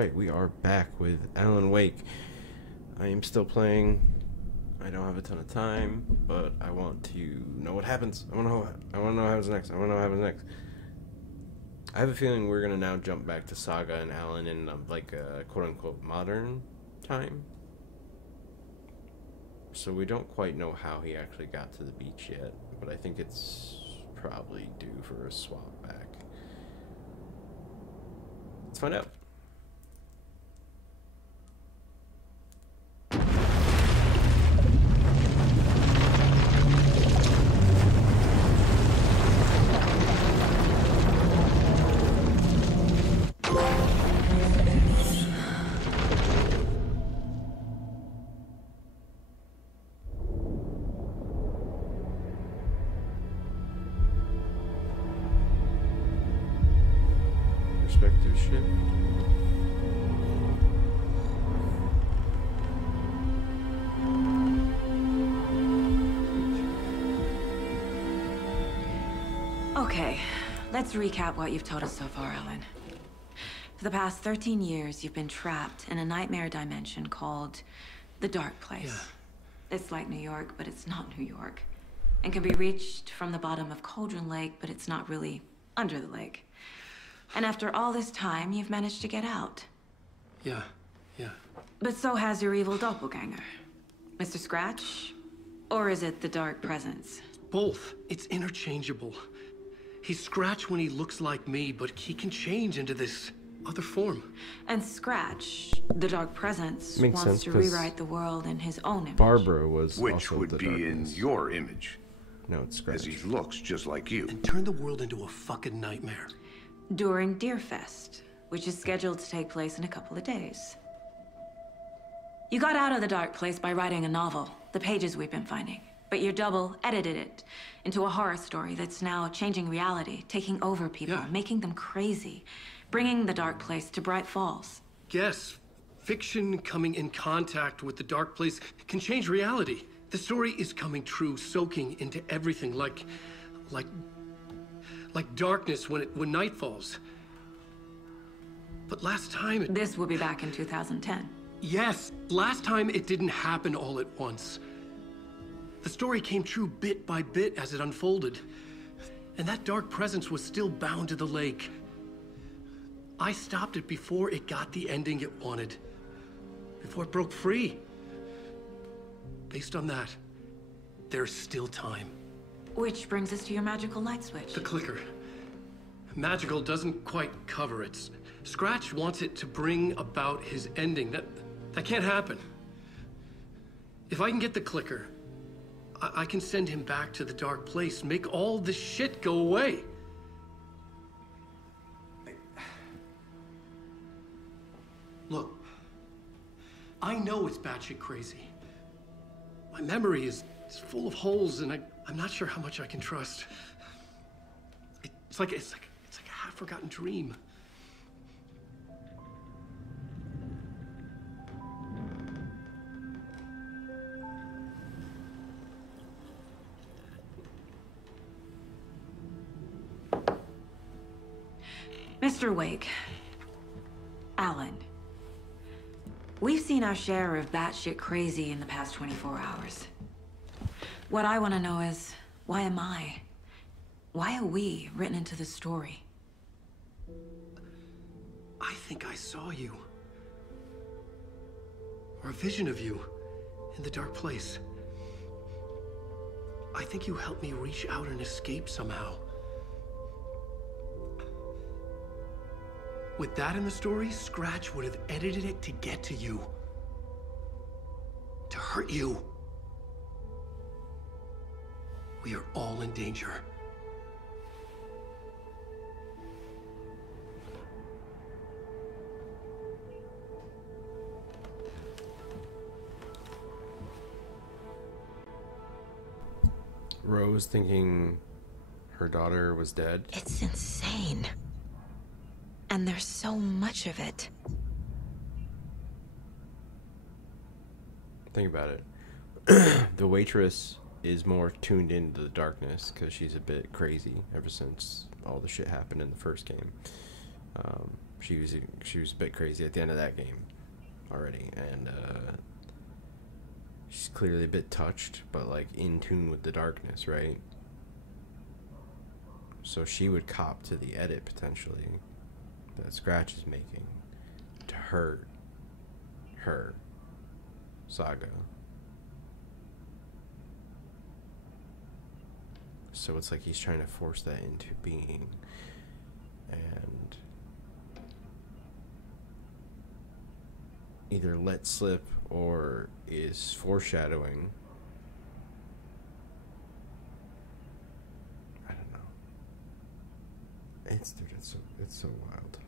Alright, we are back with Alan Wake. I am still playing. I don't have a ton of time, but I want to know what happens. I want to know what happens next. I have a feeling we're going to now jump back to Saga and Alan in like a quote-unquote modern time. So we don't quite know how he actually got to the beach yet, but I think it's probably due for a swap back. Let's find out. Perspective shift. Okay, let's recap what you've told us so far, Alan. For the past 13 years, you've been trapped in a nightmare dimension called the Dark Place. Yeah. It's like New York, but it's not New York. And can be reached from the bottom of Cauldron Lake, but it's not really under the lake. And after all this time, you've managed to get out. Yeah. But so has your evil doppelganger. Mr. Scratch? Or is it the Dark Presence? Both. It's interchangeable. He's Scratch when he looks like me, but he can change into this other form. And Scratch, the Dark Presence, Makes wants sense, to 'cause rewrite the world in his own image. Barbara was Which also would the be in darkness. your image, No, it's as Scratch. he looks just like you. And turn the world into a fucking nightmare. During Deerfest, which is scheduled to take place in a couple of days. You got out of the Dark Place by writing a novel, the pages we've been finding. But your double edited it into a horror story that's now changing reality, taking over people, Yeah. making them crazy, bringing the Dark Place to Bright Falls. Yes, fiction coming in contact with the Dark Place can change reality. The story is coming true, soaking into everything like darkness when night falls. But last time This will be back in 2010. Yes, last time it didn't happen all at once. The story came true bit by bit as it unfolded. And that dark presence was still bound to the lake. I stopped it before it got the ending it wanted. Before it broke free. Based on that, there's still time. Which brings us to your magical light switch. The clicker. Magical doesn't quite cover it. Scratch wants it to bring about his ending. That can't happen. If I can get the clicker, I can send him back to the Dark Place, make all this shit go away. Look, I know it's batshit crazy. My memory is full of holes, and I'm not sure how much I can trust. It's like a half-forgotten dream. Mr. Wake, Alan, we've seen our share of batshit crazy in the past 24 hours. What I want to know is, why am I? Why are we written into the story? I think I saw you. Or a vision of you in the Dark Place. I think you helped me reach out and escape somehow. With that in the story, Scratch would have edited it to get to you. To hurt you. We are all in danger. Rose thinking her daughter was dead. It's insane. And there's so much of it. Think about it. The waitress is more tuned into the darkness because she's a bit crazy ever since all the shit happened in the first game. She was a bit crazy at the end of that game already, and she's clearly a bit touched, but like in tune with the darkness, right? So she would cop to the edit potentially that Scratch is making to hurt her, Saga. So it's like he's trying to force that into being, and either let slip or is foreshadowing. I don't know. It's so wild.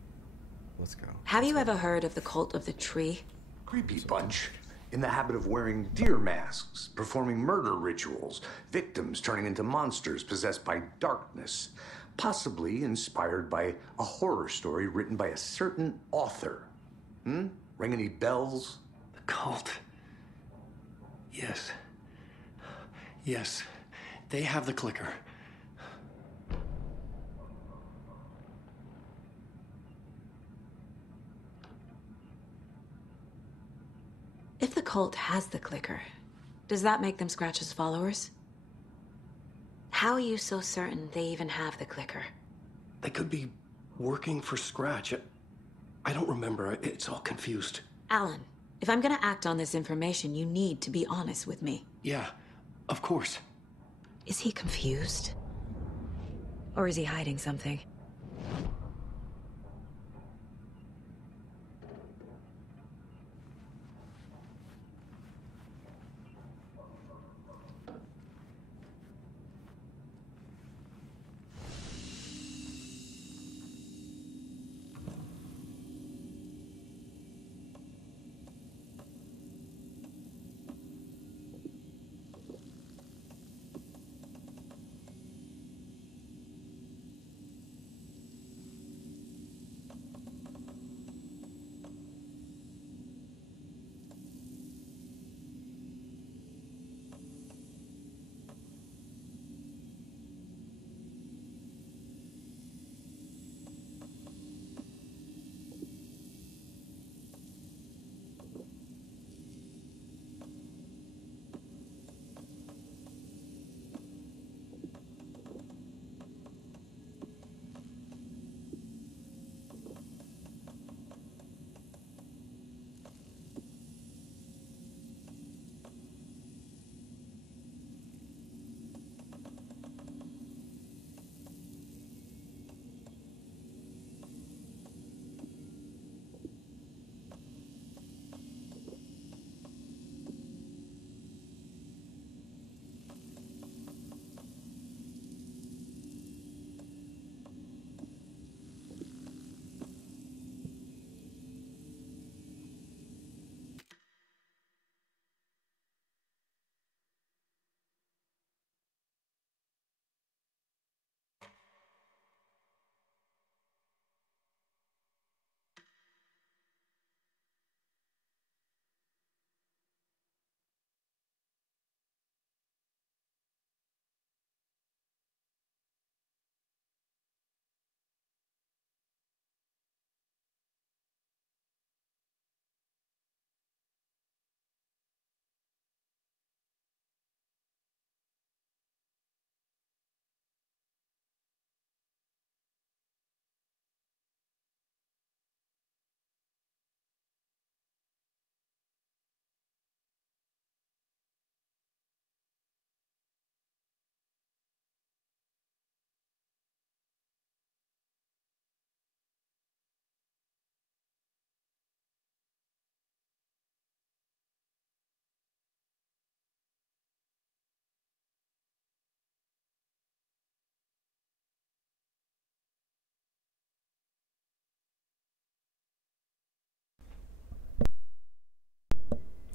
Let's go. Have you ever heard of the cult of the tree? Creepy bunch. In the habit of wearing deer masks, performing murder rituals, victims turning into monsters possessed by darkness, possibly inspired by a horror story written by a certain author. Ring any bells? The cult. Yes. Yes. They have the clicker. If the cult has the clicker, does that make them Scratch's followers? How are you so certain they even have the clicker? They could be working for Scratch. I don't remember. It's all confused. Alan, if I'm gonna act on this information, you need to be honest with me. Yeah, of course. Is he confused? Or is he hiding something?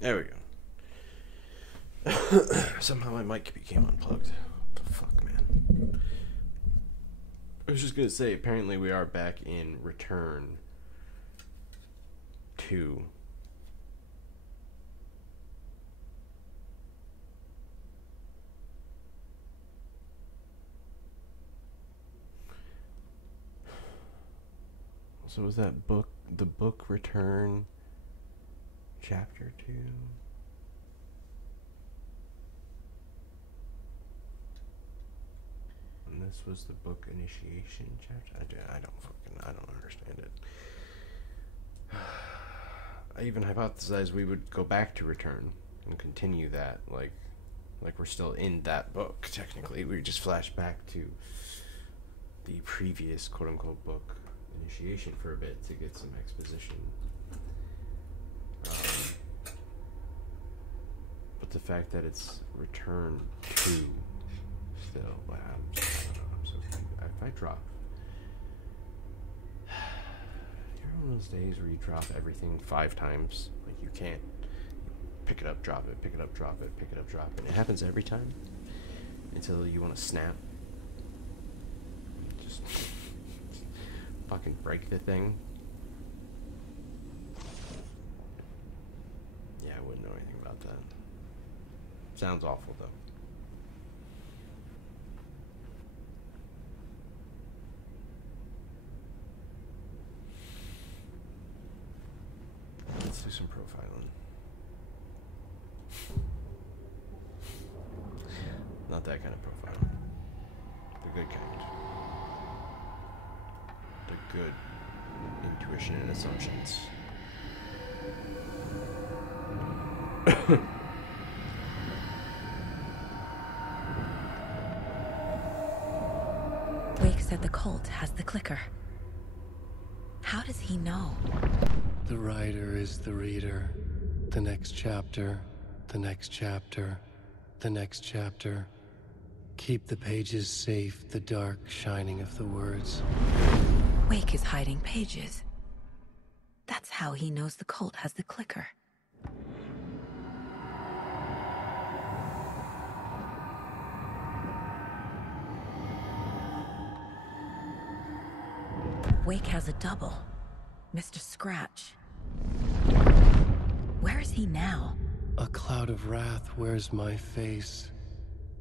There we go. Somehow my mic became unplugged. What the fuck, man? I was just gonna say, apparently we are back in Return 2. So was that book, the book Return, chapter 2? And this was the book Initiation chapter? I don't understand it. I even hypothesized we would go back to Return and continue that, like we're still in that book, technically. We just flash back to the previous quote-unquote book Initiation for a bit to get some exposition. But the fact that it's Return 2 still, wow, I don't know, I'm so if I drop, you're one of those days where you drop everything 5 times, like you can't pick it up, drop it, pick it up, drop it, pick it up, drop it. It happens every time until you want to snap. Just fucking break the thing. Yeah, I wouldn't know anything about that. Sounds awful though. Let's do some profiling. Not that kind of profiling. The good kind. The good intuition and assumptions. Wake said the cult has the clicker. How does he know? The writer is the reader. The next chapter, the next chapter, the next chapter. Keep the pages safe, the dark shining of the words. Wake is hiding pages. That's how he knows the cult has the clicker. Wake has a double. Mr. Scratch. Where is he now? A cloud of wrath wears my face.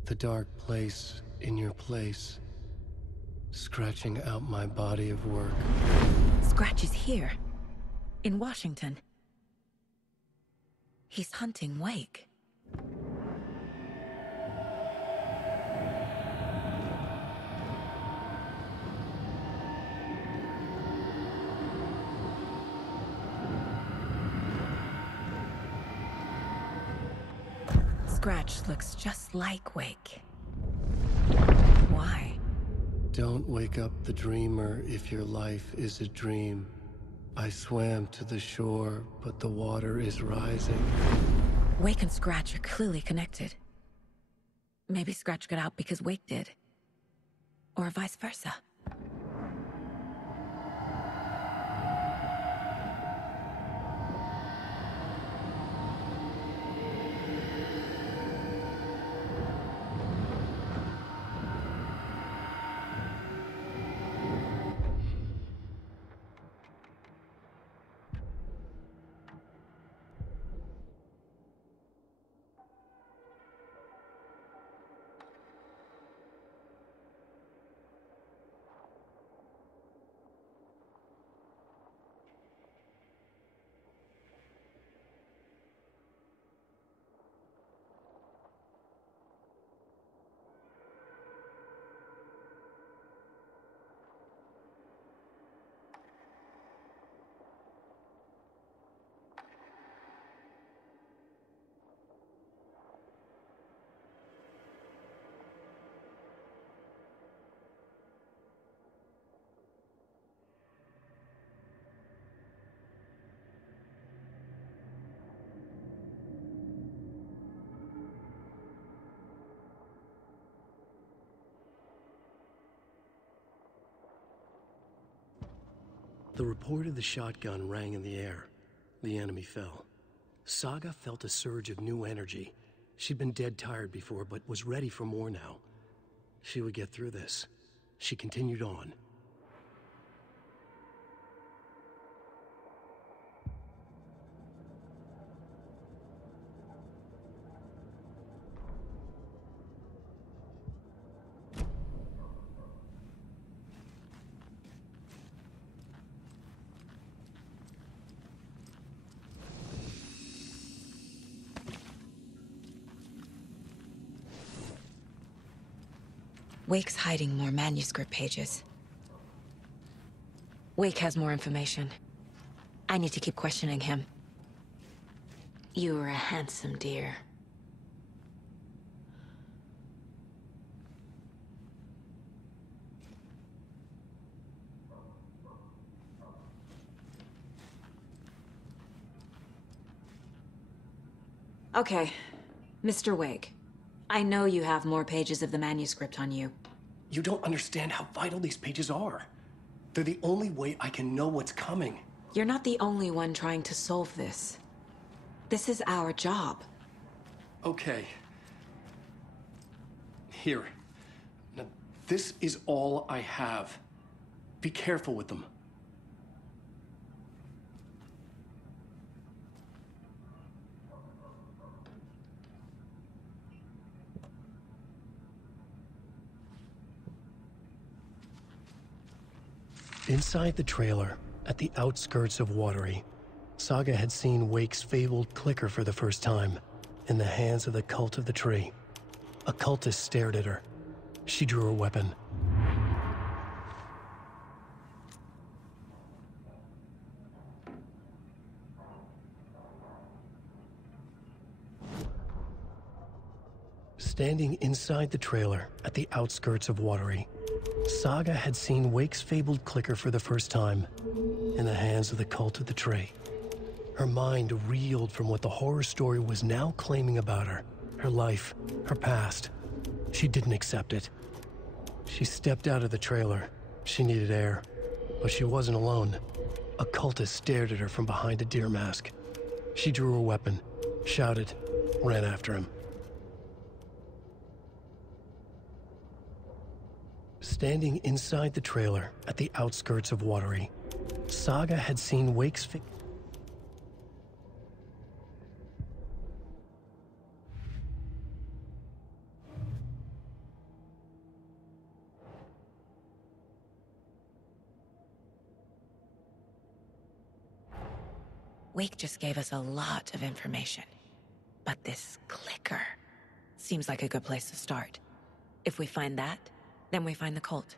The dark place in your place. Scratching out my body of work. Scratch is here. In Washington. He's hunting Wake. Scratch looks just like Wake. Why? Don't wake up the dreamer if your life is a dream. I swam to the shore, but the water is rising. Wake and Scratch are clearly connected. Maybe Scratch got out because Wake did. Or vice versa. The report of the shotgun rang in the air. The enemy fell. Saga felt a surge of new energy. She'd been dead tired before, but was ready for more now. She would get through this. She continued on. Wake's hiding more manuscript pages. Wake has more information. I need to keep questioning him. You are a handsome deer. Okay, Mr. Wake. I know you have more pages of the manuscript on you. You don't understand how vital these pages are. They're the only way I can know what's coming. You're not the only one trying to solve this. This is our job. Okay. Here. Now, this is all I have. Be careful with them. Inside the trailer, at the outskirts of Watery, Saga had seen Wake's fabled clicker for the first time, in the hands of the Cult of the Tree. A cultist stared at her. She drew her weapon. Standing inside the trailer, at the outskirts of Watery, Saga had seen Wake's fabled clicker for the first time, in the hands of the Cult of the Tree. Her mind reeled from what the horror story was now claiming about her, her life, her past. She didn't accept it. She stepped out of the trailer. She needed air, but she wasn't alone. A cultist stared at her from behind a deer mask. She drew her weapon, shouted, ran after him. Standing inside the trailer at the outskirts of Watery, Saga had seen Wake's Wake just gave us a lot of information. But this clicker seems like a good place to start. If we find that, then we find the cult.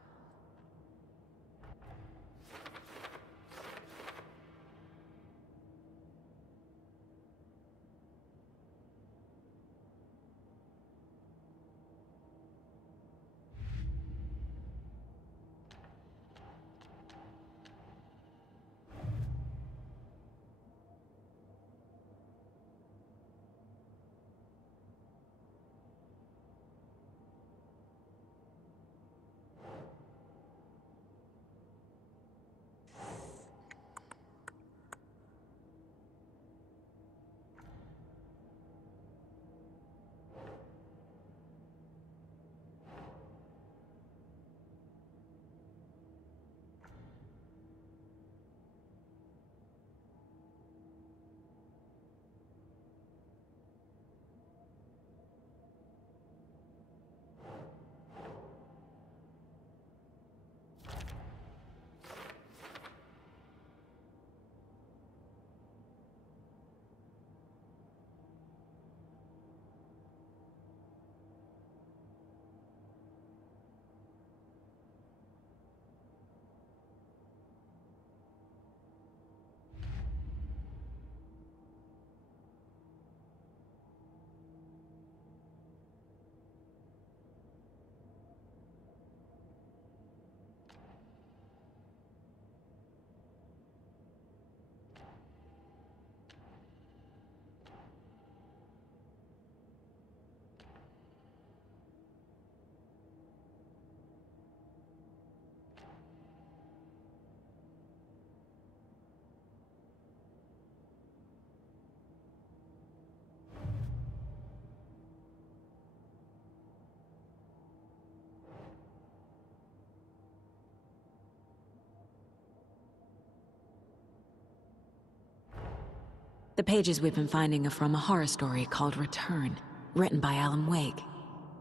The pages we've been finding are from a horror story called Return, written by Alan Wake.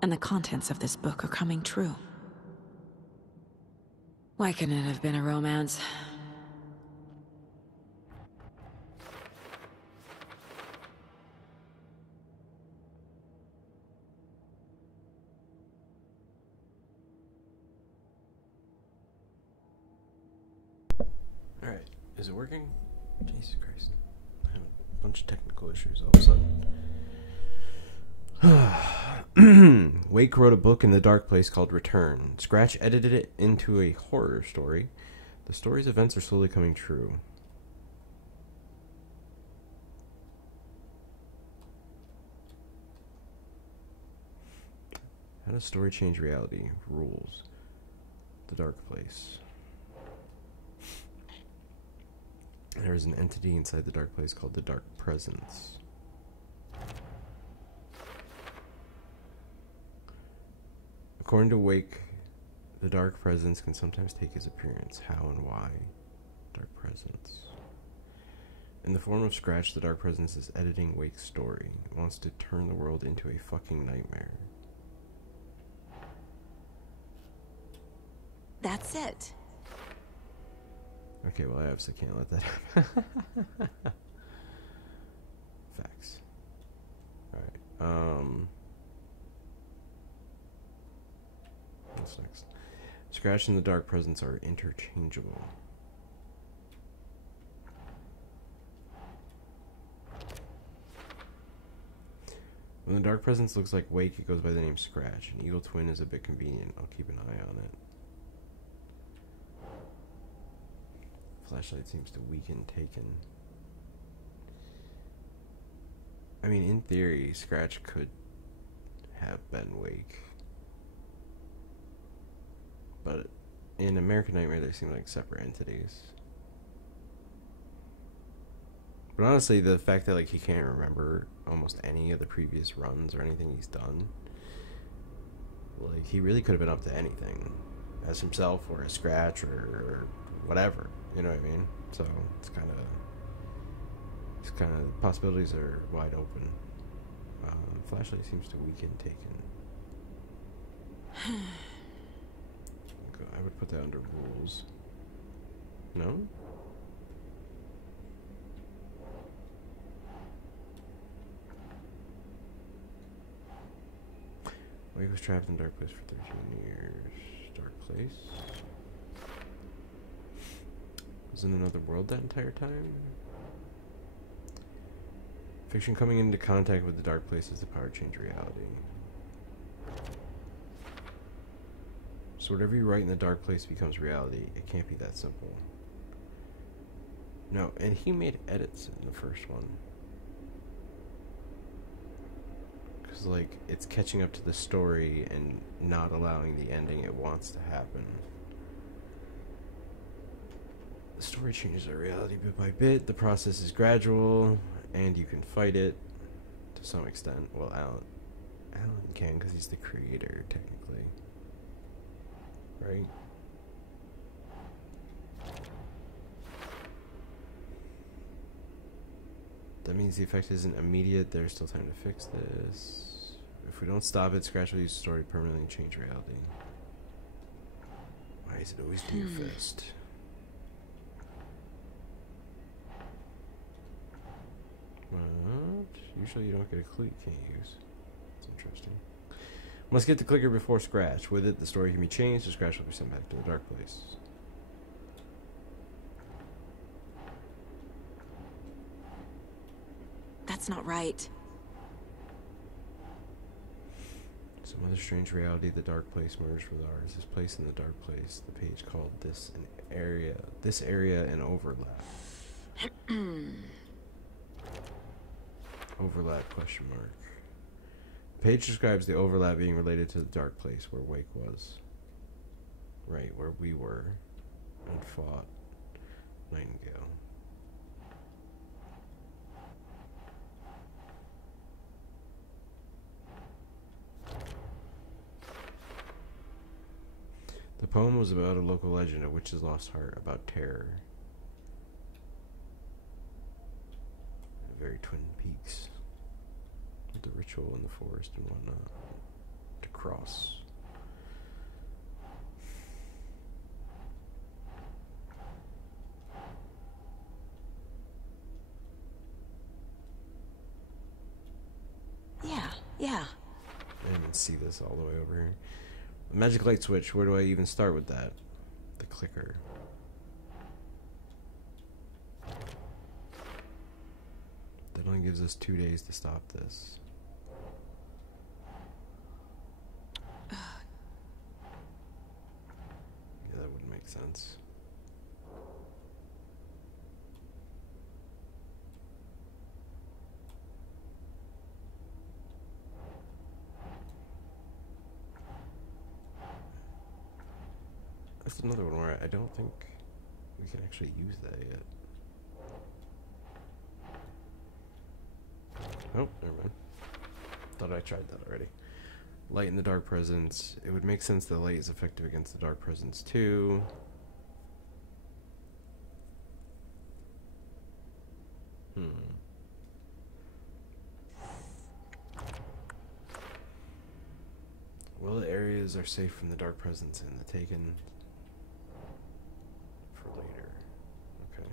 And the contents of this book are coming true. Why couldn't it have been a romance? Alright, is it working? Jesus Christ. I have a bunch of technical issues all of a sudden. Wake wrote a book in the dark place called Return. Scratch edited it into a horror story. The story's events are slowly coming true. How does story change reality? Rules. The dark place. There is an entity inside the dark place called the Dark Presence. According to Wake, the Dark Presence can sometimes take his appearance. How and why? Dark Presence. In the form of Scratch, the Dark Presence is editing Wake's story. It wants to turn the world into a fucking nightmare. That's it. Okay, well, I obviously can't let that happen. Facts. Alright, what's next? Scratch and the Dark Presence are interchangeable. When the Dark Presence looks like Wake, it goes by the name Scratch. An evil twin is a bit convenient. I'll keep an eye on it. Flashlight seems to weaken Taken. I mean, in theory, Scratch could have been Wake. But in American Nightmare, they seem like separate entities. But honestly, the fact that like he can't remember almost any of the previous runs or anything he's done, like he really could have been up to anything, as himself or as Scratch or whatever. You know what I mean? So it's kind of possibilities are wide open. Flashlight seems to weaken Taken. I would put that under rules. No? Wake was trapped in dark place for 13 years. Dark place? Was in another world that entire time? Fiction coming into contact with the dark place is the power to change reality. So whatever you write in the dark place becomes reality. It can't be that simple. No, and he made edits in the first one. Because, like, it's catching up to the story and not allowing the ending it wants to happen. The story changes our reality bit by bit. The process is gradual, and you can fight it to some extent. Well, Alan can, because he's the creator, technically. Right? That means the effect isn't immediate. There's still time to fix this. If we don't stop it, Scratch will use the story to permanently change reality. Why is it always Doomfist? What? Usually you don't get a clue you can't use. That's interesting. Must get the clicker before Scratch. With it, the story can be changed, so Scratch will be sent back to the dark place. That's not right. Some other strange reality, the dark place merged with ours. This place in the dark place. The page called this area an overlap. Overlap question mark. The page describes the overlap being related to the dark place where Wake was. Right, where we were and fought Nightingale. The poem was about a local legend, a witch's lost heart, about terror. Very Twin Peaks. With the ritual in the forest and whatnot. To cross. Yeah. I didn't even see this all the way over here. The magic light switch, where do I even start with that? The clicker. gives us 2 days to stop this. Yeah, that wouldn't make sense. That's another one where I don't think we can actually use that yet. Oh, never mind. Thought I tried that already. Light in the dark presence. It would make sense that light is effective against the dark presence too. Well, the areas are safe from the dark presence and the taken for later. Okay.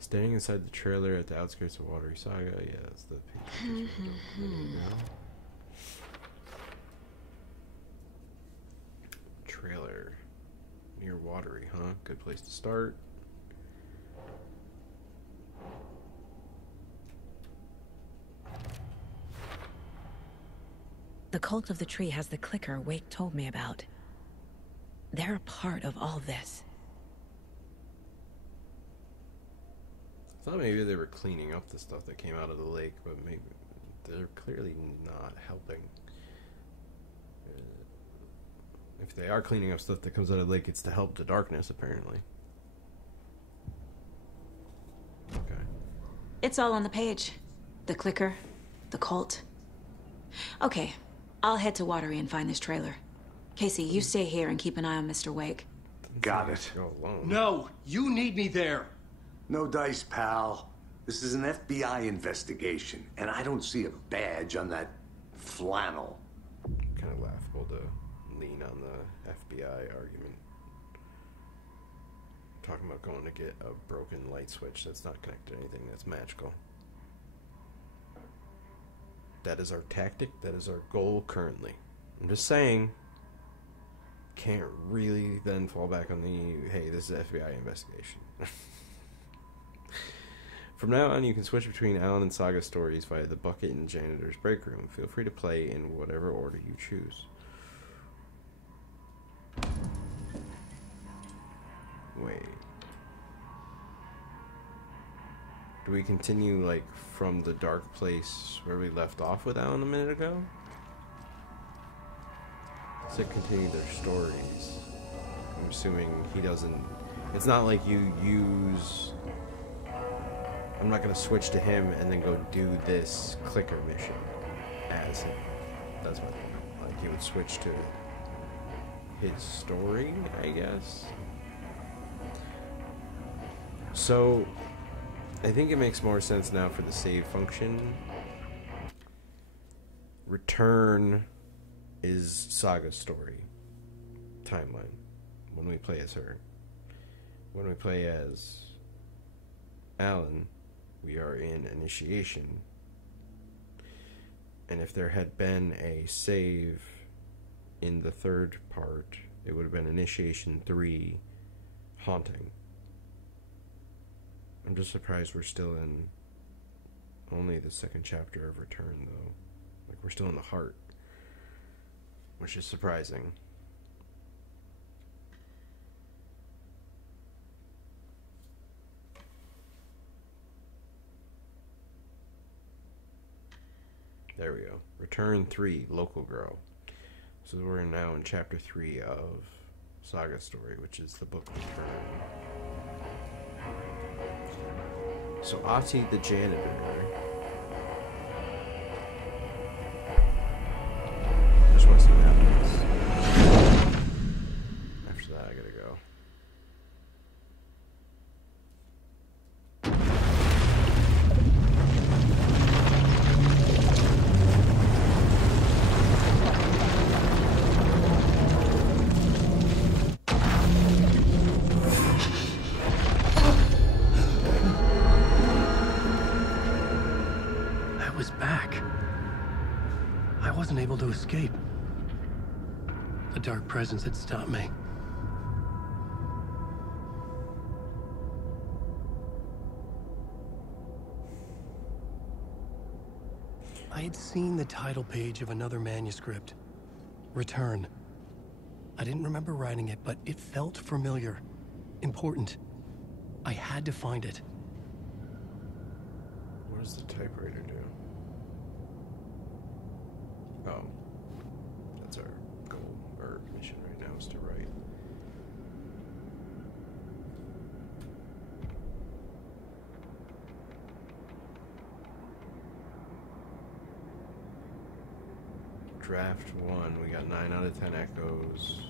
Staying inside the trailer at the outskirts of Watery Saga. Yeah, that's the picture. Trailer. Near Watery, huh? Good place to start. The cult of the tree has the clicker Wake told me about. They're a part of all this. I thought maybe they were cleaning up the stuff that came out of the lake, but maybe they're clearly not helping. If they are cleaning up stuff that comes out of the lake, it's to help the darkness, apparently. Okay. It's all on the page. The clicker, the cult. Okay, I'll head to Watery and find this trailer. Casey, you stay here and keep an eye on Mr. Wake. Got it. Go alone. No, you need me there. No dice, pal. This is an FBI investigation, and I don't see a badge on that flannel. Kind of laughable to lean on the FBI argument. Talking about going to get a broken light switch that's not connected to anything that's magical. That is our tactic. That is our goal currently. I'm just saying, can't really then fall back on the, hey, this is an FBI investigation. From now on, you can switch between Alan and Saga stories via the bucket and janitor's break room. Feel free to play in whatever order you choose. Wait. Do we continue, like, from the dark place where we left off with Alan a minute ago? To continue their stories. I'm assuming he doesn't... It's not like you use... I'm not going to switch to him and then go do this clicker mission as him. That's what I mean. Like, he would switch to his story, I guess. So, I think it makes more sense now for the save function. Return is Saga's story timeline when we play as her. When we play as Alan, we are in initiation. And if there had been a save in the third part, it would have been Initiation 3 Haunting. I'm just surprised we're still in only the second chapter of Return, though. Like, we're still in the heart, which is surprising. There we go. Return 3, Local Girl. So we're now in chapter 3 of Saga's story, which is the book Return. So Ati the janitor. Just want to see what happens. After that, I gotta go. wasn't able to escape. A dark presence had stopped me. I had seen the title page of another manuscript. Return. I didn't remember writing it, but it felt familiar. Important. I had to find it. What does the typewriter do? Oh. That's our goal, or mission right now, is to write. Draft 1, we got 9 out of 10 echoes.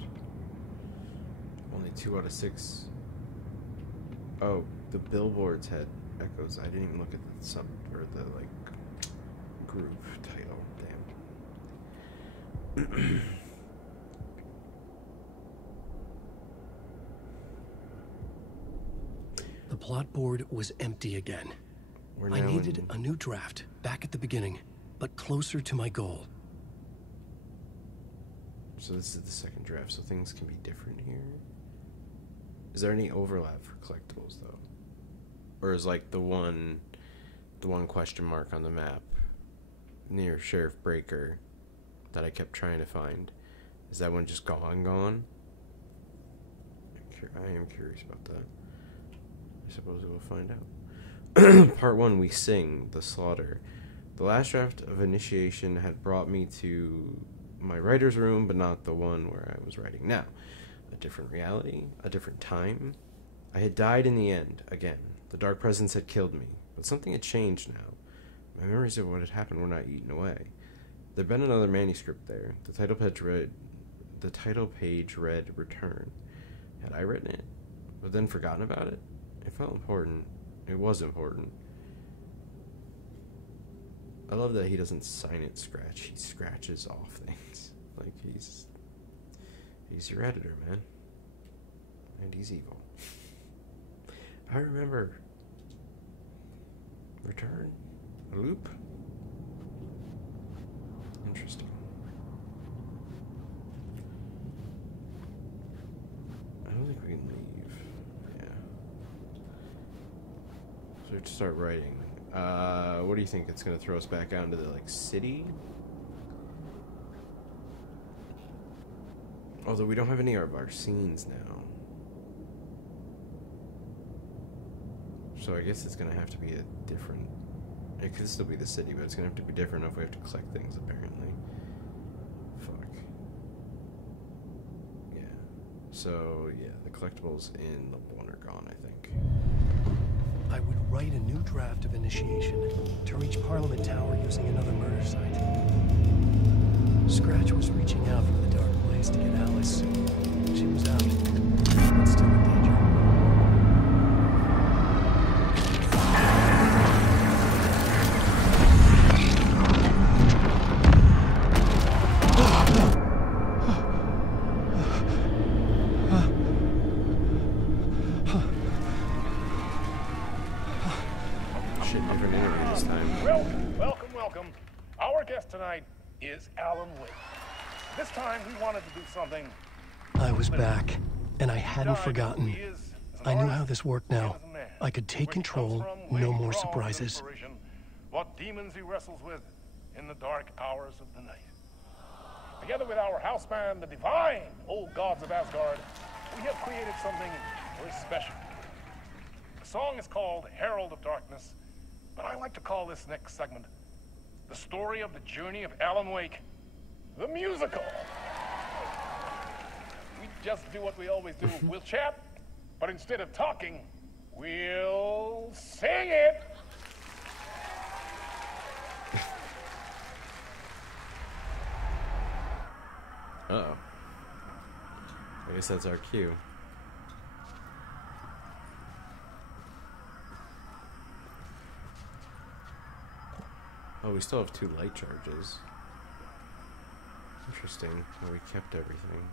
Only 2 out of 6. Oh, the billboards had echoes. I didn't even look at the sub or the like group title. Damn. The plot board was empty again. I needed a new draft, back at the beginning, but closer to my goal. So this is the second draft, so things can be different here. Is there any overlap for collectibles though? Or is like the one question mark on the map near Sheriff Breaker that I kept trying to find, is that one just gone? I am curious about that. I suppose we'll find out. Part 1, we sing the slaughter. The last draft of Initiation had brought me to my writer's room, but not the one where I was writing now. A different reality, a different time. I had died in the end, again. The dark presence had killed me, but something had changed now. My memories of what had happened were not eaten away. There'd been another manuscript there. The title page read Return. Had I written it, but then forgotten about it? It felt important. It was important. I love that he doesn't sign it scratch. He scratches off things. Like, he's your editor, man. And he's evil. I remember Return. A loop. Interesting. I don't think we can leave. Yeah. So we have to start writing. What do you think? It's gonna throw us back out into the like city? Although we don't have any of our scenes now. So I guess it's gonna have to be a different... It could still be the city, but it's gonna have to be different if we have to collect things, apparently. Fuck. Yeah. So, yeah, the collectibles in the one are gone, I think. I would write a new draft of Initiation to reach Parliament Tower using another murder site. Scratch was reaching out from the dark place to get Alice. She was out, but still in danger. Welcome. Our guest tonight is Alan Wake. This time we wanted to do something. I was back, and I hadn't forgotten. I knew how this worked now. I could take control, no more surprises. What demons he wrestles with in the dark hours of the night. Together with our house band, the divine old gods of Asgard, we have created something very special. The song is called Herald of Darkness, but I like to call this next segment the story of the journey of Alan Wake, the musical. We just do what we always do. We'll chat, but instead of talking, we'll sing it. Uh-oh. I guess that's our cue. Oh, we still have 2 light charges. Interesting how we kept everything.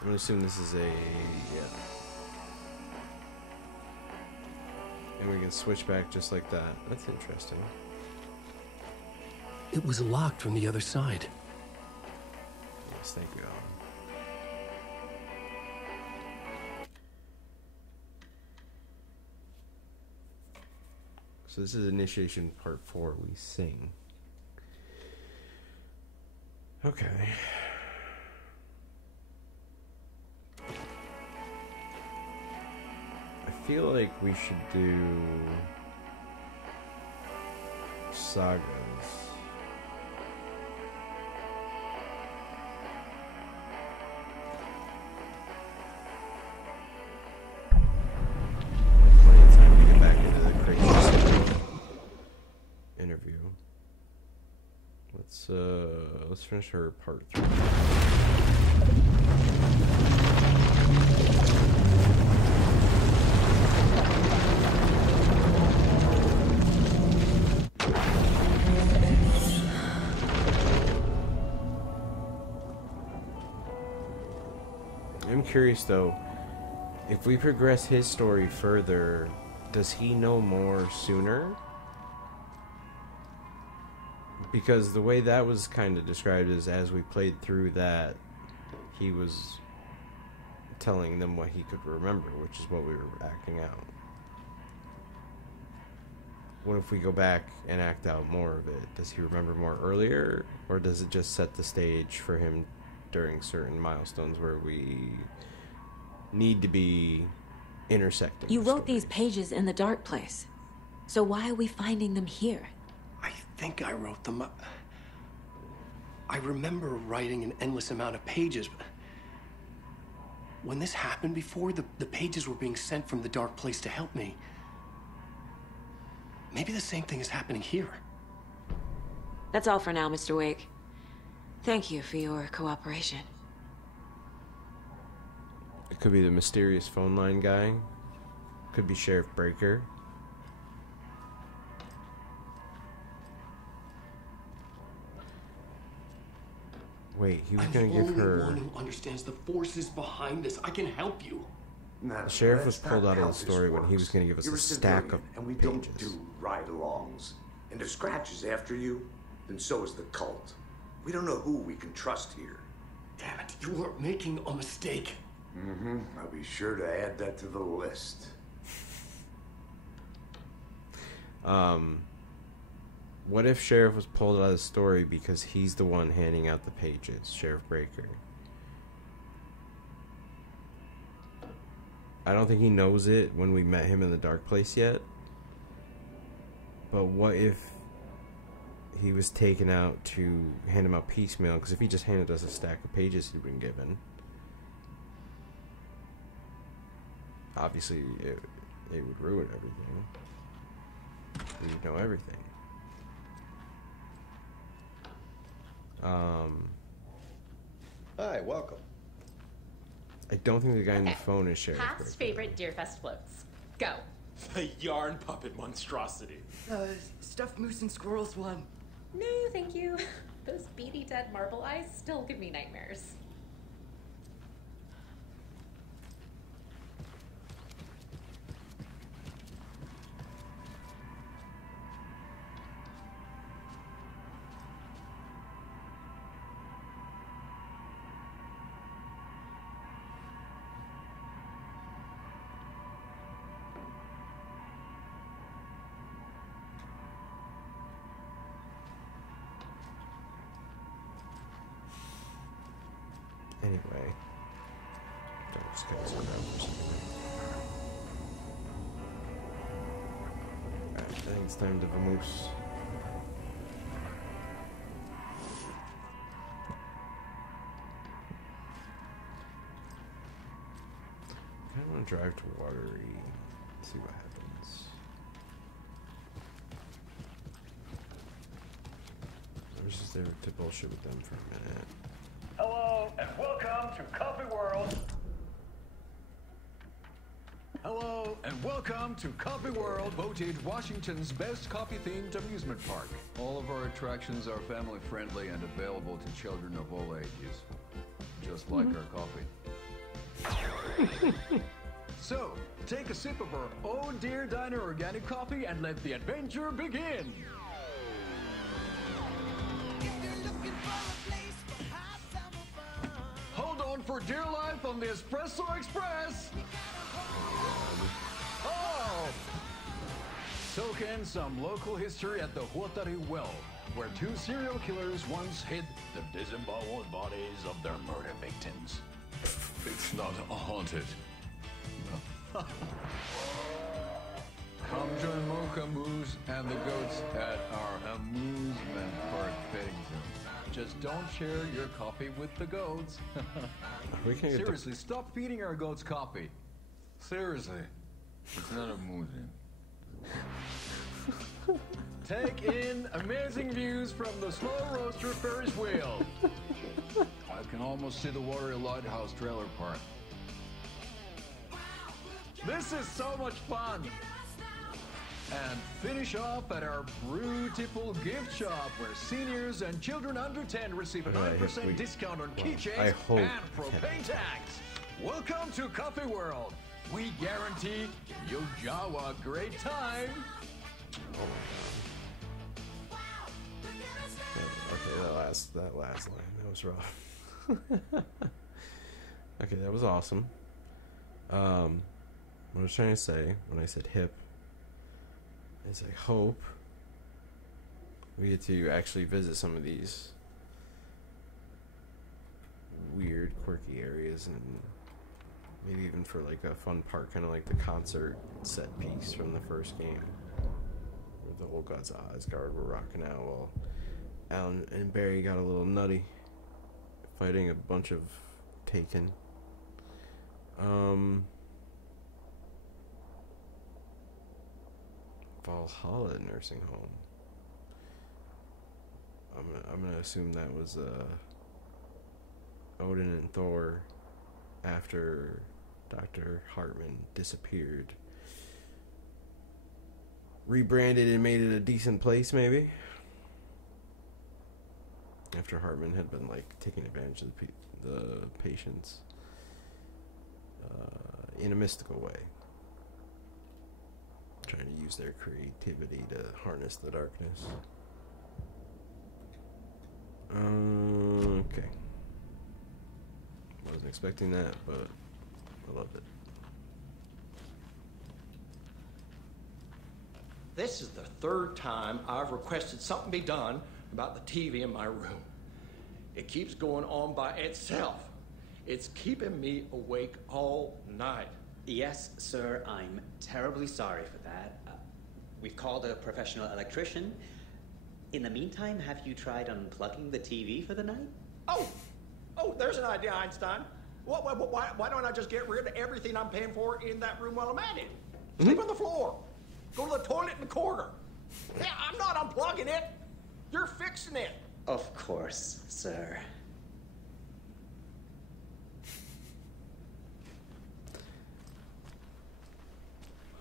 I'm gonna assume this is a... yeah. And we can switch back just like that. That's interesting. It was locked from the other side. Yes, thank you, Alan. So this is initiation part 4. We sing. Okay. I feel like we should do sagas. Plenty of time to get back into the crazy interview. Let's finish her part 3. I'm curious though, if we progress his story further, does he know more sooner? Because the way that was kind of described is as we played through that, he was telling them what he could remember, which is what we were acting out. What if we go back and act out more of it? Does he remember more earlier, or does it just set the stage for him during certain milestones where we need to be intersecting? You wrote these pages in the dark place, so why are we finding them here? I think I wrote them up. I remember writing an endless amount of pages, but when this happened before, the pages were being sent from the dark place to help me. Maybe the same thing is happening here. That's all for now, Mr. Wake. Thank you for your cooperation. It could be the mysterious phone line guy. Could be Sheriff Breaker. Wait, he was gonna give her... I'm the only one who understands the forces behind this. I can help you. The sheriff was pulled out of the story when he was gonna give us a stack of and we pages. don't do ride-alongs. And if Scratch is after you, then so is the cult. We don't know who we can trust here. Damn it, you are making a mistake. Mm-hmm. I'll be sure to add that to the list. What if Sheriff was pulled out of the story because he's the one handing out the pages, Sheriff Breaker? I don't think he knows it when we met him in the dark place yet. But what if he was taken out to hand him out piecemeal? Because if he just handed us a stack of pages he'd been given, obviously it would ruin everything. We'd know everything. Hi, welcome. I don't think the guy on the phone is Sheriff Past Breaker. favorite Deerfest floats. Go. The yarn puppet monstrosity. Stuffed moose and squirrels one. No, thank you. Those beady dead marble eyes still give me nightmares. Anyway, just gotta sit down for a second. Alright, I think it's time to vamoose. I kinda wanna drive to Watery, see what happens. I was just there to bullshit with them for a minute. Hello, and welcome to Coffee World. Hello, and welcome to Coffee World, voted Washington's best coffee-themed amusement park. All of our attractions are family-friendly and available to children of all ages, just like our coffee. So, take a sip of our Oh Dear Diner organic coffee and let the adventure begin. for dear life on the Espresso Express. Oh! Soak in some local history at the Huatari Well, where two serial killers once hid the disemboweled bodies of their murder victims. It's not haunted. Come join Mocha Moose and the goats at our amusement park petting zoo. Just don't share your coffee with the goats. Seriously, stop feeding our goats coffee. Seriously. It's not amusing. Take in amazing views from the Slow Roaster Ferris wheel. I can almost see the Watery Lighthouse trailer park. This is so much fun. And finish off at our Beautiful gift shop, where seniors and children under 10 receive a 9% discount on keychains and propane tanks. Welcome to Coffee World. We guarantee you'll have a great time. Okay, that last line, that was rough. Okay, that was awesome. What I was trying to say when I said hip is I hope we get to actually visit some of these weird, quirky areas, and maybe even for like a fun part, kind of like the concert set piece from the first game, where the old gods of Asgard were rocking out while Alan and Barry got a little nutty fighting a bunch of Taken. Valhalla nursing home. I'm gonna assume that was Odin and Thor after Dr. Hartman disappeared. Rebranded and made it a decent place, maybe. After Hartman had been like taking advantage of the patients in a mystical way, trying to use their creativity to harness the darkness. Okay. Wasn't expecting that, but I loved it. This is the third time I've requested something be done about the TV in my room. It keeps going on by itself. It's keeping me awake all night. Yes, sir, I'm terribly sorry for that. We've called a professional electrician. In the meantime, have you tried unplugging the TV for the night? Oh, there's an idea, Einstein. Why don't I just get rid of everything I'm paying for in that room while I'm at it? Sleep on the floor. Go to the toilet in the corner. Yeah, I'm not unplugging it. You're fixing it. Of course, sir.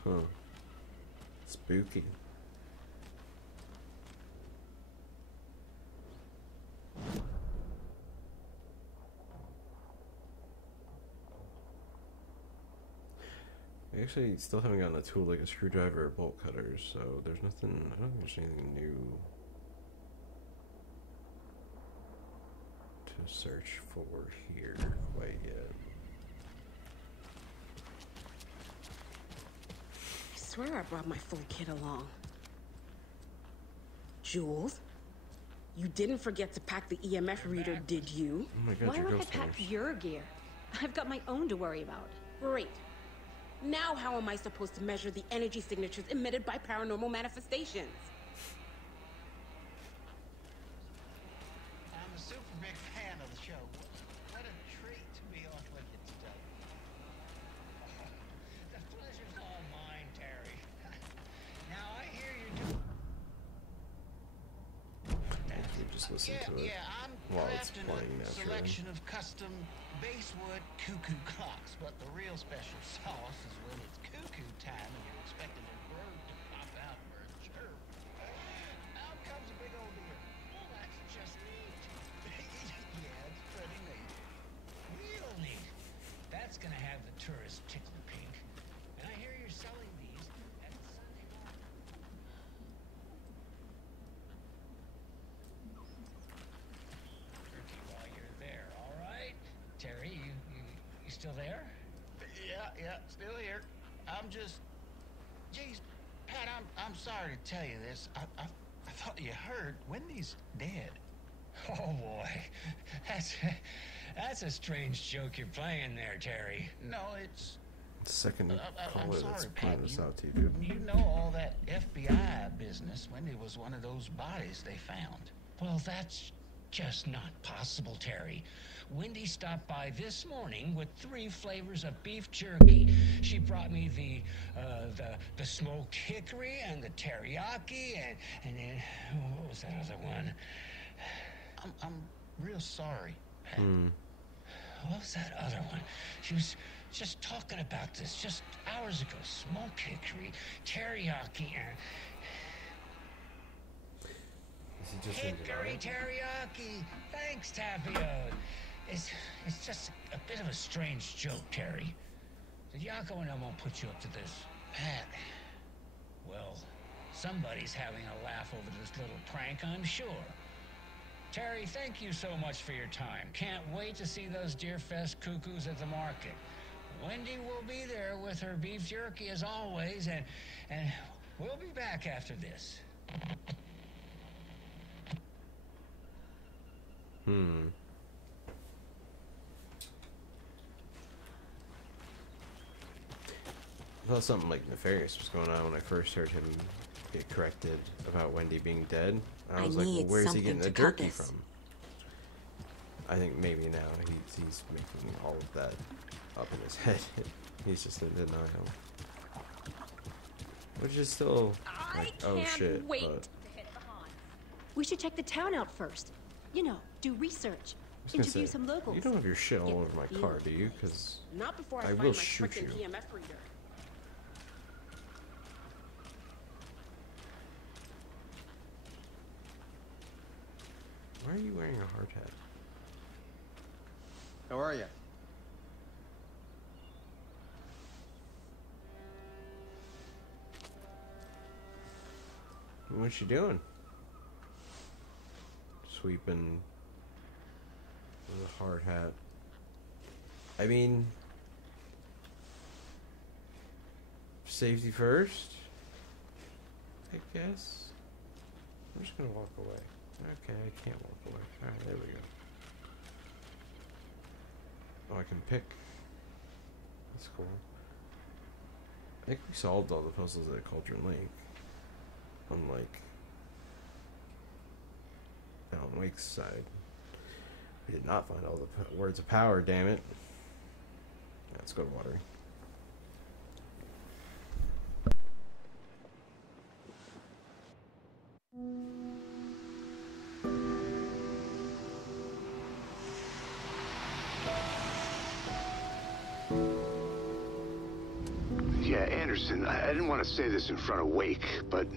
Huh. Spooky. I actually still haven't gotten a tool like a screwdriver or bolt cutters, so there's nothing, I don't think there's anything new to search for here quite yet. I swear I brought my full kit along. Jules, you didn't forget to pack the EMF reader, did you? Oh my god, Why would I pack your gear? I've got my own to worry about. Great. Now how am I supposed to measure the energy signatures emitted by paranormal manifestations? I'm a super big fan of the show. What a treat to be on with you today. The pleasure's all mine, Terry. Now I hear you do. Just listen to it while it's playing naturally. Selection of custom basswood cuckoo clocks, but the real special sauce is when it's cuckoo time and you're expecting a bird to pop out for a chirp. Out comes a big old deer. Well, that's just neat. Yeah, it's pretty neat. Real neat. That's gonna have the tourist tickle pink. And I hear you're selling these at the Sunday market. Turkey while you're there, all right? Terry, you I'm just... Geez, Pat, I'm sorry to tell you this. I thought you heard. Wendy's dead. Oh, boy. That's a strange joke you're playing there, Terry. No, it's... Second caller that's sorry, pointing Pat. this out to you, dude. You know all that FBI business. Wendy was one of those bodies they found. Well, that's just not possible, Terry. Wendy stopped by this morning with 3 flavors of beef jerky. She brought me the smoked hickory and the teriyaki, and then what was that other one? I'm real sorry, Pat. What was that other one? She was just talking about this just hours ago. Smoked hickory, teriyaki, and... Hickory teriyaki! Thanks, Tapio. It's just a bit of a strange joke, Terry. Did Yako and I won't put you up to this? Pat. Well, somebody's having a laugh over this little prank, I'm sure. Terry, thank you so much for your time. Can't wait to see those Deerfest cuckoos at the market. Wendy will be there with her beef jerky as always, and we'll be back after this. I thought something like nefarious was going on when I first heard him get corrected about Wendy being dead. I was like, well, where's he getting the jerky from? I think maybe now he's making all of that up in his head. He's just in denial. Which is still like, oh shit. Wait. But We should check the town out first. You know, do research. I was gonna Interview say, some locals. you don't have your shit all over my car, do you? Because I will shoot you. EMF reader. Why are you wearing a hard hat? How are you? What's she doing? Sweeping with a hard hat. I mean, safety first, I guess. I'm just gonna walk away. Okay, I can't walk away. Alright, there we go. Oh, I can pick. That's cool. I think we solved all the puzzles at Cauldron Lake. Unlike Alan Wake's side. We did not find all the words of power, damn it. Let's go to watering. Yeah, Anderson, I didn't want to say this in front of Wake, but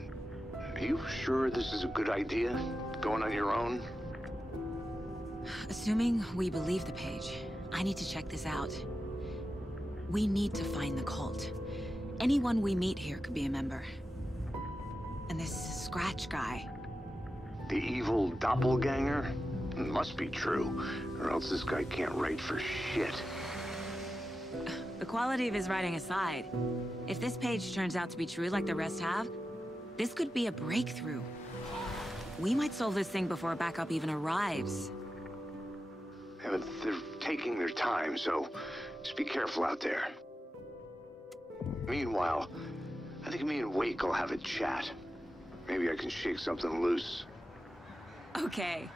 are you sure this is a good idea? Going on your own? Assuming we believe the page, I need to check this out. We need to find the cult. Anyone we meet here could be a member. And this Scratch guy. The evil doppelganger? Must be true, or else this guy can't write for shit. The quality of his writing aside, if this page turns out to be true like the rest have, this could be a breakthrough. We might solve this thing before a backup even arrives. Yeah, but they're taking their time, so just be careful out there. Meanwhile, I think me and Wake will have a chat. Maybe I can shake something loose. Okay.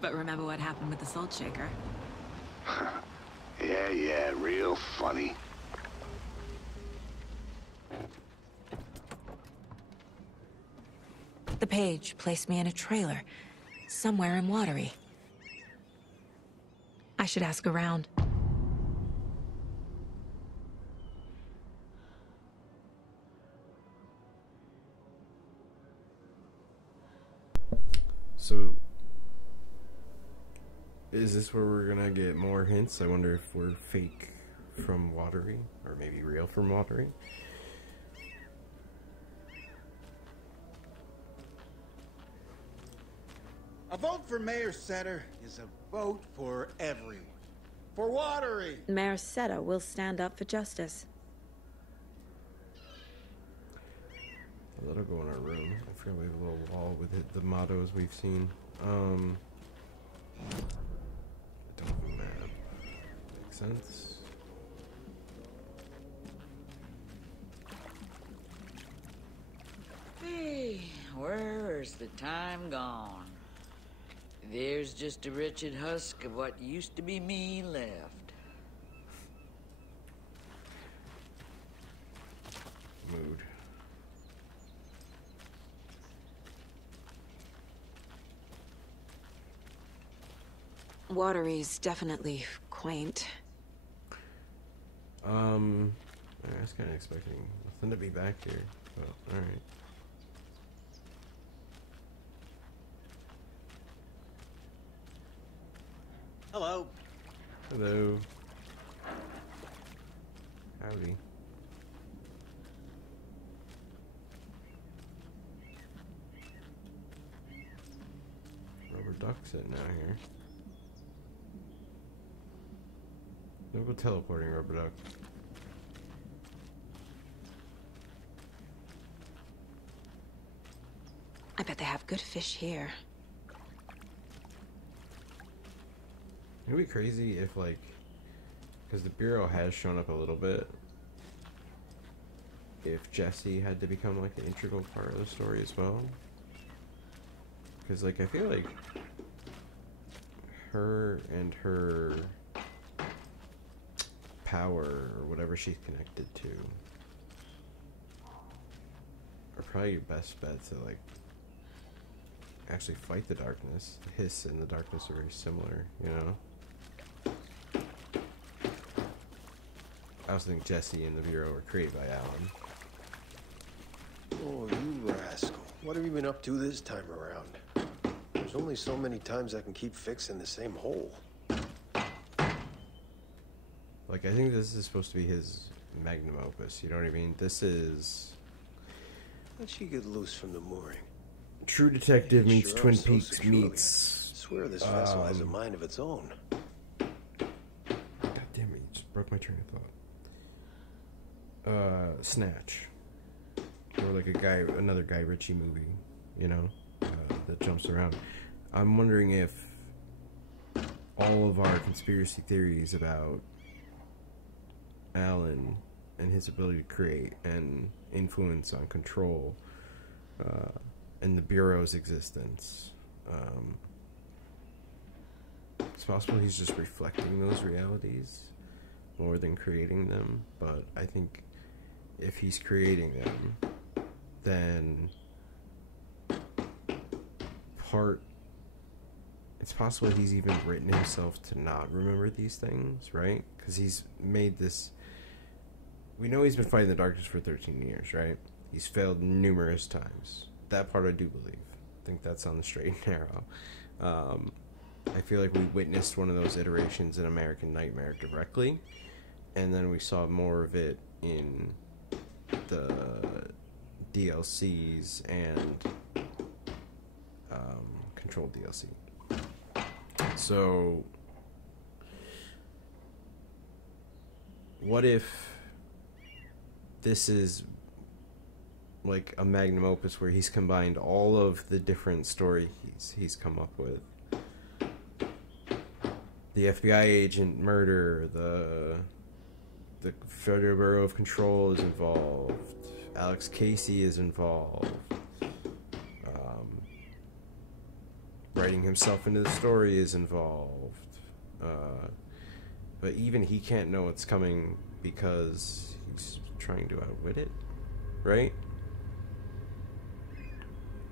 But remember what happened with the salt shaker? Yeah, real funny. The page placed me in a trailer, somewhere in Watery. I should ask around. So, is this where we're gonna get more hints? I wonder if we're fake from Watery, or maybe real from Watery. A vote for Mayor Setter is a vote for everyone. For Watery! Mayor Seta will stand up for justice. That'll go in our room. I forgot we have a little wall with the mottos we've seen. I don't have a map. Makes sense. Hey, where's the time gone? There's just a wretched husk of what used to be me left. Mood. Watery's definitely quaint. I was kind of expecting nothing to be back here, but alright. Hello. Hello. Howdy. Rubber duck sitting out here. Don't go teleporting, rubber duck. I bet they have good fish here. It'd be crazy if, like, because the Bureau has shown up a little bit, if Jessie had to become, like, an integral part of the story as well. Because, like, I feel like her and her power, or whatever she's connected to, are probably your best bet to, like, actually fight the darkness. The Hiss and the darkness are very similar, you know? I also think Jessie and the Bureau were created by Alan. Oh, you rascal. What have you been up to this time around? There's only so many times I can keep fixing the same hole. Like, I think this is supposed to be his magnum opus, you know what I mean? This is... How'd she get loose from the mooring? True Detective meets Sure, Twin so Peaks securely. meets... I swear this vessel has a mind of its own. God damn it, you just broke my train of thought. Snatch. Or like another Guy Ritchie movie, you know, that jumps around. I'm wondering if all of our conspiracy theories about Alan and his ability to create and influence on control, and the Bureau's existence, it's possible he's just reflecting those realities more than creating them, but I think if he's creating them, then it's possible he's even written himself to not remember these things, right? Because he's made this... We know he's been fighting the darkness for 13 years, right? He's failed numerous times. That part I do believe. I think that's on the straight and narrow. I feel like we witnessed one of those iterations in American Nightmare directly, and then we saw more of it in the DLCs and Control DLC. So, what if this is like a magnum opus where he's combined all of the different stories he's come up with? The FBI agent murder, the Federal Bureau of Control is involved, Alex Casey is involved, writing himself into the story is involved, but even he can't know what's coming because he's trying to outwit it, right?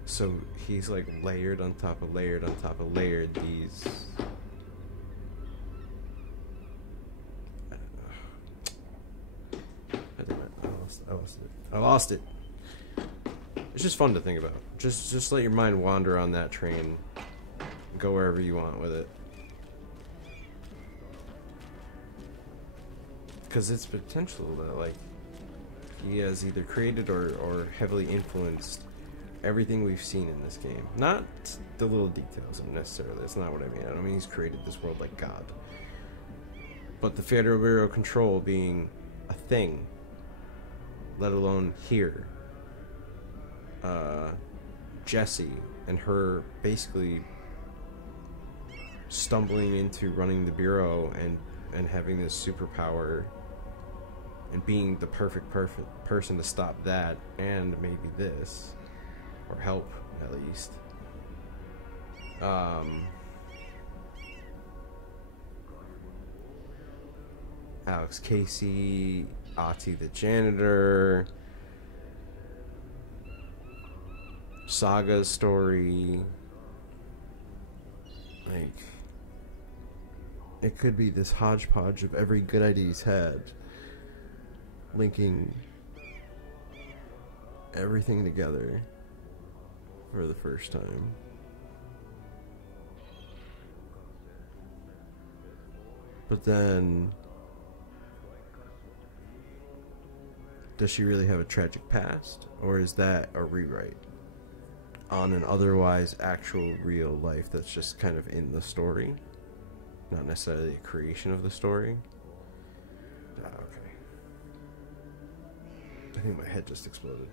So he's like layered on top of layered on top of layered these... I lost it. It's just fun to think about. Just let your mind wander on that train. Go wherever you want with it. Because it's potential that, like, he has either created or heavily influenced everything we've seen in this game. Not the little details necessarily. That's not what I mean. I don't mean he's created this world like God. But the Federal Bureau of Control being a thing, let alone here. Jessie and her basically stumbling into running the bureau and having this superpower and being the perfect person to stop that and maybe this, or help at least. Alex Casey, Ati the janitor, Saga's story. Like, it could be this hodgepodge of every good idea he's had, linking everything together for the first time. But then, does she really have a tragic past? Or is that a rewrite on an otherwise actual real life that's just kind of in the story? Not necessarily a creation of the story? Okay. I think my head just exploded.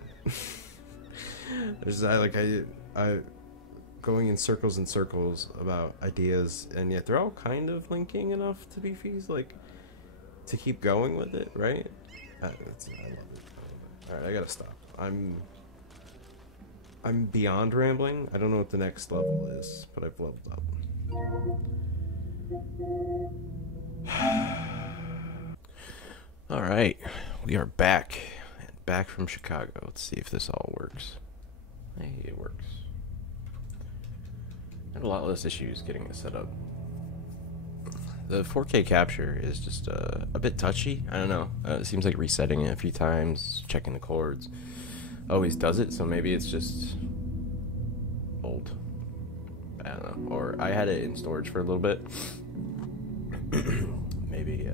I going in circles and circles about ideas, and yet they're all kind of linking enough to be feasible, like, to keep going with it, right? I love it. Alright, I gotta stop. I'm beyond rambling. I don't know what the next level is, but I've leveled up. Alright, we are back. Back from Chicago. Let's see if this all works. Hey, it works. I have a lot less issues getting this set up. The 4K capture is just a bit touchy. I don't know. It seems like resetting it a few times, checking the chords, always does it, so maybe it's just old. I don't know. Or I had it in storage for a little bit. Maybe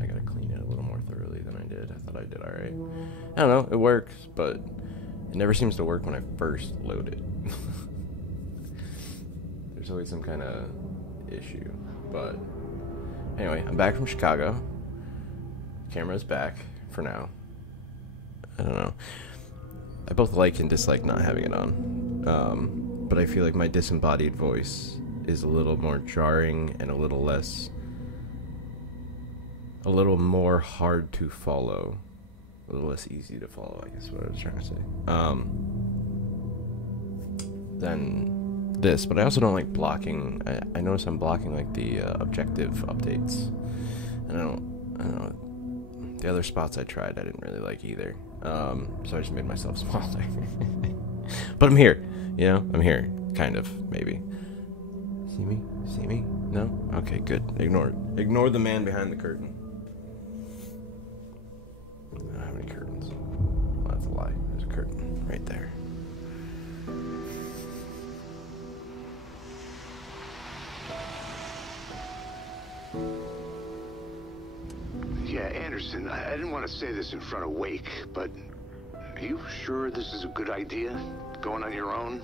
I gotta clean it a little more thoroughly than I did. I thought I did alright. I don't know. It works, but it never seems to work when I first load it. There's always some kind of issue. But anyway, I'm back from Chicago. Camera's back for now. I don't know. I both like and dislike not having it on. But I feel like my disembodied voice is a little more jarring and a little more hard to follow. A little less easy to follow, I guess is what I was trying to say. Than this, but I also don't like blocking. I notice I'm blocking like the objective updates. And I don't know. The other spots I tried I didn't really like either. So I just made myself smaller. But I'm here, you know? I'm here, kind of, maybe. See me? See me? No? Okay, good. Ignore the man behind the curtain. I don't have any curtains. Well, that's a lie. There's a curtain right there. Yeah, Anderson, I didn't want to say this in front of Wake, but are you sure this is a good idea? Going on your own?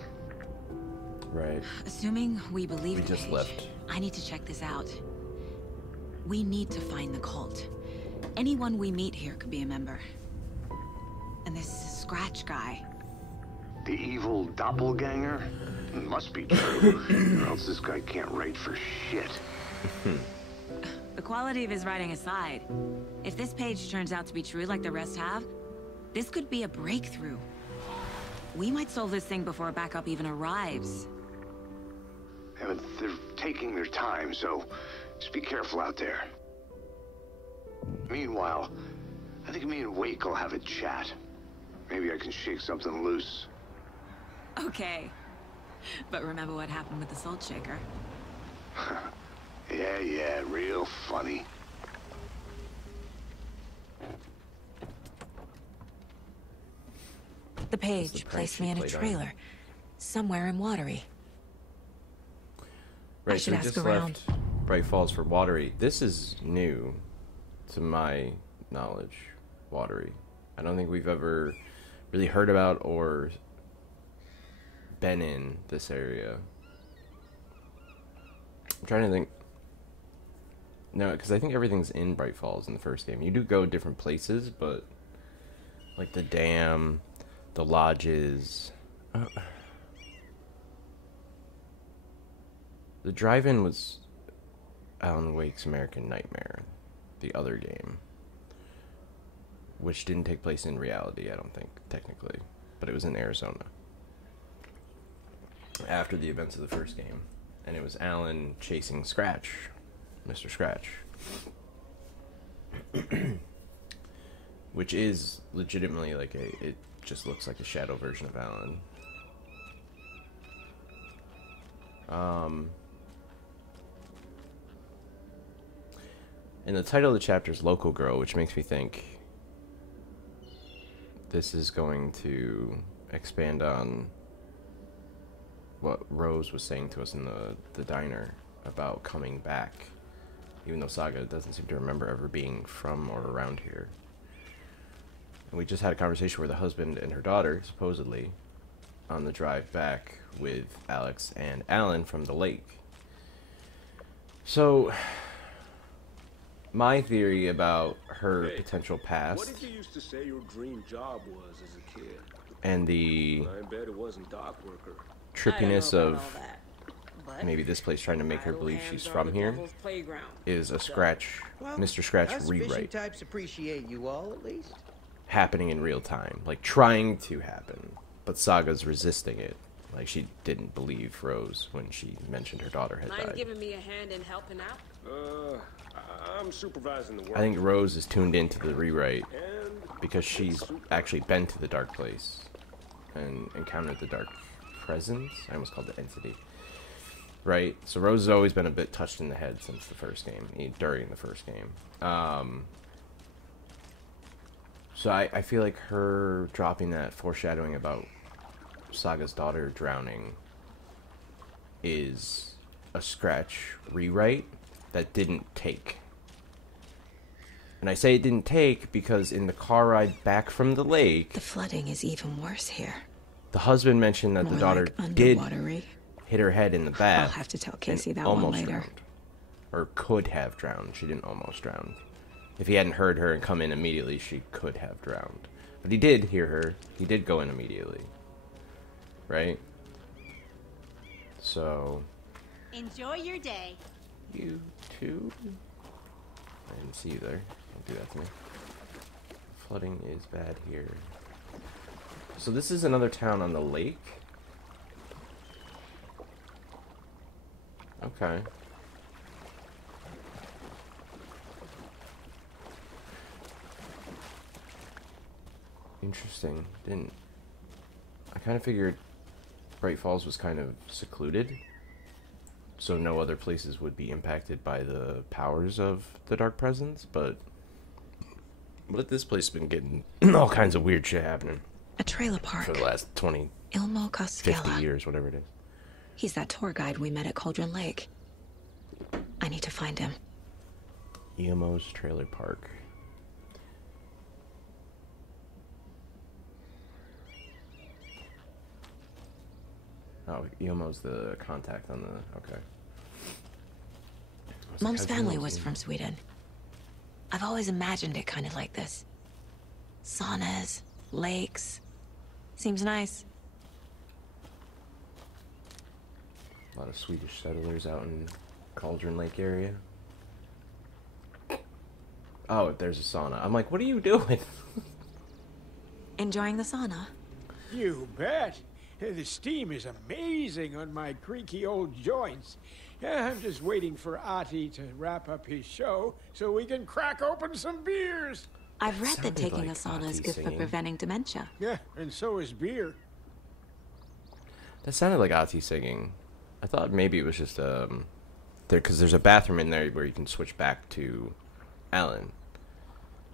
Right. Assuming we believe We just left. I need to check this out. We need to find the cult. Anyone we meet here could be a member. And this Scratch guy. The evil doppelganger? Must be true, or else this guy can't write for shit. The quality of his writing aside, if this page turns out to be true like the rest have, this could be a breakthrough. We might solve this thing before backup even arrives. Yeah, but they're taking their time, so just be careful out there. Meanwhile, I think me and Wake will have a chat. Maybe I can shake something loose. Okay. But remember what happened with the Salt Shaker? Yeah, real funny. The page placed me in a trailer. Somewhere in Watery. Right, I should so we ask just around. left Bright Falls for Watery. This is new to my knowledge, Watery. I don't think we've ever really heard about or been in this area. I'm trying to think. No, because I think everything's in Bright Falls in the first game. You do go different places, but like the dam, the lodges, The drive-in was Alan Wake's American Nightmare, the other game, which didn't take place in reality, I don't think, technically, but it was in Arizona after the events of the first game, and it was Alan chasing Scratch, Mr. Scratch, which is legitimately like it just looks like a shadow version of Alan. And the title of the chapter is Local Girl, which makes me think this is going to expand on what Rose was saying to us in the diner about coming back, even though Saga doesn't seem to remember ever being from or around here. And we just had a conversation where the husband and her daughter, supposedly, on the drive back with Alex and Alan from the lake. So, my theory about her potential past... What did you used to say your dream job was as a kid? And the... I bet it wasn't dock worker. Trippiness of maybe this place trying to make her believe she's from here is a Scratch, well, Mr. Scratch rewrite. Types appreciate you all, at least. Happening in real time, like trying to happen, but Saga's resisting it. Like she didn't believe Rose when she mentioned her daughter had died. Giving me a hand in helping out? I'm supervising the work. I think Rose is tuned into the rewrite because she's actually been to the dark place and encountered the dark presence. I almost called it entity. Right? So Rose has always been a bit touched in the head since the first game, during the first game. So I feel like her dropping that foreshadowing about Saga's daughter drowning is a Scratch rewrite that didn't take. And I say it didn't take because in the car ride back from the lake... The flooding is even worse here. The husband mentioned that the daughter did hit her head in the bath. I'll have to tell Casey that one later. Drowned. Or could have drowned. She didn't almost drown. If he hadn't heard her and come in immediately, she could have drowned. But he did hear her. He did go in immediately. Right? So... Enjoy your day. You too? I didn't see you there. Don't do that to me. Flooding is bad here. So this is another town on the lake? Okay. Interesting. I kind of figured Bright Falls was kind of secluded, so no other places would be impacted by the powers of the Dark Presence, but this place has been getting all kinds of weird shit happening. A trailer park. For the last 20, Ilmo 50 Costello. years, whatever it is. He's that tour guide we met at Cauldron Lake. I need to find him. Ilmo's trailer park. Oh, Ilmo's the contact on the... Okay. Mom's family was from Sweden. I've always imagined it kind of like this. Saunas, lakes. Seems nice. A lot of Swedish settlers out in Cauldron Lake area. Oh, there's a sauna. I'm like, what are you doing? Enjoying the sauna? You bet. The steam is amazing on my creaky old joints. I'm just waiting for Ati to wrap up his show so we can crack open some beers. I've read that taking a sauna is good for preventing dementia. Yeah, and so is beer. That sounded like Ati singing. I thought maybe it was just there, because there's a bathroom in there where you can switch back to Alan.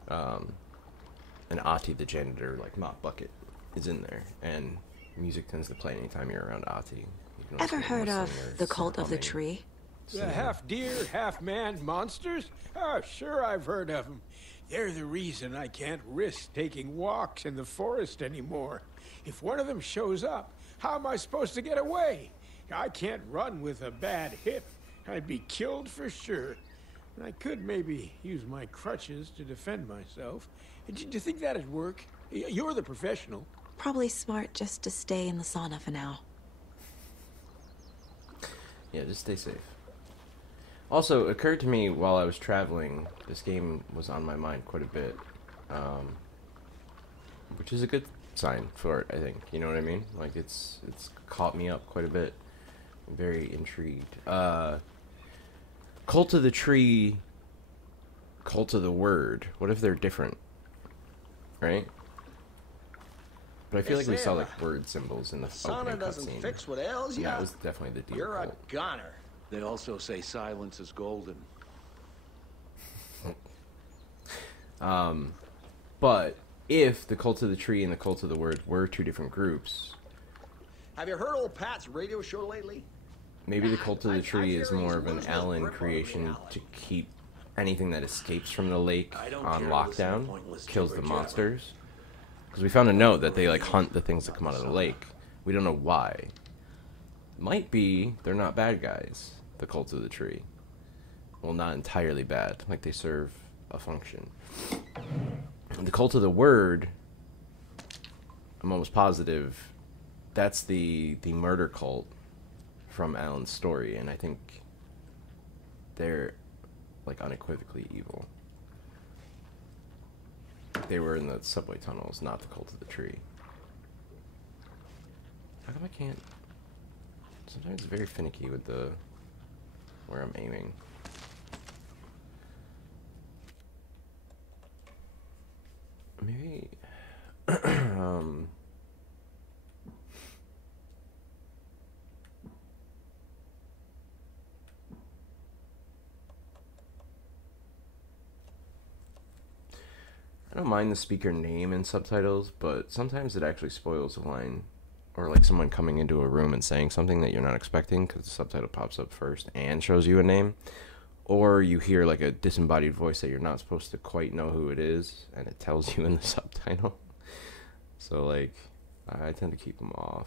And Ati, the janitor, like mop bucket, is in there, and music tends to play anytime you're around Ati. Ever heard of the Cult of the Tree? The half deer, half man monsters? Oh, sure I've heard of them. They're the reason I can't risk taking walks in the forest anymore. If one of them shows up, how am I supposed to get away? I can't run with a bad hip. I'd be killed for sure. And I could maybe use my crutches to defend myself. Did you think that'd work? You're the professional. Probably smart just to stay in the sauna for now. Yeah, just stay safe. Also, it occurred to me while I was traveling, this game was on my mind quite a bit, which is a good sign for it, I think. You know what I mean? Like, it's caught me up quite a bit. I'm very intrigued. Cult of the Tree, Cult of the Word. What if they're different? Right? But I feel like we saw, like, word symbols in the opening Sauna doesn't cutscene. fix what ails you. Yeah, it was definitely the deer You're cult. a goner. They also say silence is golden. But if the Cult of the Tree and the Cult of the Word were two different groups, Have you heard old Pat's radio show lately? maybe the Cult of the Tree is more of an Alan creation to keep anything that escapes from the lake on lockdown, kills the monsters. Because we found a note that they, like, hunt the things that come out of the lake. We don't know why. Might be they're not bad guys, the Cult of the Tree. Well, not entirely bad. Like, they serve a function. And the Cult of the Word, I'm almost positive, that's the murder cult from Alan's story, and I think they're, like, unequivocally evil. They were in the subway tunnels, not the Cult of the Tree. How come I can't? Sometimes it's very finicky with the where I'm aiming. Maybe I don't mind the speaker name in subtitles, but sometimes it actually spoils a line. Or like someone coming into a room and saying something that you're not expecting because the subtitle pops up first and shows you a name. Or you hear like a disembodied voice that you're not supposed to quite know who it is, and it tells you in the subtitle. So, like, I tend to keep them off.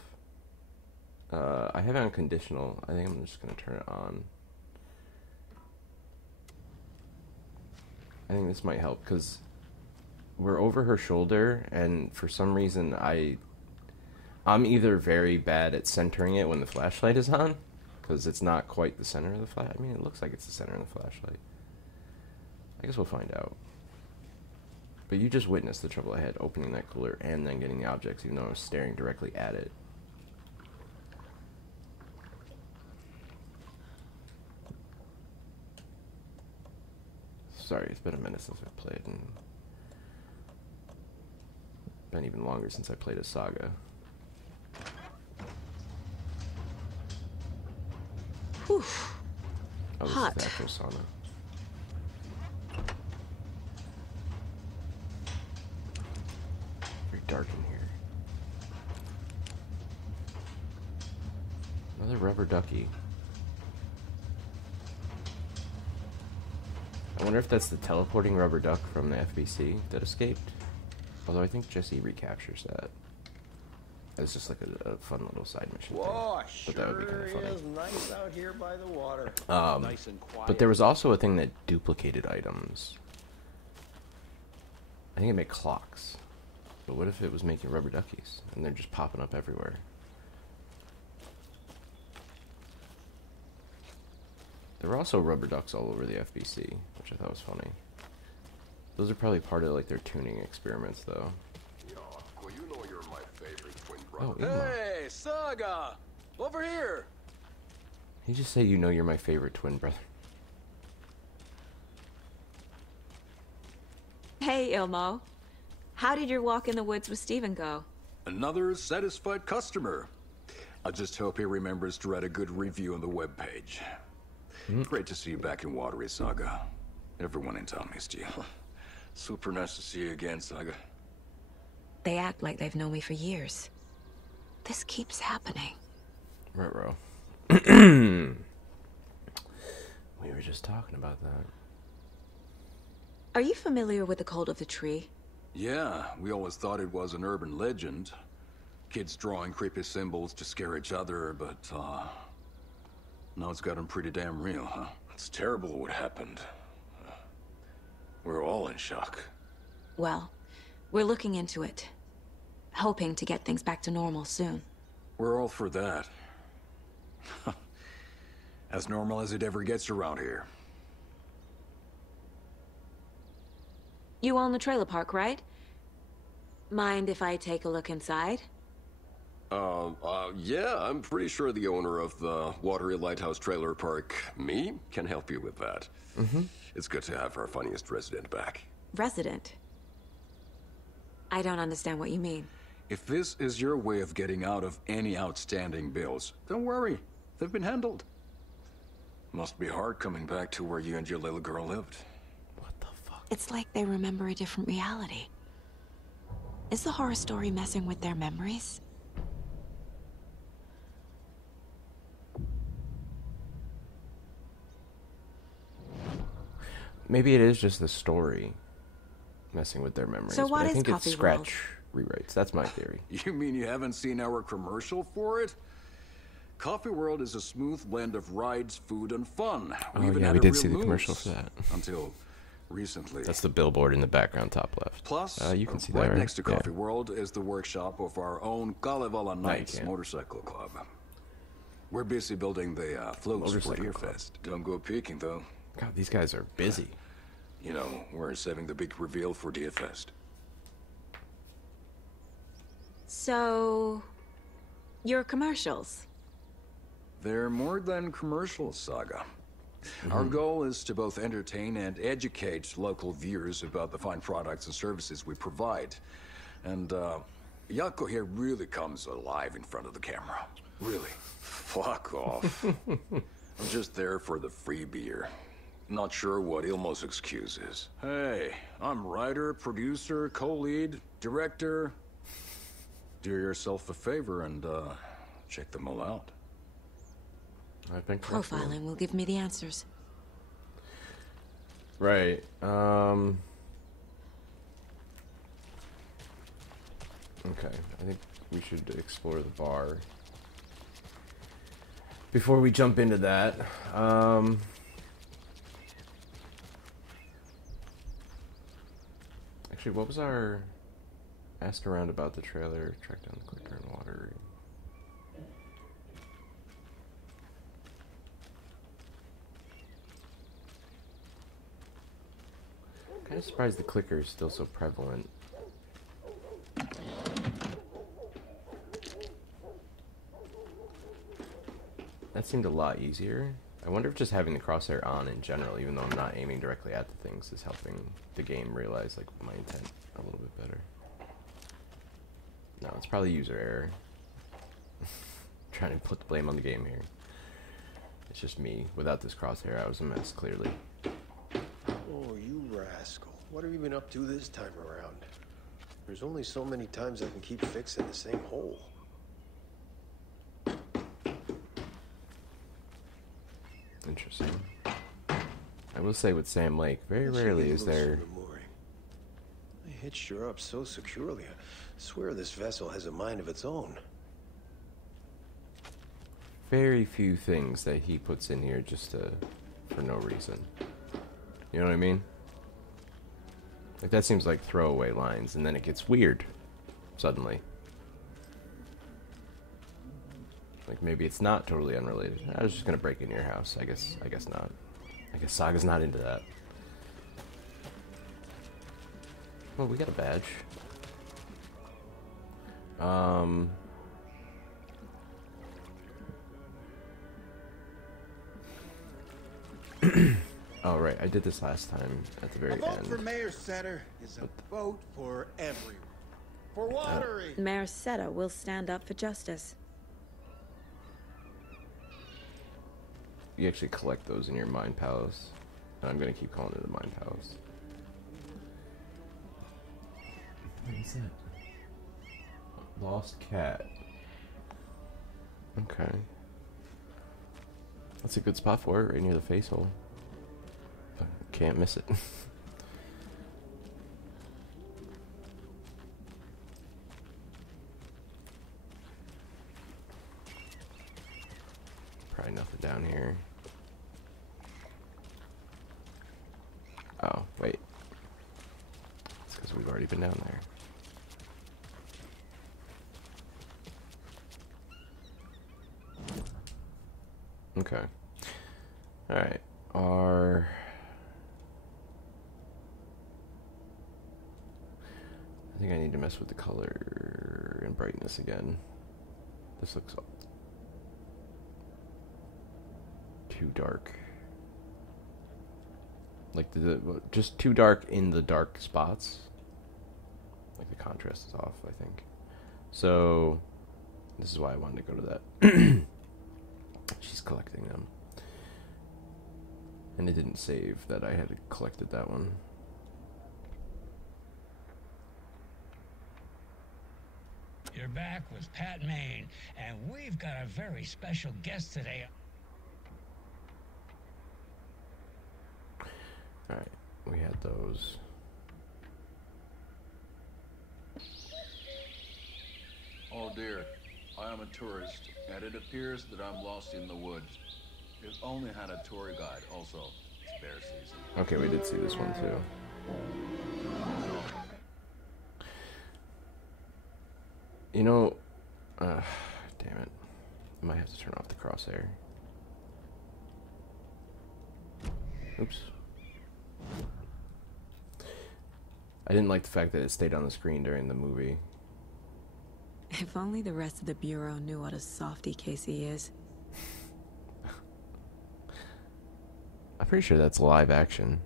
I have it on conditional. I think I'm just going to turn it on. I think this might help, because we're over her shoulder, and for some reason I'm either very bad at centering it when the flashlight is on, because it's not quite the center of the flash. I mean, it looks like it's the center of the flashlight. I guess we'll find out. But you just witnessed the trouble I had opening that cooler and then getting the objects, even though I was staring directly at it. Sorry, it's been a minute since I played, and been even longer since I played a Saga. Whew. Oh, this Hot. is the actual sauna. Very dark in here. Another rubber ducky. I wonder if that's the teleporting rubber duck from the FBC that escaped. Although I think Jesse recaptures that. It's just like a fun little side mission Whoa, thing. But that would be kind of funny. is nice out here by the water. Nice and quiet. But there was also a thing that duplicated items. I think it made clocks. But what if it was making rubber duckies? And they're just popping up everywhere. There were also rubber ducks all over the FBC, which I thought was funny. Those are probably part of like their tuning experiments, though. Well, you know you're my favorite twin Oh, brother. Emo. Hey, Saga! Over here! He just say you know you're my favorite twin brother. Hey, Ilmo. How did your walk in the woods with Steven go? Another satisfied customer. I just hope he remembers to write a good review on the webpage. Great to see you back in Watery, Saga. Everyone in town missed you. Super nice to see you again, Saga. They act like they've known me for years. This keeps happening. Ruh-roh. We were just talking about that. Are you familiar with the Cult of the Tree? Yeah, we always thought it was an urban legend. Kids drawing creepy symbols to scare each other, but, now it's gotten pretty damn real, huh? It's terrible what happened. We're all in shock. Well, we're looking into it. hoping to get things back to normal soon. We're all for that. As normal as it ever gets around here. You own the trailer park, right? Mind if I take a look inside? Yeah, I'm pretty sure the owner of the Watery Lighthouse Trailer Park, me, can help you with that. It's good to have our funniest resident back. Resident? I don't understand what you mean. If this is your way of getting out of any outstanding bills, don't worry. They've been handled. Must be hard coming back to where you and your little girl lived. It's like they remember a different reality. Is the horror story messing with their memories? Maybe it is just the story messing with their memories. So what but I is think Coffee it's scratch rewrites. That's my theory. You mean you haven't seen our commercial for it? Coffee World is a smooth blend of rides, food, and fun. Oh even yeah, had we a did real see the moose commercial for that. Until recently. That's the billboard in the background, top left. Plus, you can see right that right next to Coffee World is the workshop of our own Kalevala Knights can't. Motorcycle Club. We're busy building the floats for Motorcycle Deerfest. Don't go peeking, though. God, these guys are busy. You know, we're saving the big reveal for Deerfest. So... your commercials? They're more than commercials, Saga. Our goal is to both entertain and educate local viewers about the fine products and services we provide. And, Yako here really comes alive in front of the camera. Really. Fuck off. I'm just there for the free beer. Not sure what Ilmo's excuse is. Hey, I'm writer, producer, co-lead, director. Do yourself a favor and, check them all out. I think Profiling will give me the answers. Right. Okay. I think we should explore the bar before we jump into that. Actually, what was our ask around about the trailer? Track down the clicker and water. Kind of surprised the clicker is still so prevalent. That seemed a lot easier. I wonder if just having the crosshair on in general, even though I'm not aiming directly at the things, is helping the game realize like my intent a little bit better. No, it's probably user error. Trying to put the blame on the game here. It's just me. Without this crosshair, I was a mess, clearly. Oh, you rascal. What have you been up to this time around? There's only so many times I can keep fixing the same hole. Interesting. I will say with Sam Lake, very rarely is there... I hitched her up so securely. I swear this vessel has a mind of its own. very few things that he puts in here just to, for no reason. You know what I mean? Like, that seems like throwaway lines, and then it gets weird suddenly. Like, maybe it's not totally unrelated. I was just gonna break into your house. I guess not. I guess Saga's not into that. Well, we got a badge. Oh, right. I did this last time at the very A vote end. for Mayor Setter is a vote for everyone. For Watery. Mayor Seta will stand up for justice. You actually collect those in your Mind Palace. And I'm going to keep calling it the Mind Palace. What is that? Lost cat. Okay. That's a good spot for it, right near the face hole. Can't miss it. Probably nothing down here. Oh, wait. It's because we've already been down there. Okay. Alright. I think I need to mess with the color and brightness again. This looks too dark. Like just too dark in the dark spots. Like the contrast is off, I think. So this is why I wanted to go to that. She's collecting them. And it didn't save that I had collected that one. You're back with Pat Maine, and we've got a very special guest today. Alright, we had those. Oh dear, I am a tourist, and it appears that I'm lost in the woods. We've only had a tour guide, also. It's bear season. Okay, we did see this one too. You know, damn it. I might have to turn off the crosshair. Oops. I didn't like the fact that it stayed on the screen during the movie. If only the rest of the Bureau knew what a softy Casey is. I'm pretty sure that's live action.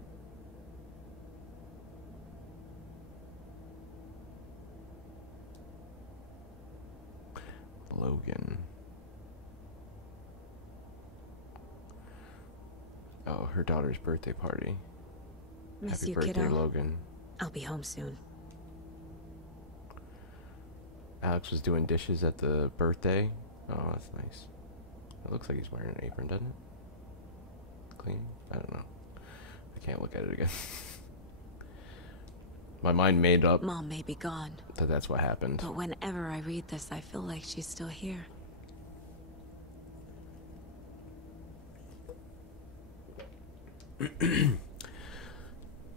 Logan. Oh, her daughter's birthday party. Miss Happy you, birthday, kiddo. Logan. I'll be home soon. Alex was doing dishes at the birthday. Oh, that's nice. It looks like he's wearing an apron, doesn't it? Clean? I don't know. I can't look at it again. My mind made up Mom may be gone, that that's what happened. but whenever I read this, I feel like she's still here.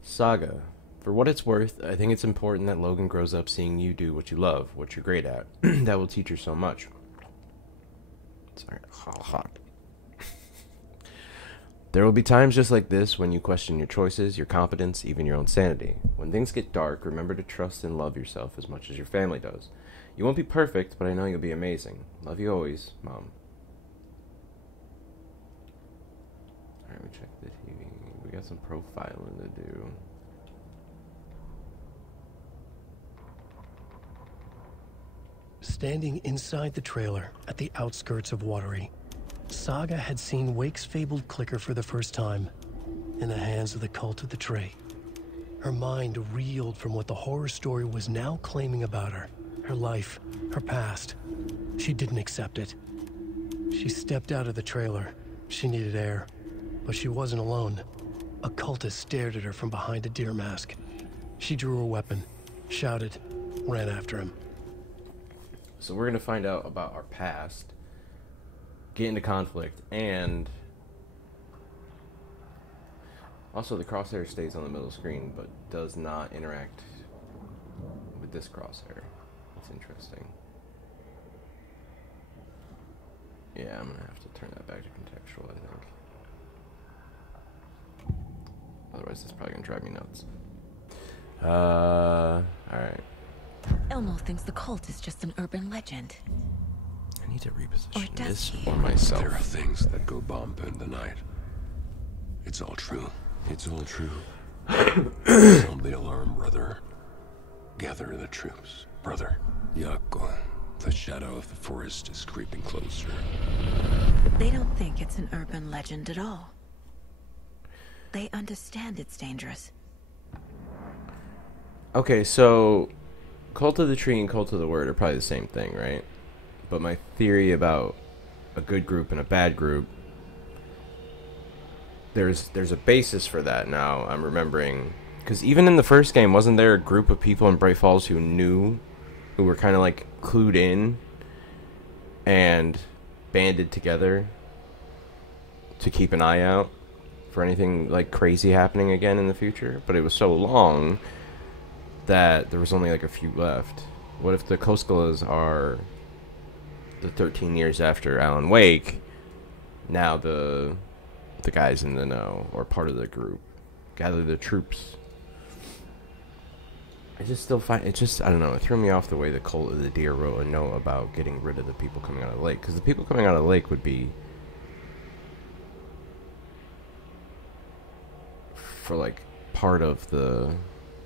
Saga. For what it's worth, I think it's important that Logan grows up seeing you do what you love, what you're great at. That will teach her so much. Sorry. There will be times just like this when you question your choices, your competence, even your own sanity. When things get dark, remember to trust and love yourself as much as your family does. You won't be perfect, but I know you'll be amazing. Love you always, Mom. Alright, we check the TV. We got some profiling to do. Standing inside the trailer at the outskirts of Watery, Saga had seen Wake's fabled clicker for the first time, in the hands of the cult of the Tree. Her mind reeled from what the horror story was now claiming about her, her life, her past. She didn't accept it. She stepped out of the trailer. She needed air, but she wasn't alone. A cultist stared at her from behind a deer mask. She drew her weapon, shouted, ran after him. So we're going to find out about our past, get into conflict, and also the crosshair stays on the middle screen but does not interact with this crosshair. That's interesting. Yeah, I'm going to have to turn that back to contextual, I think. Otherwise, it's probably going to drive me nuts. Alright. Elmo thinks the cult is just an urban legend. I need to reposition Or does this he? for myself. There are things that go bump in the night. It's all true. It's all true. Sound the alarm, brother. Gather the troops, brother. Yako, the shadow of the forest is creeping closer. They don't think it's an urban legend at all. They understand it's dangerous. Okay, so Cult of the Tree and Cult of the Word are probably the same thing, right? But my theory about a good group and a bad group, there's a basis for that now. I'm remembering, because even in the first game, wasn't there a group of people in Bright Falls who knew, who were kind of like clued in and banded together to keep an eye out for anything like crazy happening again in the future? But it was so long that there was only like a few left. What if the Koskalas are the 13 years after Alan Wake, now the guys in the know, or part of the group, gather the troops. I just still find it just, I don't know, it threw me off the way the Cult of the Deer wrote a note about getting rid of the people coming out of the lake, because the people coming out of the lake would be for like part of the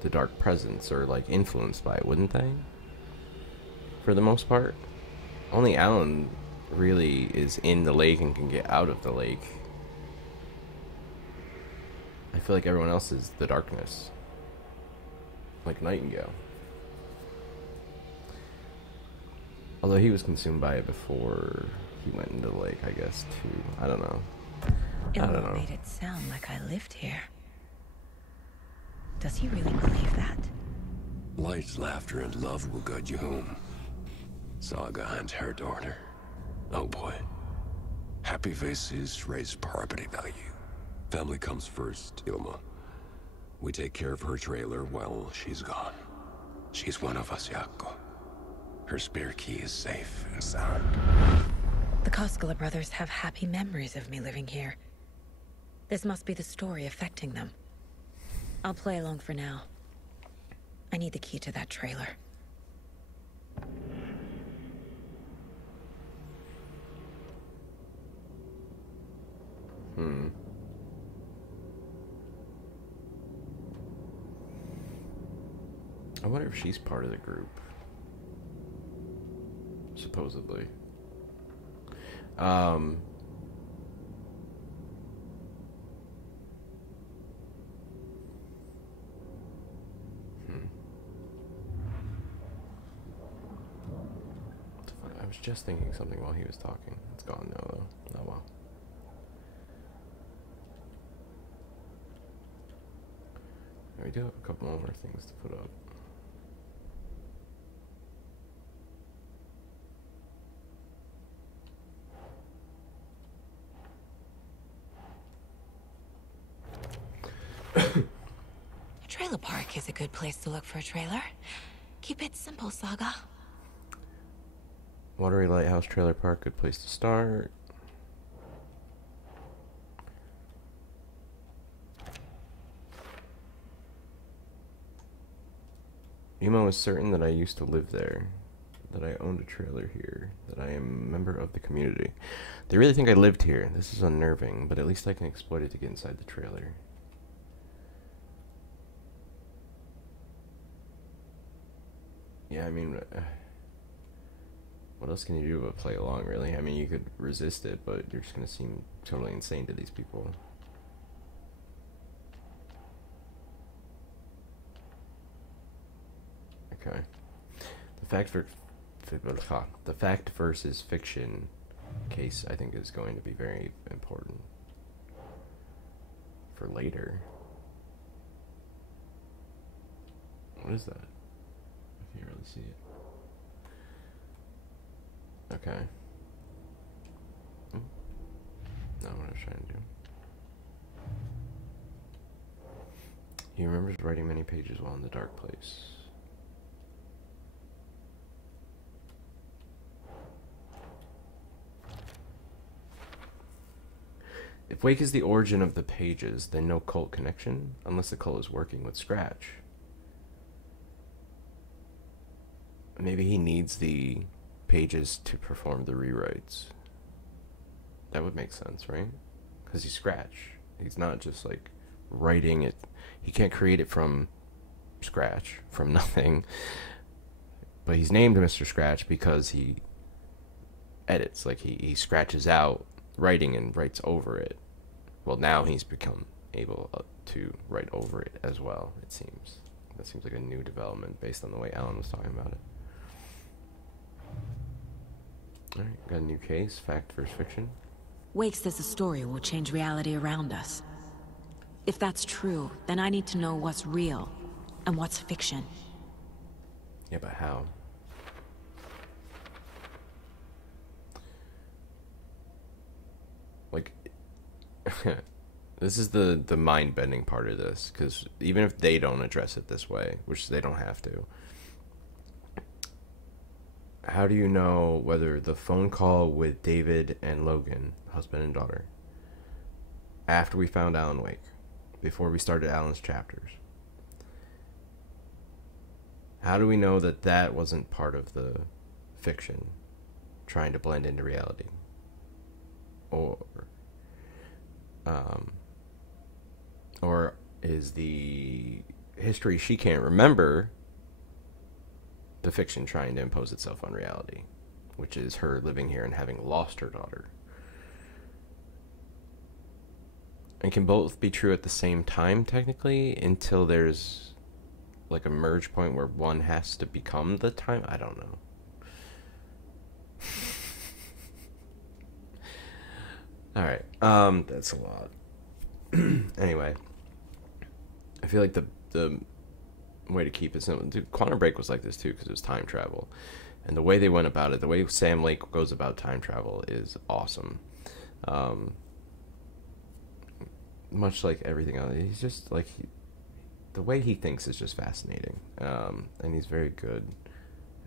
dark presence, or like influenced by it, wouldn't they? For the most part. Only Alan really is in the lake and can get out of the lake. I feel like everyone else is the darkness. Like Nightingale. Although he was consumed by it before he went into the lake, I guess, too. I don't know. I don't know. Made it sound like I lived here. Does he really believe that? Light, laughter, and love will guide you home. Saga and her daughter. Oh boy. Happy faces raise property value. Family comes first, Ilma. We take care of her trailer while she's gone. She's one of us, Jaakko. Her spare key is safe and sound. The Koskela brothers have happy memories of me living here. This must be the story affecting them. I'll play along for now. I need the key to that trailer. I wonder if she's part of the group. Supposedly. I was just thinking something while he was talking. It's gone now, though. Oh well. We do have a couple more things to put up. A trailer park is a good place to look for a trailer. Keep it simple, Saga. Watery Lighthouse Trailer Park, good place to start. Emo is certain that I used to live there, that I owned a trailer here, that I am a member of the community. They really think I lived here. This is unnerving, but at least I can exploit it to get inside the trailer. Yeah, I mean, what else can you do but play along, really? I mean, you could resist it, but you're just going to seem totally insane to these people. Okay. The fact versus fiction case, I think, is going to be very important for later. What is that? I can't really see it. Okay. Not what I was trying to do. He remembers writing many pages while in the dark place. If Wake is the origin of the pages, then no cult connection, unless the cult is working with Scratch. Maybe he needs the pages to perform the rewrites. That would make sense, right? Because he's Scratch. He's not just like writing it. He can't create it from scratch, from nothing. But he's named Mr. Scratch because he edits. Like he scratches out writing and writes over it. Well, now he's become able to write over it as well, it seems. That seems like a new development based on the way Alan was talking about it. Alright, got a new case, fact versus fiction. Wake says the story will change reality around us. If that's true, then I need to know what's real and what's fiction. Yeah, but how? Like, this is the mind-bending part of this, because even if they don't address it this way, which they don't have to, how do you know whether the phone call with David and Logan, husband and daughter, after we found Alan Wake, before we started Alan's chapters, how do we know that that wasn't part of the fiction trying to blend into reality? Or is the history she can't remember the fiction trying to impose itself on reality, which is her living here and having lost her daughter? And can both be true at the same time, technically, until there's like a merge point where one has to become the time? I don't know. Alright, that's a lot. Anyway, I feel like the way to keep it simple. Dude, Quantum Break was like this too, because it was time travel. And the way they went about it, the way Sam Lake goes about time travel is awesome. Much like everything else, he's just like, the way he thinks is just fascinating. And he's very good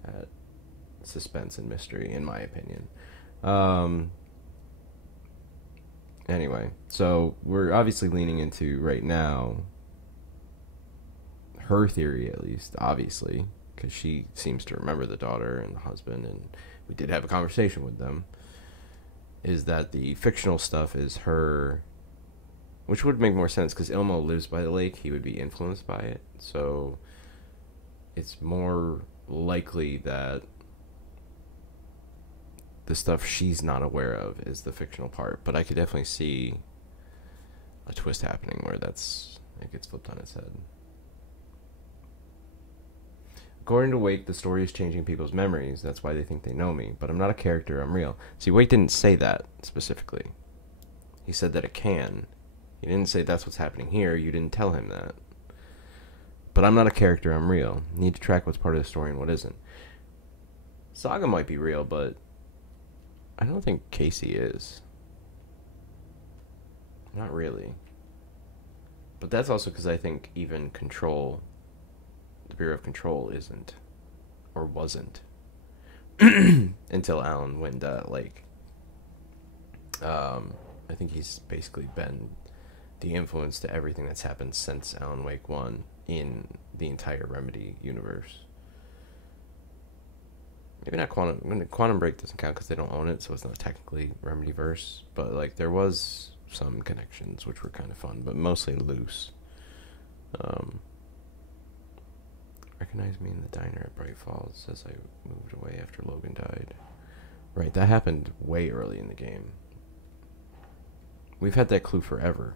at suspense and mystery, in my opinion. Anyway, so we're obviously leaning into, right now, her theory, at least, obviously, because she seems to remember the daughter and the husband, and we did have a conversation with them, is that the fictional stuff is her, which would make more sense, because Ilmo lives by the lake, he would be influenced by it, so it's more likely that the stuff she's not aware of is the fictional part. But I could definitely see a twist happening where it gets flipped on its head. According to Wake, the story is changing people's memories. That's why they think they know me. But I'm not a character, I'm real. See, Wake didn't say that specifically. He said that it can. He didn't say that's what's happening here. You didn't tell him that. But I'm not a character, I'm real. You need to track what's part of the story and what isn't. Saga might be real, but I don't think Casey is. Not really. But that's also because I think even Control, the Bureau of Control, isn't, or wasn't, until Alan went Lake. I think he's basically been the influence to everything that's happened since Alan Wake 1 in the entire Remedy universe. Maybe not Quantum Break doesn't count because they don't own it, so it's not technically Remedyverse. But like there was some connections which were kind of fun, but mostly loose. Recognize me in the diner at Bright Falls as I moved away after Logan died. Right, that happened way early in the game. We've had that clue forever.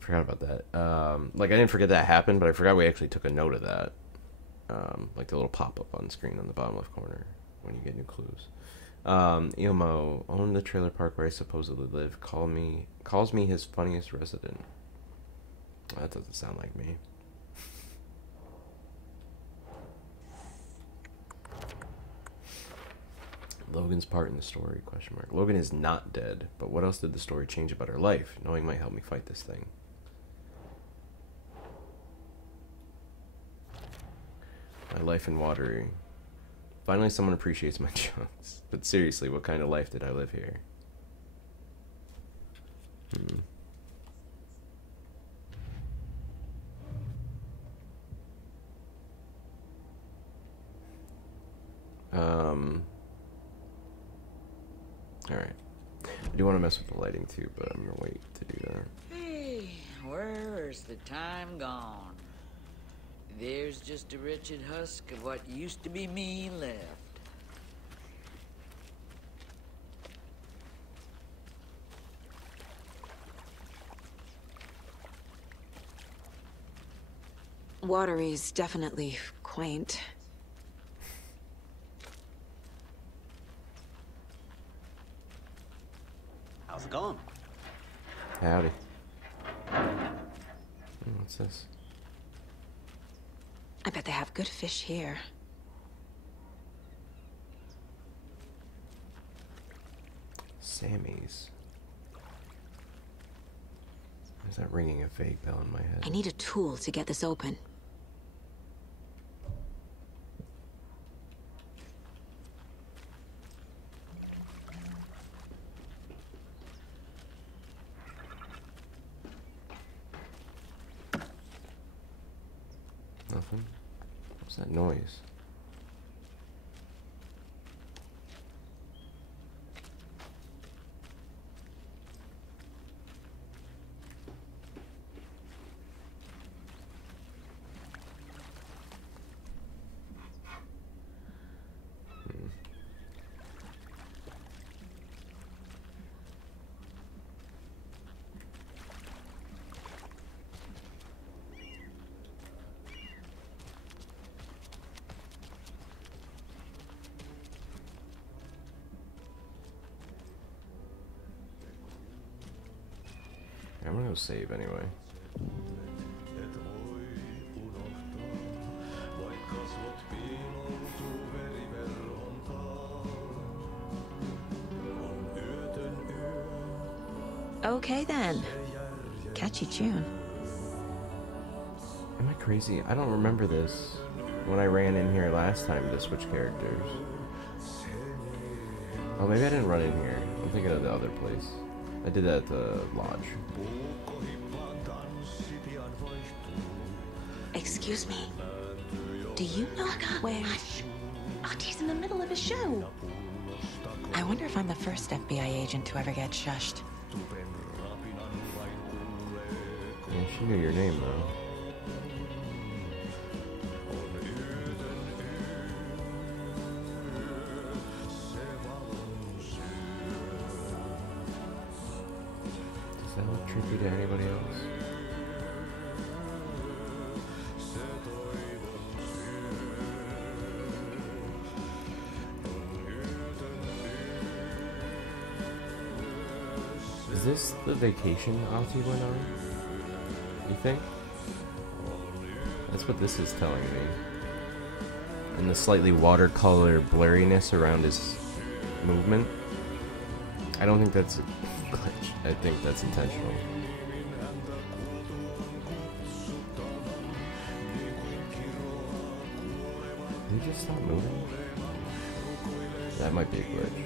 Forgot about that. Like I didn't forget that happened, but I forgot we actually took a note of that. Like the little pop-up on screen on the bottom left corner when you get new clues. Ilmo, own the trailer park where I supposedly live, calls me his funniest resident. That doesn't sound like me. Logan's part in the story, question mark. Logan is not dead, but what else did the story change about her life? Knowing might help me fight this thing. My life in Watery. Finally someone appreciates my jokes. But seriously, what kind of life did I live here? Alright. I do want to mess with the lighting too, but I'm gonna wait to do that. Hey, where's the time gone? There's just a wretched husk of what used to be me left. Watery's definitely quaint. How's it going? Howdy. What's this? I bet they have good fish here. Sammy's. Is that ringing a vague bell in my head? I need a tool to get this open. Nothing. What's that noise? I'm gonna go save anyway. Okay then. Catchy tune. Am I crazy? I don't remember this when I ran in here last time to switch characters. Oh, maybe I didn't run in here. I'm thinking of the other place. I did that at the lodge. Excuse me. Do you know where... He's in the middle of a show. I wonder if I'm the first FBI agent to ever get shushed. Yeah, she knew your name, though. Does that look tricky to anybody else? Is this the vacation Ozzy went on? You think? That's what this is telling me. And the slightly watercolor blurriness around his movement. I don't think that's a glitch. I think that's intentional. Did he just stop moving? That might be a glitch.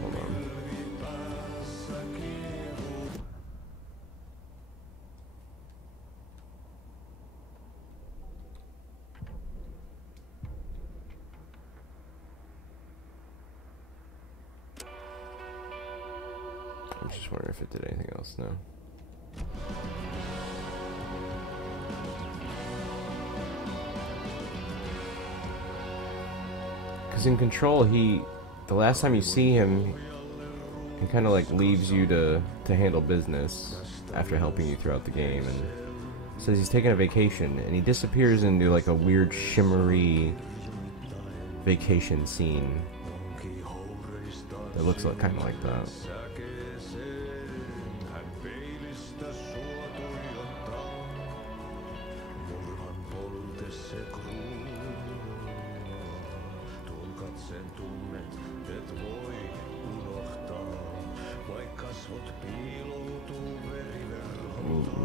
Hold on. I'm just wondering if it did anything else now. Because in Control, the last time you see him, he kind of like leaves you to handle business after helping you throughout the game, and says he's taking a vacation, and he disappears into like a weird shimmery vacation scene that looks like kind of like that.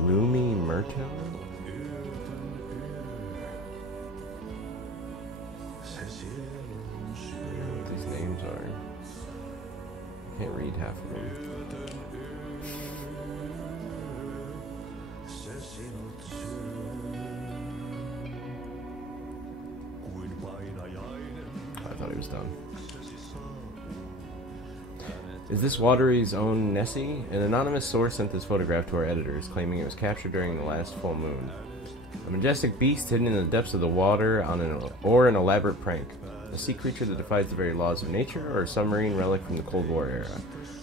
Rumi Myrtle? What these names are. Can't read half of them. I thought he was done. Is this Watery's own Nessie? An anonymous source sent this photograph to our editors, claiming it was captured during the last full moon. A majestic beast hidden in the depths of the water or an elaborate prank. A sea creature that defies the very laws of nature, or a submarine relic from the Cold War era.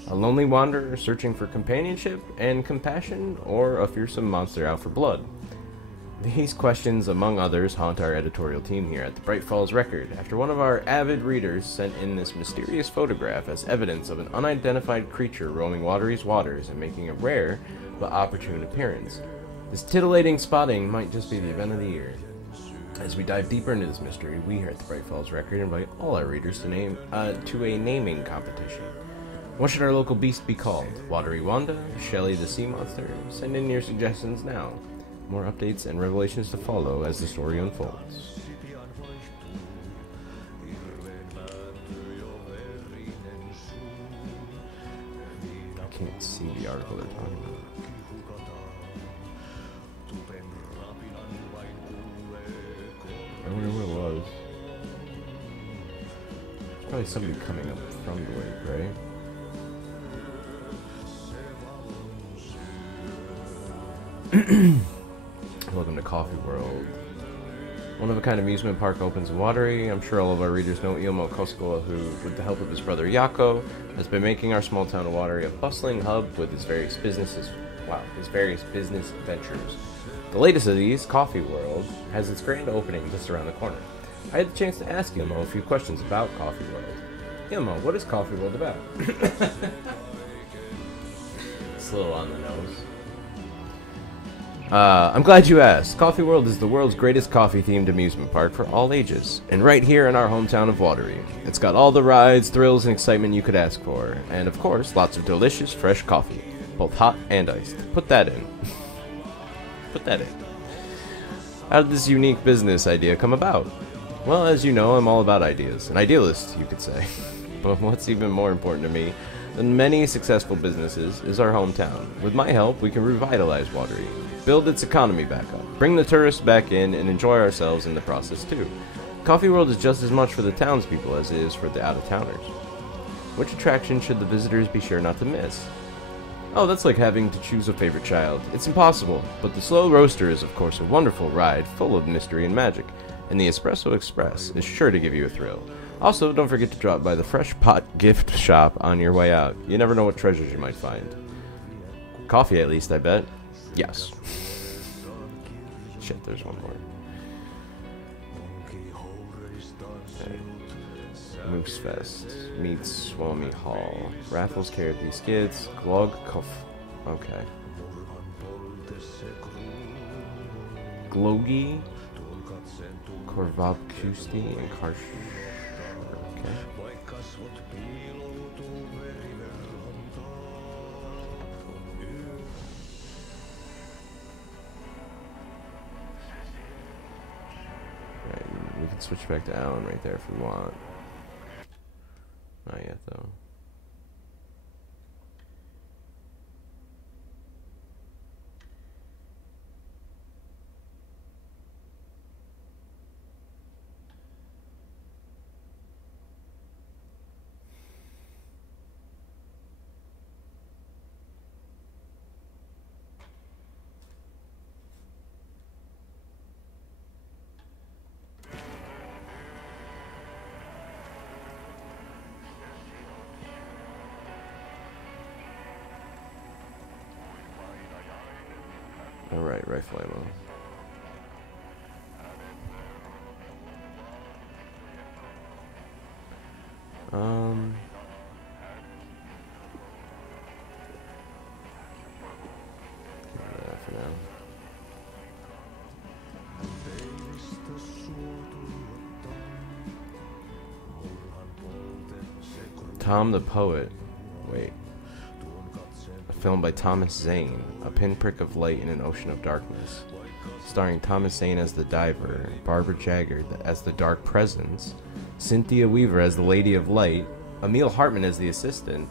A lonely wanderer searching for companionship and compassion, or a fearsome monster out for blood. These questions, among others, haunt our editorial team here at the Bright Falls Record, after one of our avid readers sent in this mysterious photograph as evidence of an unidentified creature roaming Watery's waters and making a rare but opportune appearance. This titillating spotting might just be the event of the year. As we dive deeper into this mystery, we here at the Bright Falls Record invite all our readers to a naming competition. What should our local beast be called? Watery Wanda? Shelly the Sea Monster? Send in your suggestions now. More updates and revelations to follow as the story unfolds. see the article they're talking about. I wonder what it was. There's probably somebody coming up from the lake, right? Welcome to Coffee World. One-of-a-kind amusement park opens in Watery. I'm sure all of our readers know Ilmo Koskola, who, with the help of his brother Yako, has been making our small town of Watery a bustling hub with his various business ventures. The latest of these, Coffee World, has its grand opening just around the corner. I had the chance to ask Ilmo a few questions about Coffee World. Ilmo, what is Coffee World about? It's a little on the nose. I'm glad you asked. Coffee World is the world's greatest coffee-themed amusement park for all ages, and right here in our hometown of Watery. It's got all the rides, thrills, and excitement you could ask for, and of course, lots of delicious, fresh coffee, both hot and iced. Put that in. Put that in. How did this unique business idea come about? Well, as you know, I'm all about ideas. An idealist, you could say. But what's even more important to me than many successful businesses is our hometown. With my help, we can revitalize Watery, build its economy back up, bring the tourists back in, and enjoy ourselves in the process too. Coffee World is just as much for the townspeople as it is for the out-of-towners. Which attraction should the visitors be sure not to miss? Oh, that's like having to choose a favorite child. It's impossible, but the Slow Roaster is of course a wonderful ride full of mystery and magic, and the Espresso Express is sure to give you a thrill. Also, don't forget to drop by the Fresh Pot gift shop on your way out. You never know what treasures you might find. Coffee, at least, I bet. Yes. Shit, there's one more. Okay. Moose Fest meets Swami Hall. Raffles, carrot skits, Glog Kof. Okay. Glogi, Korvabkusti, and Karsh. Okay. Right, we can switch back to Alan right there if we want. Not yet, though. Alright, rifle ammo. Yeah, for now. Tom the Poet. Wait. A film by Thomas Zane, a pinprick of light in an ocean of darkness. Starring Thomas Zane as the diver, Barbara Jagger as the dark presence, Cynthia Weaver as the Lady of Light, Emil Hartman as the assistant,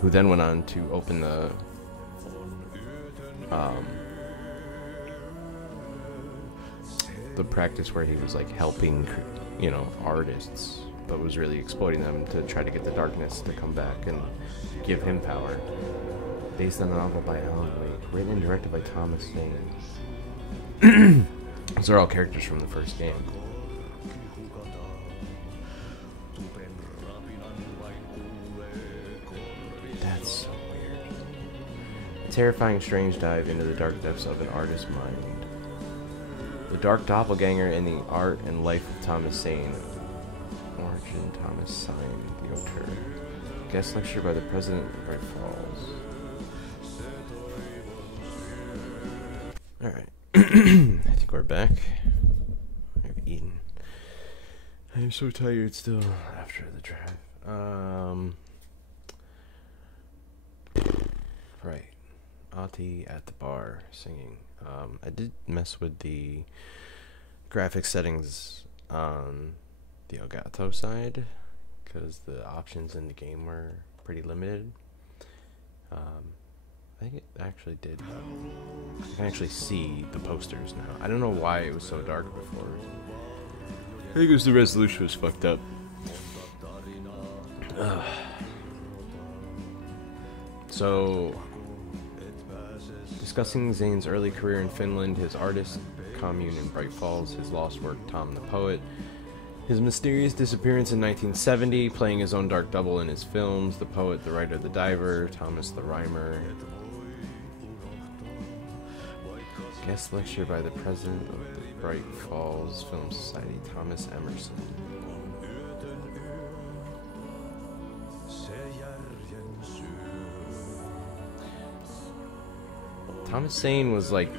who then went on to open the practice where he was like helping, you know, artists, but was really exploiting them to try to get the darkness to come back and give him power. Based on a novel by Alan Wake, written and directed by Thomas Zane. Those are all characters from the first game. That's so weird. A terrifying, strange dive into the dark depths of an artist's mind. The dark doppelganger in the art and life of Thomas Zane. Origin Thomas signed the auteur. Guest lecture by the president of Bright Falls. Alright. I think we're back. I've eaten. I am so tired still after the drive. Right. Ati at the bar singing. I did mess with the graphic settings on the Elgato side, because the options in the game were pretty limited. I think it actually did. I can actually see the posters now. I don't know why it was so dark before. I think it was the resolution was fucked up. So, discussing Zane's early career in Finland, his artist commune in Bright Falls, his lost work Tom the Poet, his mysterious disappearance in 1970, playing his own dark double in his films, The Poet, The Writer, The Diver, Thomas the Rhymer. Guest lecture by the president of the Bright Falls Film Society, Thomas Emerson. Thomas Zane was like...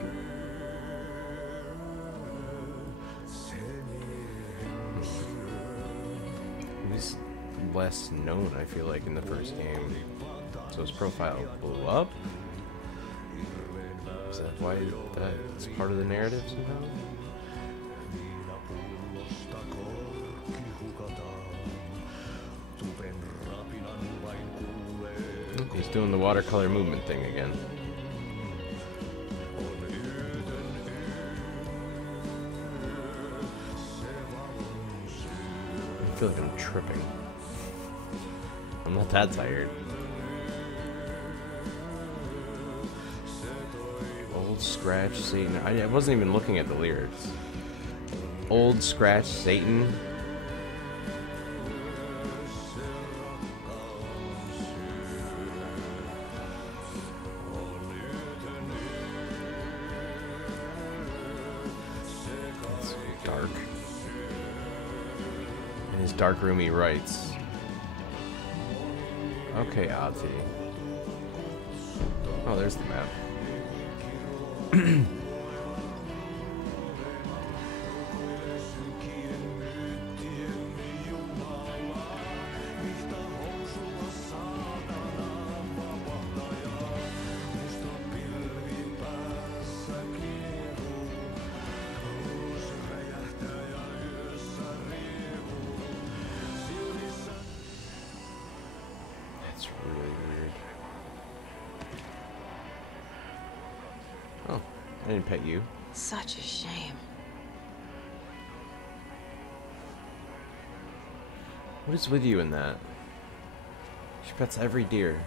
he was less known, I feel like, in the first game. So his profile blew up? Is that why that's part of the narrative somehow? He's doing the watercolor movement thing again. I feel like I'm tripping. I'm not that tired. Old Scratch Satan. I wasn't even looking at the lyrics. Old Scratch Satan. It's dark. In his dark room he writes. Okay, Ati. Oh, there's the map. That's really weird. Oh, I didn't pet you. Such a shame. What is with you in that? She pets every deer.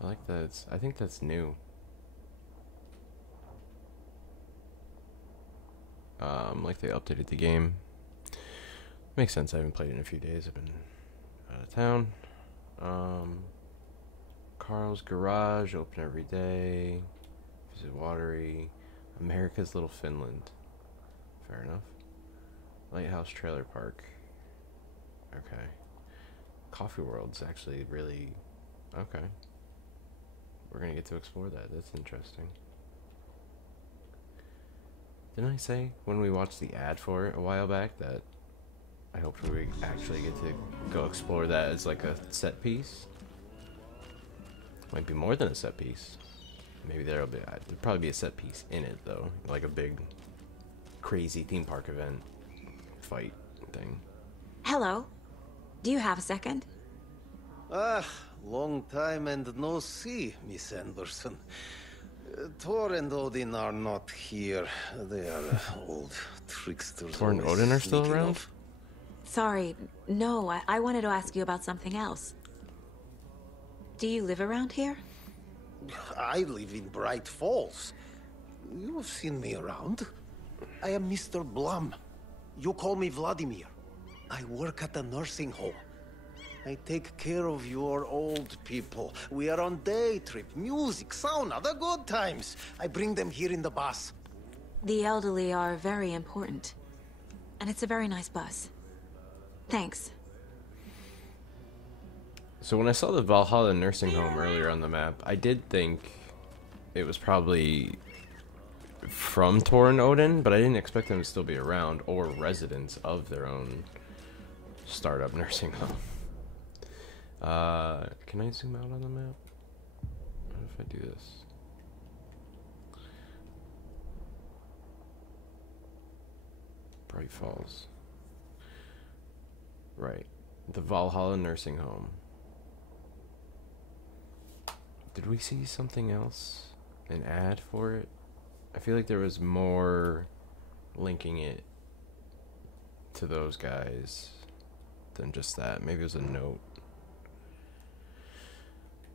I like that. I think that's new. Like they updated the game. Makes sense. I haven't played it in a few days. I've been out of town. Carl's Garage, open every day. Visit Watery. America's Little Finland. Fair enough. Lighthouse Trailer Park. Okay. Coffee World's actually really... okay. We're gonna get to explore that. That's interesting. Didn't I say when we watched the ad for it a while back that I hope we actually get to go explore that as like a set piece? Might be more than a set piece. Maybe there'll probably be a set piece in it though, like a big, crazy theme park event fight thing. Hello. Do you have a second? Ah, long time and no see, Miss Anderson. Thor and Odin are not here. They are old tricksters. Thor and Odin are still around? Sorry, no, I wanted to ask you about something else. Do you live around here? I live in Bright Falls. You have seen me around. I am Mr. Blum. You call me Vladimir. I work at a nursing home. I take care of your old people. We are on day trip, music, sauna, the good times. I bring them here in the bus. The elderly are very important. And it's a very nice bus. Thanks. So when I saw the Valhalla nursing home earlier on the map, I did think it was probably from Tor and Odin, but I didn't expect them to still be around or residents of their own startup nursing home. Can I zoom out on the map? What if I do this? Bright Falls. Right. The Valhalla nursing home. Did we see something else? An ad for it? I feel like there was more linking it to those guys than just that. Maybe it was a note.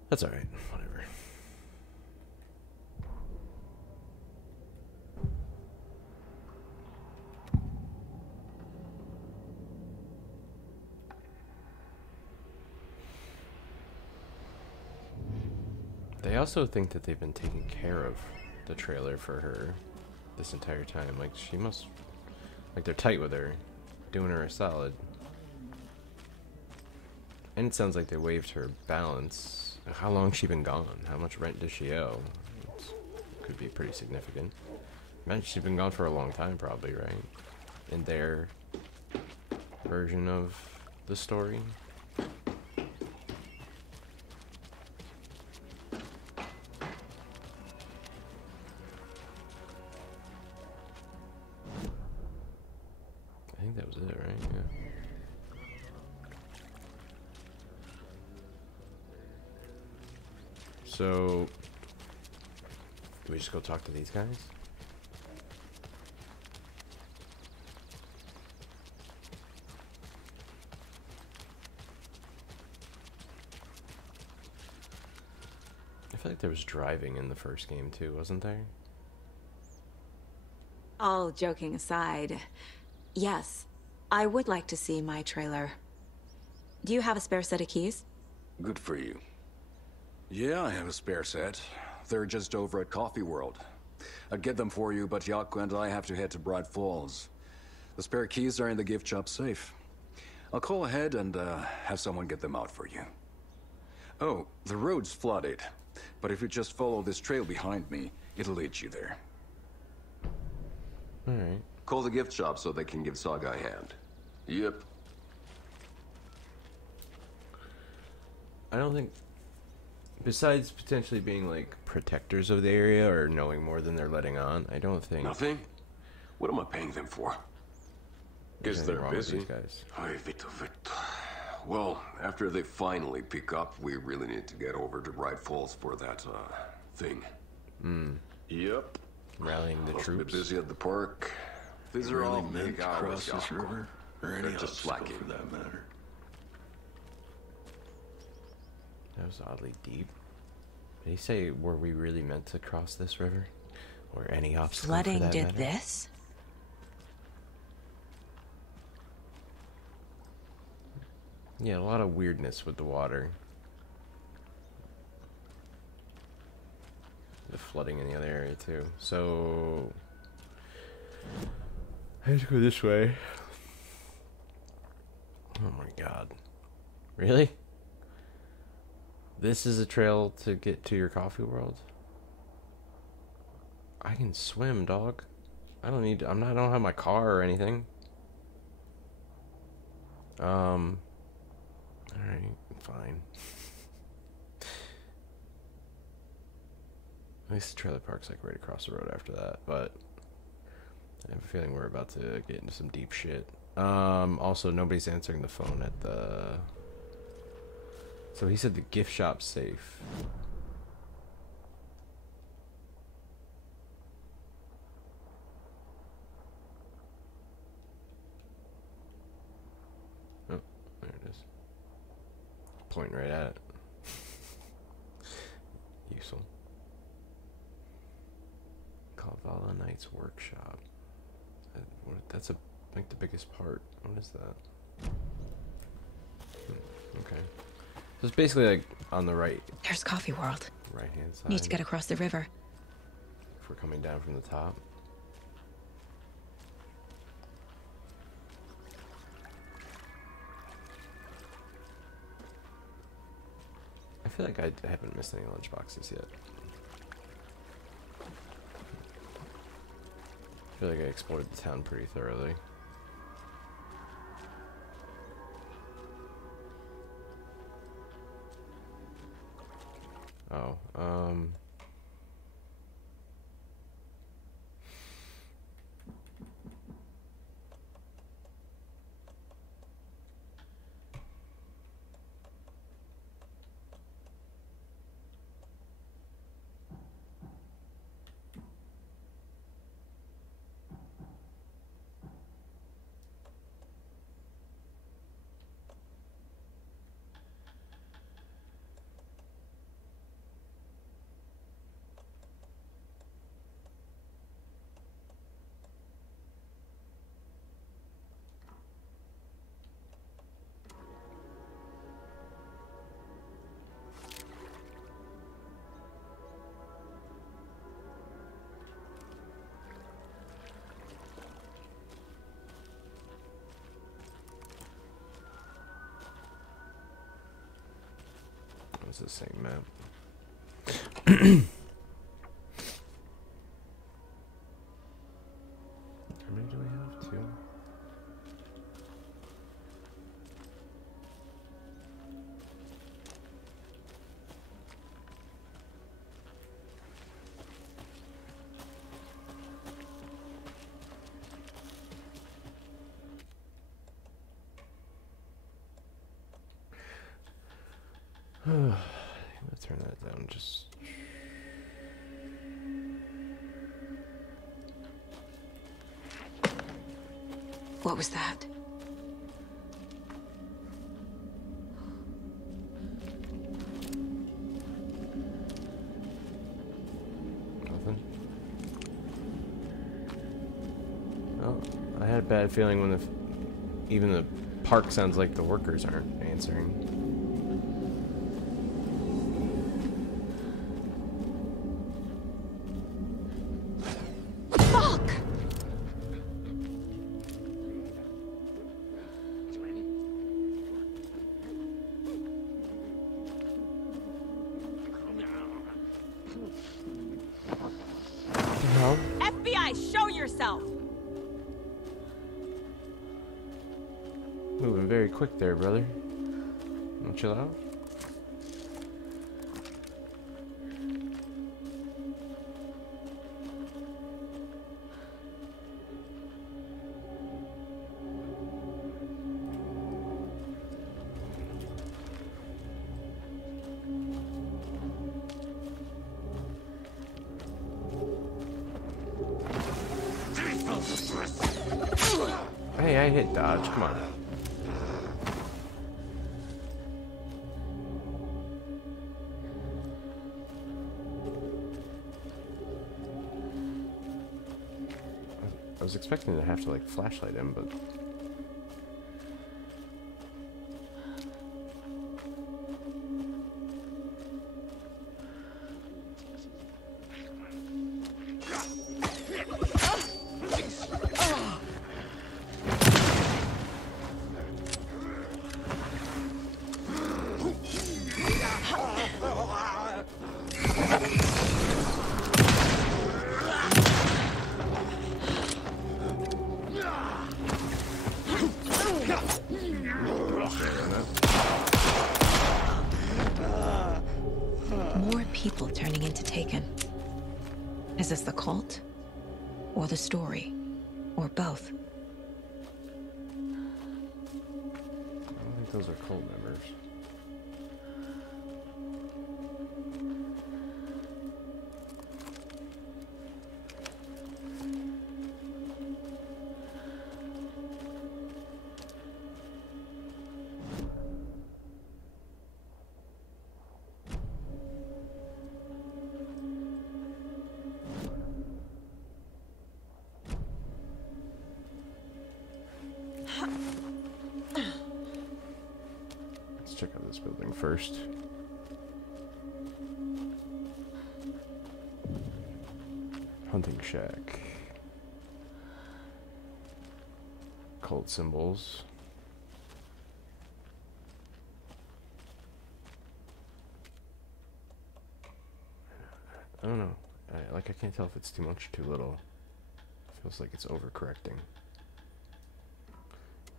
That's alright. Whatever. They also think that they've been taking care of the trailer for her this entire time. Like, she must... Like, they're tight with her. Doing her a solid. And it sounds like they waived her balance. How long has she been gone? How much rent does she owe? Could be pretty significant. Imagine she's been gone for a long time, probably, right? In their version of the story. I think that was it, right? Yeah. So, do we just go talk to these guys? I feel like there was driving in the first game too, wasn't there? All joking aside, yes, I would like to see my trailer. Do you have a spare set of keys? Good for you. Yeah, I have a spare set. They're just over at Coffee World. I'd get them for you, but Yaku and I have to head to Bright Falls. The spare keys are in the gift shop safe. I'll call ahead and have someone get them out for you. Oh, the road's flooded, but if you just follow this trail behind me, it'll lead you there. Alright. Call the gift shop so they can give Saga a hand. Yep. I don't think... Besides potentially being, like, protectors of the area or knowing more than they're letting on, I don't think... Nothing? What am I paying them for? Guess they're busy. Guys. Well, after they finally pick up, we really need to get over to Bright Falls for that, thing. Yep. Rallying the Must troops. be busy at the park. These are all big hours, cross this Yaku. river, or They're any just obstacle slacking. for that matter. That was oddly deep. Did he say, were we really meant to cross this river? Or any obstacle for Flooding that did matter? this? Yeah, a lot of weirdness with the water. The flooding in the other area too. So I have to go this way. Oh my god. Really? This is a trail to get to your coffee world? I can swim, dog. I don't need to, I don't have my car or anything. Alright, fine. At least the trailer park's like right across the road after that, but I have a feeling we're about to get into some deep shit. Also, nobody's answering the phone at the... So he said the gift shop's safe. Oh, there it is. Pointing right at it. Useful. Valhalla Knight's workshop. That's like the biggest part. What is that? Okay. So it's basically like on the right. There's Coffee World. Right hand side. Need to get across the river. If we're coming down from the top. I feel like I haven't missed any lunchboxes yet. feel like I explored the town pretty thoroughly. Oh, it's the same map. How many do we have? 2? I'm gonna turn that down just. What was that? Nothing. Well, I had a bad feeling when even the park sounds like the workers aren't answering. FBI, show yourself! Moving very quick there, brother. Wanna chill out? Hey, I hit dodge. Come on. I was expecting to have to like flashlight him, but More people turning into Taken. Is this the cult? Or the story? Or both? I don't think those are cult members. Let's check out this building first. Hunting shack. Cult symbols. I don't know. I can't tell if it's too much or too little. Feels like it's overcorrecting.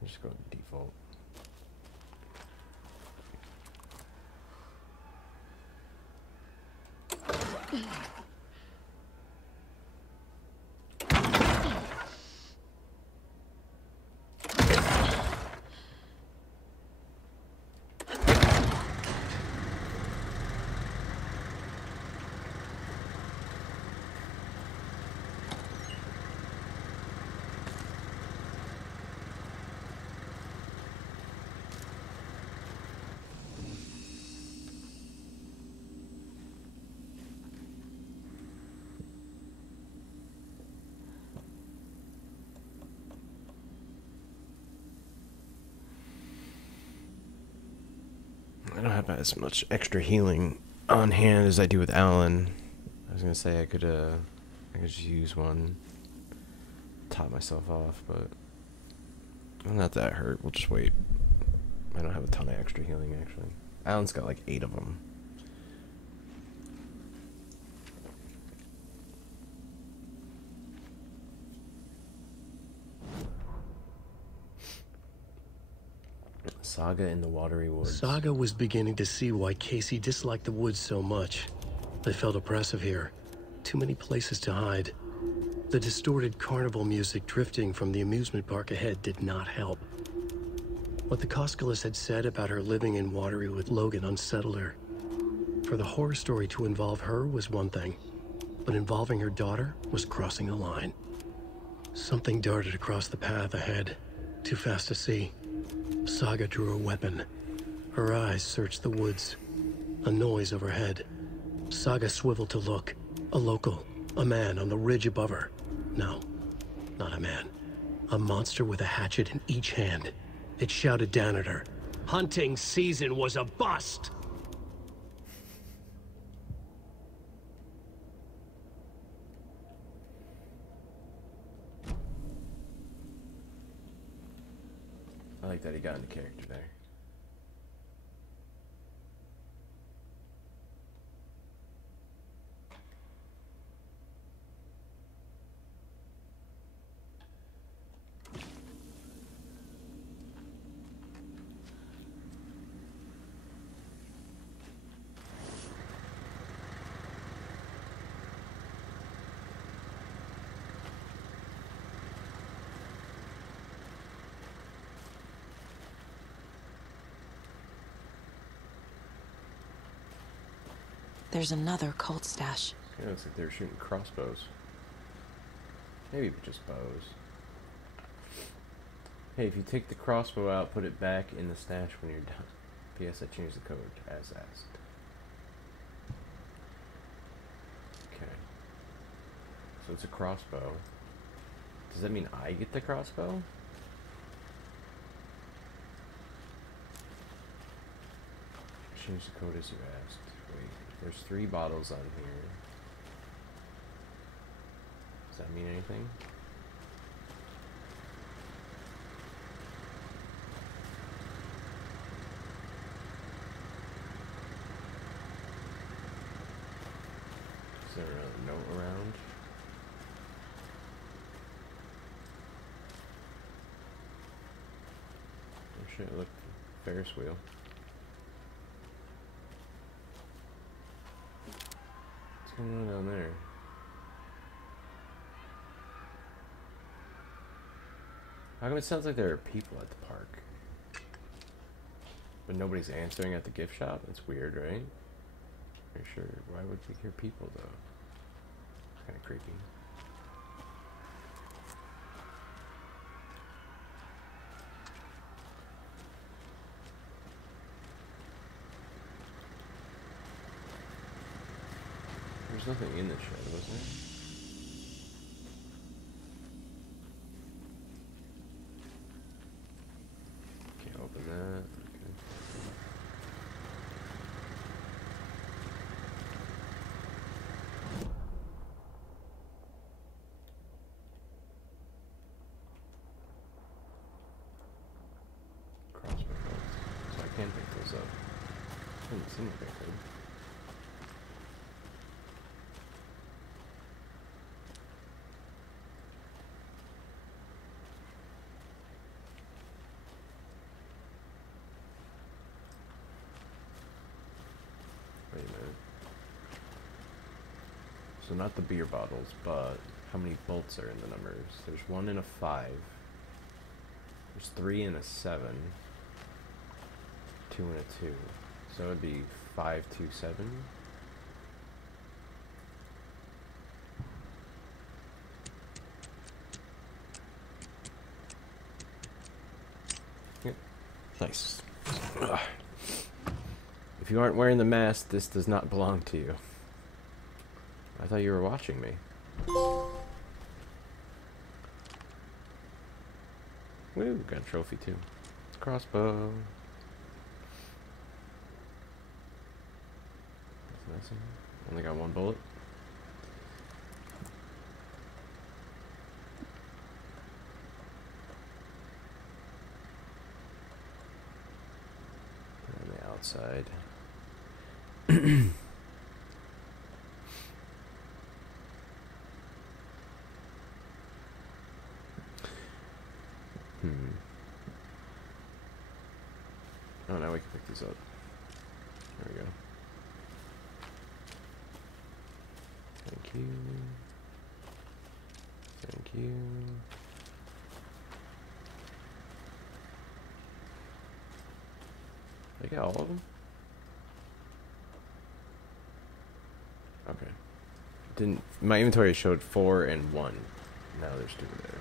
I'll just go to default. I don't have as much extra healing on hand as I do with Alan. I was gonna say I could just use one, top myself off, but I'm not that hurt. We'll just wait. I don't have a ton of extra healing actually. Alan's got like 8 of them. Saga in the watery woods. Saga was beginning to see why Casey disliked the woods so much. They felt oppressive here. Too many places to hide. The distorted carnival music drifting from the amusement park ahead did not help. What the Koskelis had said about her living in Watery with Logan unsettled her. For the horror story to involve her was one thing, but involving her daughter was crossing the line. Something darted across the path ahead, too fast to see. Saga drew her weapon. Her eyes searched the woods. A noise overhead. Saga swiveled to look. A local. A man on the ridge above her. No, not a man. A monster with a hatchet in each hand. It shouted down at her. Hunting season was a bust! I like that he got into character there. There's another cult stash. Yeah, looks like they were shooting crossbows. Maybe just bows. Hey, if you take the crossbow out, put it back in the stash when you're done. P.S. I changed the code, as asked. Okay. So it's a crossbow. Does that mean I get the crossbow? Change the code as you asked. Wait, there's 3 bottles on here. Does that mean anything? Is there a note around? Oh shit, look, Ferris wheel. What's going on down there? How come it sounds like there are people at the park? But nobody's answering at the gift shop? That's weird, right? Pretty sure. Why would we hear people, though? Kind of creepy. There's nothing in the shed, was there? Can't open that. Okay. Crossbow bolts. So I can pick those up. Doesn't seem like I could. So not the beer bottles, but how many bolts are in the numbers? There's 1 and a 5. There's 3 and a 7. 2 and a 2. So it would be 5, 2, 7. Yep. Nice. Ugh. If you aren't wearing the mask, this does not belong to you. I thought you were watching me. Woo, got a trophy too. Crossbow. That's nice. Only got 1 bullet. On the outside. Oh, now we can pick these up. There we go. Thank you. Thank you. I got all of them? Okay. Didn't my inventory showed 4 and 1. Now there's 2 there.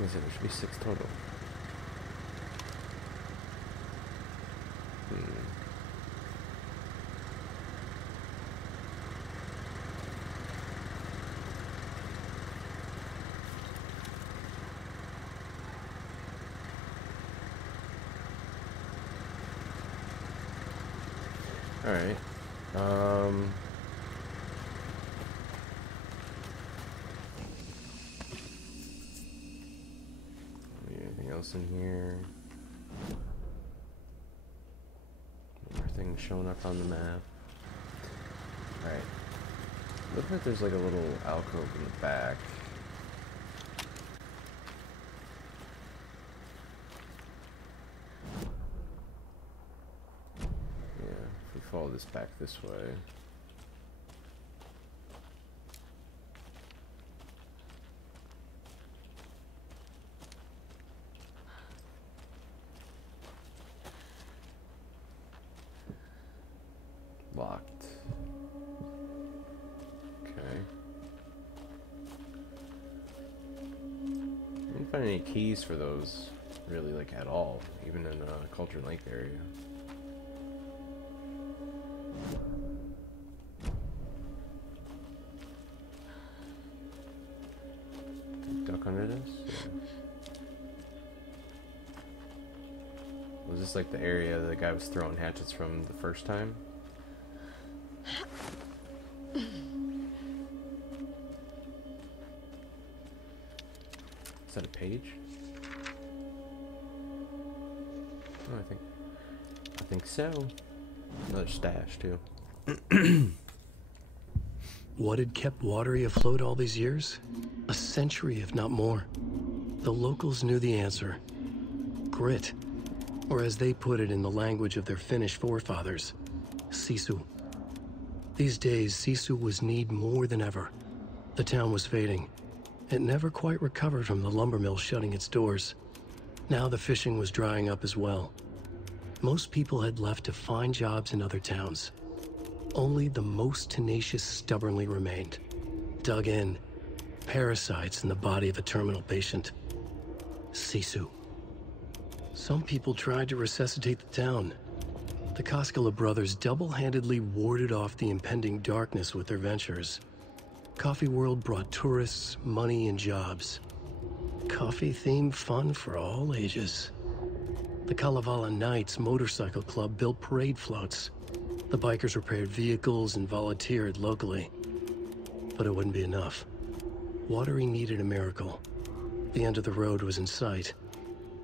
Listen, there should be 6 total. Alright. Anything else in here? More things showing up on the map. Alright. Looks like there's like a little alcove in the back. Follow this back this way. Locked. Okay. Didn't find any keys for those, really, like at all, even in Cauldron Lake area. Under this? Yeah. Was this like the area the guy was throwing hatchets from the first time? Is that a page? Oh, I think so. Another stash too. What had kept Watery afloat all these years? A century, if not more. The locals knew the answer. Grit. Or as they put it in the language of their Finnish forefathers, sisu. These days, sisu was needed more than ever. The town was fading. It never quite recovered from the lumber mill shutting its doors. Now the fishing was drying up as well. Most people had left to find jobs in other towns. Only the most tenacious stubbornly remained. Dug in. Parasites in the body of a terminal patient. Sisu. Some people tried to resuscitate the town. The Koskela brothers double-handedly warded off the impending darkness with their ventures. Coffee World brought tourists, money, and jobs. Coffee-themed fun for all ages. The Kalevala Knights Motorcycle Club built parade floats. The bikers repaired vehicles and volunteered locally. But it wouldn't be enough. Watery needed a miracle. The end of the road was in sight.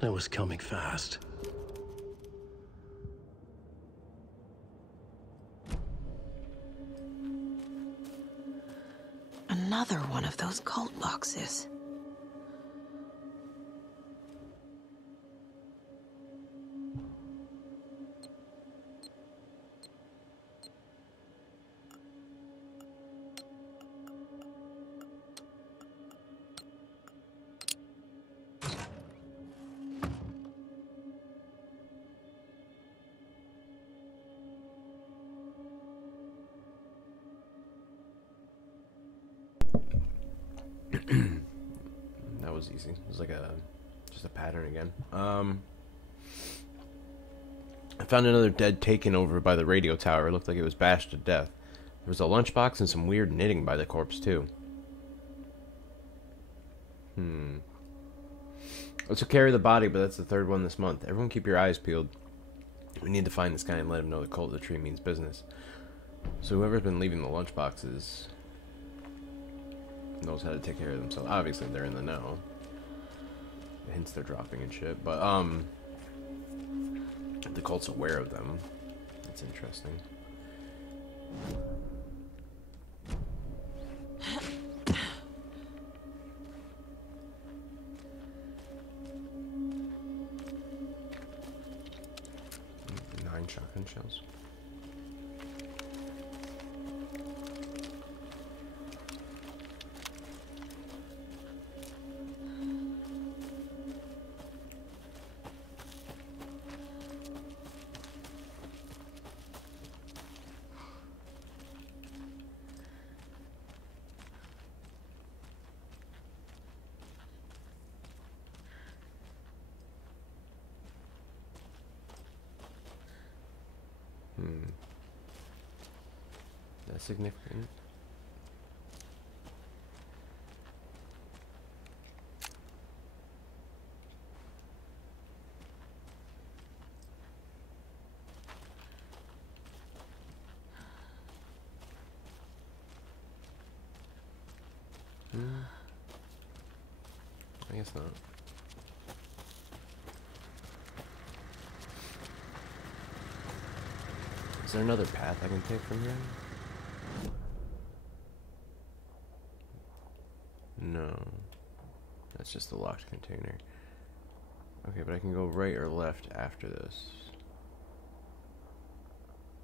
And it was coming fast. Another one of those cult boxes. was easy. It was like just a pattern again. I found another dead taken over by the radio tower. It looked like it was bashed to death. There was a lunchbox and some weird knitting by the corpse, too. I took care of the body, but that's the third one this month. Everyone keep your eyes peeled. We need to find this guy and let him know the cult of the tree means business. So whoever's been leaving the lunchboxes knows how to take care of themselves. Obviously, they're in the know. Hints they're dropping and shit, but, the cult's aware of them. That's interesting. Nine shotgun shells. That's significant. I guess not. Is there another path I can take from here? No. That's just a locked container. Okay, but I can go right or left after this.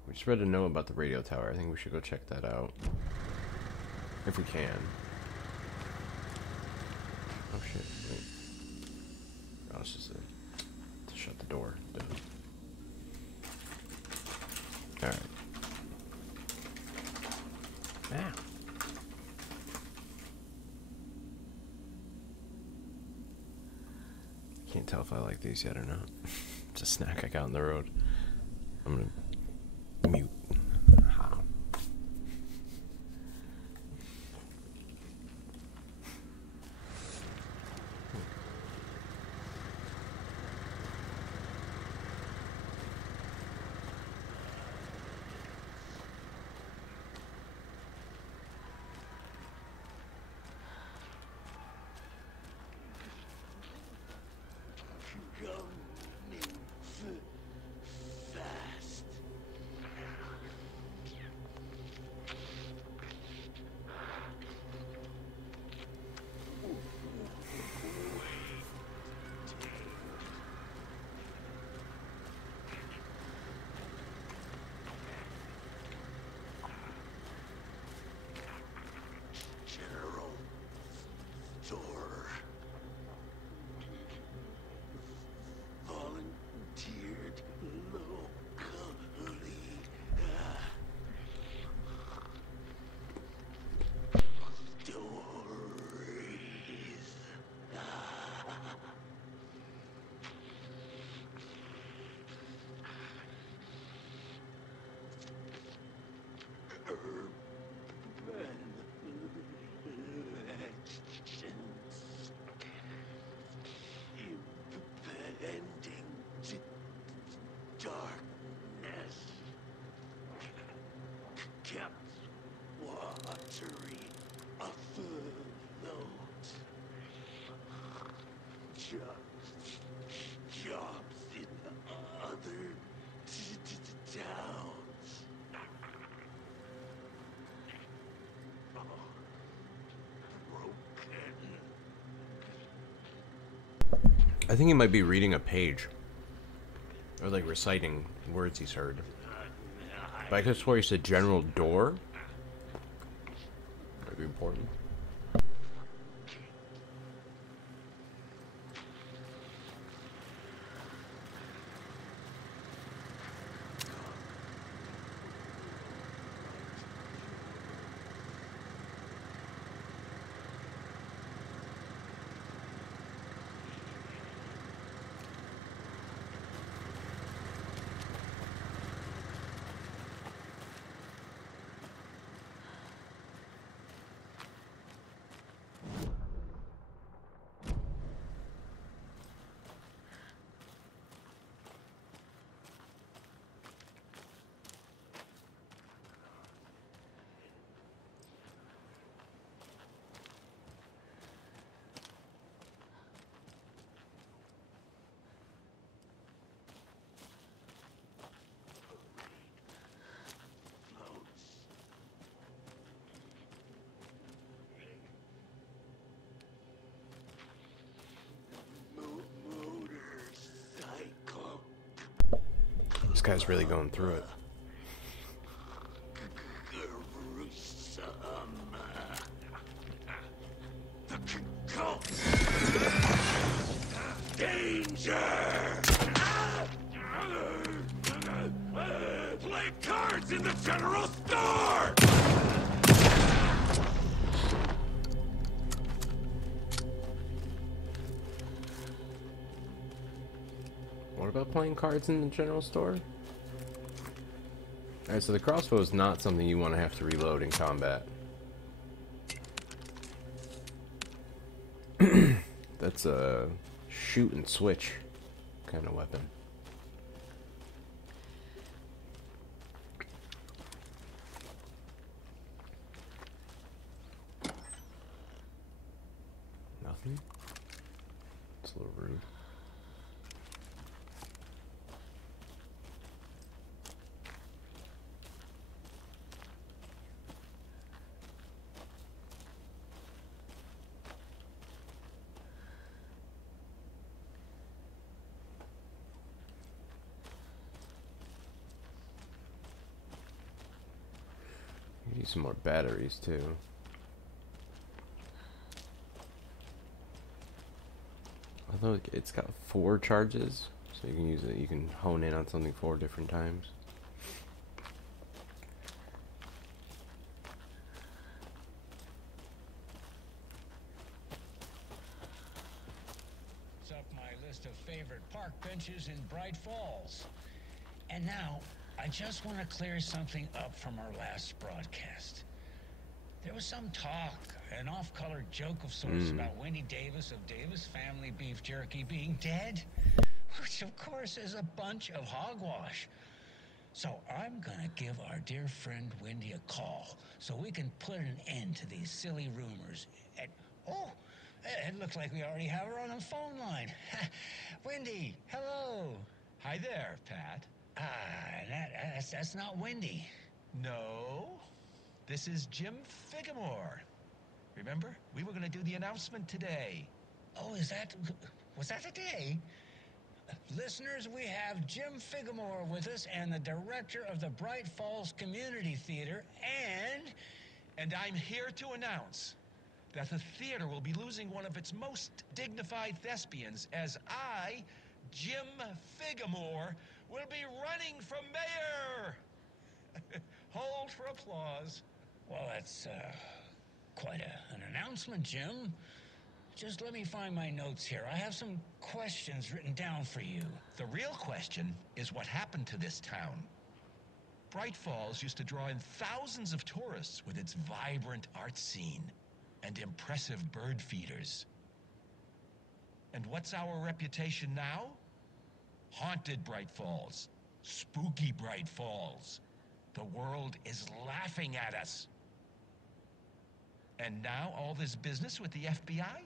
We just read a note about the radio tower. I think we should go check that out. If we can. Oh shit, wait. Oh, it's just to shut the door. Duh. Alright. Now. Can't tell if I like these yet or not. It's a snack I got on the road. I'm gonna mute. How? I think he might be reading a page. Or like reciting words he's heard. But I could swear he said general door. Might be important. guy's really going through it. Danger! Play cards in the general store! What about playing cards in the general store? Alright, so the crossbow is not something you want to have to reload in combat. That's a shoot and switch kind of weapon. Nothing? It's a little rude. Need some more batteries too. Although it's got 4 charges, so you can use it. You can hone in on something 4 different times. It's up my list of favorite park benches in Bright Falls. And now, I just want to clear something up from our last broadcast. There was some talk, an off-color joke of sorts about Wendy Davis of Davis Family Beef Jerky being dead, which of course is a bunch of hogwash. So I'm gonna give our dear friend Wendy a call so we can put an end to these silly rumors. And, oh, it looks like we already have her on the phone line. Wendy, hello. Hi there, Pat. That's not Wendy. No, this is Jim Figamore. Remember, we were going to do the announcement today. Oh, was that today? Listeners, we have Jim Figamore with us and the director of the Bright Falls Community Theater, And I'm here to announce that the theater will be losing one of its most dignified thespians as I, Jim Figamore, will be running for mayor! Hold for applause. Well, that's quite an announcement, Jim. Just let me find my notes here. I have some questions written down for you. The real question is what happened to this town. Bright Falls used to draw in thousands of tourists with its vibrant art scene and impressive bird feeders. And what's our reputation now? Haunted Bright Falls. Spooky Bright Falls. The world is laughing at us. And now all this business with the FBI?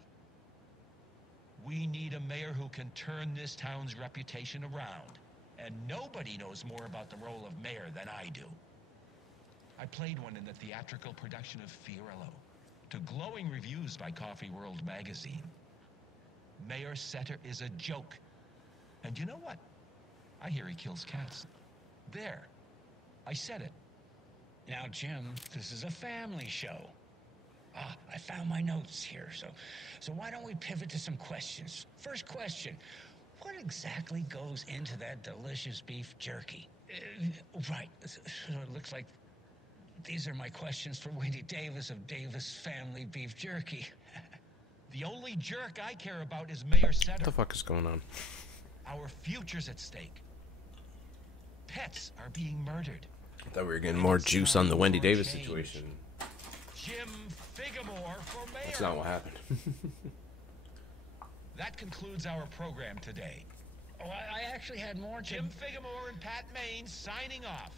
We need a mayor who can turn this town's reputation around. And nobody knows more about the role of mayor than I do. I played one in the theatrical production of Fiorello, to glowing reviews by Coffee World magazine. Mayor Setter is a joke. And you know what? I hear he kills cats. There. I said it. Now, Jim, this is a family show. I found my notes here, so why don't we pivot to some questions? First question, what exactly goes into that delicious beef jerky? Right, so it looks like these are my questions for Wendy Davis of Davis Family Beef Jerky. The only jerk I care about is Mayor Setter. What the fuck is going on? Our future's at stake. Pets are being murdered. I thought we were getting more juice on the Wendy Davis situation. Jim Figamore for mayor. That's not what happened. That concludes our program today. Oh, I actually had more. Jim Figamore and Pat Maine signing off.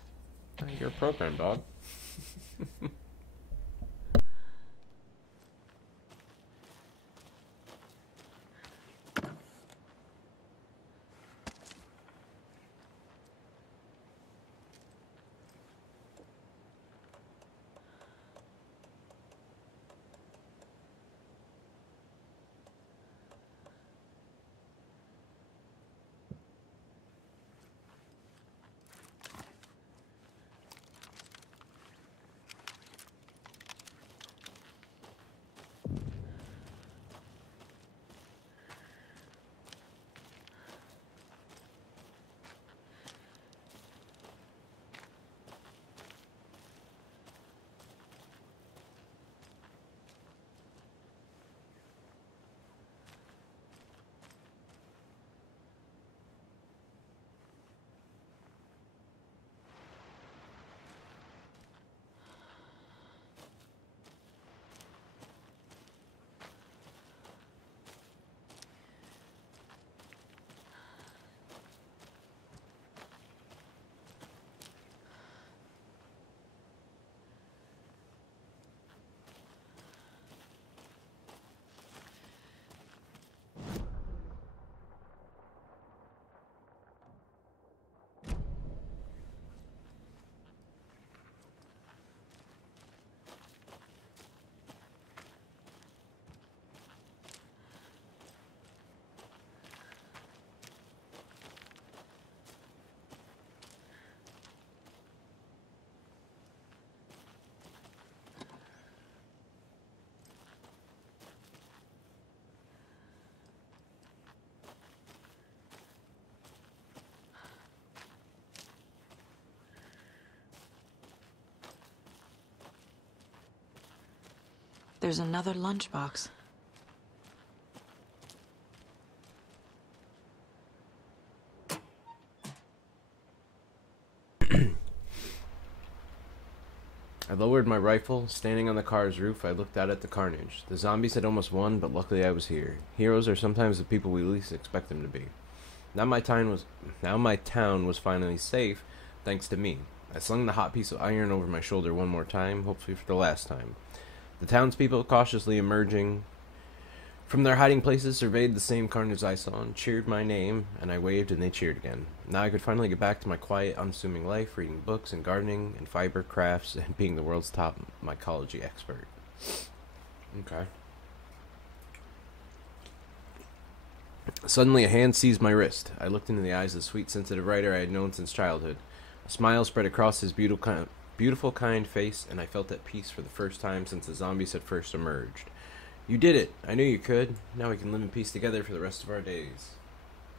Your program, dog. There's another lunchbox. I lowered my rifle. Standing on the car's roof, I looked out at the carnage. The zombies had almost won, but luckily I was here. Heroes are sometimes the people we least expect them to be. Now my town was finally safe, thanks to me. I slung the hot piece of iron over my shoulder one more time, hopefully for the last time. The townspeople, cautiously emerging from their hiding places, surveyed the same carnage I saw and cheered my name, and I waved and they cheered again. Now I could finally get back to my quiet, unassuming life, reading books and gardening and fiber crafts and being the world's top mycology expert. Okay. Suddenly a hand seized my wrist. I looked into the eyes of the sweet, sensitive writer I had known since childhood. A smile spread across his beautiful, kind face, and I felt at peace for the first time since the zombies had first emerged. You did it. I knew you could. Now we can live in peace together for the rest of our days.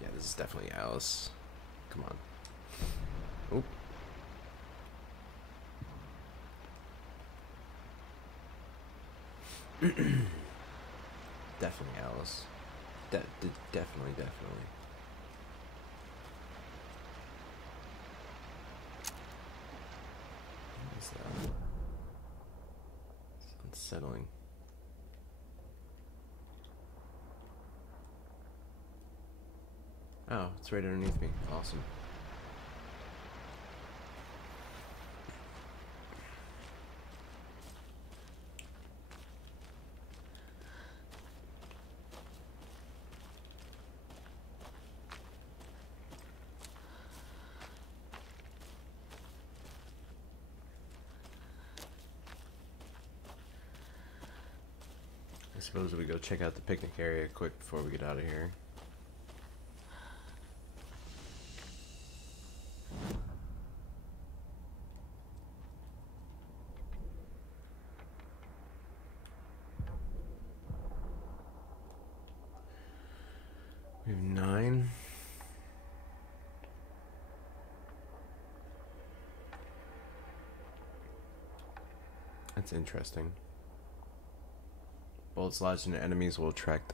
Yeah, this is definitely Alice. Come on. Oop. Definitely Alice. Definitely. What is that? It's unsettling. Oh, it's right underneath me. Awesome. I suppose we go check out the picnic area quick before we get out of here. We have 9. That's interesting. Bolts lodged into enemies will attract...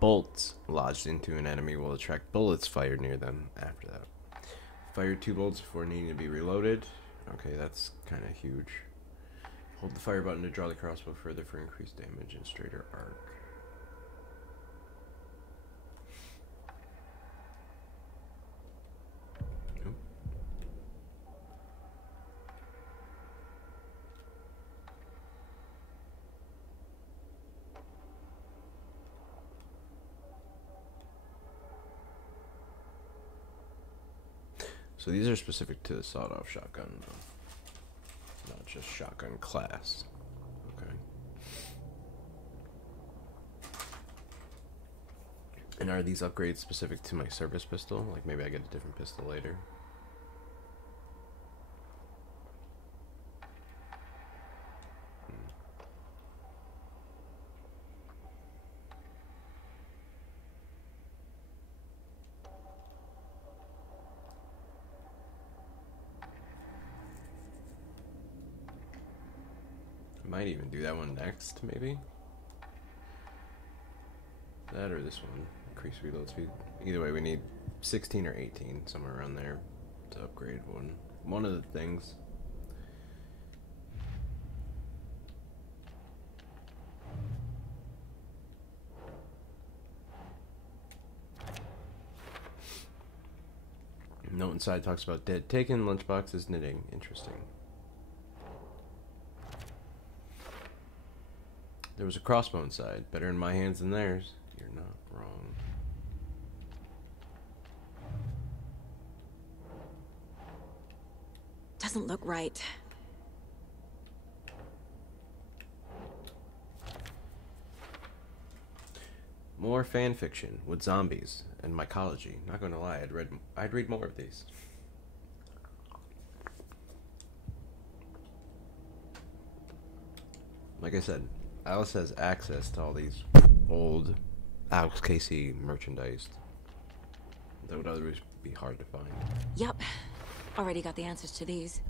Bolts lodged into an enemy will attract bullets fired near them after that. Fire 2 bolts before needing to be reloaded. Okay, that's kind of huge. Hold the fire button to draw the crossbow further for increased damage and straighter arc. So these are specific to the sawed-off shotgun, not just shotgun class. Okay. And are these upgrades specific to my service pistol? Like maybe I get a different pistol later. Might even do that one next, maybe? That or this one. Increase reload speed. Either way, we need 16 or 18, somewhere around there, to upgrade one of the things. Note inside talks about dead taken, lunchboxes, knitting. Interesting. There was a crossbow inside. Better in my hands than theirs. You're not wrong. Doesn't look right. More fan fiction with zombies and mycology. Not gonna lie, I'd read more of these. Like I said, Alice has access to all these old Alex Casey merchandise that would otherwise be hard to find. Yep. Already got the answers to these.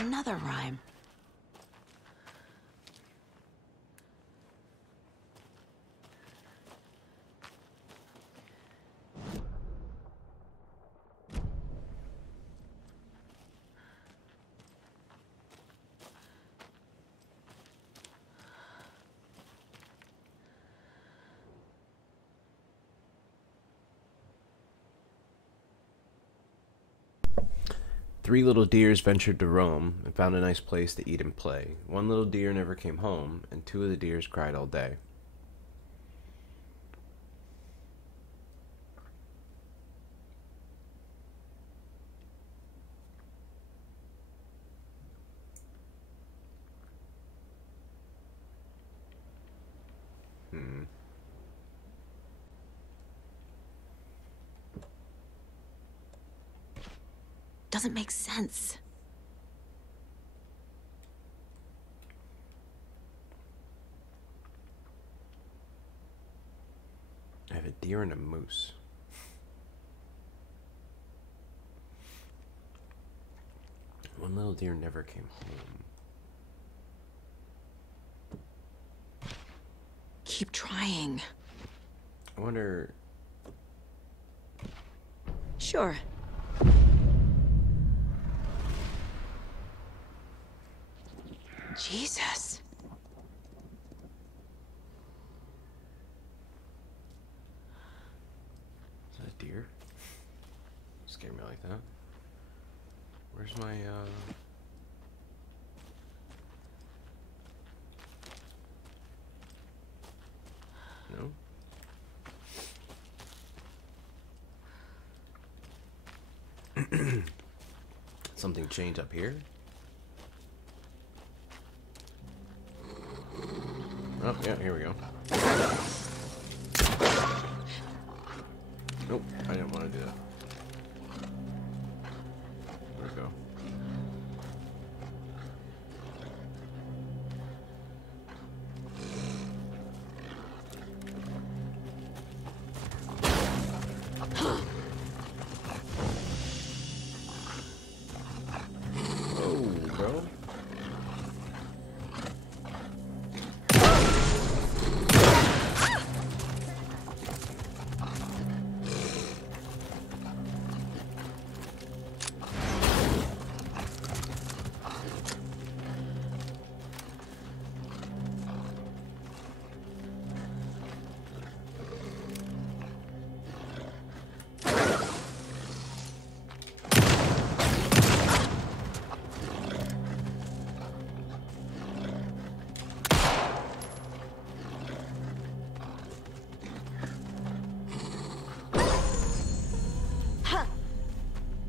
Another rhyme. Three little deers ventured to roam and found a nice place to eat and play. One little deer never came home, and two of the deers cried all day. Doesn't make sense. I have a deer and a moose. One little deer never came home. Keep trying. I wonder... Sure. Jesus. Is that a deer? Scare me like that. Where's my, No? Something changed up here? Oh, yeah, here we go. Nope, I didn't want to do that. Where'd it go? Oh, bro.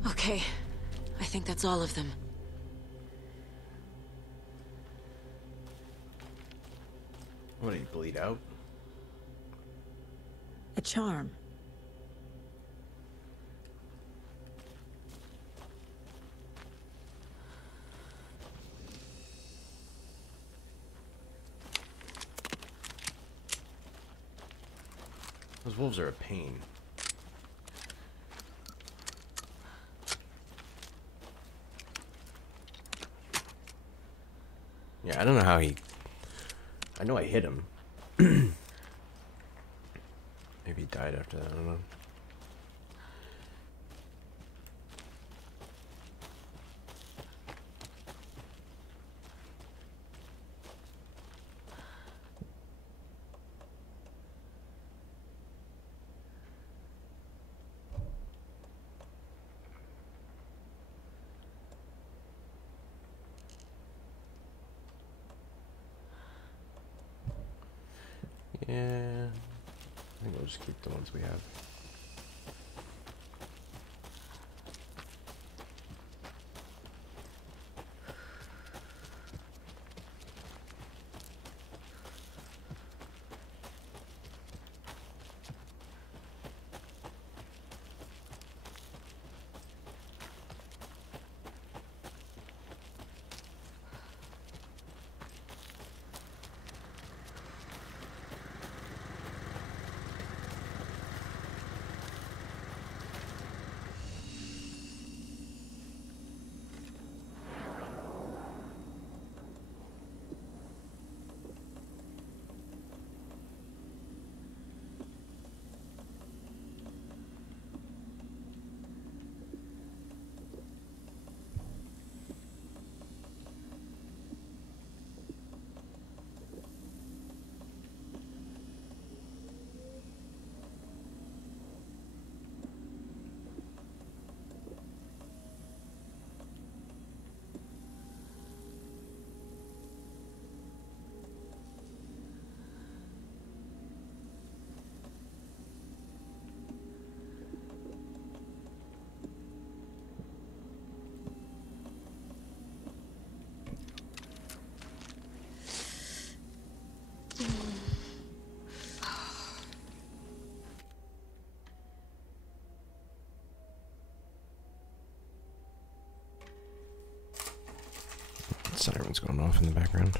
Okay, I think that's all of them. What, did he bleed out? A charm. Those wolves are a pain. Yeah, I don't know how he... I know I hit him. Maybe he died after that, I don't know. Yeah, I think we'll just keep the ones we have. Something's going off in the background.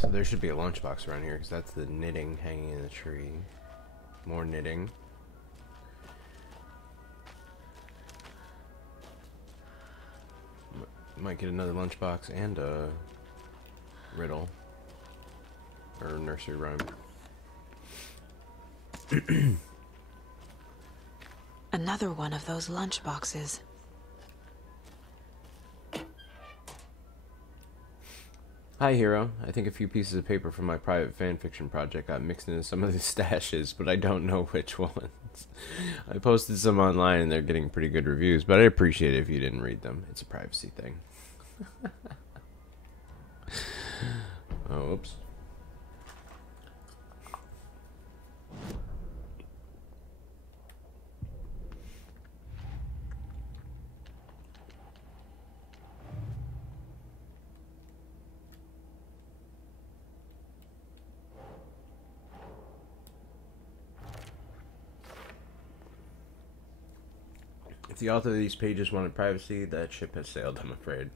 So there should be a lunchbox around here, because that's the knitting hanging in the tree. More knitting. Might get another lunchbox and a riddle. Or nursery rhyme. Another one of those lunchboxes. Hi, Hero. I think a few pieces of paper from my private fanfiction project got mixed into some of the stashes, but I don't know which ones. I posted some online and they're getting pretty good reviews, but I appreciate it if you didn't read them. It's a privacy thing. Oh, oops. If the author of these pages wanted privacy, that ship has sailed, I'm afraid.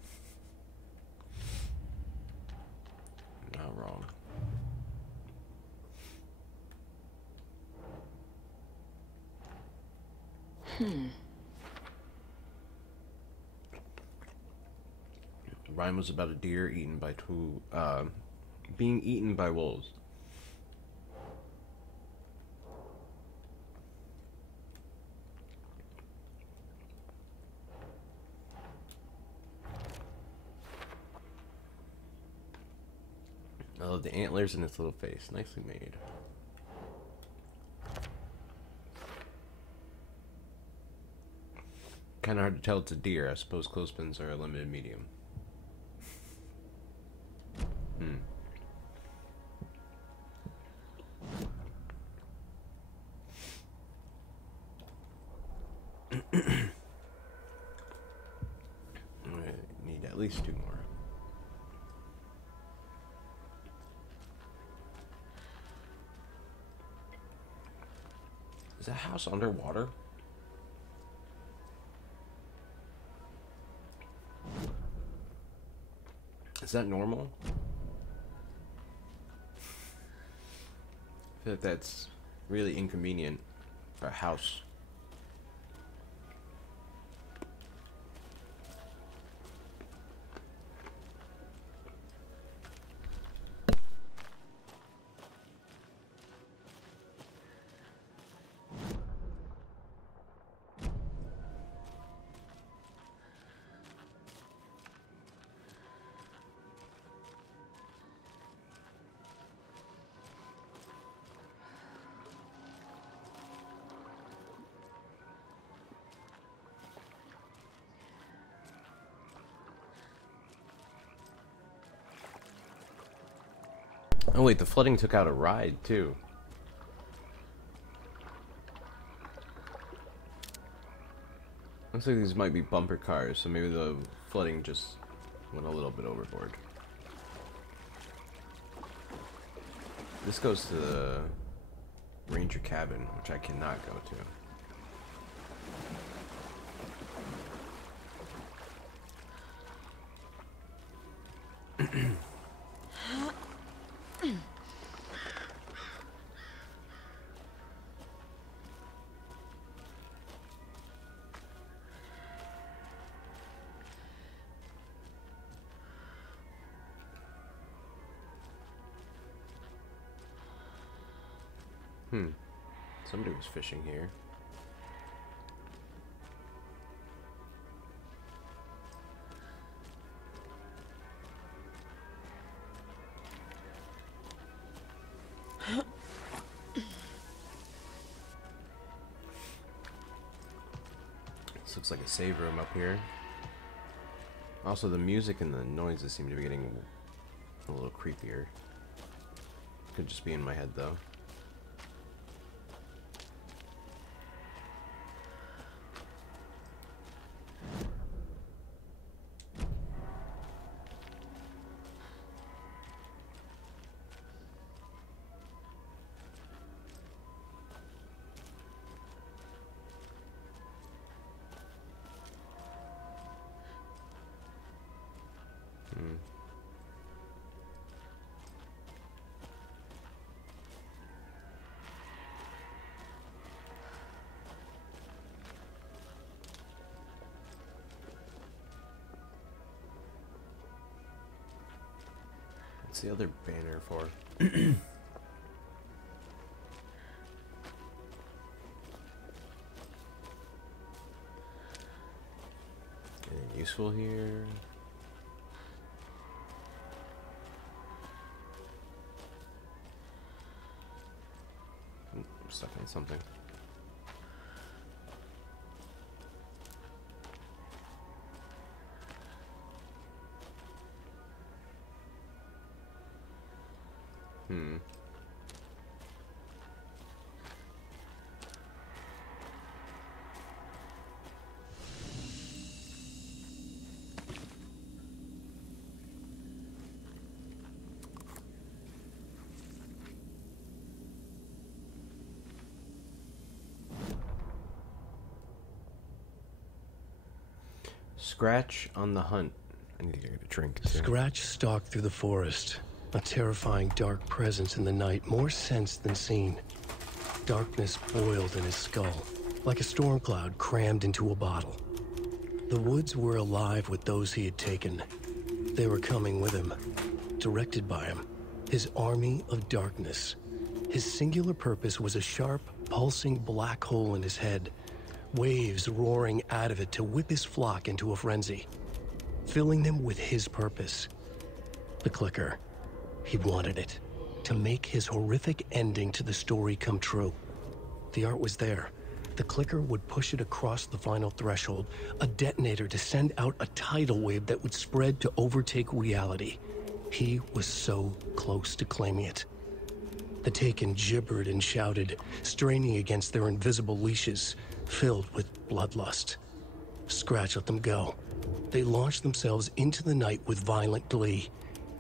Not wrong. The rhyme was about a deer eaten by being eaten by wolves. I love the antlers in its little face. Nicely made. Kind of hard to tell it's a deer. I suppose clothespins are a limited medium. least 2 more. Is that house underwater? Is that normal? I feel like that's really inconvenient for a house. Oh wait, the flooding took out a ride too. Looks like these might be bumper cars, so maybe the flooding just went a little bit overboard. This goes to the Ranger cabin, which I cannot go to. Somebody was fishing here. This looks like a save room up here. Also, the music and the noises seem to be getting a little creepier. Could just be in my head though. What's the other banner for? Anything useful here? I'm stuck on something. Scratch on the hunt. I need to get a drink too. Scratch stalked through the forest, a terrifying dark presence in the night, more sensed than seen. Darkness boiled in his skull, like a storm cloud crammed into a bottle. The woods were alive with those he had taken. They were coming with him, directed by him, his army of darkness. His singular purpose was a sharp, pulsing black hole in his head, waves roaring out of it to whip his flock into a frenzy, filling them with his purpose. The clicker. He wanted it, to make his horrific ending to the story come true. The art was there. The clicker would push it across the final threshold, a detonator to send out a tidal wave that would spread to overtake reality. He was so close to claiming it. The Taken gibbered and shouted, straining against their invisible leashes, filled with bloodlust. Scratch let them go. They launched themselves into the night with violent glee.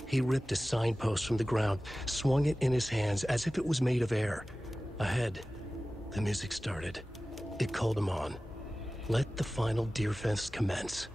He ripped a signpost from the ground, swung it in his hands as if it was made of air. Ahead, the music started. It called him on. Let the final Deer Fest commence.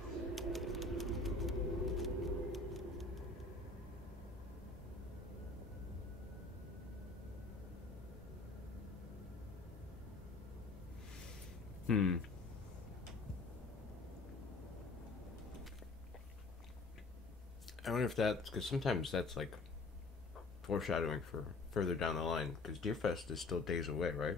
I wonder if that's because sometimes that's like foreshadowing for further down the line, because Deerfest is still days away, right?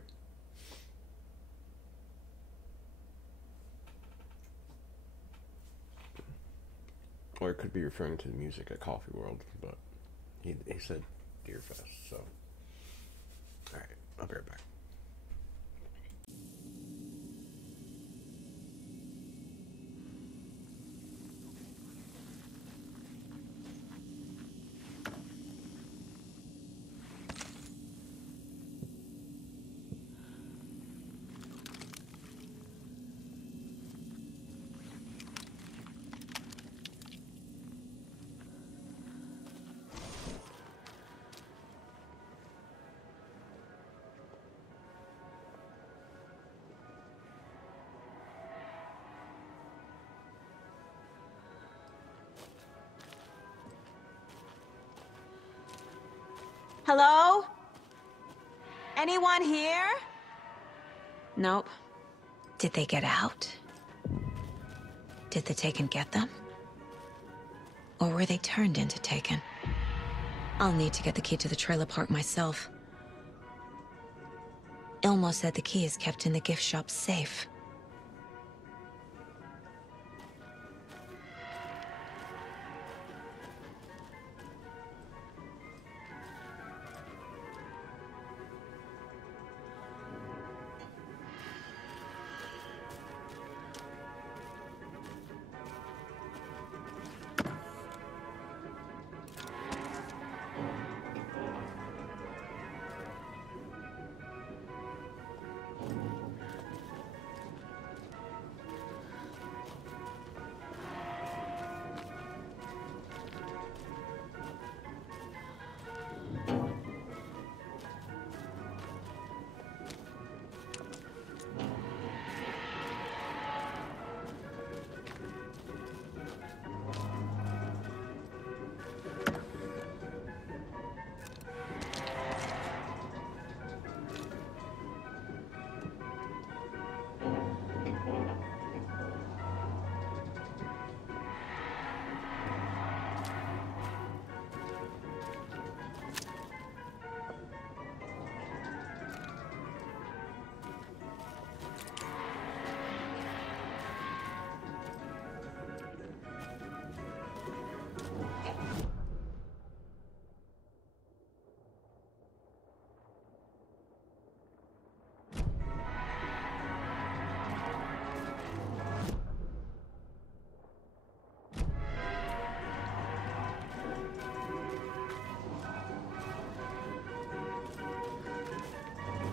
Or it could be referring to the music at Coffee World, but he said Deerfest, so. Alright, I'll be right back. Hello? Anyone here? Nope. Did they get out? Did the Taken get them? Or were they turned into Taken? I'll need to get the key to the trailer park myself. Ilmo said the key is kept in the gift shop safe.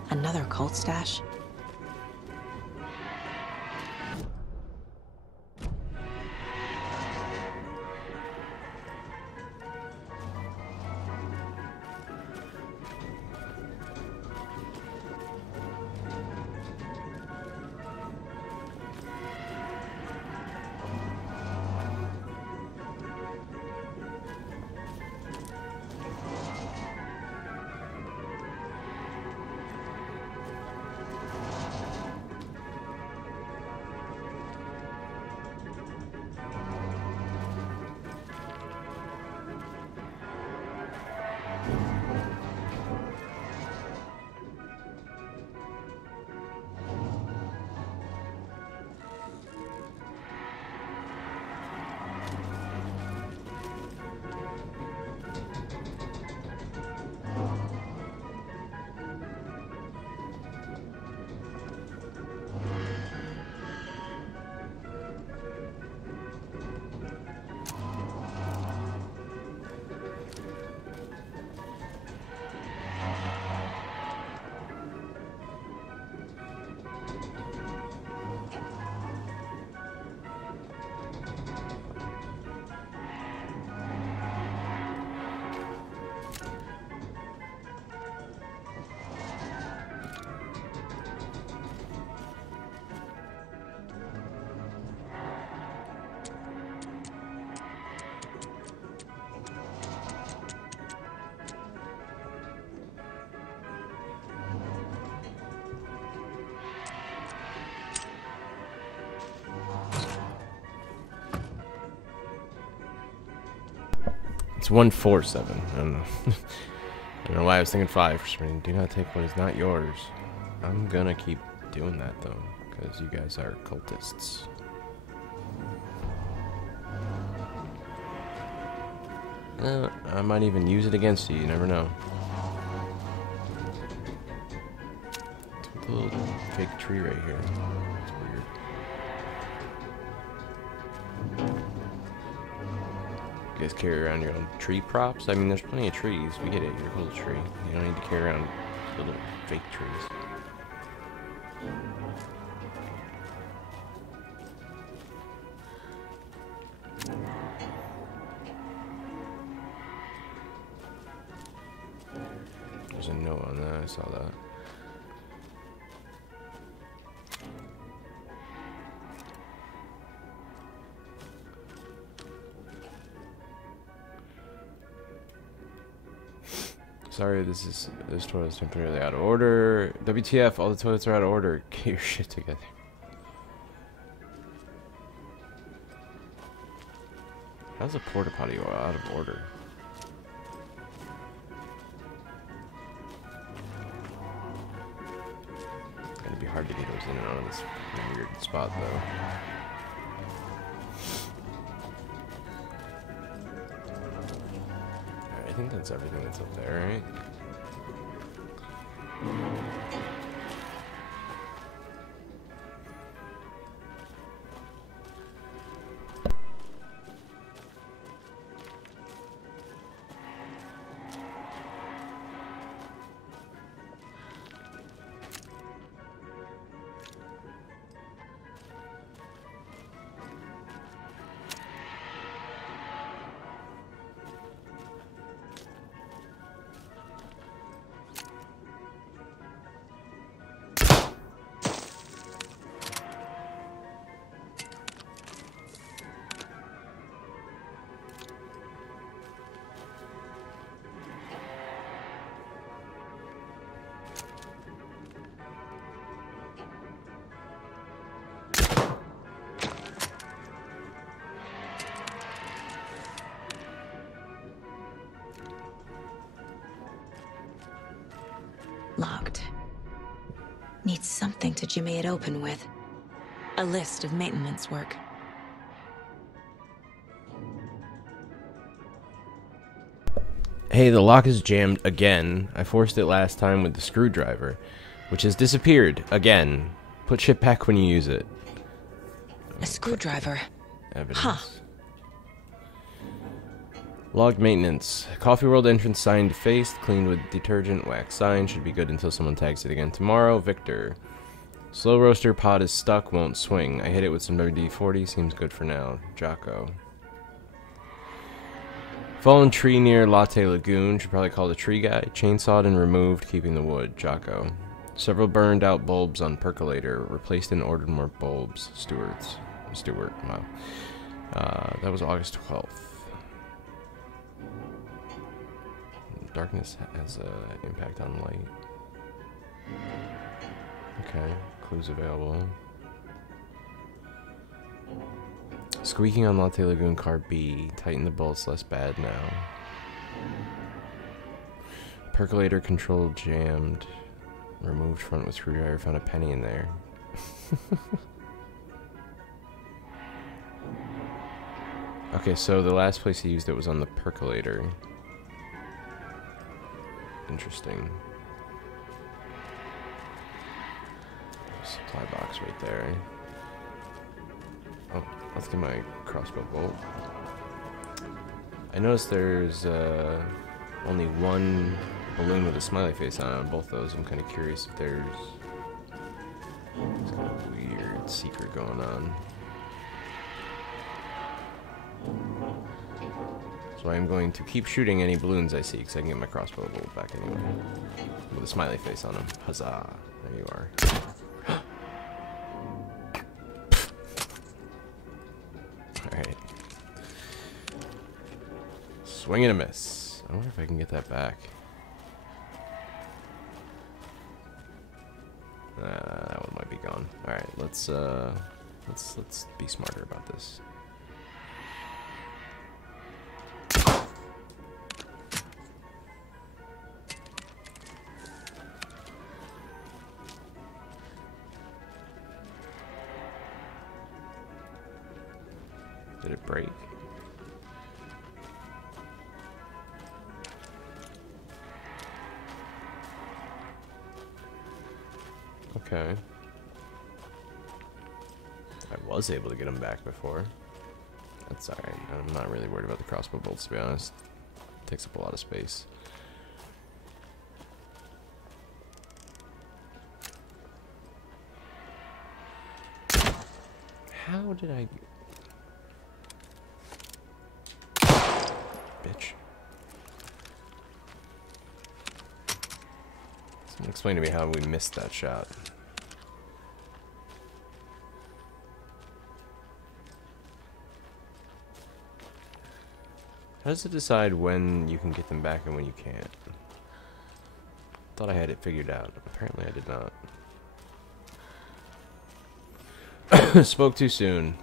Another cult stash? 147. I don't know. I don't know why I was thinking 5 for some reason. Do not take what is not yours. I'm gonna keep doing that though, because you guys are cultists. I might even use it against you. You never know. It's a little fake tree right here. It's weird. You guys carry around your own tree props? I mean, there's plenty of trees. We get it. You're a little tree. You don't need to carry around little fake trees. There's a note on that. I saw that. Sorry, this toilet's temporarily out of order. WTF, all the toilets are out of order. Get your shit together. How's a porta potty out of order? It's gonna be hard to get those in and out of this weird spot though. I think that's everything that's up there, right? Locked. Needs something to jimmy it open with. A list of maintenance work. Hey, the lock is jammed again. I forced it last time with the screwdriver, which has disappeared again. Put shit back when you use it. A screwdriver. Evidence. Huh. Logged maintenance. Coffee World entrance sign defaced, cleaned with detergent, wax sign. Should be good until someone tags it again tomorrow. Victor. Slow roaster pod is stuck, won't swing. I hit it with some WD-40, seems good for now. Jocko. Fallen tree near Latte Lagoon, should probably call the tree guy. Chainsawed and removed, keeping the wood. Jocko. Several burned out bulbs on percolator. Replaced and ordered more bulbs. Stewart. Wow. That was August 12th. Darkness has an impact on light. Okay, clues available. Squeaking on Latte Lagoon car B. Tighten the bolts, less bad now. Percolator control jammed. Removed front with screwdriver. Found a penny in there. Okay, so the last place he used it was on the percolator. Interesting. Supply box right there. Oh, let's get my crossbow bolt. I noticed there's only one balloon with a smiley face on both those. I'm kind of curious if there's some kind of weird secret going on. So I'm going to keep shooting any balloons I see, because I can get my crossbow bolt back anyway. With a smiley face on them. Huzzah! There you are. Alright. Swing and a miss. I wonder if I can get that back. That one might be gone. Alright, let's be smarter about this. Did it break? Okay. I was able to get him back before. That's alright. I'm not really worried about the crossbow bolts, to be honest. It takes up a lot of space. How did I... Bitch. Someone explain to me how we missed that shot. How does it decide when you can get them back and when you can't? Thought I had it figured out. Apparently I did not. Spoke too soon.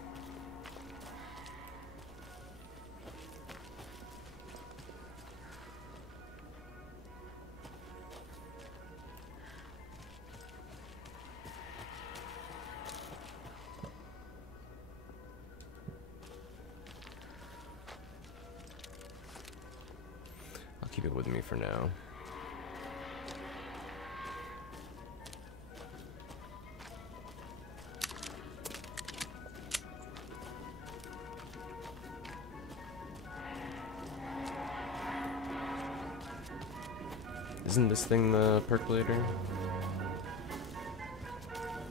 I'll keep it with me for now. Isn't this thing the percolator?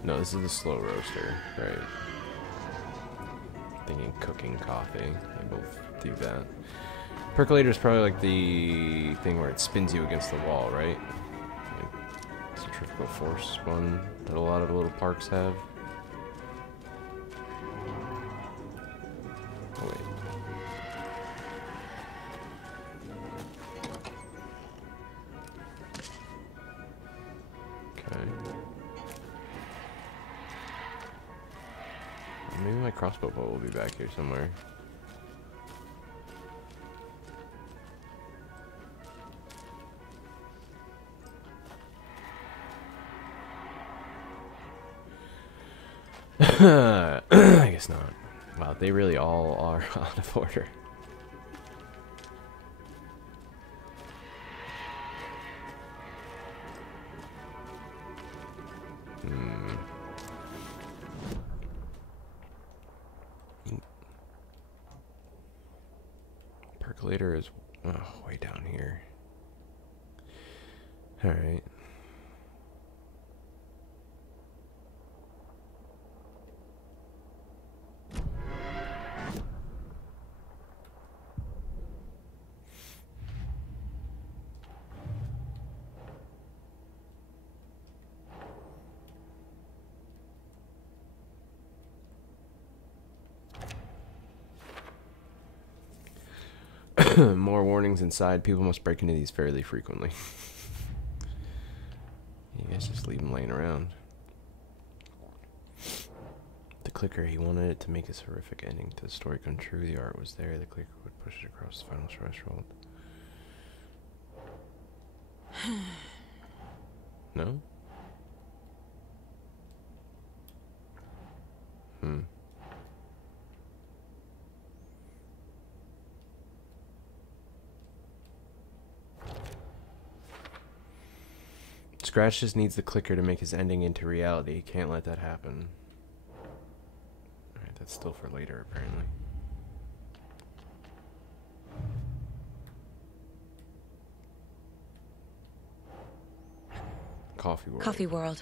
No, this is the slow roaster, right? Thinking cooking coffee. They both do that. Percolator is probably like the thing where it spins you against the wall, right? Like centrifugal force one that a lot of little parks have. Oh, wait. Maybe my crossbow bolt will be back here somewhere. I guess not. Wow, they really all are out of order. Percolator is way down here. All right. More warnings inside. People must break into these fairly frequently. You guys just leave them laying around. The clicker, he wanted it to make his horrific ending to the story come true. The art was there. The clicker would push it across the final threshold. No? Scratch just needs the clicker to make his ending into reality. He can't let that happen. Alright, that's still for later, apparently. Coffee World. Coffee World.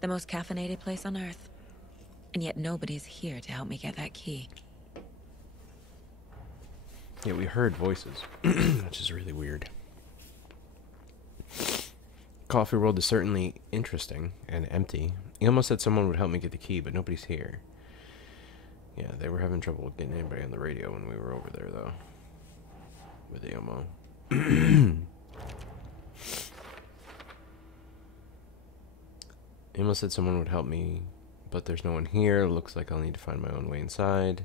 The most caffeinated place on Earth. And yet nobody's here to help me get that key. Yeah, we heard voices, which is really weird. Coffee World is certainly interesting and empty. He almost said someone would help me get the key, but nobody's here. Yeah, they were having trouble getting anybody on the radio when we were over there, though. With the ammo. He almost said someone would help me, but there's no one here. Looks like I'll need to find my own way inside.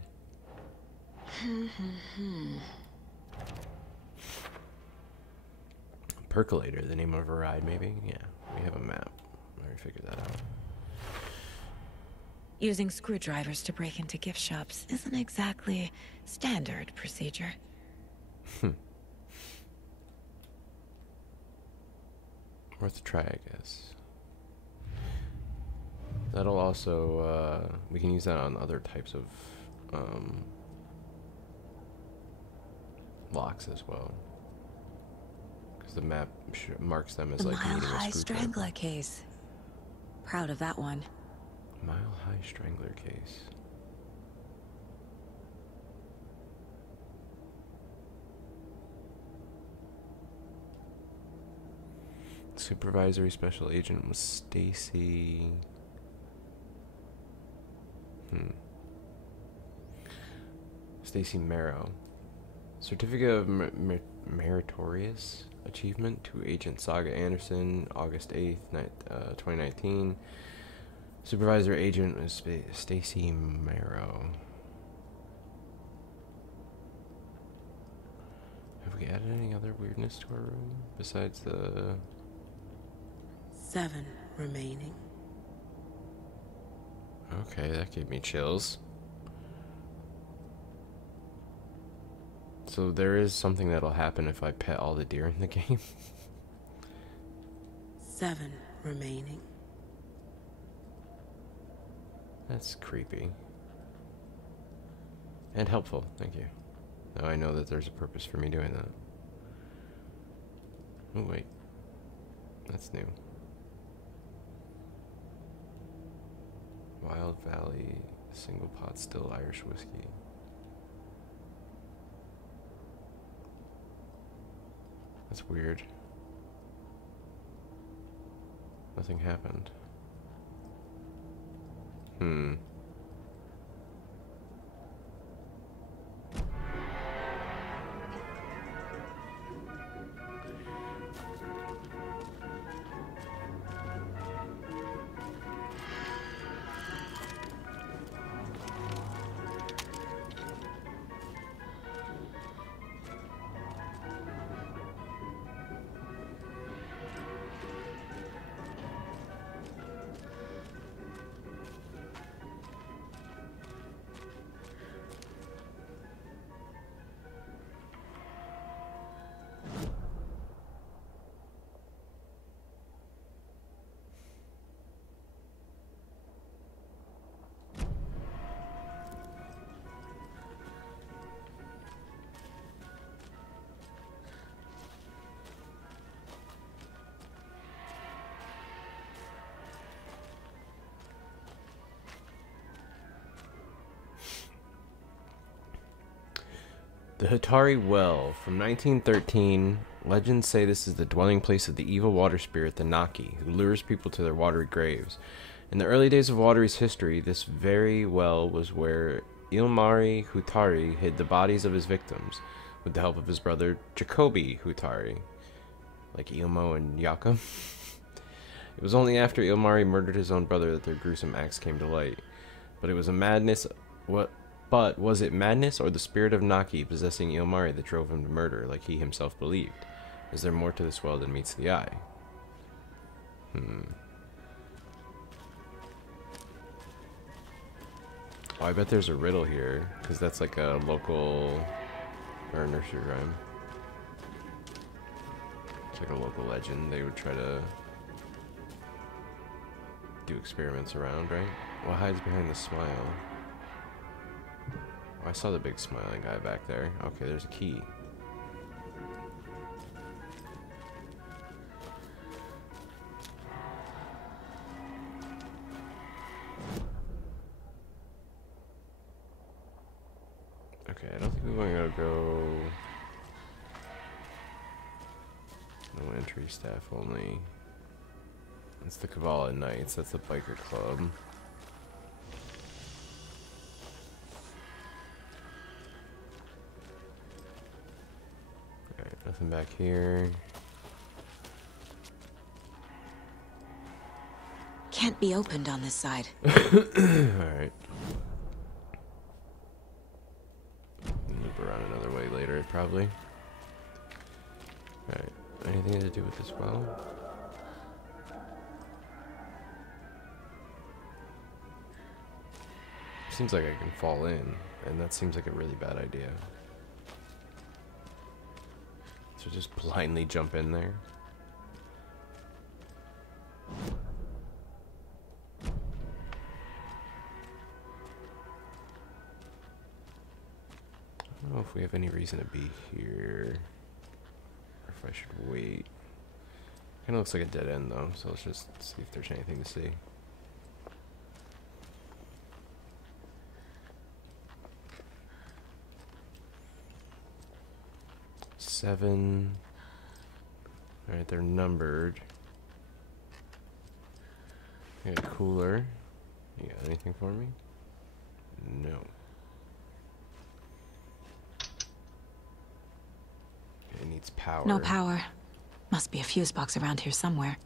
Percolator, the name of a ride, maybe? Yeah, we have a map. I already figured that out. Using screwdrivers to break into gift shops isn't exactly standard procedure. Worth a try, I guess. That'll also, we can use that on other types of locks as well. Because the map marks them as The like needing a mile-high screwdriver. strangler case. Proud of that one. Mile High Strangler case. Supervisory Special Agent was Stacy. Stacy Marrow. Certificate of Meritorious Achievement to Agent Saga Anderson, August 8th, 2019. Supervisor Agent was Stacy Marrow. Have we added any other weirdness to our room besides the... 7 remaining. Okay, that gave me chills. So there is something that'll happen if I pet all the deer in the game. 7 remaining. That's creepy. And helpful, thank you. Now I know that there's a purpose for me doing that. Oh wait. That's new. Wild Valley single pot still Irish whiskey. That's weird. Nothing happened. The Hitari Well. From 1913, legends say this is the dwelling place of the evil water spirit, the Naki, who lures people to their watery graves. In the early days of Watery's history, this very well was where Ilmari Hutari hid the bodies of his victims, with the help of his brother Jacobi Hutari. Like Ilmo and Yakum. It was only after Ilmari murdered his own brother that their gruesome acts came to light. But it was a madness... But was it madness or the spirit of Naki possessing Ilmari that drove him to murder, like he himself believed? Is there more to this well than meets the eye? Oh, I bet there's a riddle here, because that's like a local... or a nursery rhyme. It's like a local legend. They would try to do experiments around, right? What hides behind the smile? Oh, I saw the big smiling guy back there. Okay, there's a key. Okay, I don't think we want to go... No entry, staff only. That's the Kabbalah Knights. That's the biker club. Alright, nothing back here. Can't be opened on this side. Alright. Loop around another way later, probably. Alright. Anything to do with this well? Seems like I can fall in, and that seems like a really bad idea. So just blindly jump in there. I don't know if we have any reason to be here, or if I should wait. Kind of looks like a dead end though, so let's just see if there's anything to see. Seven. Alright, they're numbered. Okay, cooler. You got anything for me? No. It needs power. No power. Must be a fuse box around here somewhere.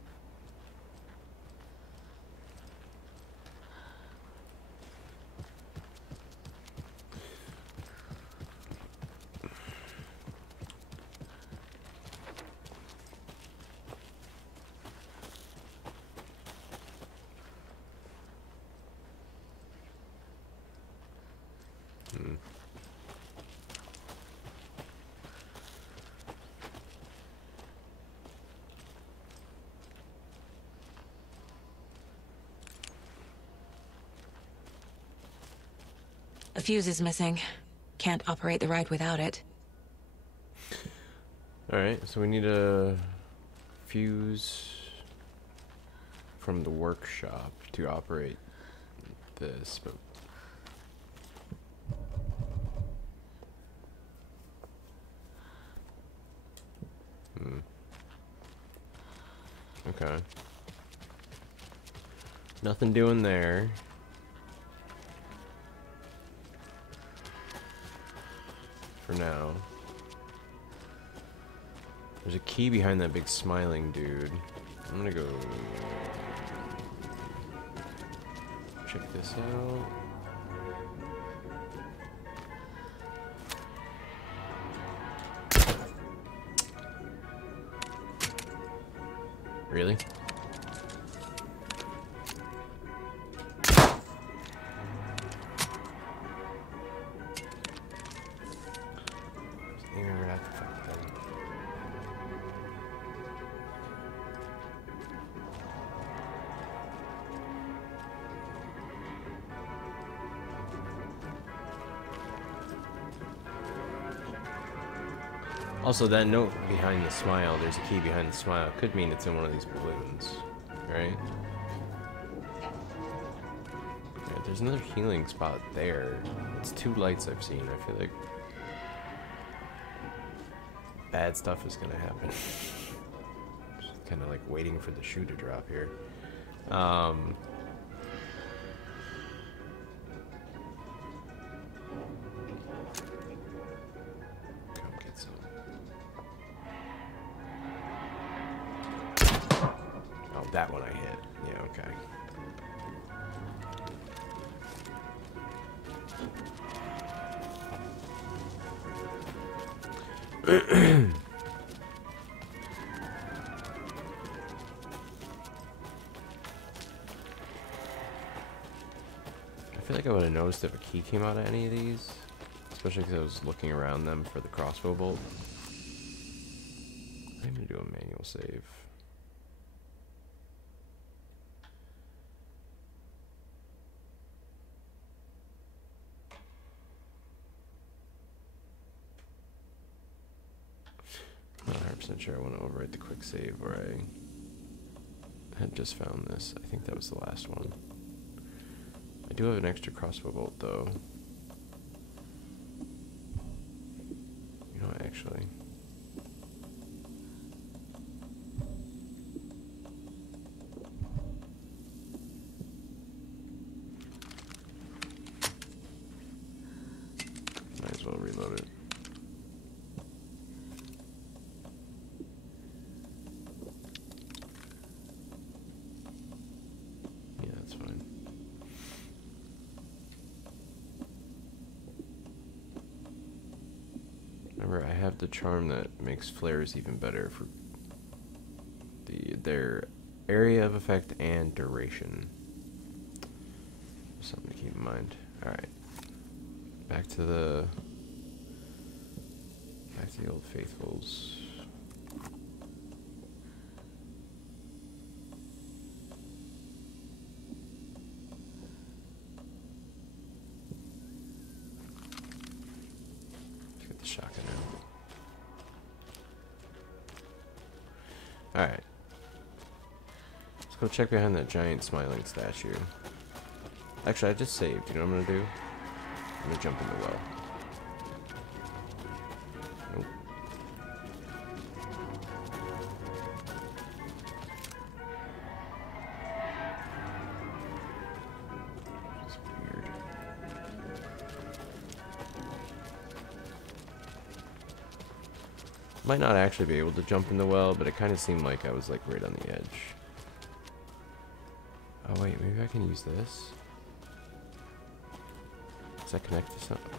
A fuse is missing. Can't operate the ride without it. Alright, so we need a fuse from the workshop to operate this, but okay. Nothing doing there. For now. There's a key behind that big smiling dude. I'm gonna go check this out. Really? Also, that note behind the smile, there's a key behind the smile, could mean it's in one of these balloons, right? Yeah, there's another healing spot there. It's 2 lights I've seen. I feel like bad stuff is gonna happen. Just kind of like waiting for the shoe to drop here. That one I hit. Yeah, okay. I feel like I would have noticed if a key came out of any of these, especially because I was looking around them for the crossbow bolt. I'm gonna do a manual save. Not 100% sure I want to overwrite the quick save where I had just found this. I think that was the last one. I do have an extra crossbow bolt though. You know, actually. Might as well reload it. Yeah, that's fine. Remember, I have the charm that makes flares even better for their area of effect and duration. Something to keep in mind. Alright. Back to the old faithfuls. Let's get the shotgun out. Alright. Let's go check behind that giant smiling statue. Actually, I just saved. You know what I'm gonna do? I'm gonna jump in the well. Nope. It's weird. Might not actually be able to jump in the well, but it kind of seemed like I was like right on the edge. Oh wait, maybe I can use this. Does that connect to something?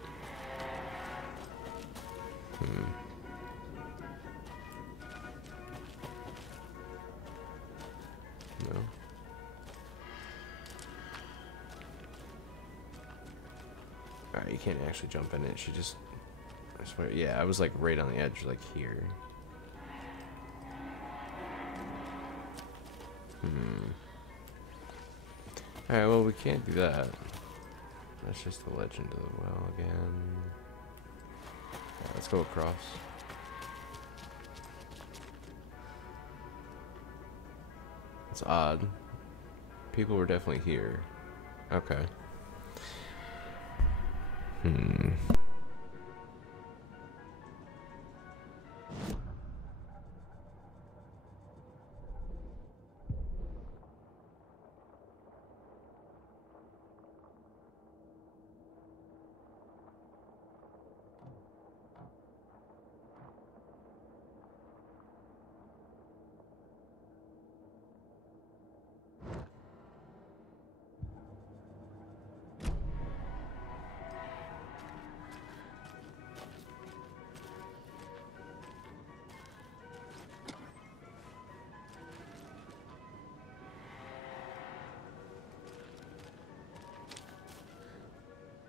No. Alright, you can't actually jump in it. She just... I swear, yeah, I was like right on the edge, like here. Alright, well, we can't do that. That's just the legend of the well again. Right, let's go across. It's odd. People were definitely here. Okay.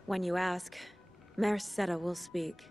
When you ask, Merceda will speak.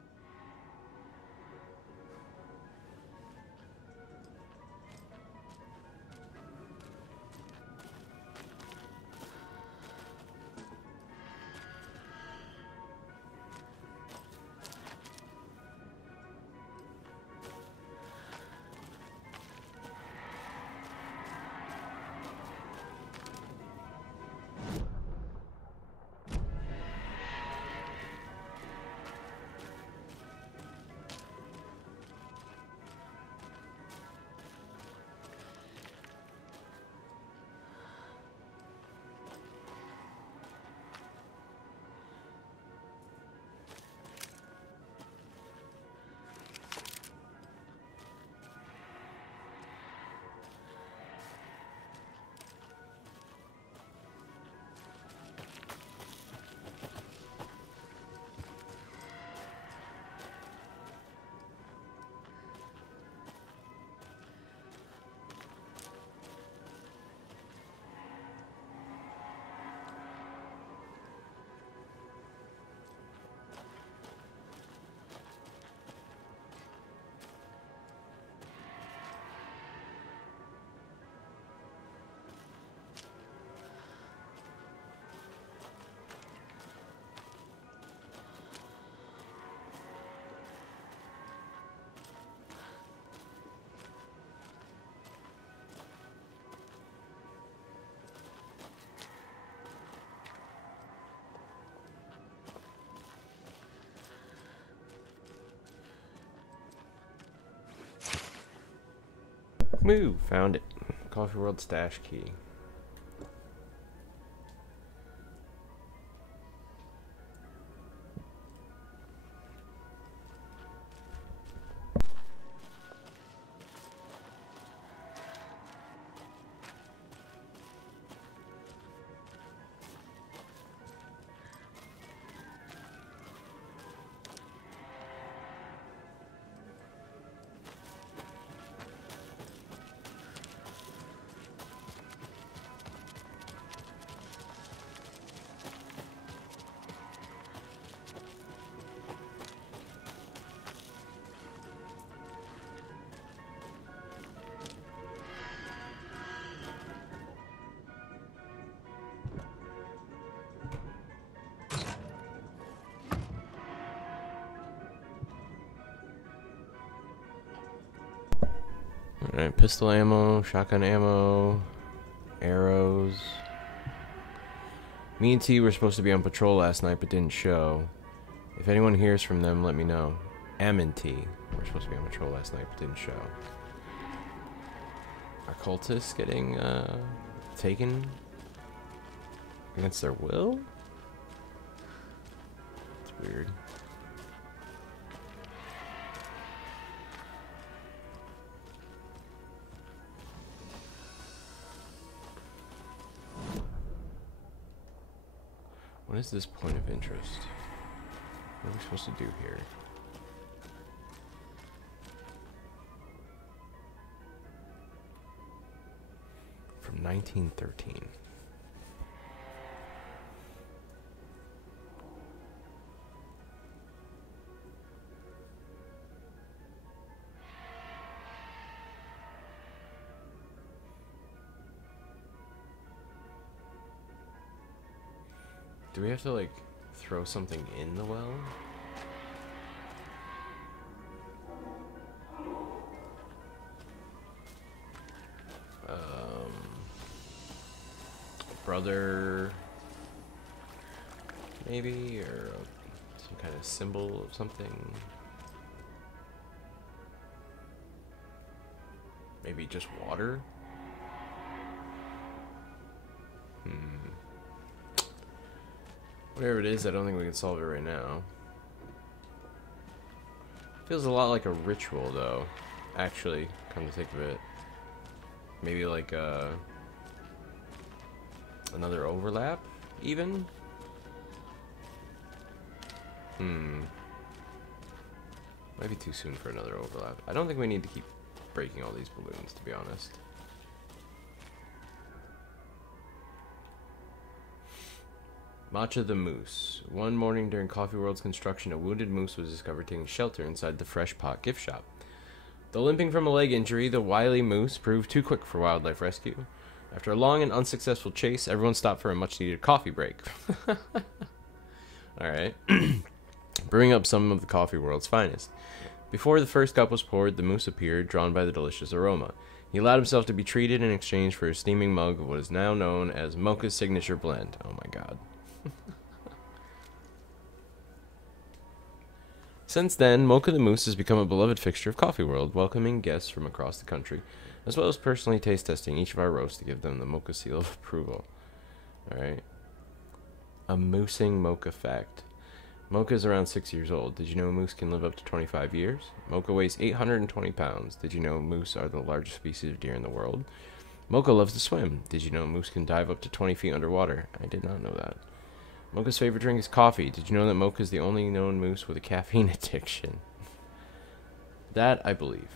Moo! Found it. Coffee World stash key. Alright, pistol ammo, shotgun ammo, arrows. Me and T were supposed to be on patrol last night but didn't show. If anyone hears from them, let me know. M and T were supposed to be on patrol last night but didn't show. Are cultists getting taken against their will? It's weird. What is this point of interest? What are we supposed to do here? From 1913. Do we have to, like, throw something in the well? Brother, maybe, or some kind of symbol of something. Maybe just water? Whatever it is, I don't think we can solve it right now. Feels a lot like a ritual, though. Actually, come to think of it. Maybe like another overlap, even? Might be too soon for another overlap. I don't think we need to keep breaking all these balloons, to be honest. Matcha the Moose. One morning during Coffee World's construction, a wounded moose was discovered taking shelter inside the Fresh Pot gift shop. Though limping from a leg injury, the wily moose proved too quick for wildlife rescue. After a long and unsuccessful chase, everyone stopped for a much-needed coffee break. Alright. Brewing up some of the Coffee World's finest. Before the first cup was poured, the moose appeared, drawn by the delicious aroma. He allowed himself to be treated in exchange for a steaming mug of what is now known as Mocha's signature blend. Oh my god. Since then, Mocha the Moose has become a beloved fixture of Coffee World, welcoming guests from across the country, as well as personally taste testing each of our roasts to give them the Mocha seal of approval. Alright. A moosing Mocha fact. Mocha is around 6 years old. Did you know a moose can live up to 25 years? Mocha weighs 820 pounds. Did you know moose are the largest species of deer in the world? Mocha loves to swim. Did you know a moose can dive up to 20 feet underwater? I did not know that. Mocha's favorite drink is coffee. Did you know that Mocha is the only known moose with a caffeine addiction? That I believe.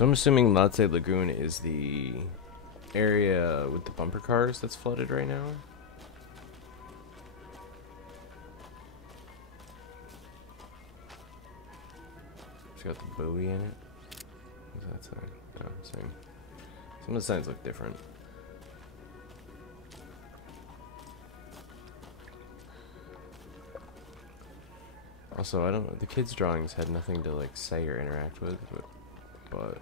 So I'm assuming Latte Lagoon is the area with the bumper cars that's flooded right now. It's got the buoy in it. What's that sign? Oh, same. Some of the signs look different. Also, I don't. The kids' drawings had nothing to like say or interact with, but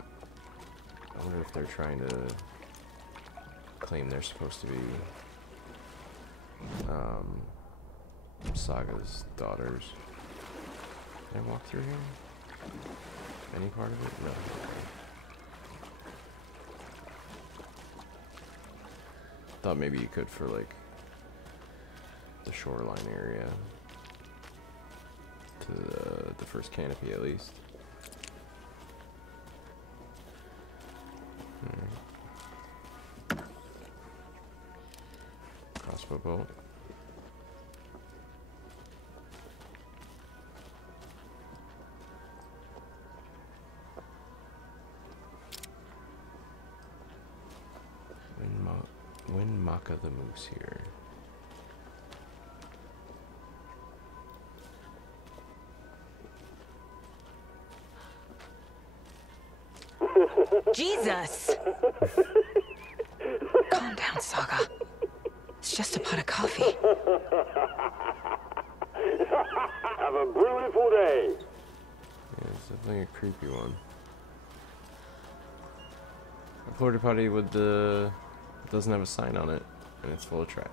I wonder if they're trying to claim they're supposed to be Saga's daughters. Can I walk through here? Any part of it? No. Thought maybe you could for like the shoreline area to the first canopy at least. Crossbow bolt. When Maka the Moose here. Jesus! Calm down, Saga. It's just a pot of coffee. Have a beautiful day. Yeah, it's definitely a creepy one. A porta potty with the doesn't have a sign on it, and it's full of trash.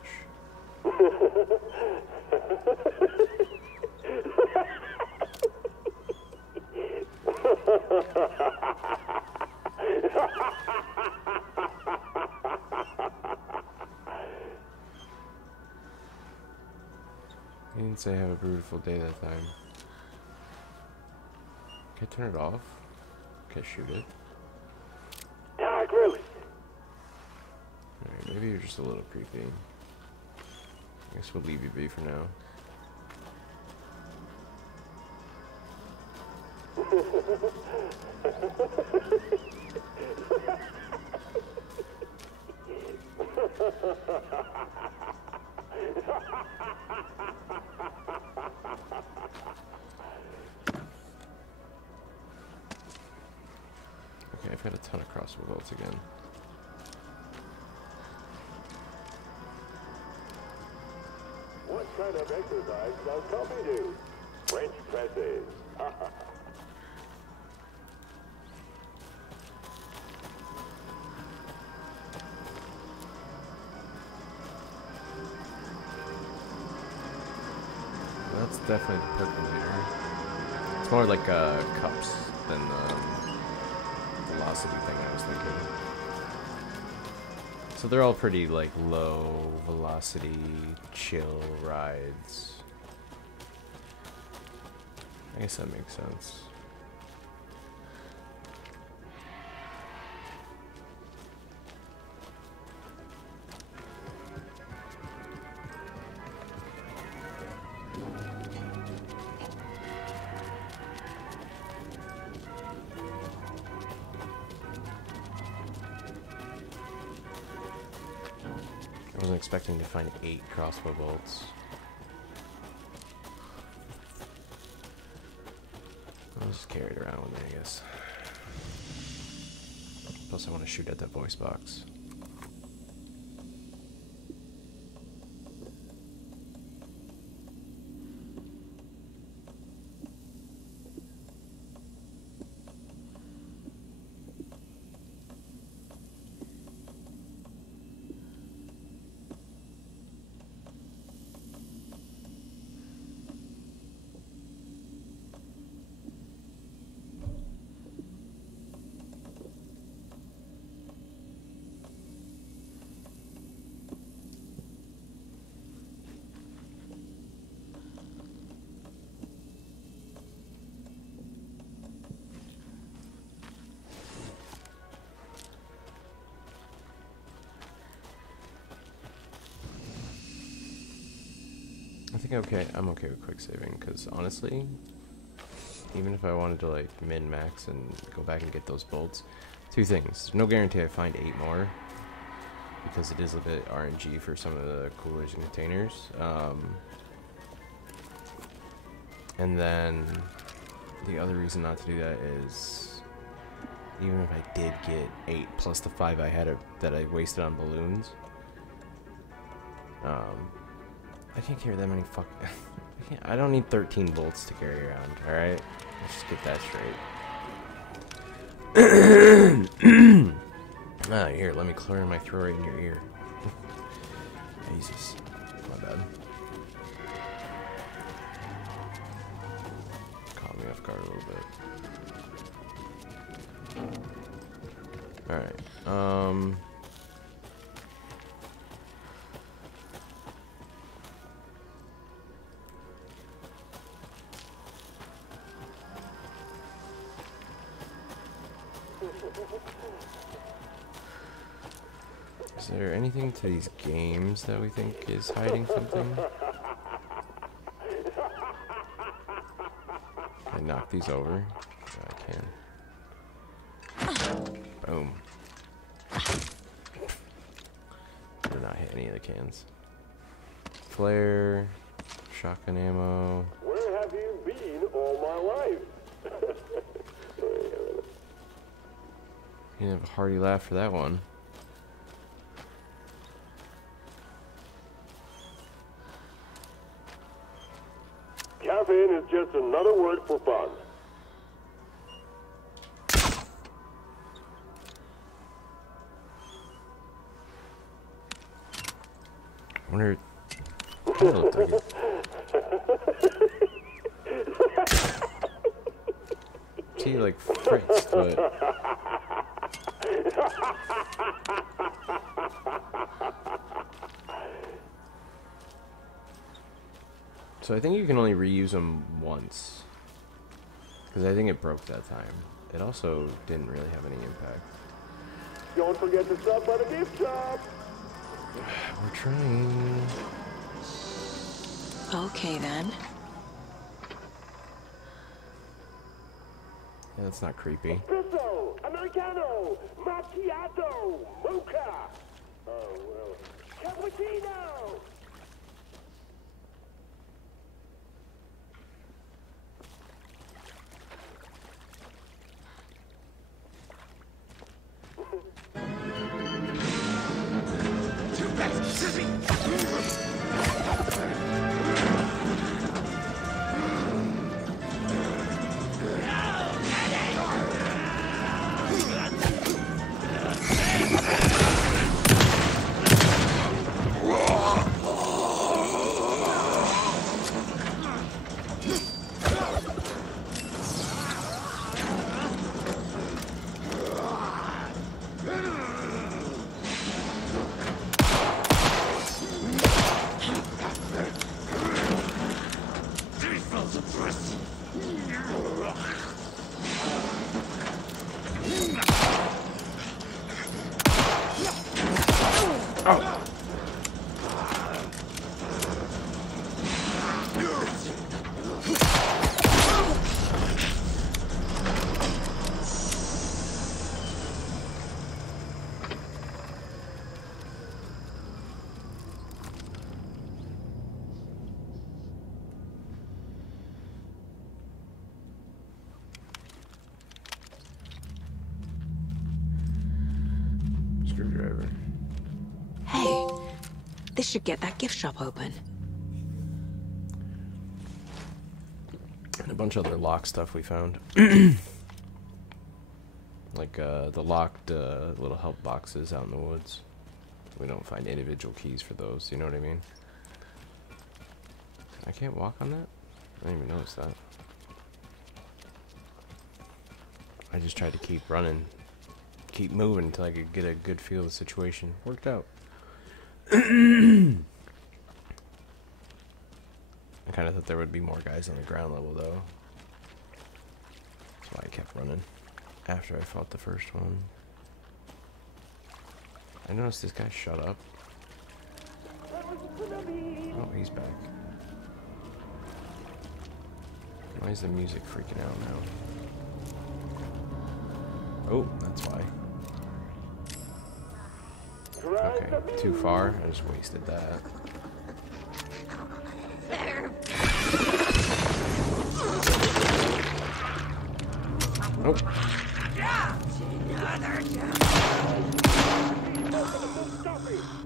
He didn't say have a beautiful day that time. Can I turn it off? Can I shoot it? Alright, maybe you're just a little creepy. I guess we'll leave you be for now. Okay, I've got a ton of crossbow bolts again. What kind of exercise does coffee do? French presses. That's definitely the percolator. It's more like cups than the velocity thing I was thinking. So they're all pretty like low velocity, chill rides. I guess that makes sense. I wasn't expecting to find 8 crossbow bolts. I'll just carry it around with me, I guess. Plus I want to shoot at that voice box. I think I'm okay with quick saving, because honestly, even if I wanted to like min-max and go back and get those bolts, two things. No guarantee I find 8 more, because it is a bit RNG for some of the coolers and containers. And then the other reason not to do that is, even if I did get 8 plus the 5 I had that I wasted on balloons, I can't carry that many I don't need 13 bolts to carry around, alright? Let's just get that straight. Ah, here, let me clear my throat right in your ear. Jesus. My bad. Caught me off guard a little bit. Alright, is there anything to these games that we think is hiding something? Can I knock these over? Yeah, I can. Boom. Did not hit any of the cans. Flare, shotgun ammo. Where have you been all my life? You have a hearty laugh for that one. Caffeine is just another word for fun. I wonder. Oh, see, like frights, but. So I think you can only reuse them once, because I think it broke that time. It also didn't really have any impact. Don't forget to stop by the gift shop. We're trying. Okay then. Yeah, that's not creepy. Espresso, Americano, Macchiato, Mocha. Oh, well, Cappuccino. Screwdriver. Hey, this should get that gift shop open. And a bunch of other lock stuff we found. Like the locked little help boxes out in the woods. We don't find individual keys for those, you know what I mean? I can't walk on that? I didn't even notice that. I just tried to keep running. Keep moving until I could get a good feel of the situation. Worked out. I kind of thought there would be more guys on the ground level, though. That's why I kept running after I fought the first one. I noticed this guy shut up. Oh, he's back. Why is the music freaking out now? Oh, that's why. Okay, too far. I just wasted that. Nope.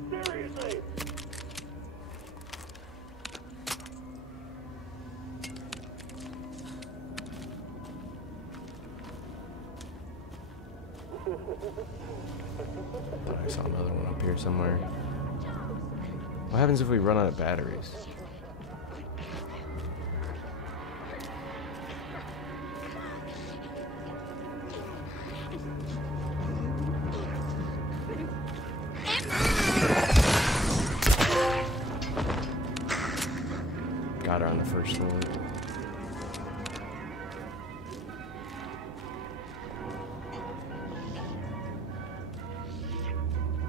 Seriously! Thought I saw another one up here somewhere. What happens if we run out of batteries? Got her on the first floor.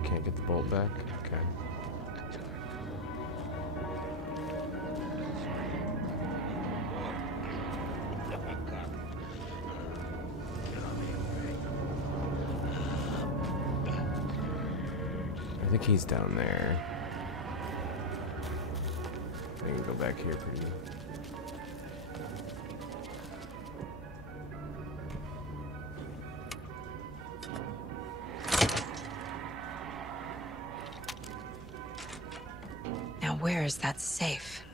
Can't get the bolt back? Okay. I think he's down there. I can go back here pretty. Now where is that safe?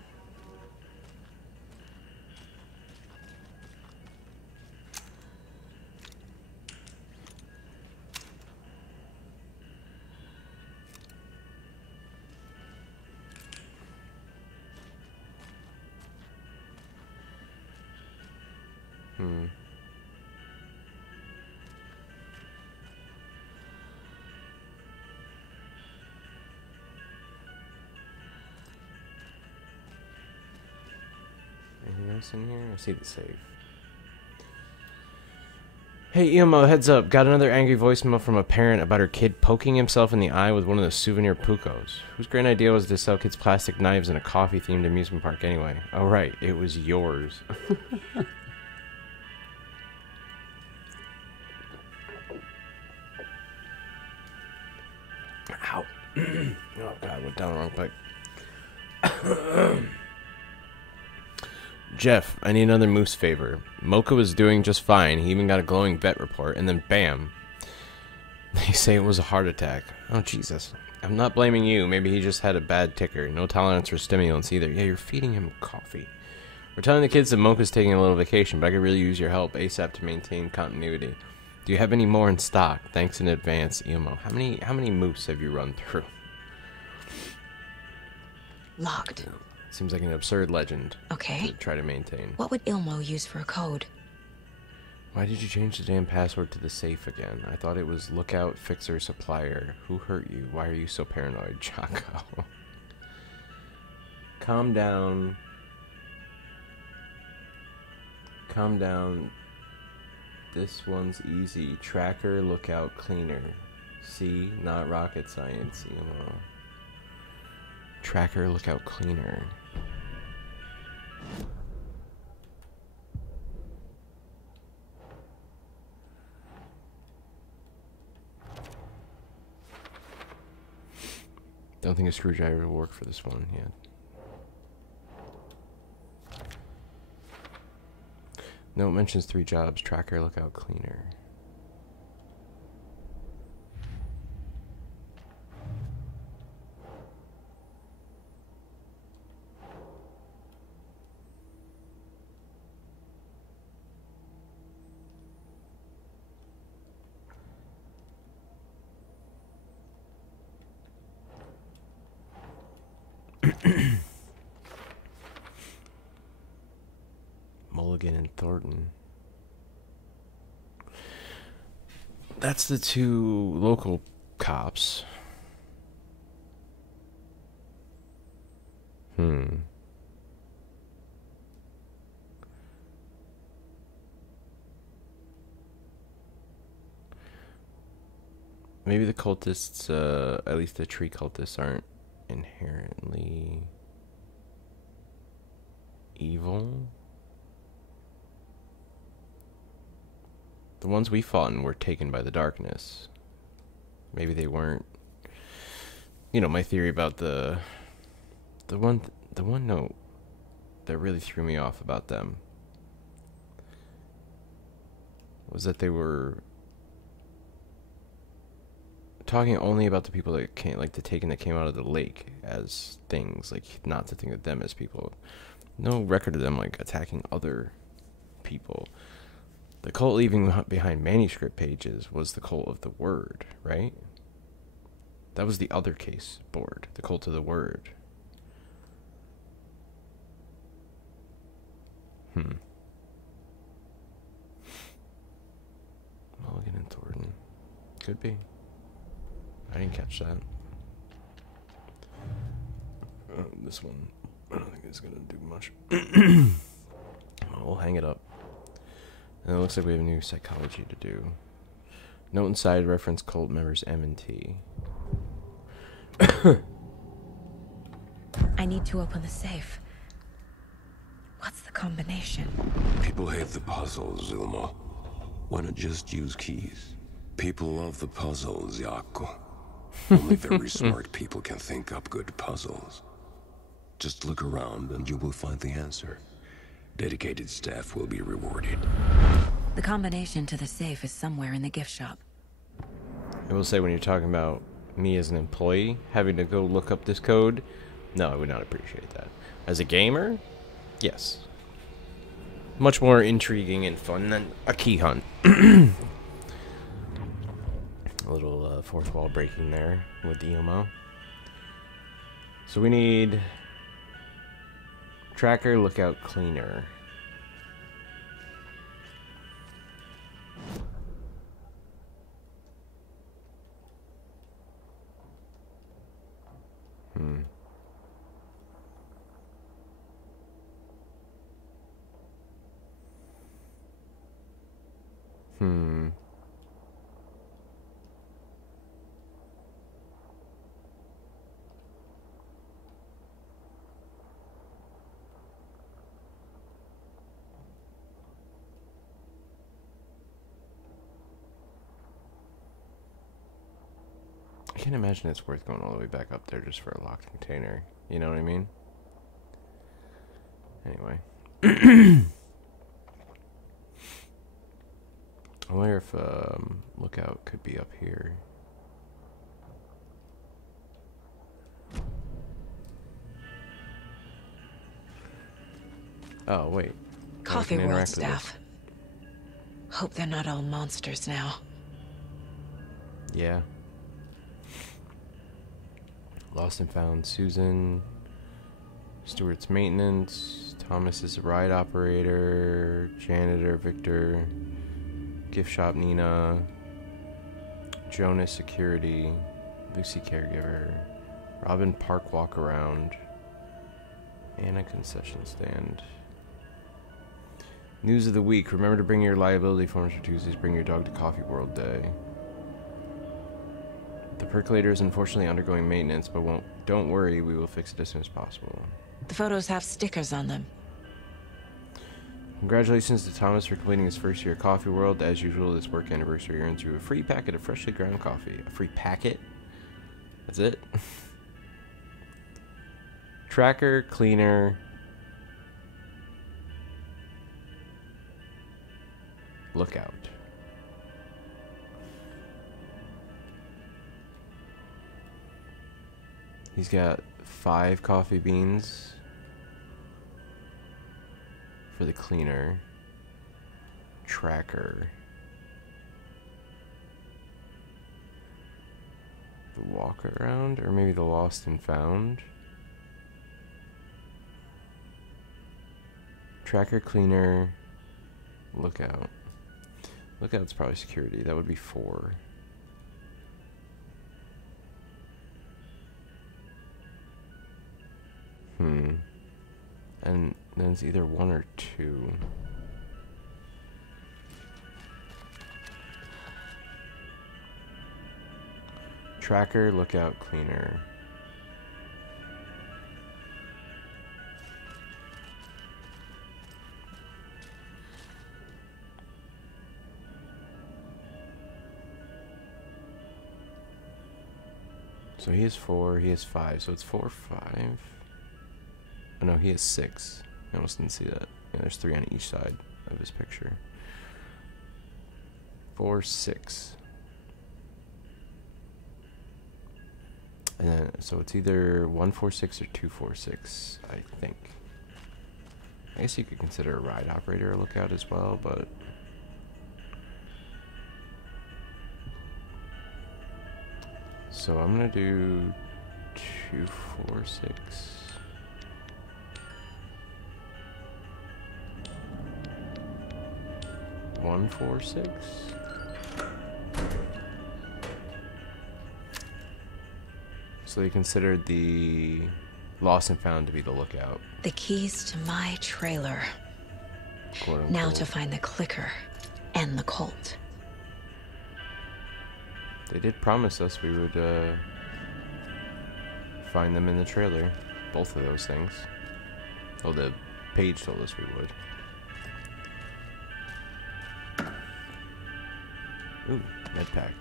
Anything else in here? I see the safe. Hey, Emo, heads up. Got another angry voicemail from a parent about her kid poking himself in the eye with one of the souvenir Pucos. Whose great idea was to sell kids plastic knives in a coffee-themed amusement park anyway? Oh, right. It was yours. Ow. Oh, God. Went down the wrong pipe. Jeff, I need another moose favor. Mocha was doing just fine. He even got a glowing vet report, and then bam. They say it was a heart attack. Oh, Jesus. I'm not blaming you. Maybe he just had a bad ticker. No tolerance for stimulants either. Yeah, you're feeding him coffee. We're telling the kids that Mocha's taking a little vacation, but I could really use your help ASAP to maintain continuity. Do you have any more in stock? Thanks in advance, Emo. How many moose have you run through? Locked. Seems like an absurd legend. Okay. To try to maintain. What would Ilmo use for a code? Why did you change the damn password to the safe again? I thought it was lookout, fixer, supplier. Who hurt you? Why are you so paranoid, Chaco? Calm down. Calm down. This one's easy. Tracker, lookout, cleaner. See? Not rocket science, you know. Tracker, lookout, cleaner. Don't think a screwdriver will work for this one yet. No, it mentions 3 jobs. Tracker, lookout, cleaner. Mulligan and Thornton. That's the 2 local cops. Maybe the cultists, at least the tree cultists, aren't inherently evil. The ones we fought in were taken by the darkness. Maybe they weren't. You know, my theory about the one note that really threw me off about them was that they were talking only about the people that came, like the Taken that came out of the lake as things, like not to think of them as people. No record of them like attacking other people. The cult leaving behind manuscript pages was the cult of the word, right? That was the other case board, the cult of the word. Mulligan and Thornton. Could be. I didn't catch that. This one, I don't think it's gonna do much. We'll hang it up. And it looks like we have a new psychology to do. Note inside reference cult members M and T. I need to open the safe. What's the combination? People hate the puzzles, Zulma. Why not just use keys? People love the puzzles, Yaku. Only very smart people can think up good puzzles. Just look around and you will find the answer. Dedicated staff will be rewarded. The combination to the safe is somewhere in the gift shop. I will say, when you're talking about me as an employee having to go look up this code, no, I would not appreciate that. As a gamer, yes. Much more intriguing and fun than a key hunt. A little fourth wall breaking there with the EMO. So we need tracker, lookout, cleaner. I can't imagine it's worth going all the way back up there just for a locked container. You know what I mean? Anyway. I wonder if lookout could be up here. Oh, wait. Coffee World staff. Hope they're not all monsters now. Yeah. Lost and found Susan. Stewart's maintenance. Thomas is a ride operator. Janitor Victor. Gift shop Nina. Jonas security. Lucy caregiver. Robin park walk around. Anna concession stand. News of the week. Remember to bring your liability forms for Tuesdays. Bring your dog to Coffee World Day. The percolator is unfortunately undergoing maintenance, but don't worry, we will fix it as soon as possible. The photos have stickers on them. Congratulations to Thomas for completing his first year at Coffee World. As usual, this work anniversary earns you a free packet of freshly ground coffee. A free packet? That's it? Tracker, cleaner, lookout. He's got 5 coffee beans for the cleaner. Tracker. The walk around, or maybe the lost and found. Tracker, cleaner, lookout. Lookout's probably security. That would be 4. And then it's either 1 or 2. Tracker, lookout, cleaner. So he has 4, he has 5, so it's 4, 5. Oh no, he has 6. I almost didn't see that. Yeah, there's 3 on each side of his picture. 4, 6. And then, so it's either 1, 4, 6 or 2, 4, 6, I think. I guess you could consider a ride operator a lookout as well, but... So I'm gonna do 2, 4, 6. One, 4, 6. So they considered the lost and found to be the lookout. The keys to my trailer. Quote, now to find the clicker and the Colt. They did promise us we would find them in the trailer. Both of those things. Oh, the page told us we would. Ooh, med pack.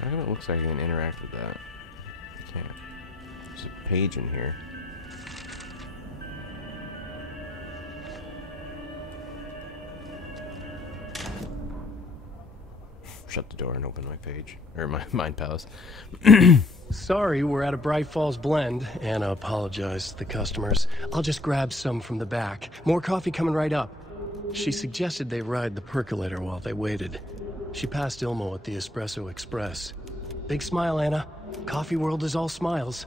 How come it looks like I can interact with that? I can't. There's a page in here. Shut the door and open my page. Or my Mind Palace. Sorry, we're at a Bright Falls blend. Anna apologized to the customers. I'll just grab some from the back. More coffee coming right up. She suggested they ride the percolator while they waited. She passed Ilmo at the Espresso Express. Big smile, Anna. Coffee world is all smiles.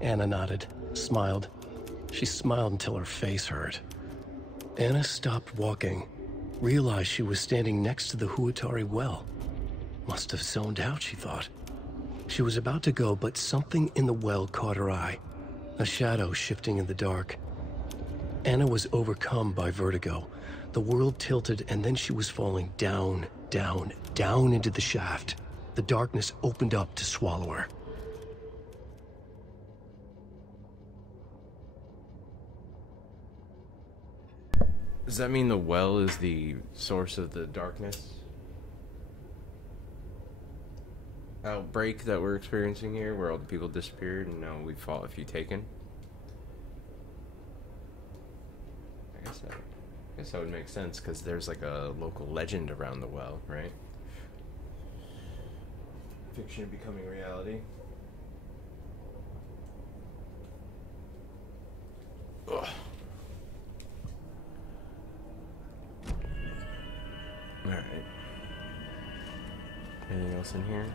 Anna nodded, smiled. She smiled until her face hurt. Anna stopped walking, realized she was standing next to the Huatari well. Must have zoned out, she thought. She was about to go, but something in the well caught her eye. A shadow shifting in the dark. Anna was overcome by vertigo. The world tilted, and then she was falling down, down, down into the shaft. The darkness opened up to swallow her. Does that mean the well is the source of the darkness? Outbreak that we're experiencing here, where all the people disappeared and now we fought a few taken? I guess that would make sense, because there's like a local legend around the well, right? Fiction becoming reality. Ugh. Alright. Anything else in here?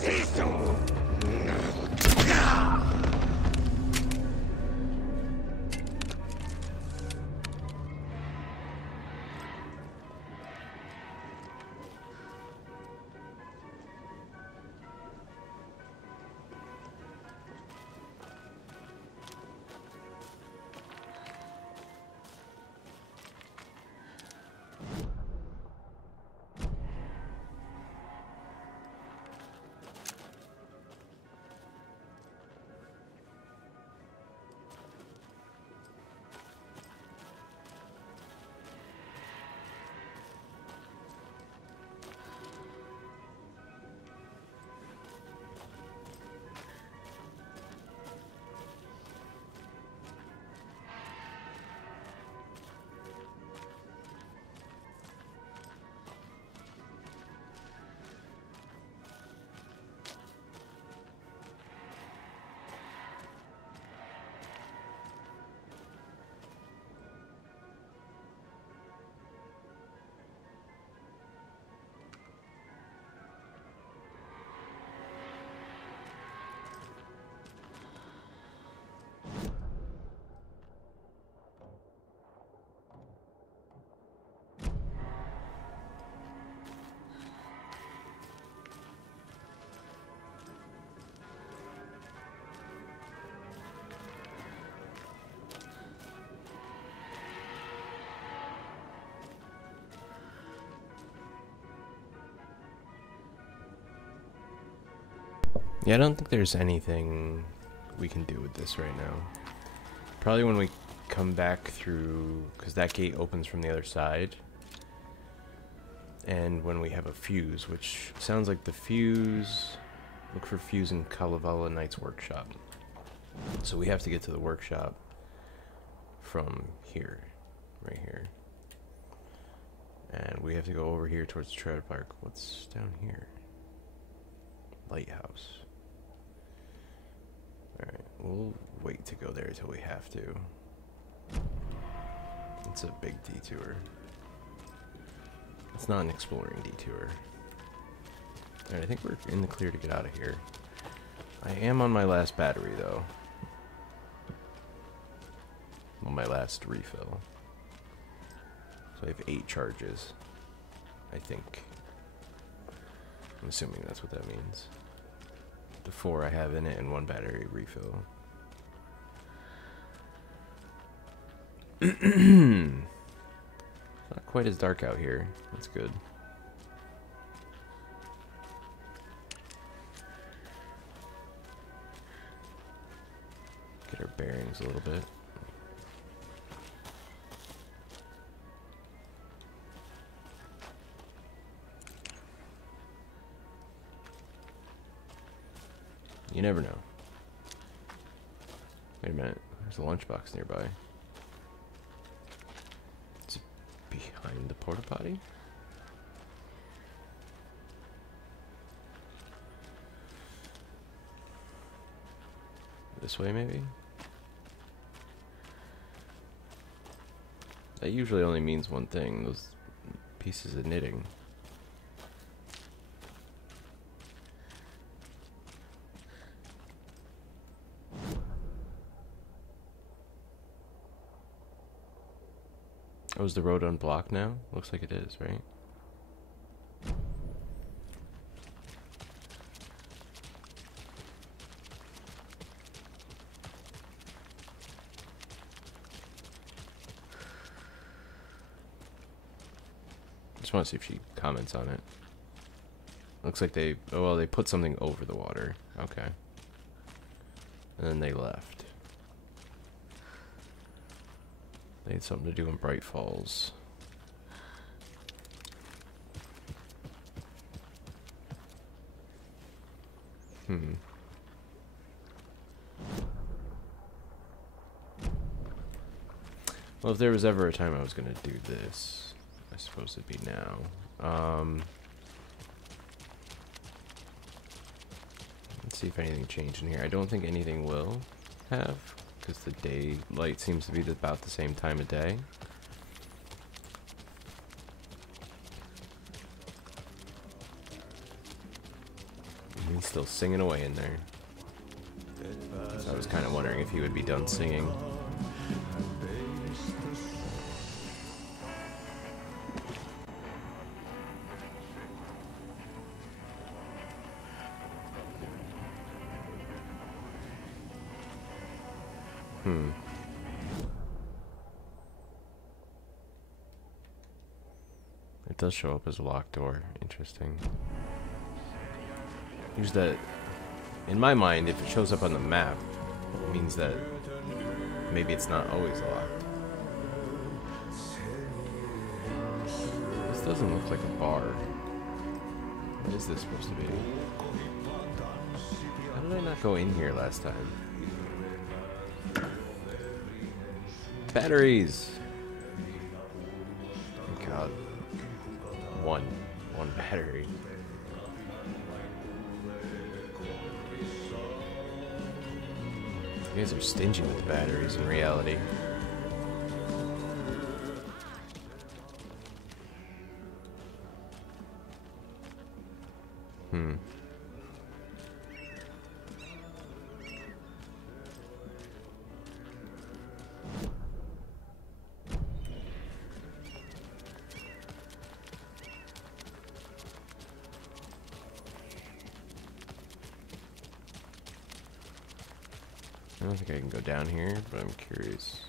Preciso! Yeah, I don't think there's anything we can do with this right now. Probably when we come back through, because that gate opens from the other side. And when we have a fuse, which sounds like the fuse... Look for fuse in Kalevala Knight's workshop. So we have to get to the workshop from here. Right here. And we have to go over here towards the trailer park. What's down here? Lighthouse. Alright, we'll wait to go there until we have to. It's a big detour. It's not an exploring detour. Alright, I think we're in the clear to get out of here. I am on my last battery, though. On my last refill. So I have 8 charges. I think. I'm assuming that's what that means. The 4 I have in it and 1 battery refill. Not quite as dark out here. That's good. Get our bearings a little bit. You never know. Wait a minute. There's a lunchbox nearby. It's behind the porta potty? This way, maybe? That usually only means one thing. Those pieces of knitting. Oh, is the road unblocked now? Looks like it is, right? Just want to see if she comments on it. Looks like they... Oh, well, they put something over the water. Okay. And then they left. They had something to do in Bright Falls. Well, if there was ever a time I was going to do this, I suppose it'd be now. Let's see if anything changed in here. I don't think anything will have, because the daylight seems to be about the same time of day. He's still singing away in there. So I was kind of wondering if he would be done singing. It does show up as a locked door. Interesting. Here's that. In my mind, if it shows up on the map, it means that maybe it's not always locked. This doesn't look like a bar. What is this supposed to be? How did I not go in here last time? Batteries! Oh God. One battery. You guys are stingy with the batteries in reality. I don't think I can go down here, but I'm curious.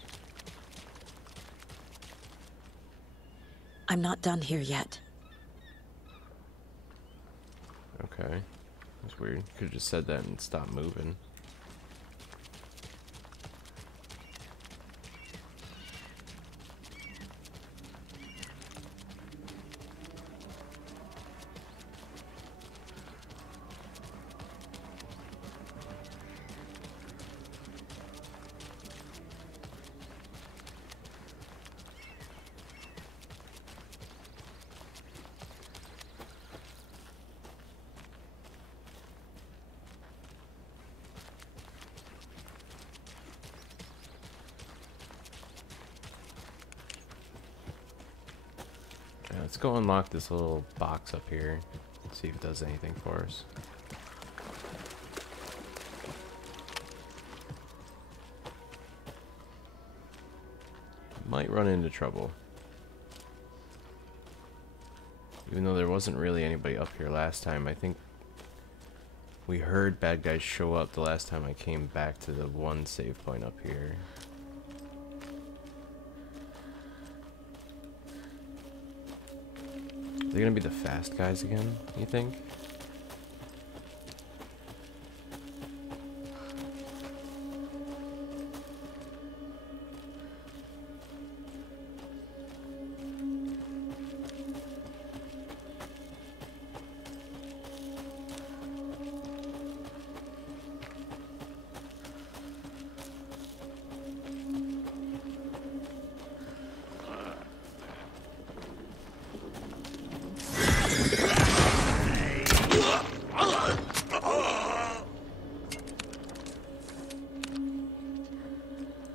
I'm not done here yet. Okay. That's weird. Could have just said that and stopped moving. Let's go unlock this little box up here. See if it does anything for us. Might run into trouble. Even though there wasn't really anybody up here last time, I think we heard bad guys show up the last time I came back to the one save point up here. Are they gonna be the fast guys again, you think?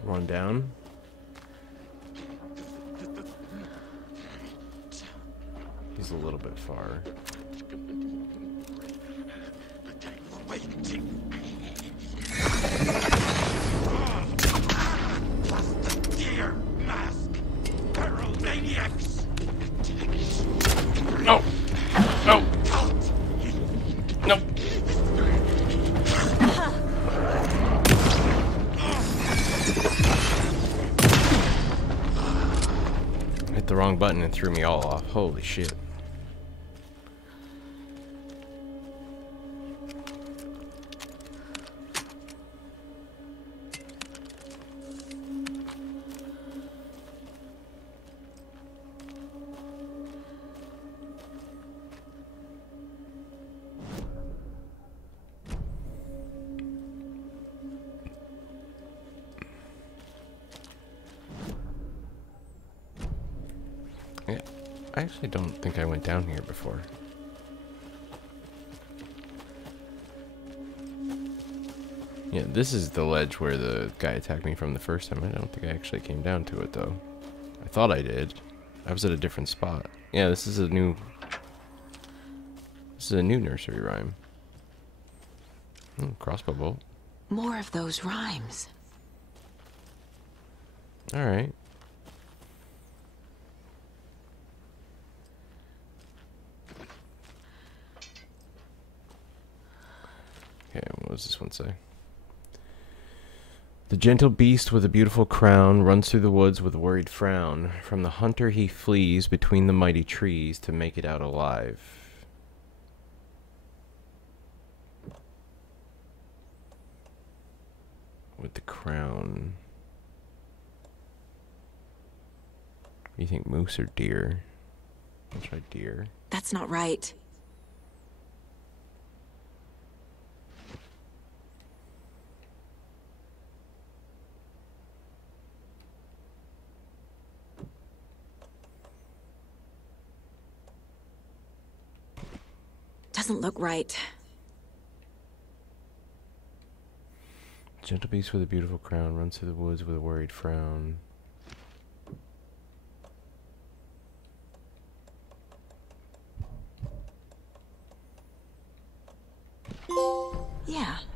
One down. He's a little bit far. No! No! No! Hit the wrong button and threw me all off. Holy shit. Yeah, I actually don't think I went down here before. Yeah, this is the ledge where the guy attacked me from the first time. I don't think I actually came down to it, though. I thought I did. I was at a different spot. Yeah, this is a new nursery rhyme. Crossbow bolt. More of those rhymes. Alright. Okay, what does this one say? The gentle beast with a beautiful crown runs through the woods with a worried frown. From the hunter he flees between the mighty trees to make it out alive. With the crown. What do you think, moose or deer? I'll try deer. That's not right. Doesn't look right. Gentle beast with a beautiful crown runs through the woods with a worried frown.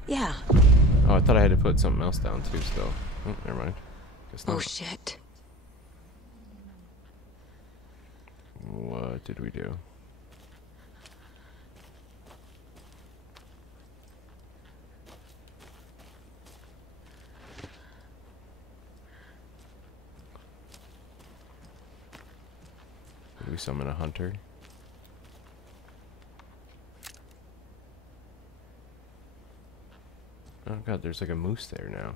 Yeah. Oh, I thought I had to put something else down too still. Oh, never mind. Guess not. Oh, shit. What did we do? Did we summon a hunter? Oh god, there's like a moose there now.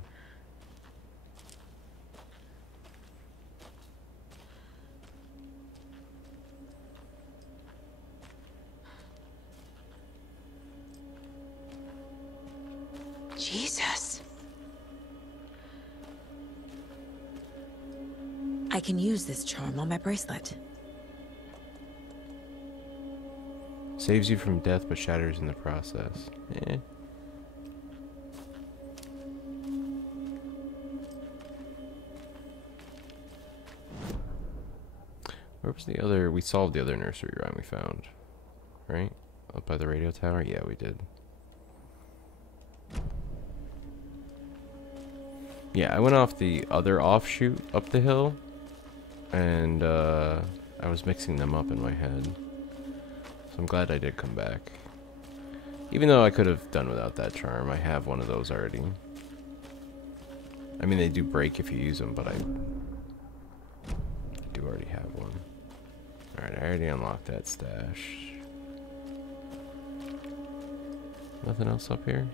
Jesus. I can use this charm on my bracelet. Saves you from death but shatters in the process. Eh. Where was the other? We solved the other nursery rhyme we found, right? Up by the radio tower? Yeah, we did. Yeah, I went off the other offshoot up the hill, and I was mixing them up in my head. So I'm glad I did come back. Even though I could have done without that charm, I have one of those already. I mean, they do break if you use them, but I do already have one. Alright, I already unlocked that stash. Nothing else up here?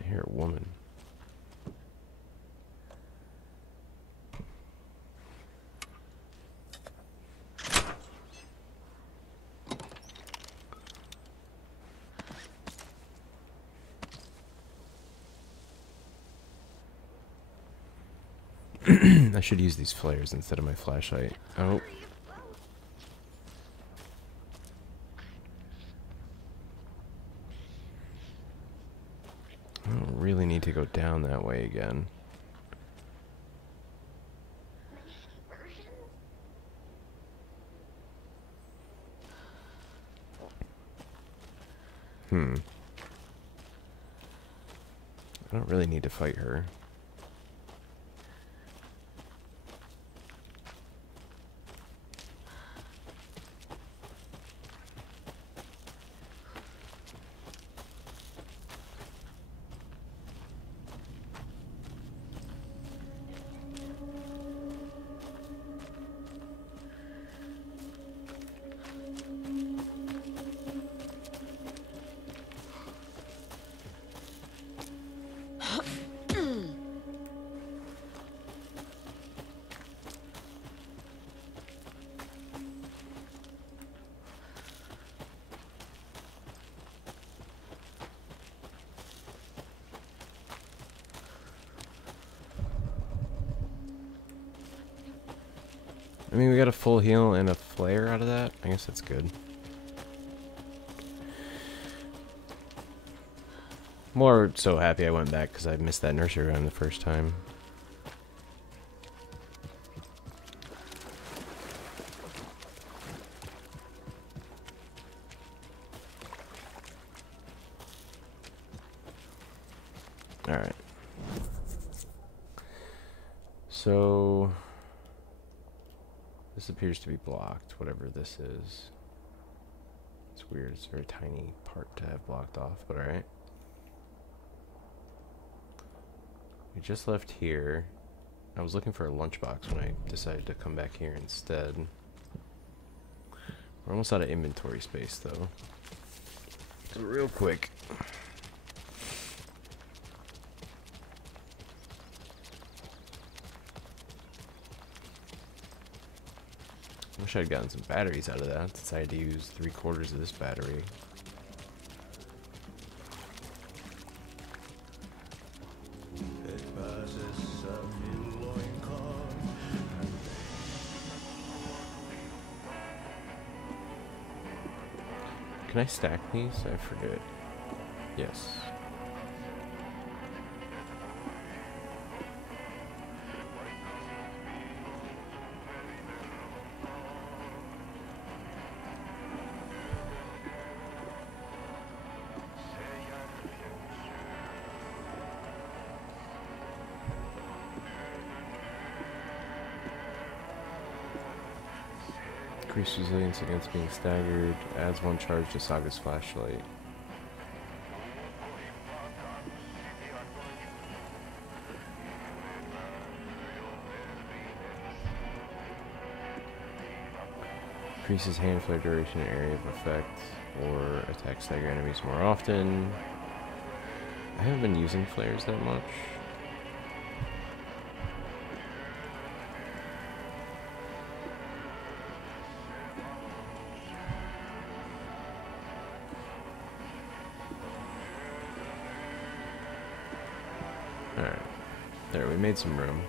I hear a woman. I should use these flares instead of my flashlight. Oh. I don't really need to go down that way again. I don't really need to fight her. I mean, we got a full heal and a flare out of that. I guess that's good. More so happy I went back because I missed that nursery rhyme the first time. Alright. So this appears to be blocked, whatever this is. It's weird, it's a very tiny part to have blocked off, but alright. We just left here. I was looking for a lunchbox when I decided to come back here instead. We're almost out of inventory space though. So real quick. I wish I'd gotten some batteries out of that since I had to use 3/4 of this battery. Can I stack these? I forget. Yes. Increased resilience against being staggered. Adds 1 charge to Saga's flashlight. Increases hand flare duration and area of effect, or attack stagger enemies more often. I haven't been using flares that much. Alright. There, we made some room.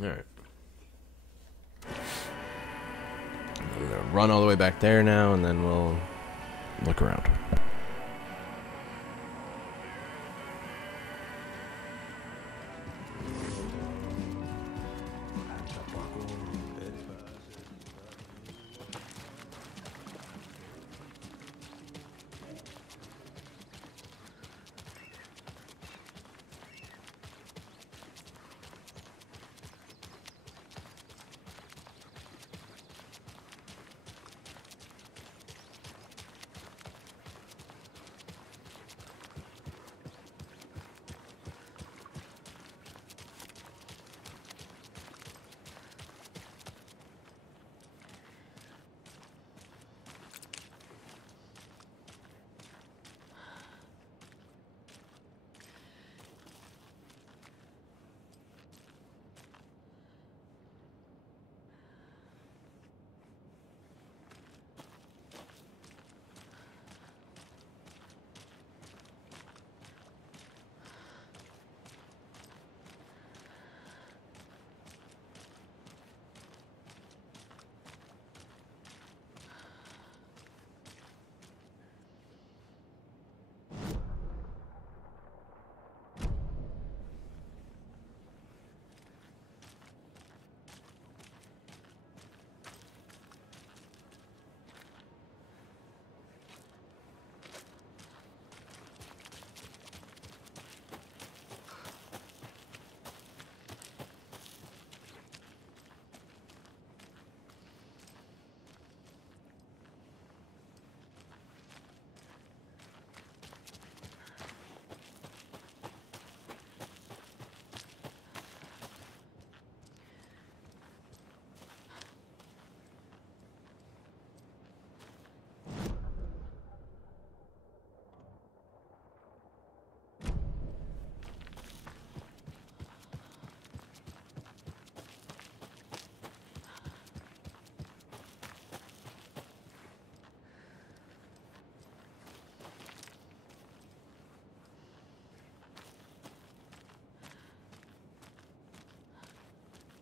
Alright. We're gonna run all the way back there now, and then we'll look around.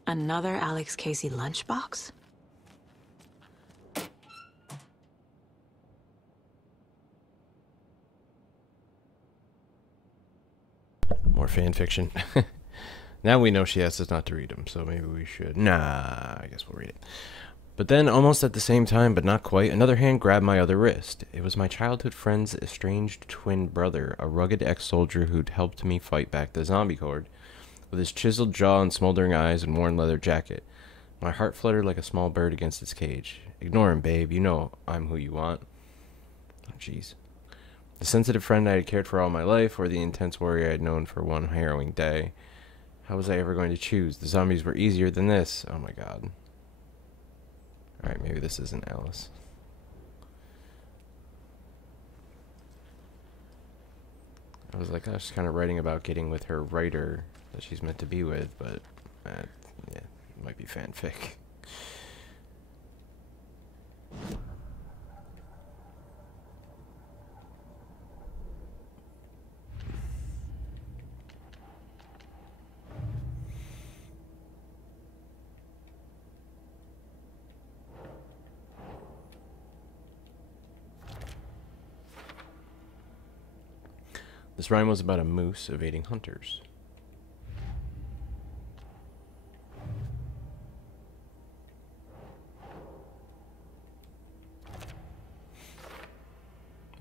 Another Alex Casey lunchbox? More fan fiction. Now we know she asked us not to read them, so maybe we should. Nah, I guess we'll read it. But then, almost at the same time, but not quite, another hand grabbed my other wrist. It was my childhood friend's estranged twin brother, a rugged ex-soldier who'd helped me fight back the zombie horde. With his chiseled jaw and smoldering eyes and worn leather jacket, my heart fluttered like a small bird against its cage. Ignore him, babe. You know I'm who you want. Oh, jeez. The sensitive friend I had cared for all my life, or the intense warrior I had known for one harrowing day. How was I ever going to choose? The zombies were easier than this. Oh my god. Alright, maybe this isn't Alice. I was like, I was kind of writing about getting with her writer that she's meant to be with, but yeah, it might be fanfic. This rhyme was about a moose evading hunters.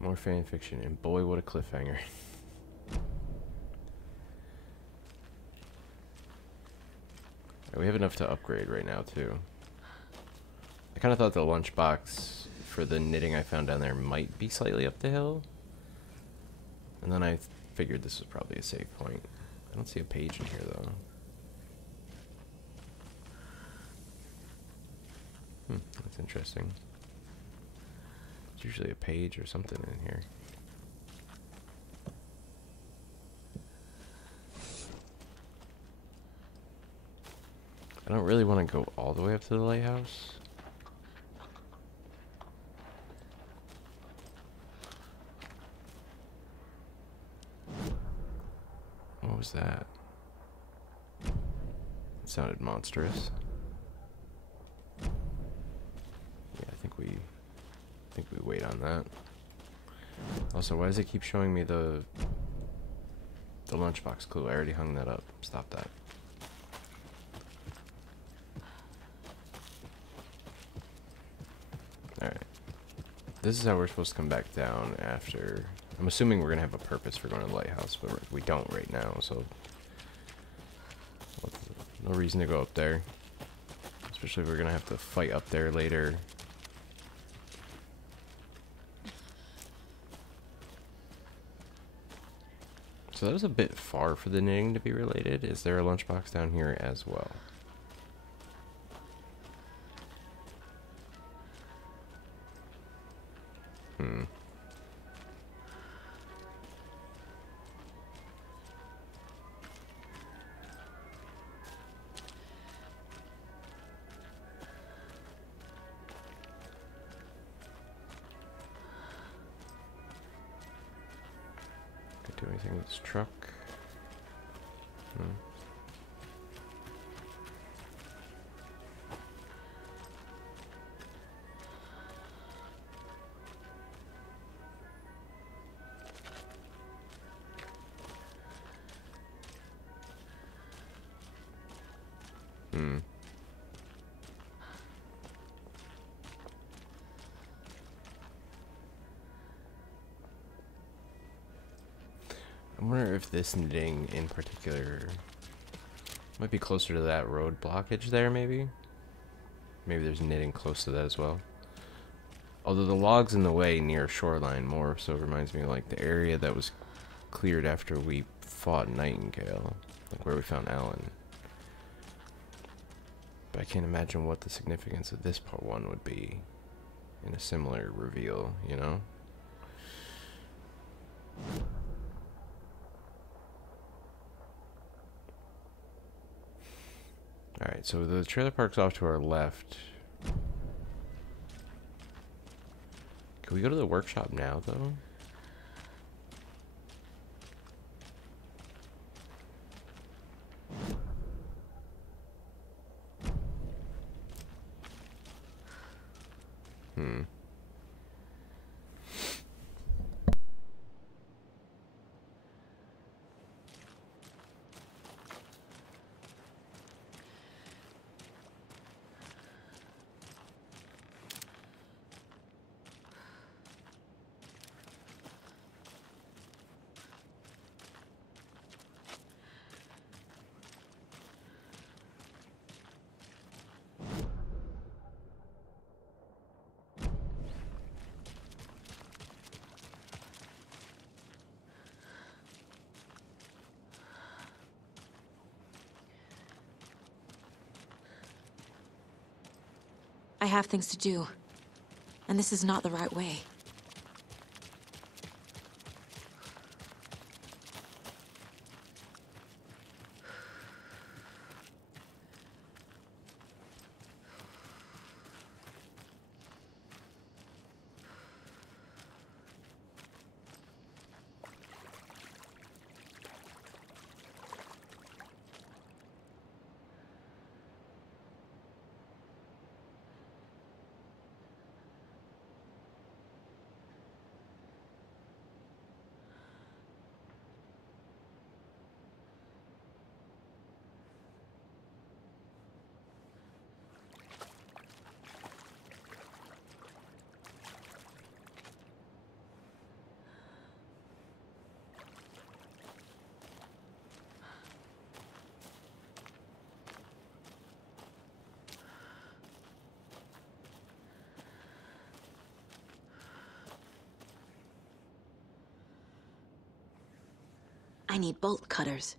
More fan fiction, and boy, what a cliffhanger. We have enough to upgrade right now, too. I kind of thought the lunchbox for the knitting I found down there might be slightly up the hill. And then I figured this was probably a save point. I don't see a page in here, though. That's interesting. There's usually a page or something in here. I don't really want to go all the way up to the lighthouse. What was that? It sounded monstrous. Yeah, I think we wait on that. Also, why does it keep showing me the lunchbox clue? I already hung that up. Stop that. Alright. This is how we're supposed to come back down after... I'm assuming we're going to have a purpose for going to the lighthouse, but we don't right now, so... no reason to go up there. Especially if we're going to have to fight up there later. So that was a bit far for the knitting to be related. Is there a lunchbox down here as well? Do anything with this truck? No. I wonder if this knitting in particular might be closer to that road blockage there, maybe? Maybe there's knitting close to that as well. Although the logs in the way near shoreline more so reminds me of like the area that was cleared after we fought Nightingale, like where we found Alan. But I can't imagine what the significance of this part one would be in a similar reveal, you know? Alright, so the trailer park's off to our left. Can we go to the workshop now, though? I have things to do, and this is not the right way. I need bolt cutters.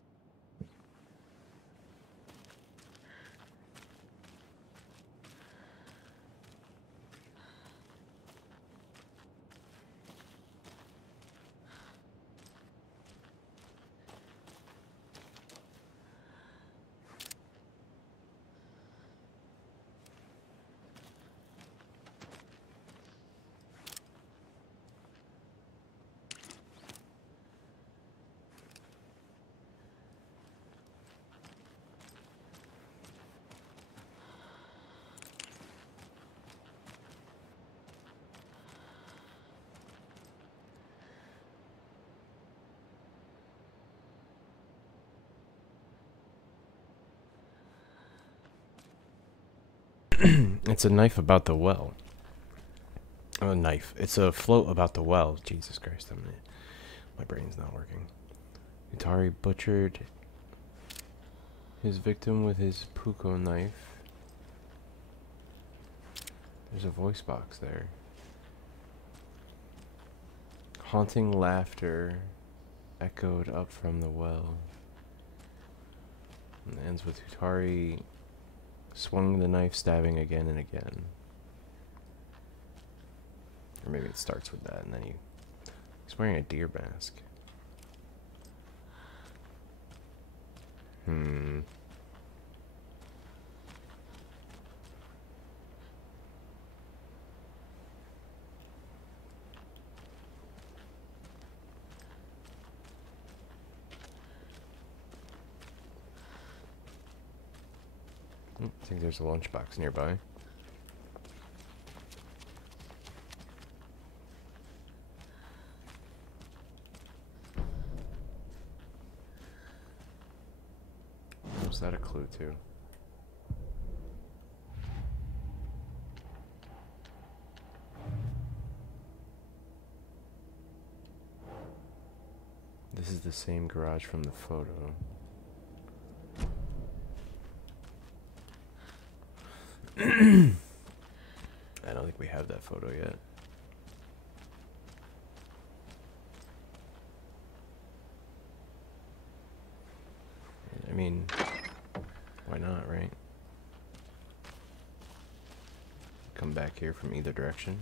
It's a knife about the well. Oh, a knife. It's a float about the well. Jesus Christ, my brain's not working. Utari butchered his victim with his puko knife. There's a voice box there. Haunting laughter echoed up from the well. And it ends with Utari swung the knife, stabbing again and again. Or maybe it starts with that, and then he's wearing a deer mask. I think there's a lunchbox nearby. What's that a clue to? This is the same garage from the photo. I don't think we have that photo yet. I mean, why not, right? Come back here from either direction.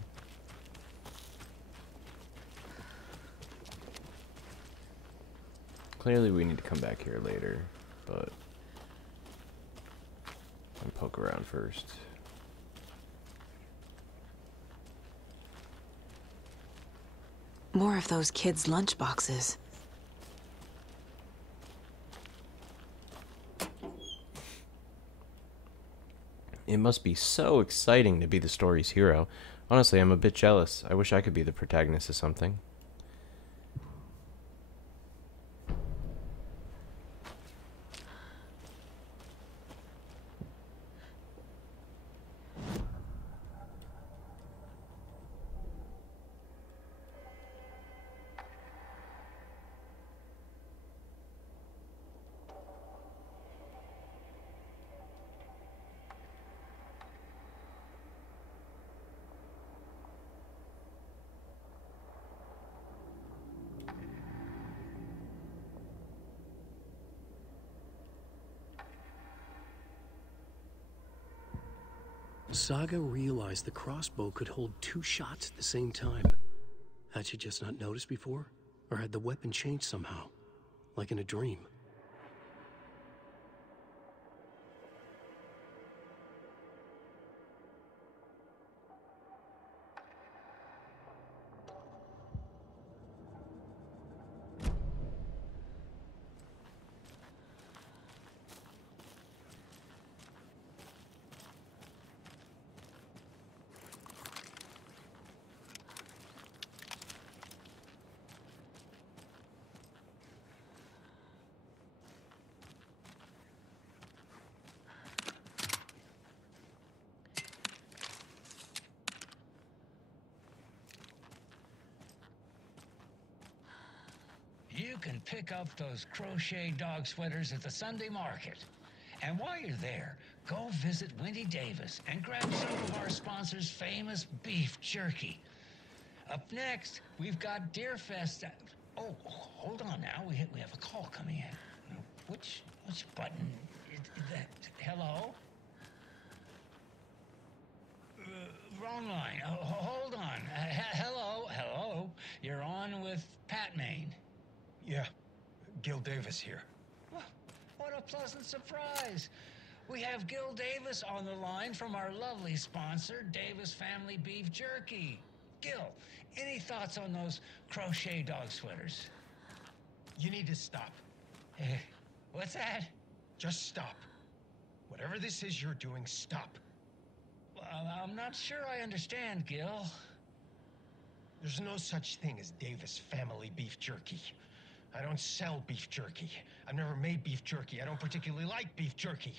Clearly we need to come back here later, but I'll poke around first. More of those kids' lunchboxes. It must be so exciting to be the story's hero. Honestly, I'm a bit jealous. I wish I could be the protagonist of something. Saga realized the crossbow could hold 2 shots at the same time. Had she just not noticed before? Or had the weapon changed somehow? Like in a dream? You can pick up those crochet dog sweaters at the Sunday market. And while you're there, go visit Wendy Davis and grab some of our sponsor's famous beef jerky. Up next, we've got Deerfest. Oh, hold on now. We have a call coming in. Which button is that? Hello? Wrong line. Hold on. Hello. You're on with Pat Maine. Yeah, Gil Davis here. What a pleasant surprise. We have Gil Davis on the line from our lovely sponsor, Davis Family Beef Jerky. Gil, any thoughts on those crochet dog sweaters? You need to stop. What's that? Just stop. Whatever this is you're doing, stop. I'm not sure I understand, Gil. There's no such thing as Davis Family Beef Jerky. I don't sell beef jerky. I've never made beef jerky. I don't particularly like beef jerky.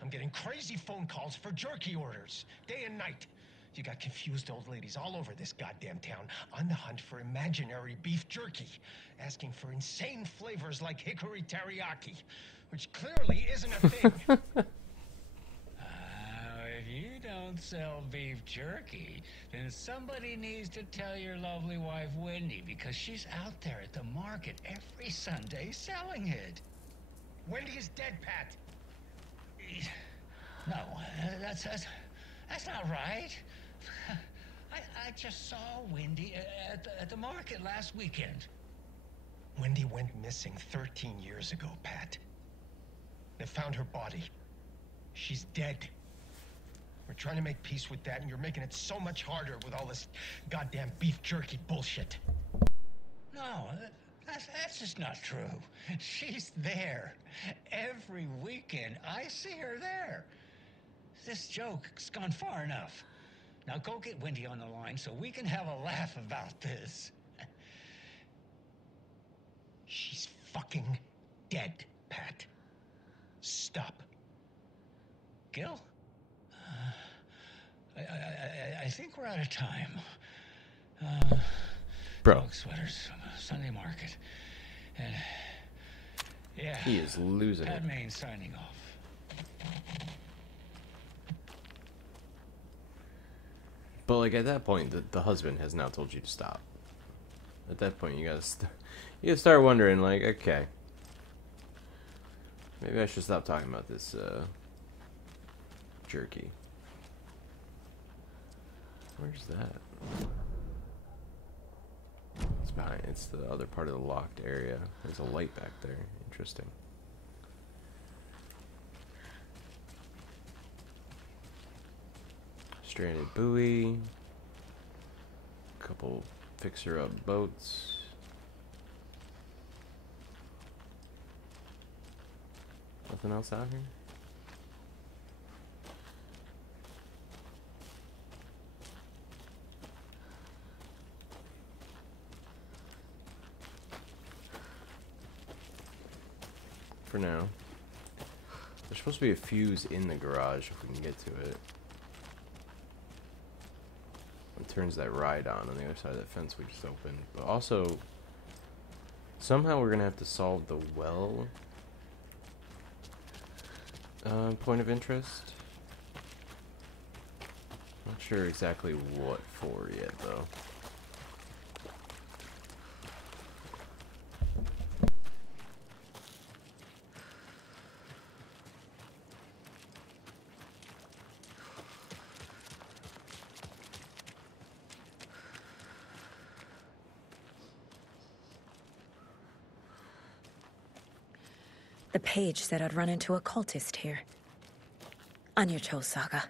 I'm getting crazy phone calls for jerky orders, day and night. You got confused old ladies all over this goddamn town on the hunt for imaginary beef jerky, asking for insane flavors like hickory teriyaki, which clearly isn't a thing. If you don't sell beef jerky, then somebody needs to tell your lovely wife, Wendy, because she's out there at the market every Sunday selling it. Wendy is dead, Pat. No, that's not right. I just saw Wendy at the market last weekend. Wendy went missing 13 years ago, Pat. They found her body. She's dead. We're trying to make peace with that, and you're making it so much harder with all this goddamn beef jerky bullshit. No, that's just not true. She's there. Every weekend, I see her there. This joke's gone far enough. Now go get Wendy on the line so we can have a laugh about this. She's fucking dead, Pat. Stop. Gil? I think we're out of time. Bro. Dog sweaters, Sunday market. And yeah. He is losing Pat it. Maine signing off. But like at that point, the husband has now told you to stop. At that point, you gotta start wondering, like, okay, maybe I should stop talking about this jerky. Where's that? It's behind. It's the other part of the locked area. There's a light back there. Interesting. Stranded buoy. Couple fixer-up boats. Nothing else out here? for now. There's supposed to be a fuse in the garage if we can get to it. It turns that ride on the other side of that fence we just opened. But also, somehow we're going to have to solve the well point of interest. Not sure exactly what for yet, though. The page said I'd run into a cultist here. On your toes, Saga.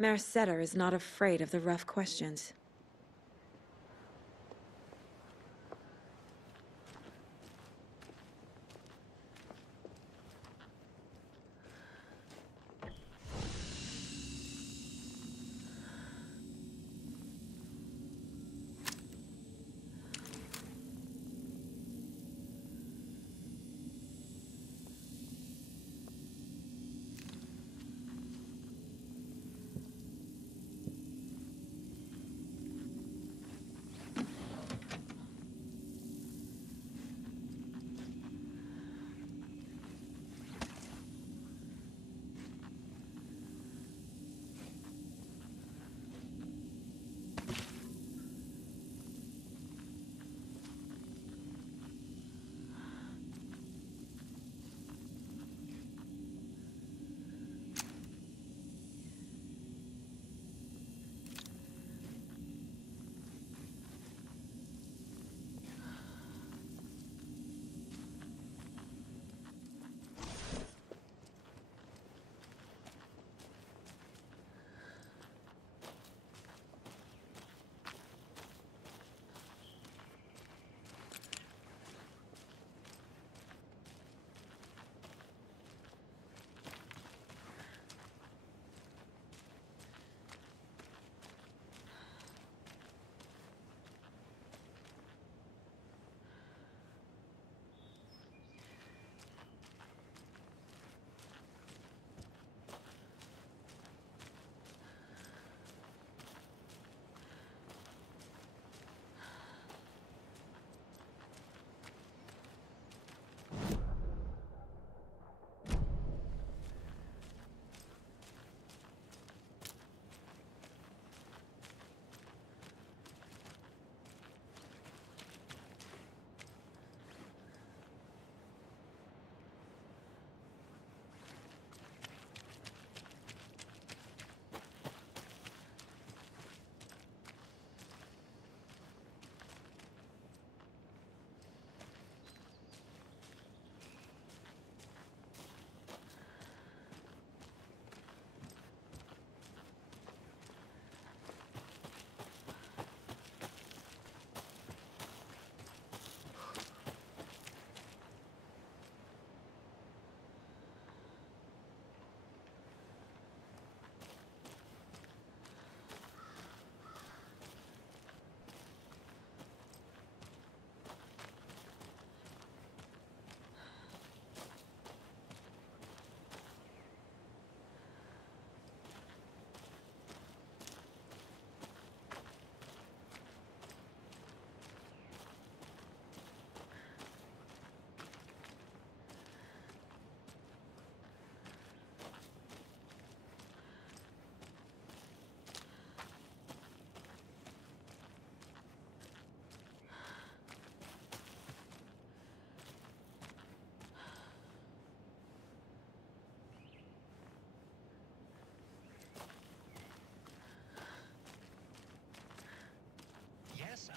Merceder is not afraid of the rough questions.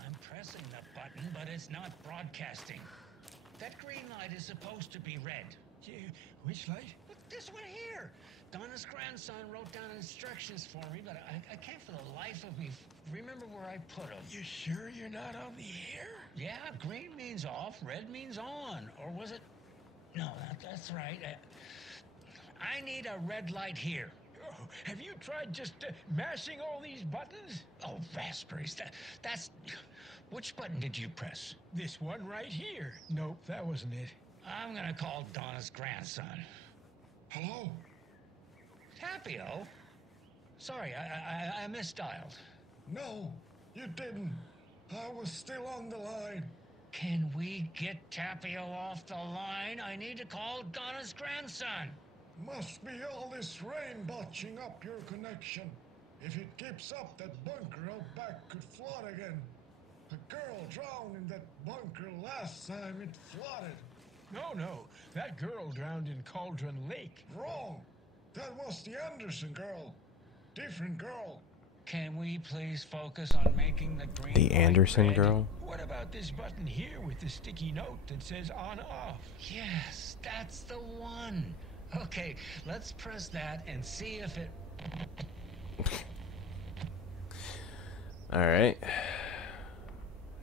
I'm pressing the button, but it's not broadcasting. That green light is supposed to be red. Which light? This one here. Donna Donna's grandson wrote down instructions for me, but I can't for the life of me remember where I put them. You sure you're not on the air? Yeah, green means off, red means on. Or was it? No, that's right. I need a red light here. Oh, have you tried just mashing all these buttons? Oh, raspberries. That's... Which button did you press? This one right here. Nope, that wasn't it. I'm gonna call Donna's grandson. Hello? Tapio? Sorry, I misdialed. No, you didn't. I was still on the line. Can we get Tapio off the line? I need to call Donna's grandson. Must be all this rain botching up your connection. If it keeps up, that bunker out back could flood again. A girl drowned in that bunker last time it flooded. No, that girl drowned in Cauldron Lake. Wrong. That was the Anderson girl. Different girl. Can we please focus on making the green The Anderson light red? girl? What about this button here with the sticky note that says on/off? Yes, that's the one. Okay, let's press that and see if it... Alright.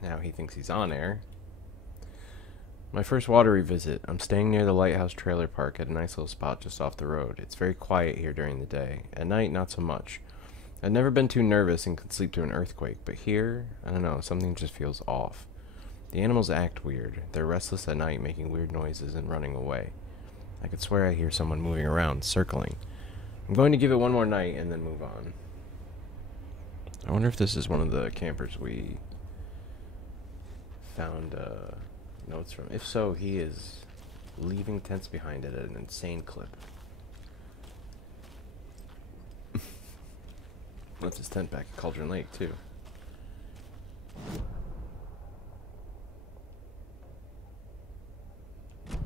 Now he thinks he's on air. My first watery visit. I'm staying near the Lighthouse Trailer Park at a nice little spot just off the road. It's very quiet here during the day. At night, not so much. I've never been too nervous and could sleep through an earthquake, but here, I don't know, something just feels off. The animals act weird. They're restless at night, making weird noises and running away. I could swear I hear someone moving around, circling. I'm going to give it one more night and then move on. I wonder if this is one of the campers we found notes from. If so, he is leaving tents behind at an insane clip. Left his tent back at Cauldron Lake, too.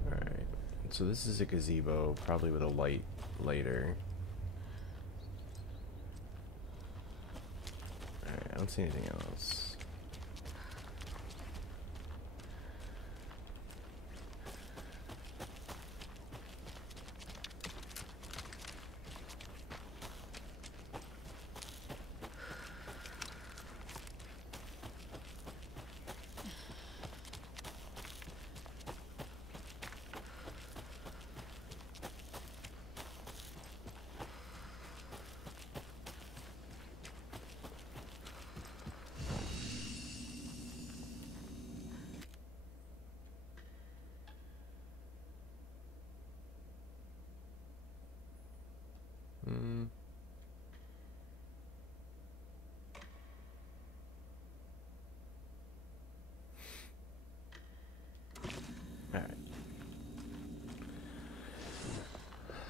Alright. So this is a gazebo, probably with a light later. Alright, I don't see anything else. Alright.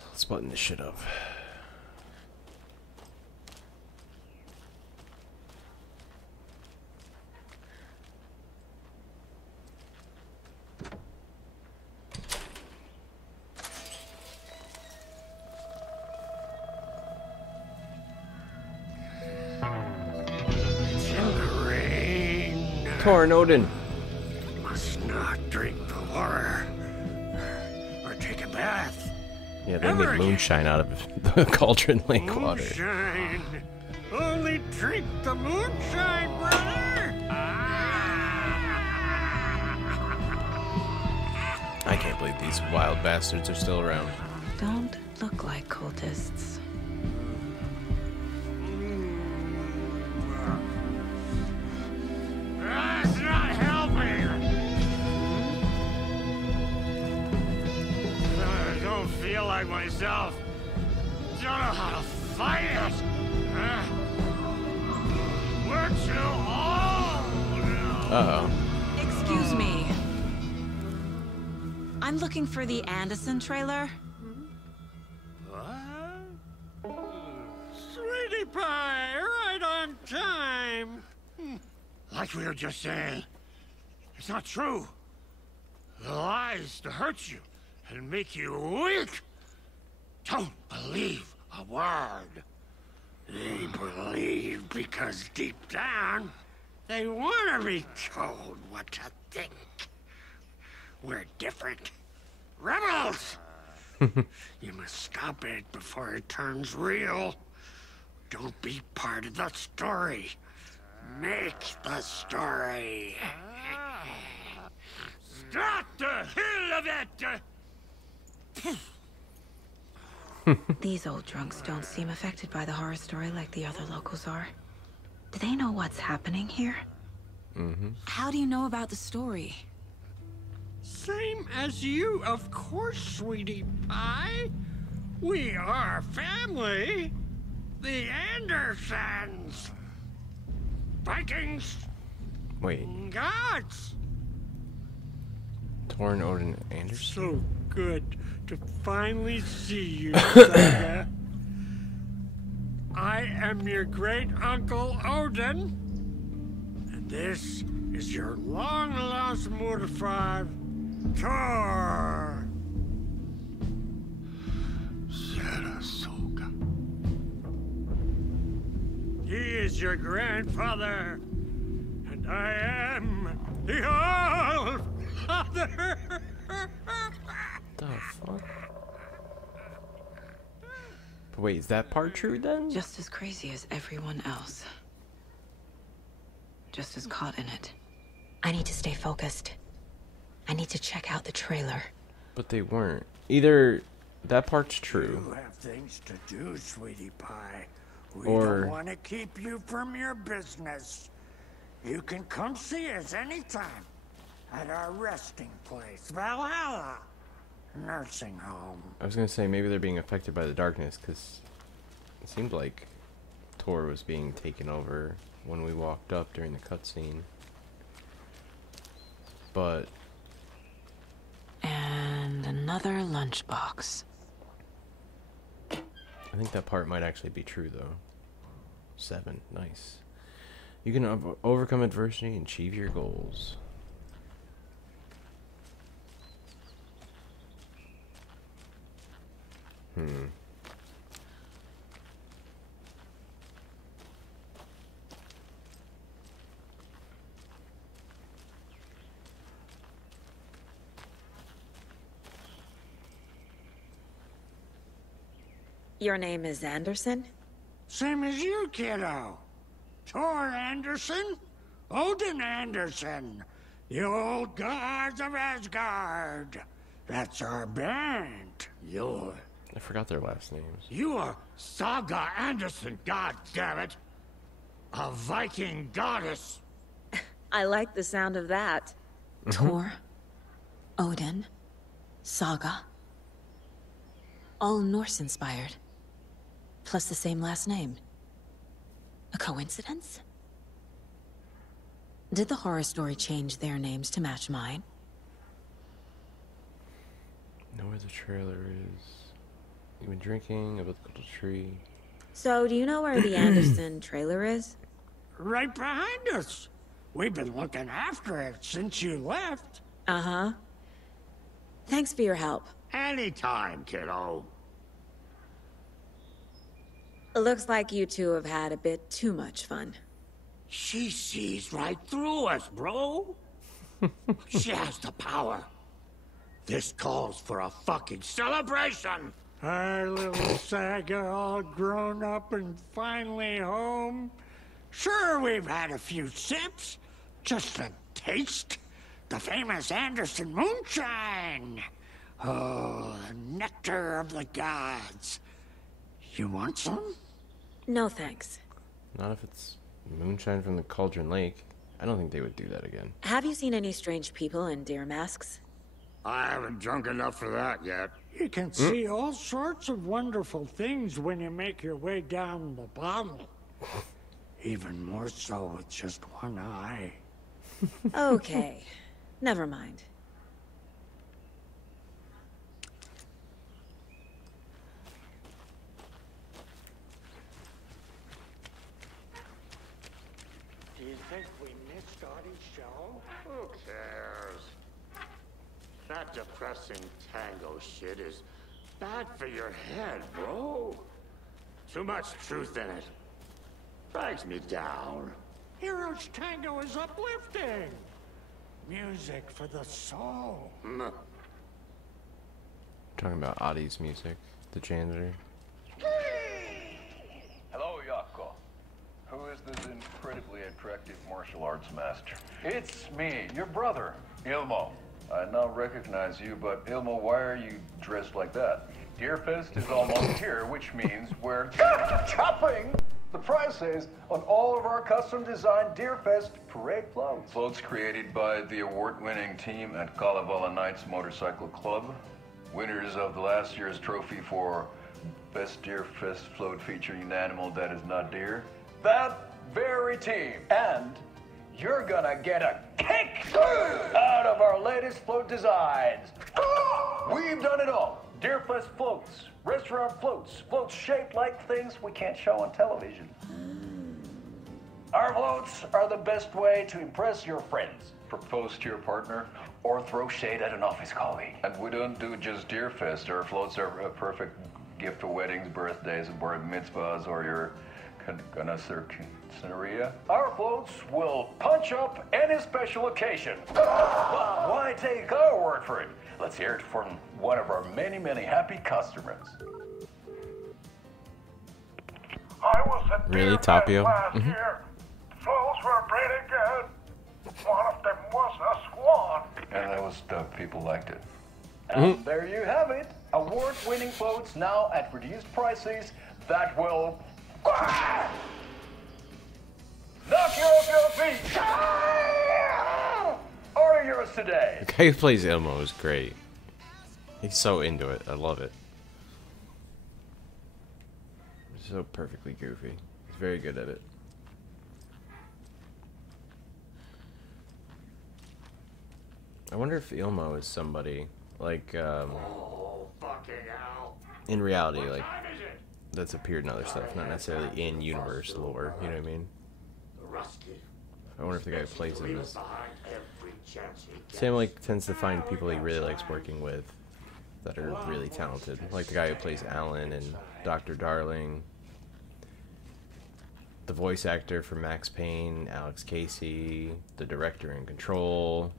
Let's button this shit up. Tornodin. Must not drink the water or take a bath. Yeah, they made moonshine out of the Cauldron Lake water. Moonshine. Only drink the moonshine, brother. I can't believe these wild bastards are still around. Don't look like cultists. That's not helping. I don't feel like myself. Don't know how to fight it. We're too old. Uh-oh. Excuse me. I'm looking for the Anderson trailer. What? Sweetie pie, right on time. Like we were just saying, it's not true. The lies to hurt you and make you weak. Don't believe a word. They believe because deep down, they want to be told what to think. We're different. Rebels! You must stop it before it turns real. Don't be part of the story. Make the story. Stop the hell of it! These old drunks don't seem affected by the horror story like the other locals are. Do they know what's happening here? How do you know about the story? Same as you, of course, sweetie pie. We are family. The Andersons. Vikings. Wait. Gods. Torn Odin Anderson? So good to finally see you, Saga. I am your great uncle Odin. And this is your long-lost Murfar, Thor. Sarasota. He is your grandfather, and I am the All-Father. The fuck? But wait, is that part true then? Just as crazy as everyone else. Just as caught in it. I need to stay focused. I need to check out the trailer. But they weren't. Either that part's true. You have things to do, sweetie pie. We Or- don't want to keep you from your business. You can come see us anytime at our resting place, Valhalla Nursing Home. I was gonna say maybe they're being affected by the darkness because it seemed like Tor was being taken over when we walked up during the cutscene. But And another lunchbox. I think that part might actually be true though. 7, nice. You can overcome adversity and achieve your goals. Your name is Anderson? Same as you, kiddo. Thor Anderson, Odin Anderson, the old gods of Asgard. That's our band. I forgot their last names. You are Saga Anderson, god damn it. A Viking goddess. I like the sound of that. Tor, Odin, Saga. All Norse-inspired. Plus the same last name. A coincidence? Did the horror story change their names to match mine? Know where the trailer is. You've been drinking about the little tree. So, do you know where the Anderson trailer is? Right behind us. We've been looking after it since you left. Uh-huh. Thanks for your help. Anytime, kiddo. It looks like you two have had a bit too much fun. She sees right through us, bro. She has the power. This calls for a fucking celebration. Our little Saga all grown up and finally home. Sure, we've had a few sips. Just a taste. The famous Anderson moonshine. Oh, the nectar of the gods. You want some? No thanks. Not if it's moonshine from the Cauldron Lake. I don't think they would do that again. Have you seen any strange people in deer masks? I haven't drunk enough for that yet. You can see all sorts of wonderful things when you make your way down the bottle. Even more so with just one eye. Okay. Never mind. Do you think we missed Dottie's show? Who cares? That depressing tango shit is bad for your head, bro. Too much truth in it. Drags me down. Heroes Tango is uplifting. Music for the soul. Talking about Adi's music, the janitor. Hello, Yako. Who is this incredibly attractive martial arts master? It's me, your brother, Ilmo. I now recognize you, but Ilmo, why are you dressed like that? Deerfest is almost here, which means we're chopping the prices on all of our custom-designed Deerfest parade floats. Floats created by the award-winning team at Kalevala Knights Motorcycle Club. Winners of the last year's trophy for Best Deerfest float featuring an animal that is not deer. That very team. And you're gonna get a kick out of our latest float designs. We've done it all. Deerfest floats, restaurant floats, floats shaped like things we can't show on television. Our floats are the best way to impress your friends, propose to your partner, or throw shade at an office colleague. And we don't do just Deerfest. Our floats are a perfect gift for weddings, birthdays, bar mitzvahs, or your Scenaria. Our floats will punch up any special occasion. But why take our word for it? Let's hear it from one of our many, many happy customers. I was at Really, Deerfest Tapio? last year. The floats were pretty good. One of them was a swan. And that was the people liked it. And there you have it. Award-winning floats now at reduced prices that will knock you off your feet. Order yours today. The guy who plays Ilmo is great. He's so into it. I love it. He's so perfectly goofy. He's very good at it. I wonder if Ilmo is somebody like in reality, like that's appeared in other stuff, not necessarily in universe lore. You know what I mean? I wonder if the guy who plays him is. Sam like tends to find people he really likes working with that are really talented, like the guy who plays Alan and Dr. Darling, the voice actor for Max Payne, Alex Casey, the director in Control.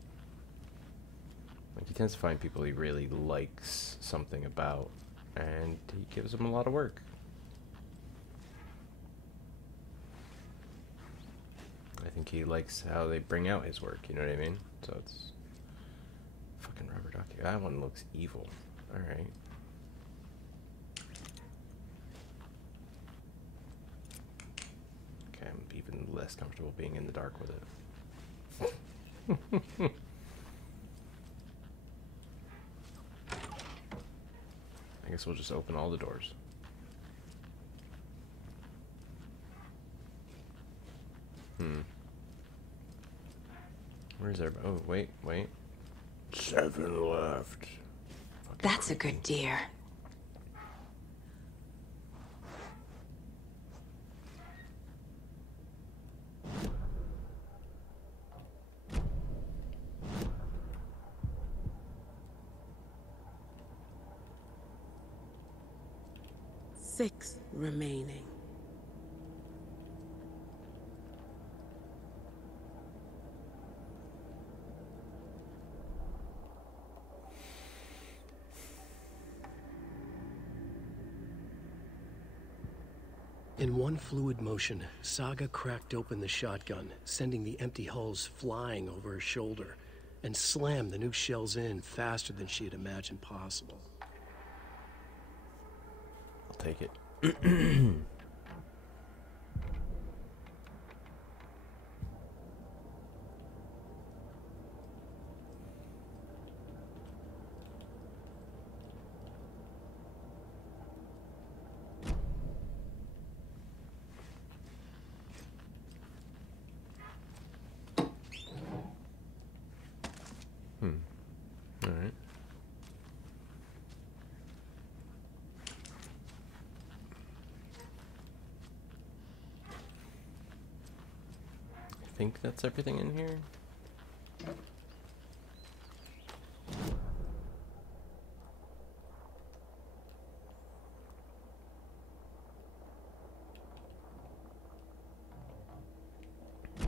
Like he tends to find people he really likes something about, and he gives them a lot of work. I think he likes how they bring out his work, you know what I mean? So it's fucking rubber ducky. That one looks evil. Alright. Okay, I'm even less comfortable being in the dark with it. I guess we'll just open all the doors. Where's everybody? Oh, wait. 7 left. That's a good deer. Six remaining. In one fluid motion, Saga cracked open the shotgun, sending the empty hulls flying over her shoulder, and slammed the new shells in faster than she had imagined possible. I'll take it. Alright. I think that's everything in here.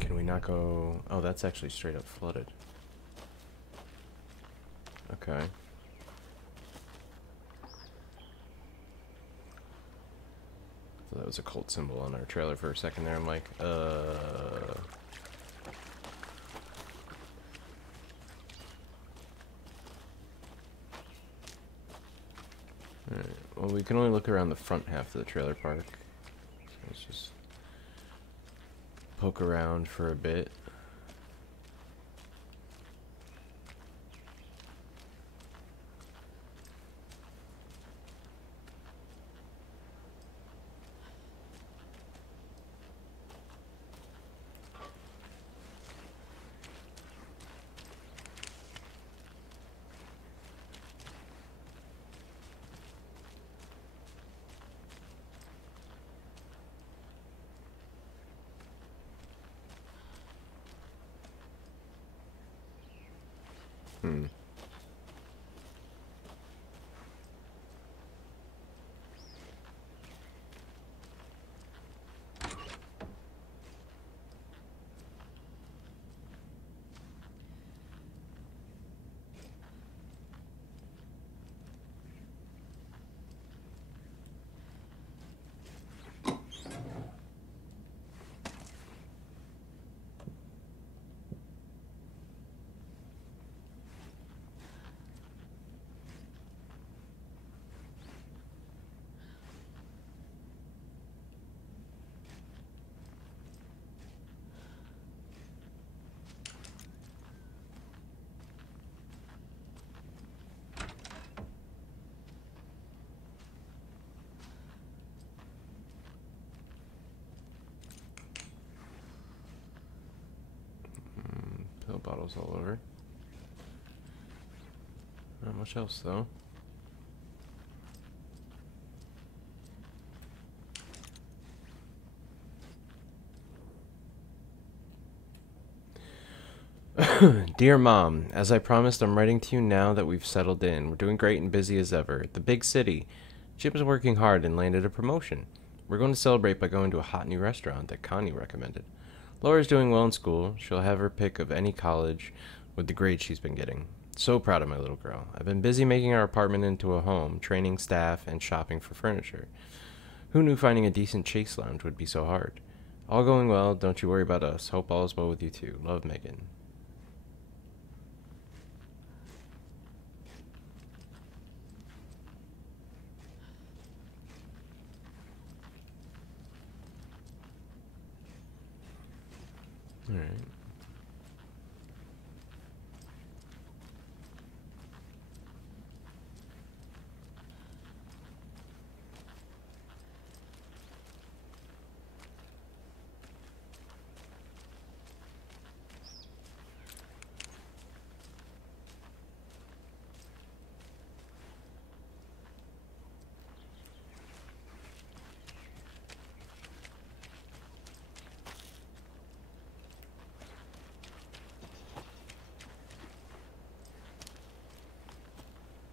Can we not go? Oh, that's actually straight up flooded. Okay. So that was a cult symbol on our trailer for a second there. I'm like, Alright, well, we can only look around the front half of the trailer park. So let's just poke around for a bit. Pill bottles all over. Not much else though. Dear Mom, as I promised, I'm writing to you now that we've settled in. We're doing great and busy as ever. The big city. Jim's working hard and landed a promotion. We're going to celebrate by going to a hot new restaurant that Connie recommended. Laura's doing well in school. She'll have her pick of any college with the grades she's been getting. So proud of my little girl. I've been busy making our apartment into a home, training staff, and shopping for furniture. Who knew finding a decent chase lounge would be so hard? All going well. Don't you worry about us. Hope all is well with you too. Love, Megan. All right.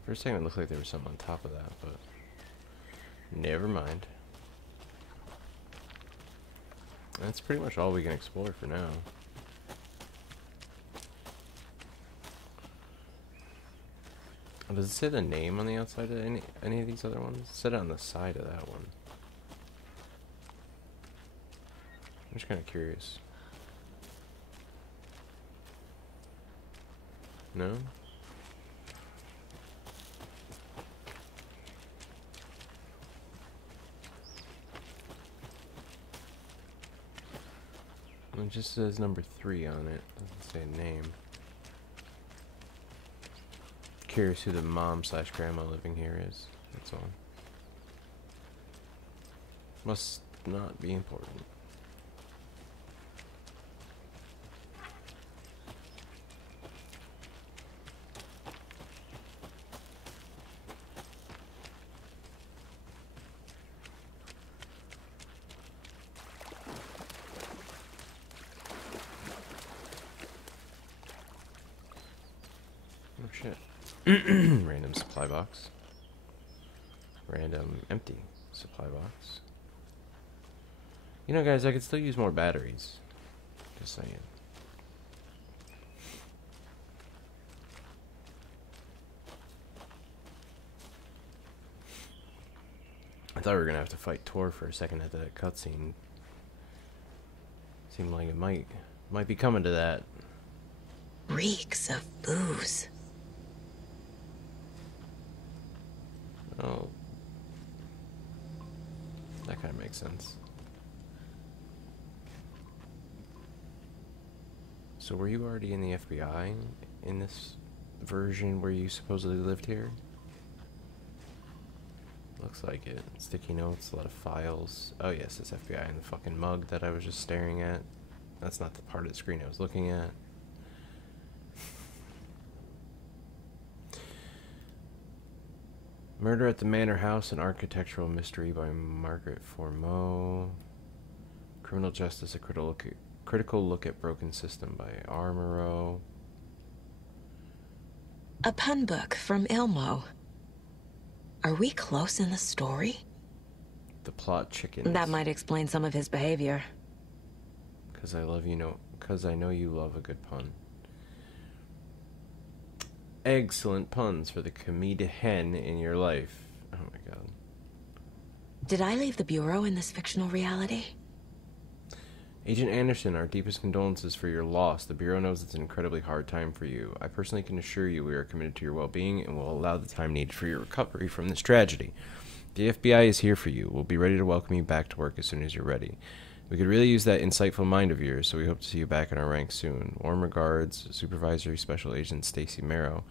For a second it looked like there was something on top of that, but never mind. That's pretty much all we can explore for now. Does it say the name on the outside of any of these other ones? It said it on the side of that one. I'm just kind of curious. No? It just says number 3 on it. Doesn't say a name. Curious who the mom/grandma living here is. That's all. Must not be important. Oh shit. Random supply box. Random empty supply box. You know, guys, I could still use more batteries. Just saying. thought we were gonna have to fight Tor for a second at that cutscene. Seemed like it might be coming to that. Reeks of booze. Oh. That kind of makes sense. So were you already in the FBI in this version where you supposedly lived here? Looks like it. Sticky notes, a lot of files. Oh yes, this FBI in the fucking mug that I was just staring at. That's not the part of the screen I was looking at. Murder at the Manor House, an architectural mystery by Margaret Formeau. Criminal Justice, a critical look at broken system by Armoro. A pun book from Ilmo. Are we close in the story? The plot chickens. That might explain some of his behavior. Cause I know you love a good pun. Excellent puns for the comedian in your life. Oh my god. Did I leave the Bureau in this fictional reality? Agent Anderson, our deepest condolences for your loss. The Bureau knows it's an incredibly hard time for you. I personally can assure you we are committed to your well-being and will allow the time needed for your recovery from this tragedy. The FBI is here for you. We'll be ready to welcome you back to work as soon as you're ready. We could really use that insightful mind of yours, so we hope to see you back in our ranks soon. Warm regards, Supervisory Special Agent Stacy Marrow.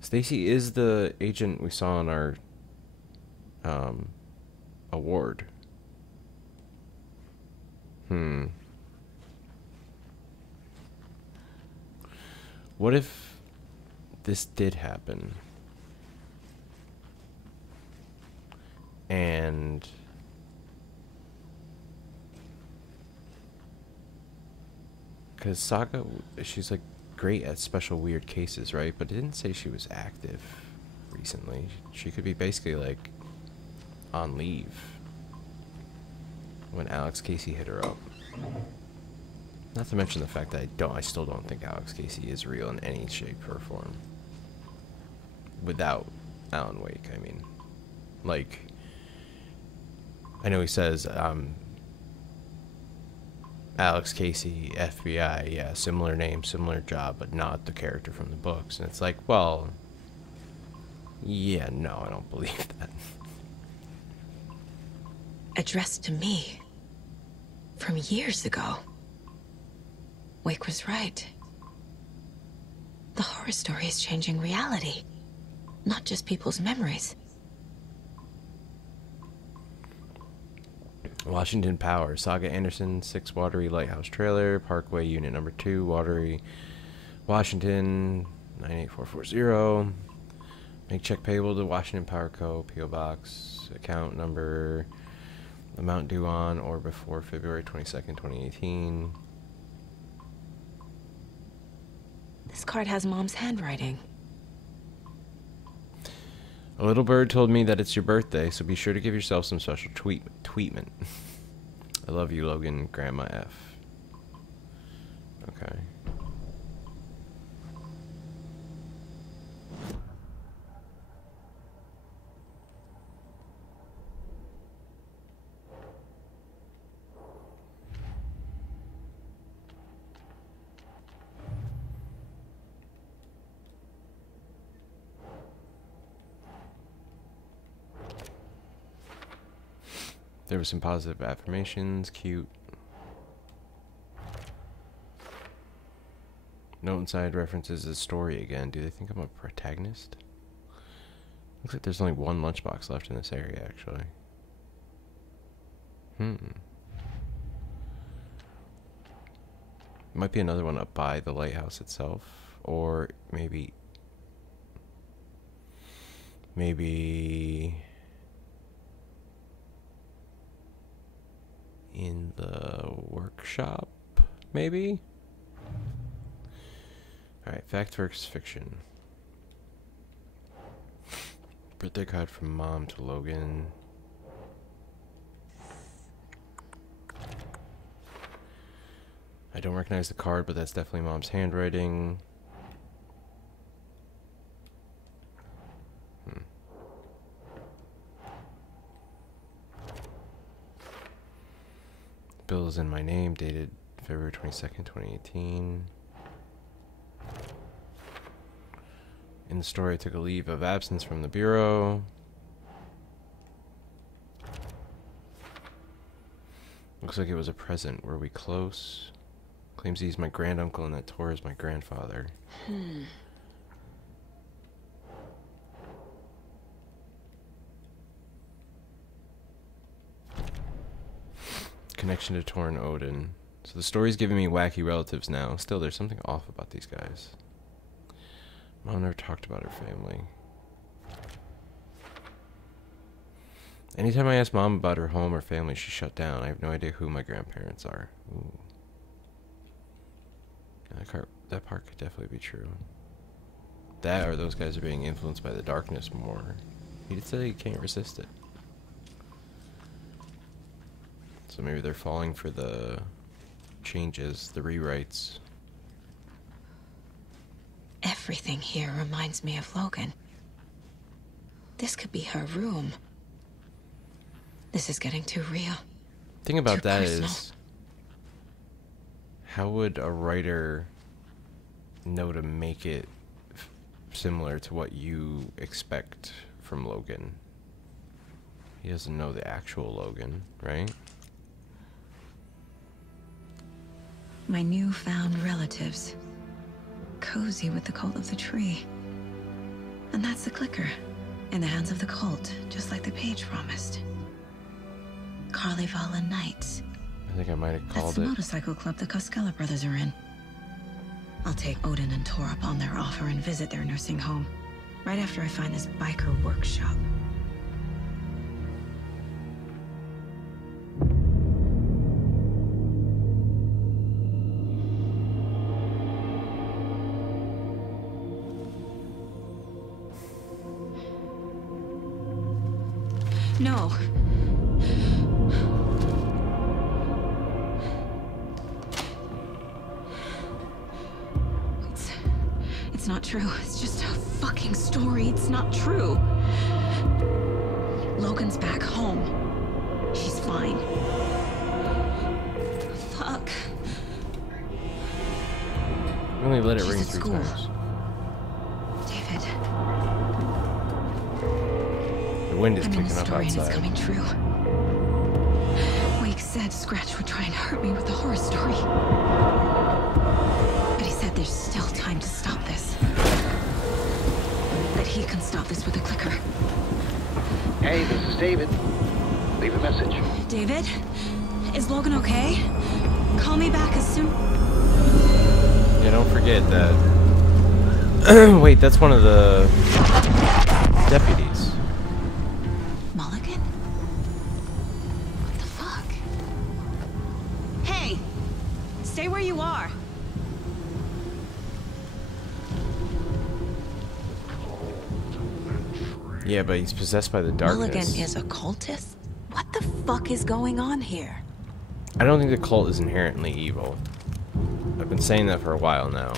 Stacy is the agent we saw in our award. What if this did happen? And because Saga, she's like great at special weird cases, right? But it didn't say she was active recently. She could be basically like on leave when Alex Casey hit her up. Not to mention the fact that I still don't think Alex Casey is real in any shape or form. Without Alan Wake, I mean. Like, I know he says, Alex Casey, FBI, yeah, similar name, similar job, but not the character from the books. And it's like, well, yeah, no, I don't believe that. Addressed to me. From years ago. Wake was right. The horror story is changing reality. Not just people's memories. Washington Power, Saga Anderson, 6 Watery Lighthouse Trailer, Parkway Unit Number 2, Watery, Washington, 98440. Make check payable to Washington Power Co., P.O. Box, account number, amount due on or before February 22nd, 2018. This card has Mom's handwriting. A little bird told me that it's your birthday, so be sure to give yourself some special treatment. I love you, Logan, Grandma F. Okay. There were some positive affirmations, cute. Note inside references the story again. Do they think I'm a protagonist? Looks like there's only one lunchbox left in this area, actually. Might be another one up by the lighthouse itself. Or maybe in the workshop, maybe? Alright, fact versus fiction. Birthday card from Mom to Logan. I don't recognize the card, but that's definitely Mom's handwriting. bill is in my name, dated February 22nd, 2018. In the story, I took a leave of absence from the bureau. Looks like it was a present. Were we close? Claims he's my granduncle and that Tor is my grandfather. Connection to Tor and Odin. So the story's giving me wacky relatives now. Still, there's something off about these guys. Mom never talked about her family. Anytime I ask Mom about her home or family, she shut down. I have no idea who my grandparents are. Ooh. That part could definitely be true. That or those guys are being influenced by the darkness more. He did say he can't resist it. So maybe they're falling for the changes, the rewrites. Everything here reminds me of Logan. This could be her room. This is getting too real. Thing about Too that personal. is, how would a writer know to make it similar to what you expect from Logan? He doesn't know the actual Logan, right? My newfound relatives. Cozy with the cult of the tree. And that's the clicker. In the hands of the cult, just like the page promised. Carnival Nights. I think I might have That's called the it. motorcycle club the Koskela brothers are in. I'll take Odin and Tor up on their offer and visit their nursing home. Right after I find this biker workshop. No. It's not true. It's just a fucking story. It's not true. Logan's back home. She's fine. Fuck. Only let it She's ring at 3 school. times. David. The wind is I'm in kicking the up story and it's outside. coming true. Wake said Scratch would try and hurt me with the horror story. But he said there's still time to stop this. That he can stop this with a clicker. Hey, this is David. Leave a message. David? Is Logan okay? Call me back as soon... Yeah, don't forget that. Wait, that's one of the deputies. Mulligan? What the fuck? Hey! Stay where you are. Yeah, but he's possessed by the darkness. Mulligan is a cultist? What the fuck is going on here? I don't think the cult is inherently evil. I've been saying that for a while now.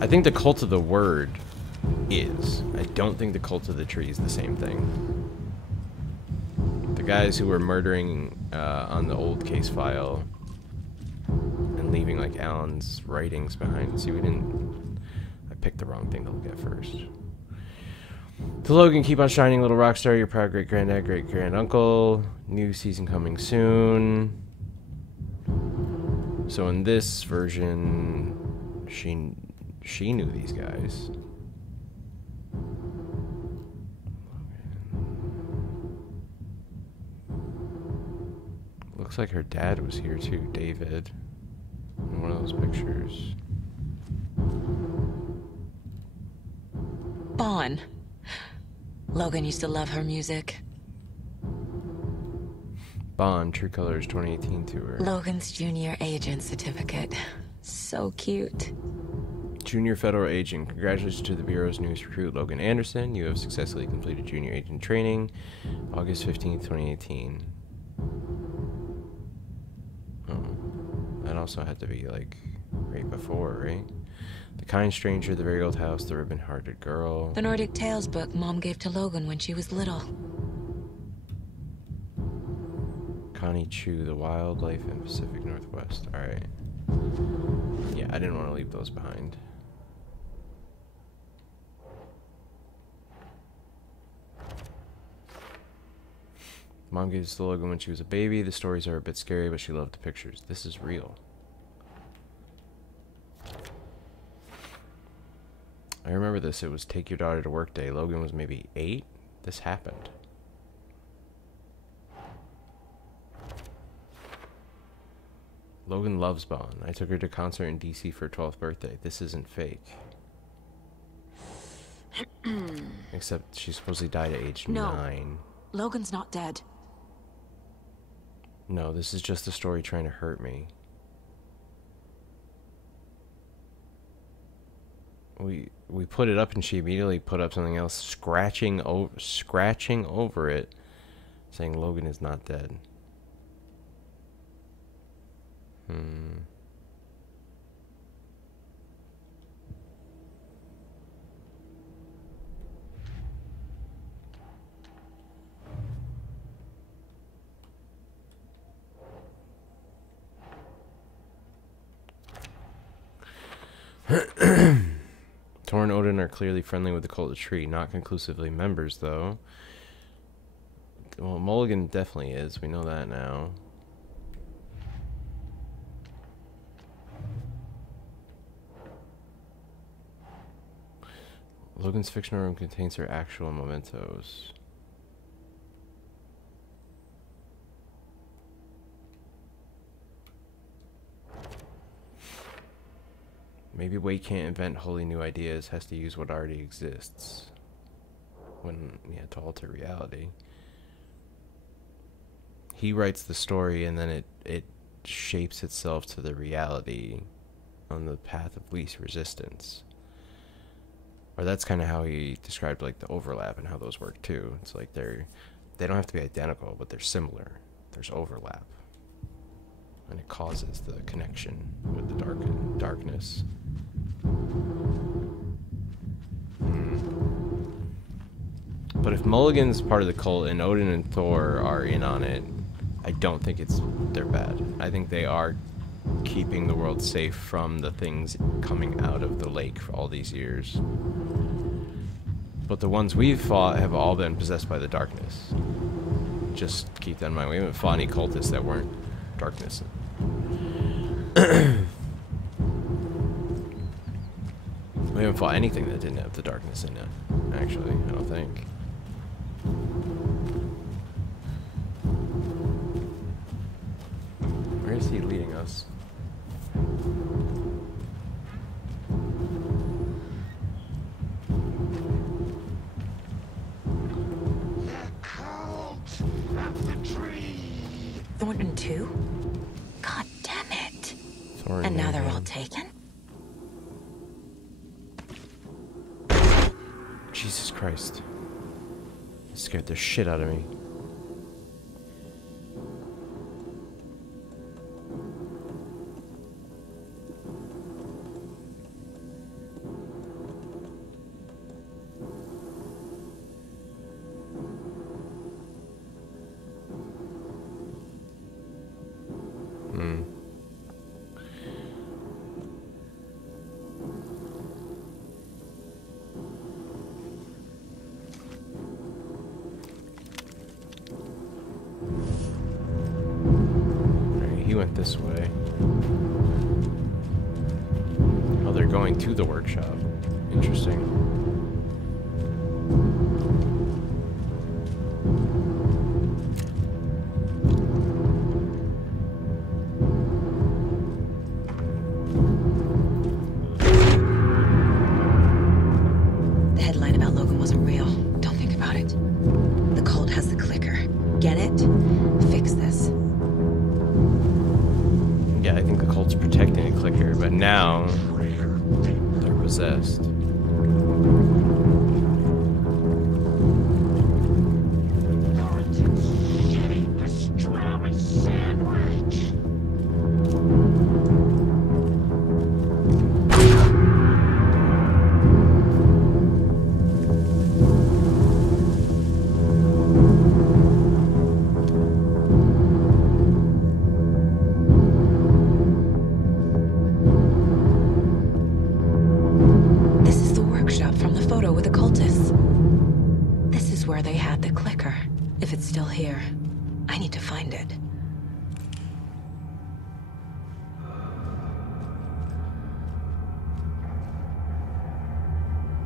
I think the cult of the word is. I don't think the cult of the tree is the same thing. The guys who were murdering on the old case file and leaving like Alan's writings behind. See, I picked the wrong thing to look at first. To Logan, keep on shining, little rock star. Your proud great granddad, great granduncle. New season coming soon. So in this version, she knew these guys. Looks like her dad was here too, David. In one of those pictures. Bon. Logan used to love her music. Bond, True Colors 2018 tour. Logan's junior agent certificate. So cute. Junior Federal Agent. Congratulations to the Bureau's newest recruit, Logan Anderson. You have successfully completed junior agent training. August 15th, 2018. Oh. That also had to be, like, right before, right? The Kind Stranger, The Very Old House, The Ribbon-Hearted Girl. The Nordic Tales book Mom gave to Logan when she was little. Connie Chu, the wildlife in Pacific Northwest. Alright. Yeah, I didn't want to leave those behind. Mom gave us the logo when she was a baby. The stories are a bit scary, but she loved the pictures. This is real. I remember this. It was take your daughter to work day. Logan was maybe 8. This happened. Logan loves Bond. I took her to concert in DC for her 12th birthday. This isn't fake. Except she supposedly died at age 9. Logan's not dead. No, this is just a story trying to hurt me. We put it up and she immediately put up something else, scratching over it, saying Logan is not dead. Tor and Odin are clearly friendly with the Cult of Tree, not conclusively members, though. Well, Mulligan definitely is. We know that now. Logan's fictional room contains her actual mementos. Maybe Wade can't invent wholly new ideas, has to use what already exists. When, yeah, to alter reality. He writes the story and then it shapes itself to the reality on the path of least resistance. Or that's kind of how he described like the overlap and how those work too. It's like they don't have to be identical, but they're similar. There's overlap. And it causes the connection with the darkness. But if Mulligan's part of the cult and Odin and Thor are in on it, I don't think they're bad. I think they are keeping the world safe from the things coming out of the lake for all these years. But the ones we've fought have all been possessed by the darkness. Just keep that in mind. We haven't fought any cultists that weren't darkness. We haven't fought anything that didn't have the darkness in it, actually, I don't think. Where is he leading us? Thornton too? God damn it. Thornton. And now they're all taken? Jesus Christ. It scared the shit out of me. He went this way. Oh, they're going to the workshop. Interesting. The headline about Logan wasn't real. Don't think about it. The cult has the clicker. Get it? Fix this. Yeah, I think the cult's protecting a clicker, but now they're possessed. clicker. If it's still here, I need to find it.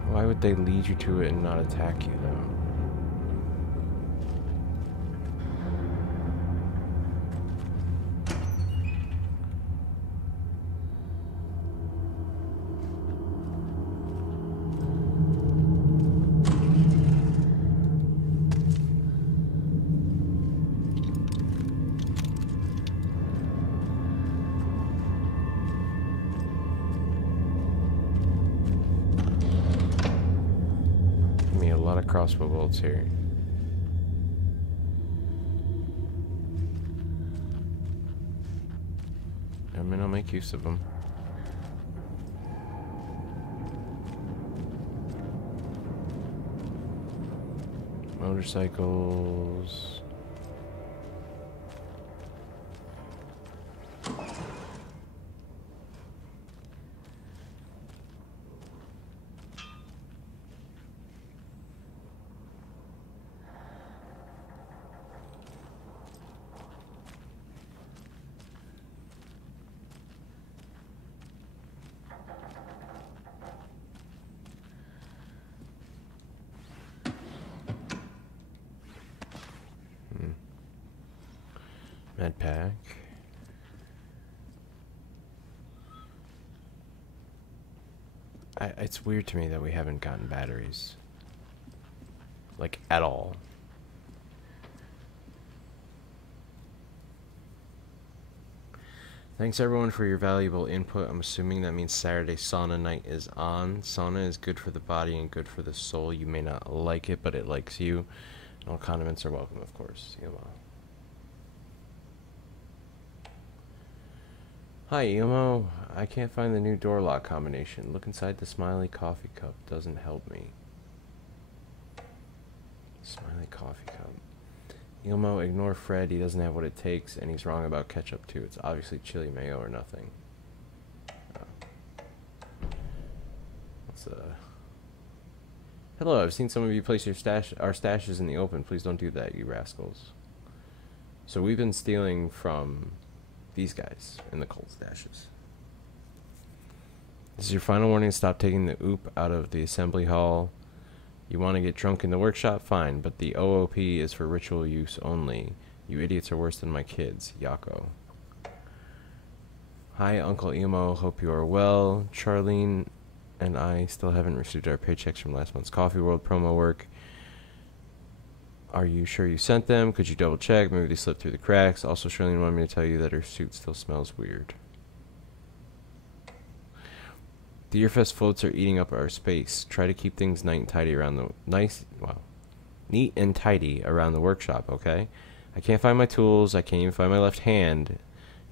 Why would they lead you to it and not attack you, though? Crossbow bolts here. I mean, I'll make use of them. Motorcycles. Med pack. It's weird to me that we haven't gotten batteries. Like, at all. Thanks everyone for your valuable input. I'm assuming that means Saturday sauna night is on. Sauna is good for the body and good for the soul. You may not like it, but it likes you. And all condiments are welcome, of course. Hi, Emo. I can't find the new door lock combination. Look inside the smiley coffee cup. Doesn't help me. Smiley coffee cup. Emo, ignore Fred. He doesn't have what it takes, and he's wrong about ketchup, too. It's obviously chili mayo or nothing. Hello, I've seen some of you place our stashes in the open. Please don't do that, you rascals. So we've been stealing from these guys in the cold stashes. This is your final warning to stop taking the oop out of the assembly hall. You want to get drunk in the workshop? Fine, but the OOP is for ritual use only. You idiots are worse than my kids. Yako. Hi, Uncle Emo. Hope you are well. Charlene and I still haven't received our paychecks from last month's Coffee World promo work. Are you sure you sent them? Could you double check? Maybe they slipped through the cracks. Also, Charlene wanted me to tell you that her suit still smells weird. The Earfest floats are eating up our space. Try to keep things neat and tidy around the neat and tidy around the workshop, okay? I can't find my tools. I can't even find my left hand,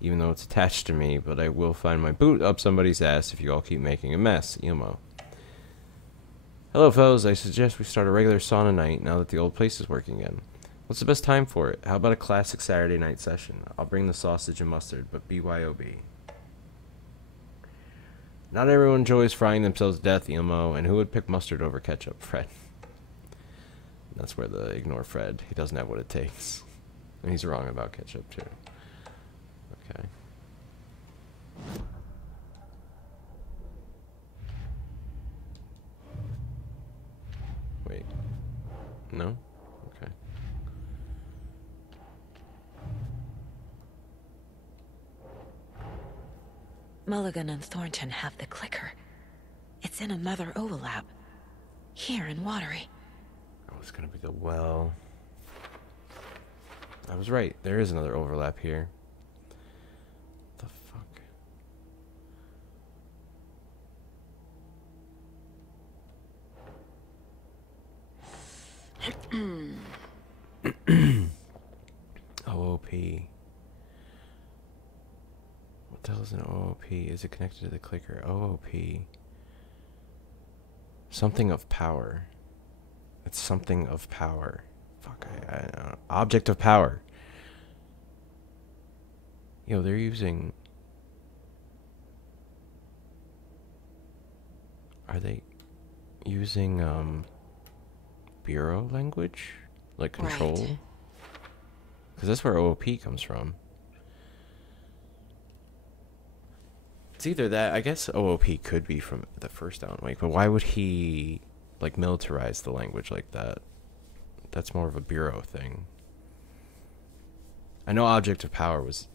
even though it's attached to me, but I will find my boot up somebody's ass if you all keep making a mess. Emo. Hello, fellas. I suggest we start a regular sauna night now that the old place is working again. What's the best time for it? How about a classic Saturday night session? I'll bring the sausage and mustard, but BYOB. Not everyone enjoys frying themselves to death, Emo, and who would pick mustard over ketchup? Fred. That's where the ignore Fred. He doesn't have what it takes. And he's wrong about ketchup, too. Okay. Wait. No? Okay. Mulligan and Thornton have the clicker. It's in another overlap. Here in Watery. Oh, it's gonna be the well. I was right. There is another overlap here. The fuck? OOP. What the hell is an OOP? Is it connected to the clicker? OOP. Something of power. It's something of power. Fuck, I don't know. Object of power. Yo, they're using... Are they using, Bureau language? Like control? Because that's where OOP comes from. It's either that, I guess OOP could be from the first Alan Wake, but why would he, like, militarize the language like that? That's more of a bureau thing. I know object of power was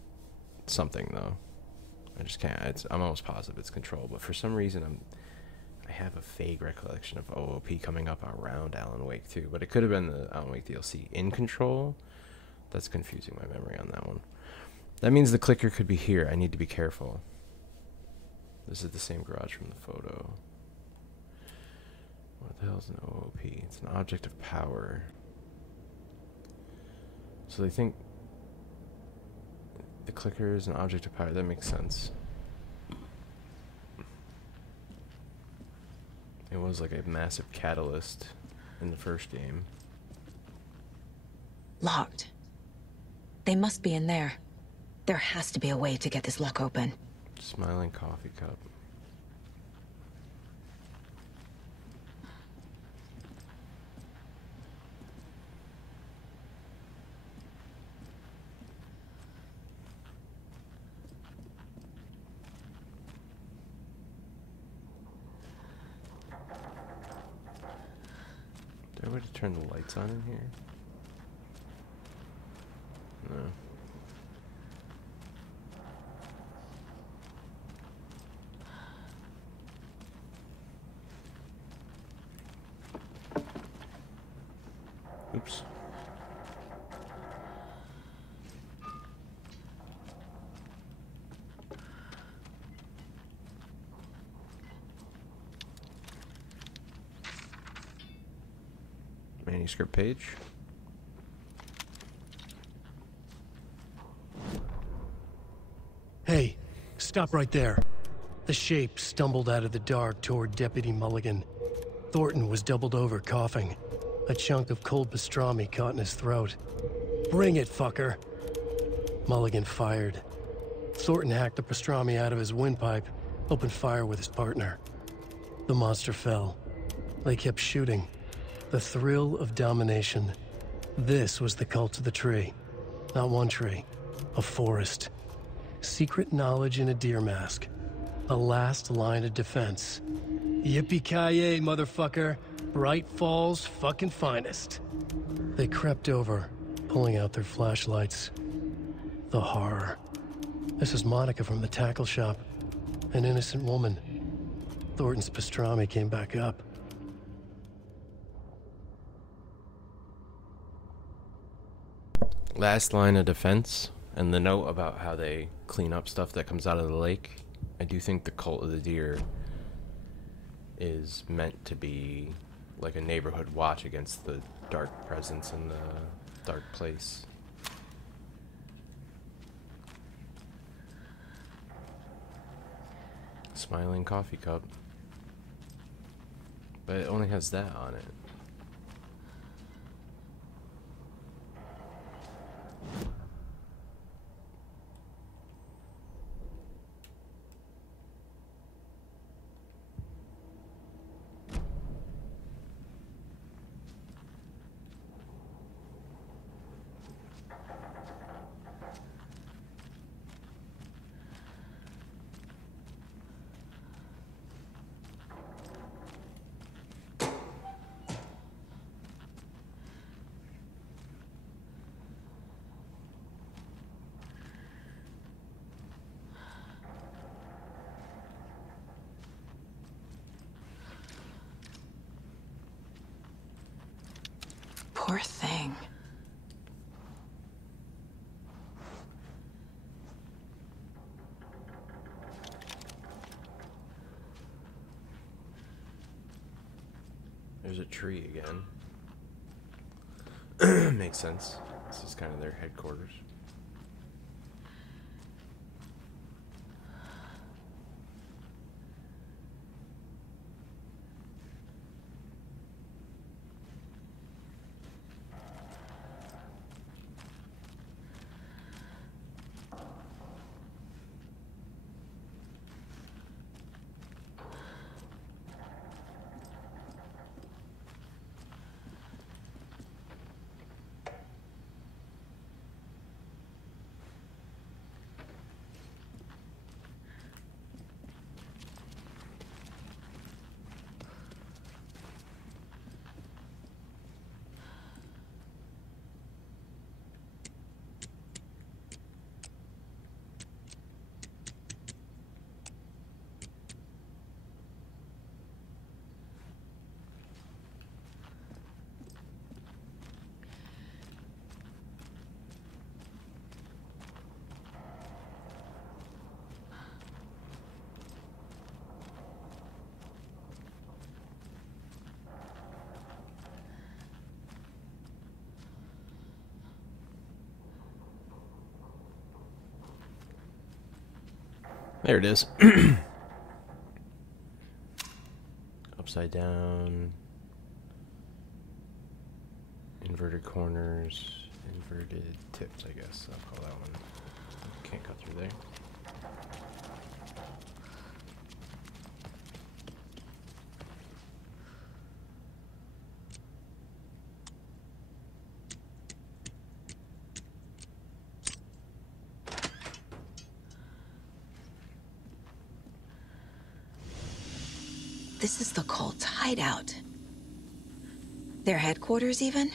something, though. I just can't, I'm almost positive it's control, but for some reason I have a vague recollection of OOP coming up around Alan Wake 2, but it could have been the Alan Wake DLC in control. That's confusing my memory on that one. That means the clicker could be here. I need to be careful. This is the same garage from the photo. What the hell is an OOP? It's an object of power. So they think the clicker is an object of power. That makes sense. It was like a massive catalyst in the first game. Locked. They must be in there. There has to be a way to get this lock open. Smiling coffee cup. Is there a way to turn the lights on in here? No. Oops. Manuscript page. Hey, stop right there. The shape stumbled out of the dark toward Deputy Mulligan. Thornton was doubled over, coughing. A chunk of cold pastrami caught in his throat. Bring it, fucker. Mulligan fired. Thornton hacked the pastrami out of his windpipe, opened fire with his partner. The monster fell. They kept shooting. The thrill of domination. This was the cult of the tree. Not one tree, a forest. Secret knowledge in a deer mask. A last line of defense. Yippee-ki-yay, motherfucker. Bright Falls' fucking finest. They crept over, pulling out their flashlights. The horror. This is Monica from the tackle shop. An innocent woman. Thornton's pastrami came back up. Last line of defense, and the note about how they clean up stuff that comes out of the lake. I do think the Cult of the Deer is meant to be like a neighborhood watch against the dark presence in the dark place. Smiling coffee cup. But it only has that on it. Poor thing. There's a tree again. Makes sense. This is kind of their headquarters. There it is. Upside down. Inverted corners. Inverted tips, I guess. I'll call that one. Can't cut through there. This is the cult's hideout. Their headquarters, even?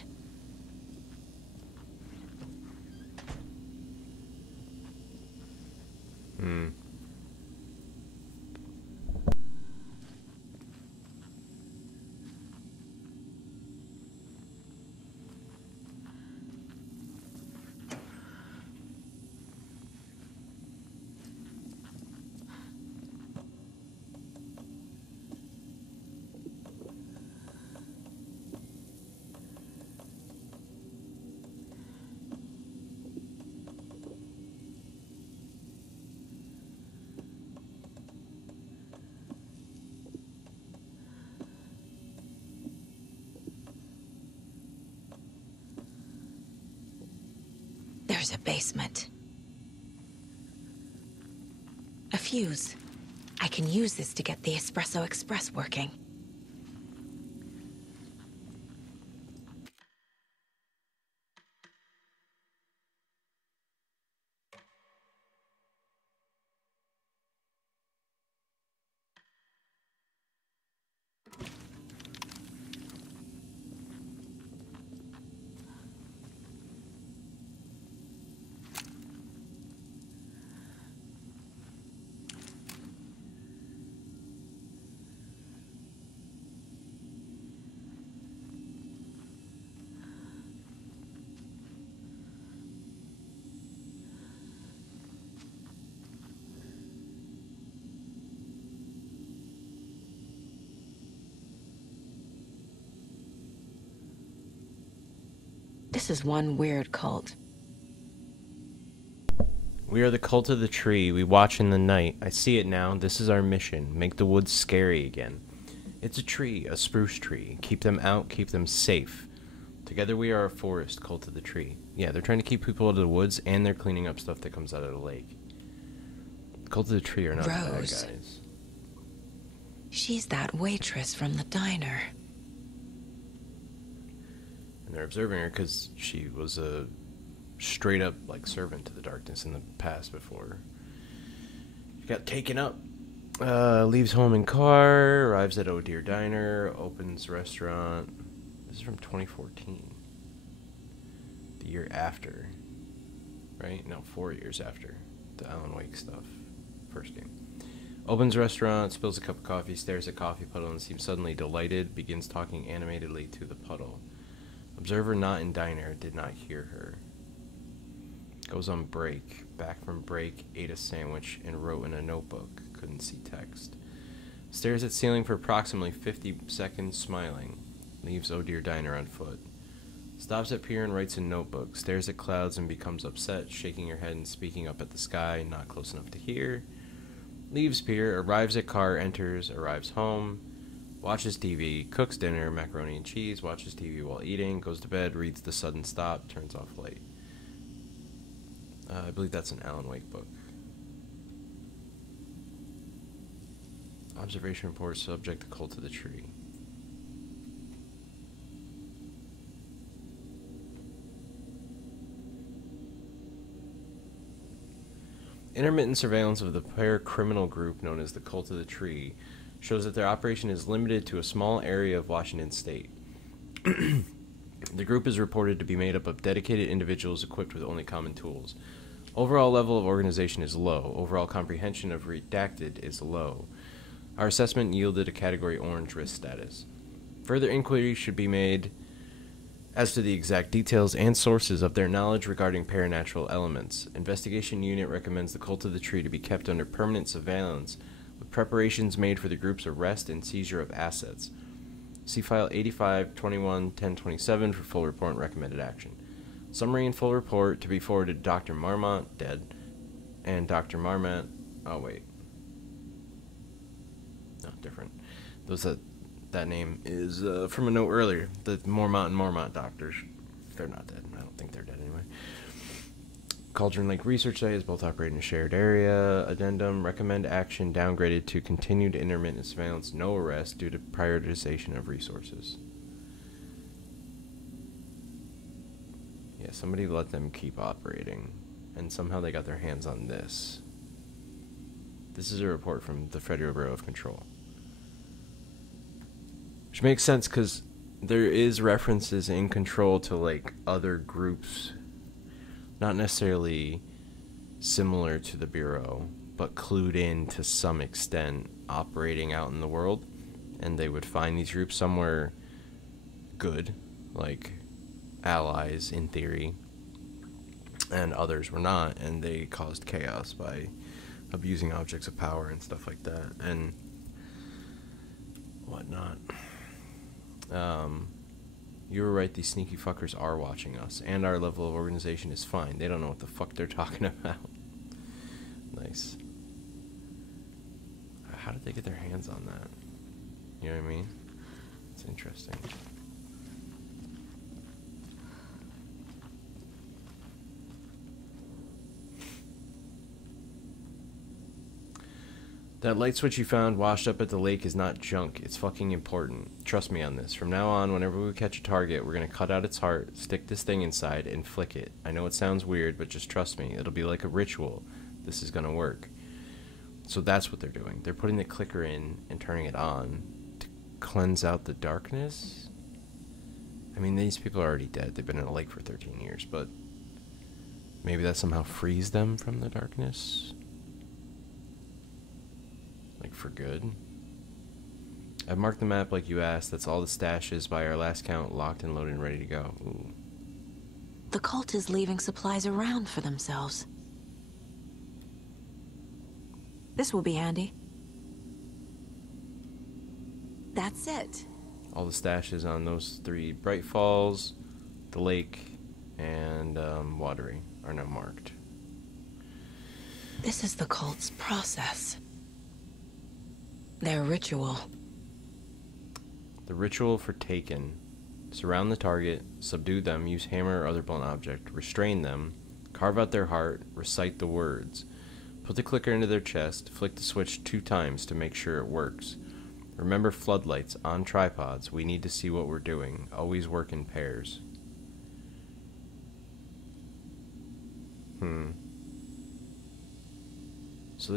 There's a basement. A fuse. I can use this to get the Espresso Express working. This is one weird cult. We are the cult of the tree. We watch in the night. I see it now. This is our mission. Make the woods scary again. It's a tree, a spruce tree. Keep them out, keep them safe. Together we are a forest, cult of the tree. Yeah, they're trying to keep people out of the woods, and they're cleaning up stuff that comes out of the lake. Cult of the tree are not the bad guys. She's that waitress from the diner. And they're observing her because she was a straight up like servant to the darkness in the past before she got taken up. Leaves home in car, arrives at Oh Dear Diner, opens restaurant. This is from 2014. The year after. Right? No, 4 years after the Alan Wake stuff. First game. Opens restaurant, spills a cup of coffee, stares at coffee puddle and seems suddenly delighted, begins talking animatedly to the puddle. Observer not in diner, did not hear her. Goes on break, back from break, ate a sandwich, and wrote in a notebook. Couldn't see text. Stares at ceiling for approximately 50 seconds, smiling. Leaves Oh Dear Diner on foot. Stops at pier and writes in notebook. Stares at clouds and becomes upset, shaking her head and speaking up at the sky, not close enough to hear. Leaves pier, arrives at car, enters, arrives home. Watches TV, cooks dinner, macaroni and cheese, watches TV while eating, goes to bed, reads The Sudden Stop, turns off light. I believe that's an Alan Wake book. Observation report, subject, the cult of the tree. Intermittent surveillance of the paracriminal group known as the Cult of the Tree shows that their operation is limited to a small area of Washington state. The group is reported to be made up of dedicated individuals equipped with only common tools. Overall level of organization is low. Overall comprehension of redacted is low. Our assessment yielded a category orange risk status. Further inquiry should be made as to the exact details and sources of their knowledge regarding paranatural elements. Investigation unit recommends the Cult of the Tree to be kept under permanent surveillance, with preparations made for the group's arrest and seizure of assets. See file 85-21-1027 for full report and recommended action. Summary and full report to be forwarded to Dr. Marmont, dead, and Dr. Marmont, oh wait, different. That name is from a note earlier. The Mormont and Mormont doctors. They're not dead. I don't think they're dead anyway. Cauldron Lake Research Sites both operate in a shared area. Addendum: recommend action downgraded to continued intermittent surveillance, no arrest due to prioritization of resources. Yeah, somebody let them keep operating, and somehow they got their hands on this. This is a report from the Federal Bureau of Control. Which makes sense, because there is references in Control to, like, other groups, not necessarily similar to the Bureau, but clued in to some extent, operating out in the world, and they would find these groups somewhere good, like allies in theory, and others were not, and they caused chaos by abusing objects of power and stuff like that, and whatnot. You were right, these sneaky fuckers are watching us, and our level of organization is fine. They don't know what the fuck they're talking about. Nice. How did they get their hands on that? You know what I mean? It's interesting. That light switch you found washed up at the lake is not junk. It's fucking important. Trust me on this. From now on, whenever we catch a target, we're gonna cut out its heart, stick this thing inside, and flick it. I know it sounds weird, but just trust me. It'll be like a ritual. This is gonna work. So that's what they're doing. They're putting the clicker in and turning it on to cleanse out the darkness. I mean, these people are already dead. They've been in a lake for 13 years, but maybe that somehow frees them from the darkness? Like, for good? I've marked the map like you asked. That's all the stash is by our last count, locked and loaded and ready to go. Ooh. The cult is leaving supplies around for themselves. This will be handy. That's it. All the stashes on those three: Bright Falls, the lake, and Watery are now marked. This is the cult's process. Their ritual. The ritual for taken. Surround the target, subdue them, use hammer or other blunt object, restrain them, carve out their heart, recite the words. Put the clicker into their chest, flick the switch 2 times to make sure it works. Remember floodlights on tripods. We need to see what we're doing. Always work in pairs. So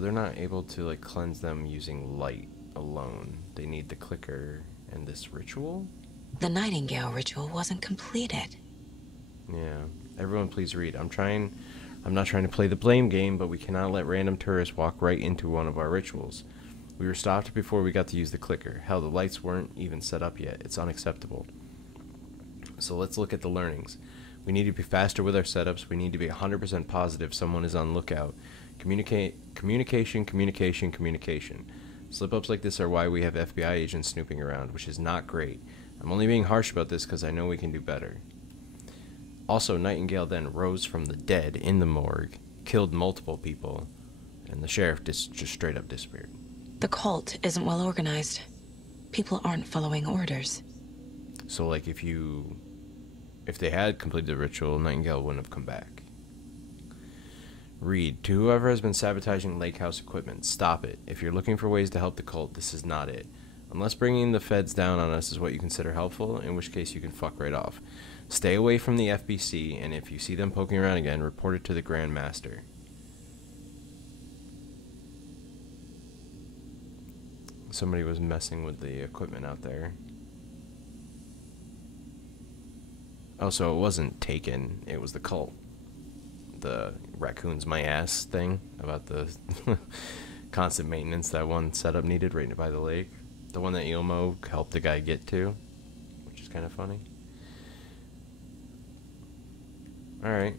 they're not able to, like, cleanse them using light alone. They need the clicker and this ritual? The Nightingale ritual wasn't completed. Yeah. Everyone please read. I'm not trying to play the blame game, but we cannot let random tourists walk right into one of our rituals. We were stopped before we got to use the clicker. Hell, the lights weren't even set up yet. It's unacceptable. So let's look at the learnings. We need to be faster with our setups. We need to be 100% positive someone is on lookout. Communication. Slip-ups like this are why we have FBI agents snooping around, which is not great. I'm only being harsh about this because I know we can do better. Also, Nightingale then rose from the dead in the morgue, killed multiple people, and the sheriff just straight up disappeared. The cult isn't well organized. People aren't following orders. So, like, if they had completed the ritual, Nightingale wouldn't have come back. Read, to whoever has been sabotaging Lake House equipment, stop it. If you're looking for ways to help the cult, this is not it. Unless bringing the feds down on us is what you consider helpful, in which case you can fuck right off. Stay away from the FBC, and if you see them poking around again, report it to the Grand Master. Somebody was messing with the equipment out there. Oh, so it wasn't taken, it was the cult. The raccoons my ass thing about the constant maintenance that one setup needed right by the lake. The one that Ilmo helped the guy get to, which is kind of funny. Alright.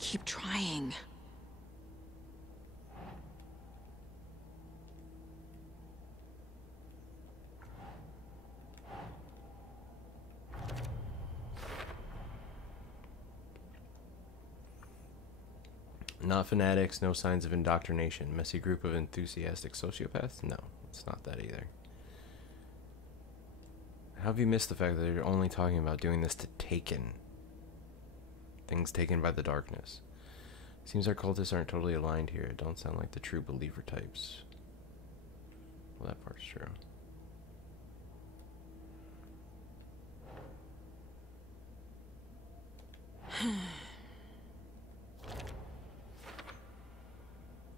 Keep trying. Not fanatics, no signs of indoctrination. Messy group of enthusiastic sociopaths? No, it's not that either. How have you missed the fact that you're only talking about doing this to Taken? Things taken by the darkness. Seems our cultists aren't totally aligned here. Don't sound like the true believer types. Well, that part's true.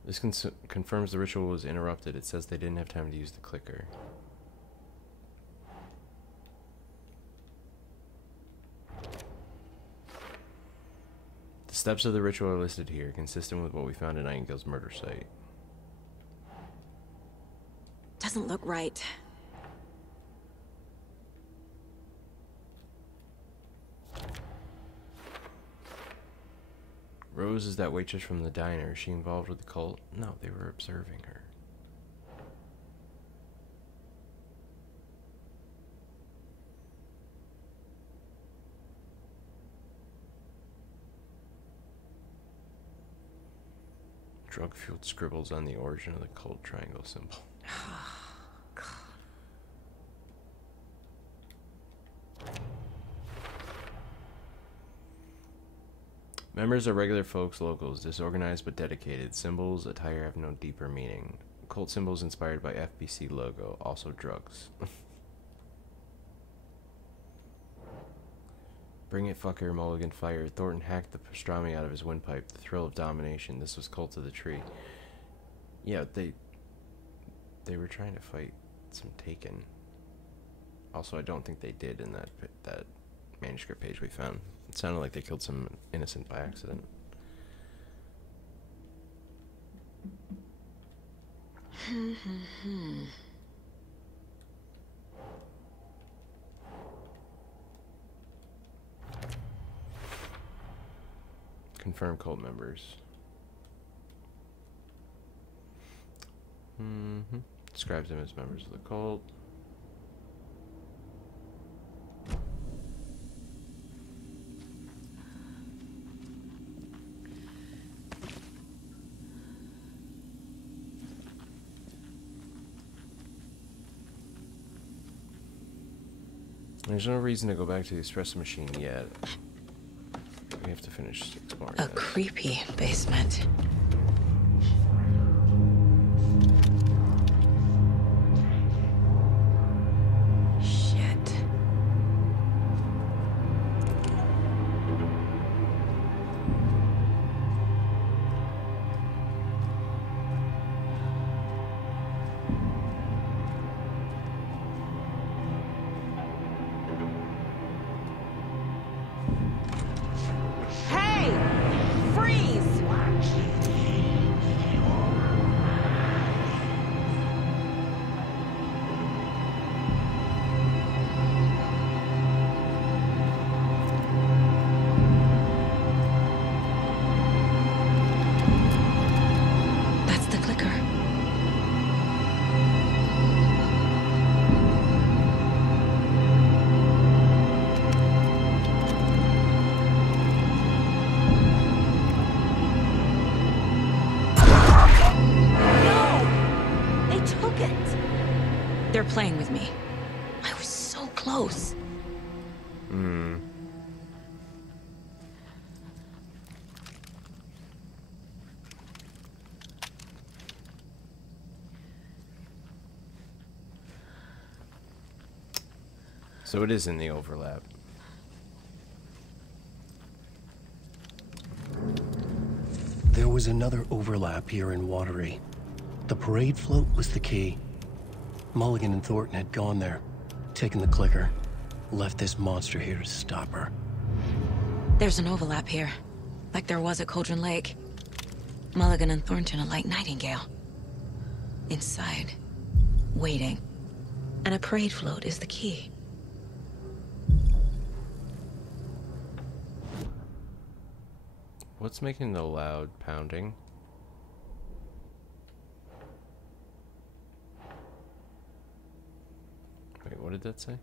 This confirms the ritual was interrupted. It says they didn't have time to use the clicker. The steps of the ritual are listed here, consistent with what we found at Nightingale's murder site. Doesn't look right. Rose is that waitress from the diner. Is she involved with the cult? No, they were observing her. Drug-fueled scribbles on the origin of the cult triangle symbol. Members are regular folks, locals, disorganized but dedicated. Symbols, attire have no deeper meaning. Cult symbols inspired by FBC logo, also drugs. Bring it, fucker, Mulligan fired. Thornton hacked the pastrami out of his windpipe. The thrill of domination. This was Cult of the Tree. Yeah, they were trying to fight some Taken. Also, I don't think they did in that manuscript page we found. It sounded like they killed some innocent by accident. Confirmed cult members. Describes them as members of the cult. There's no reason to go back to the espresso machine yet. We have to finish 6 more. A creepy basement. Shit. Hey! Freeze! That's the clicker. They took it! They're playing with me. I was so close. So it is in the overlap. There was another overlap here in Watery. The parade float was the key. Mulligan and Thornton had gone there, taken the clicker, left this monster here to stop her. There's an overlap here, like there was at Cauldron Lake. Mulligan and Thornton are like Nightingale. Inside, waiting. And a parade float is the key. What's making the loud pounding? Wait, what did that say?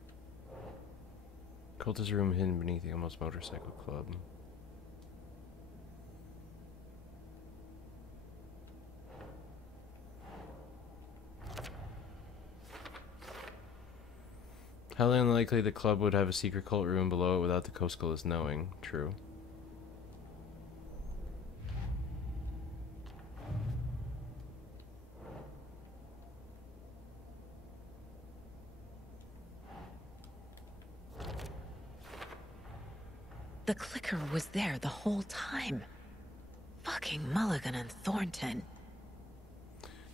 Cultist room hidden beneath the almost motorcycle club. Highly unlikely the club would have a secret cult room below it without the Koskulas knowing. True. The clicker was there the whole time. Fucking Mulligan and Thornton.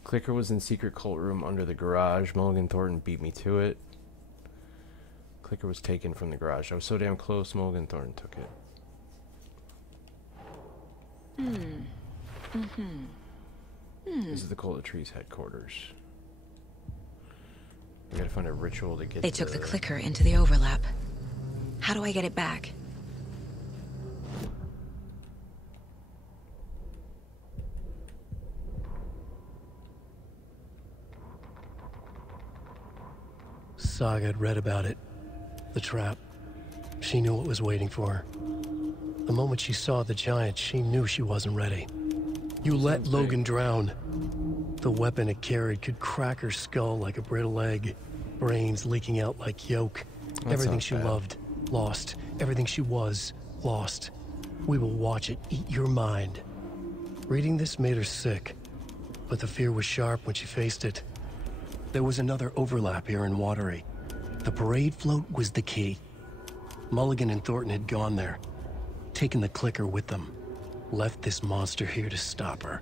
Clicker was in secret cult room under the garage. Mulligan Thornton beat me to it. Clicker was taken from the garage. I was so damn close, Mulligan Thornton took it. This is the Cult of Trees headquarters. We gotta find a ritual to get They took the clicker into the overlap. How do I get it back? Saga had read about it. The trap. She knew what was waiting for her. The moment she saw the giant, she knew she wasn't ready. You let Logan drown. The weapon it carried could crack her skull like a brittle egg. Brains leaking out like yolk. Everything she loved, lost. Everything she was, lost. We will watch it eat your mind. Reading this made her sick, but the fear was sharp when she faced it. There was another overlap here in Watery. The parade float was the key. Mulligan and Thornton had gone there, taken the clicker with them, left this monster here to stop her.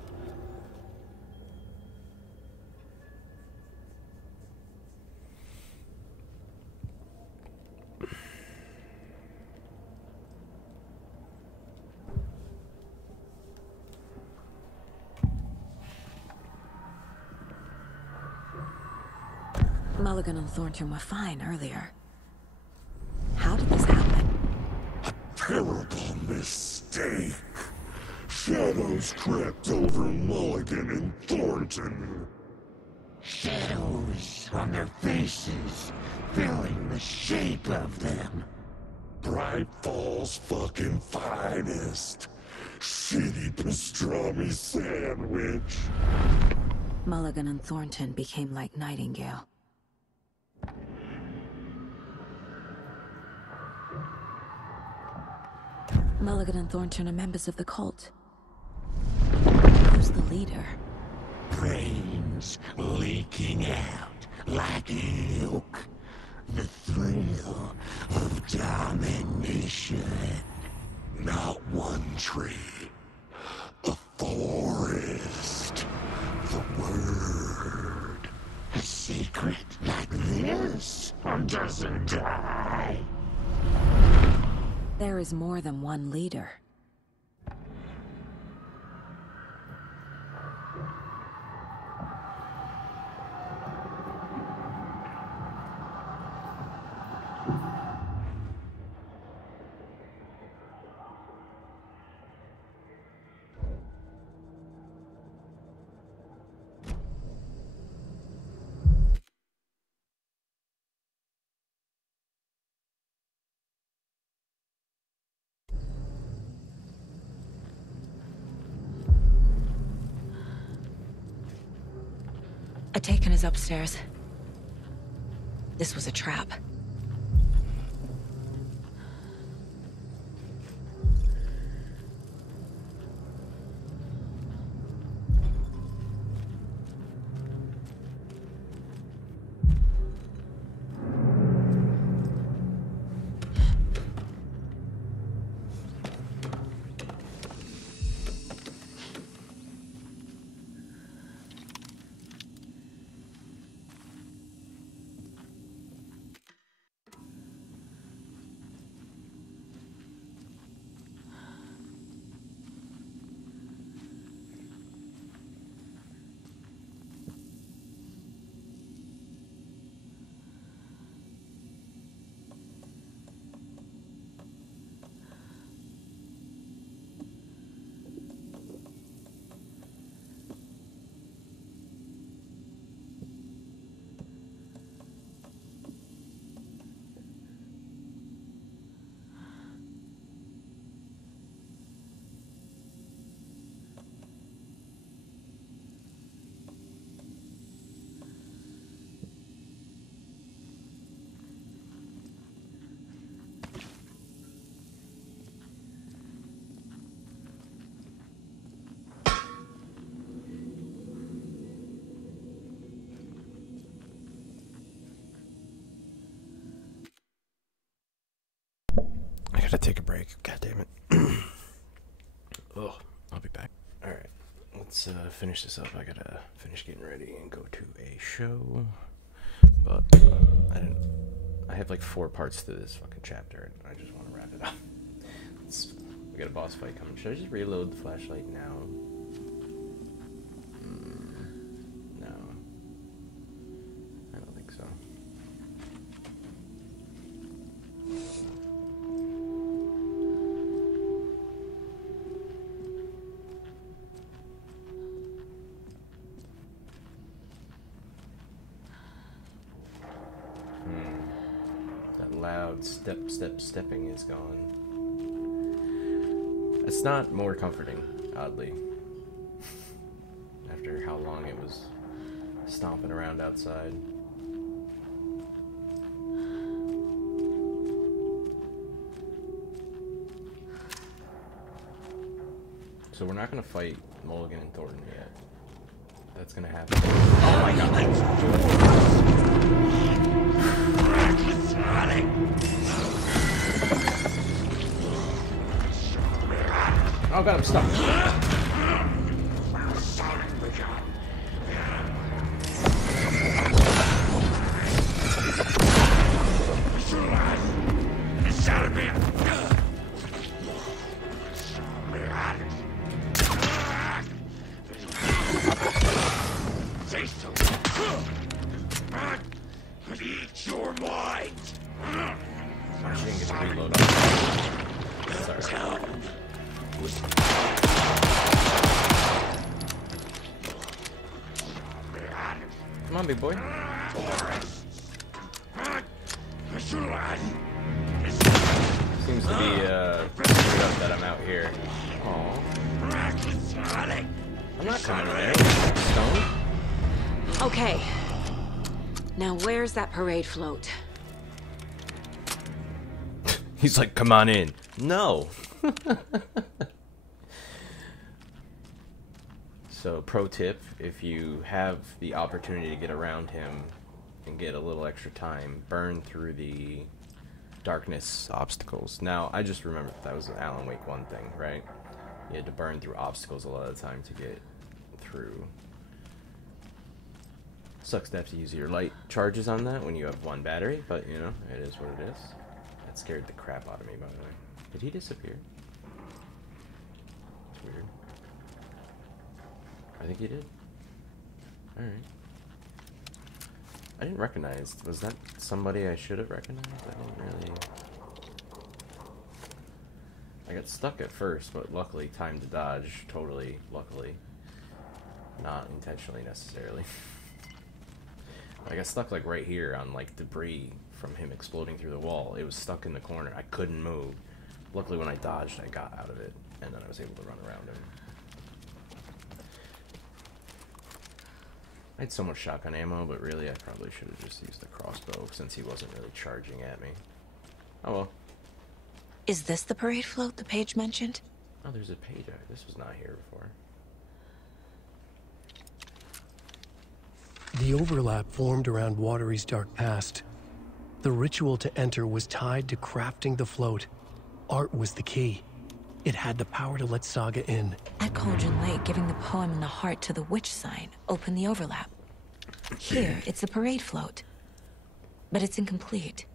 Mulligan and Thornton were fine earlier. How did this happen? Terrible mistake. Shadows crept over Mulligan and Thornton. Shadows on their faces, filling the shape of them. Bright Falls fucking finest. Shitty pastrami sandwich. Mulligan and Thornton became like Nightingale. Mulligan and Thornton are members of the cult. Who's the leader? Brains leaking out like milk. The thrill of domination. Not one tree. A forest. The word. A secret like this doesn't die. There is more than one leader. Taken is upstairs. This was a trap. take a break. God damn it. Oh, I'll be back. Alright, let's finish this up. I gotta finish getting ready and go to a show. But I have like 4 parts to this fucking chapter, and I just want to wrap it up. We got a boss fight coming. Should I just reload the flashlight now? No. I don't think so. That loud stepping is gone. It's not more comforting, oddly. After how long it was stomping around outside. So we're not gonna fight Mulligan and Thornton yet. That's gonna happen. Oh my god. Oh god, I'm stuck. Eat your mind. I didn't get to reload on that. Sorry. Come on, big boy. Seems to be screwed up that I'm out here. Aww. I'm not coming in there. Stone. Okay. Now where's that parade float? He's like, come on in. No. So, pro tip, if you have the opportunity to get around him and get a little extra time, burn through the darkness obstacles. Now, I just remembered that was an Alan Wake 1 thing, right? You had to burn through obstacles a lot of the time to get through. Sucks to have to use your light charges on that when you have 1 battery, but, you know, it is what it is. That scared the crap out of me, by the way. Did he disappear? That's weird. I think he did. Alright. I didn't recognize. Was that somebody I should have recognized? I didn't really... I got stuck at first, but luckily timed to dodge. Totally, luckily. Not intentionally, necessarily. I got stuck like right here on like debris from him exploding through the wall. It was stuck in the corner. I couldn't move. Luckily when I dodged, I got out of it. And then I was able to run around him. I had so much shotgun ammo, but really I probably should have just used the crossbow since he wasn't really charging at me. Oh well. Is this the parade float the page mentioned? Oh, there's a page. This was not here before. The overlap formed around Watery's dark past. The ritual to enter was tied to crafting the float. Art was the key. It had the power to let Saga in. At Cauldron Lake, giving the poem and the heart to the witch sign opened the overlap. Here, it's the parade float. But it's incomplete.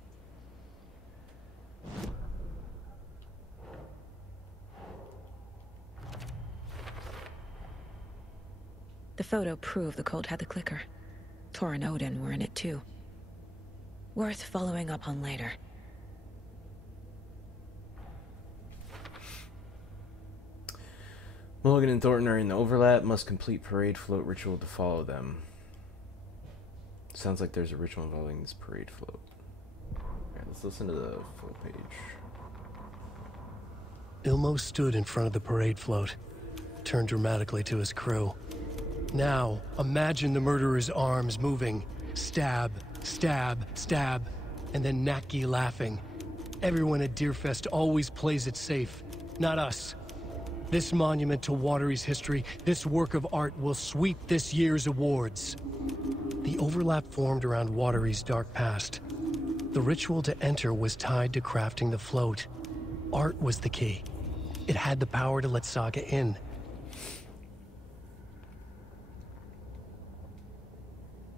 The photo proved the cult had the clicker. Tor and Odin were in it too. Worth following up on later. Mulligan and Thornton are in the overlap. Must complete parade float ritual to follow them. Sounds like there's a ritual involving this parade float. Alright, let's listen to the full page. Ilmo stood in front of the parade float, turned dramatically to his crew. Now, imagine the murderer's arms moving. Stab, stab, stab, and then Naki laughing. Everyone at Deerfest always plays it safe, not us. This monument to Watery's history, this work of art will sweep this year's awards. The overlap formed around Watery's dark past. The ritual to enter was tied to crafting the float. Art was the key. It had the power to let Saga in.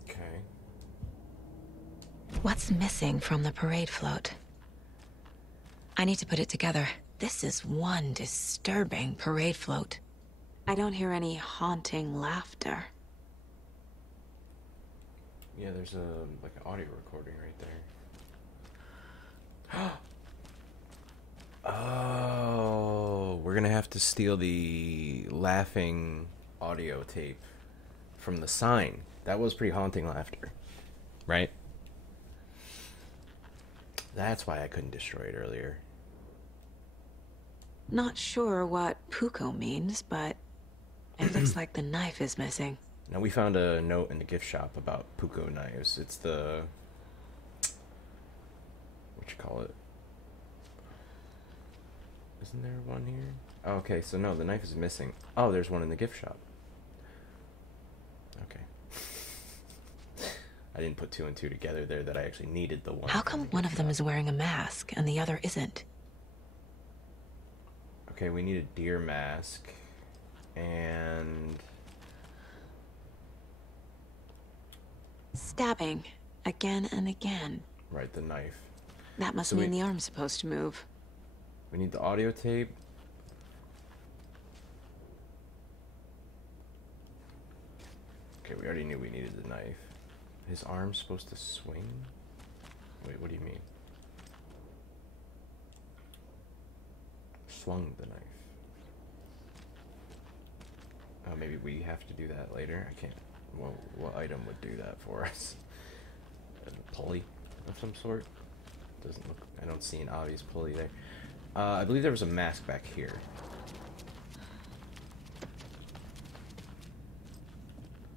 Okay. What's missing from the parade float? I need to put it together. This is one disturbing parade float. I don't hear any haunting laughter. Yeah, there's like an audio recording right there. Oh, we're gonna have to steal the laughing audio tape from the sign. That was pretty haunting laughter, right? That's why I couldn't destroy it earlier. Not sure what Puko means, but it looks like the knife is missing. Now, we found a note in the gift shop about Puko knives. It's the... what you call it? Isn't there one here? Oh, okay, so no, the knife is missing. Oh, there's one in the gift shop. Okay. I didn't put two and two together there that I actually needed the one. How come one of them is wearing a mask and the other isn't? Okay, we need a deer mask. And... stabbing. Again and again. right, the knife. That must mean the arm's supposed to move. We need the audio tape. Okay, we already knew we needed the knife. His arm's supposed to swing? Wait, what do you mean? Swung the knife. Oh, maybe we have to do that later? I can't. Well, what item would do that for us? A pulley of some sort? Doesn't look... I don't see an obvious pulley there. I believe there was a mask back here.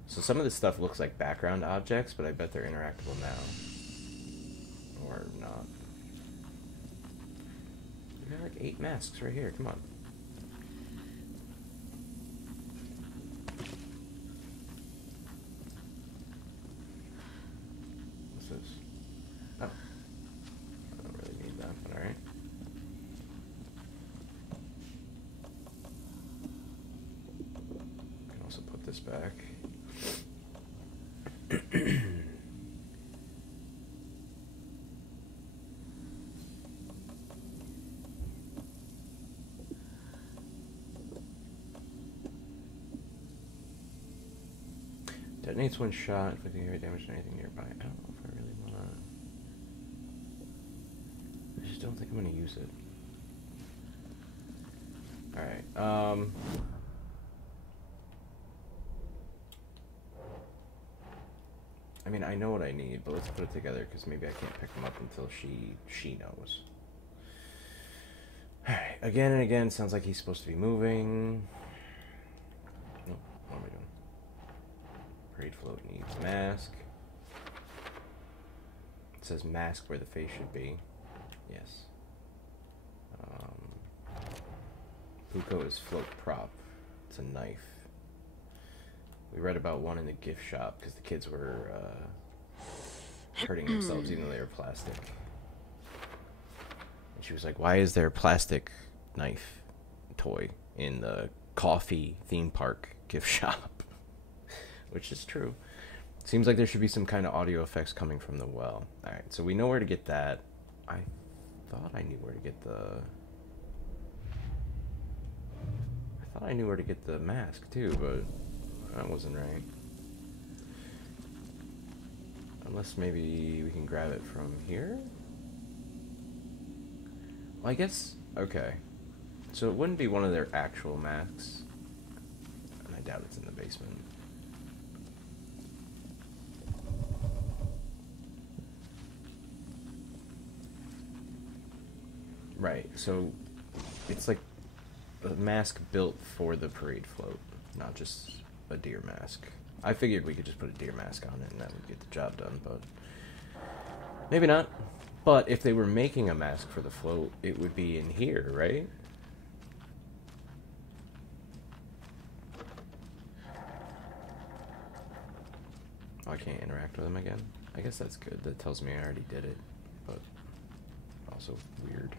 So some of this stuff looks like background objects, but I bet they're interactable now. Or not. We got like 8 masks right here, come on. What's this? Oh. I don't really need that, but alright. Can also put this back. Detonates one shot, inflicting area damage to anything nearby. I don't know if I really wanna... I just don't think I'm gonna use it. Alright, I mean, I know what I need, but let's put it together, because maybe I can't pick them up until she knows. Alright, again and again, sounds like he's supposed to be moving. Nope, what am I doing? Parade float needs mask. It says mask where the face should be. Yes. Puko is float prop. It's a knife. We read about one in the gift shop because the kids were hurting themselves even though they were plastic. And she was like, why is there a plastic knife toy in the coffee theme park gift shop? Which is true. Seems like there should be some kind of audio effects coming from the well. Alright, so we know where to get that. I thought I knew where to get the... I thought I knew where to get the mask too, but that wasn't right. Unless maybe we can grab it from here? Well, I guess... okay. So it wouldn't be one of their actual masks. And I doubt it's in the basement. Right, so it's like a mask built for the parade float, not just a deer mask. I figured we could just put a deer mask on it and that would get the job done, but maybe not. But if they were making a mask for the float, it would be in here, right? Oh, I can't interact with them again. I guess that's good. That tells me I already did it, but also weird.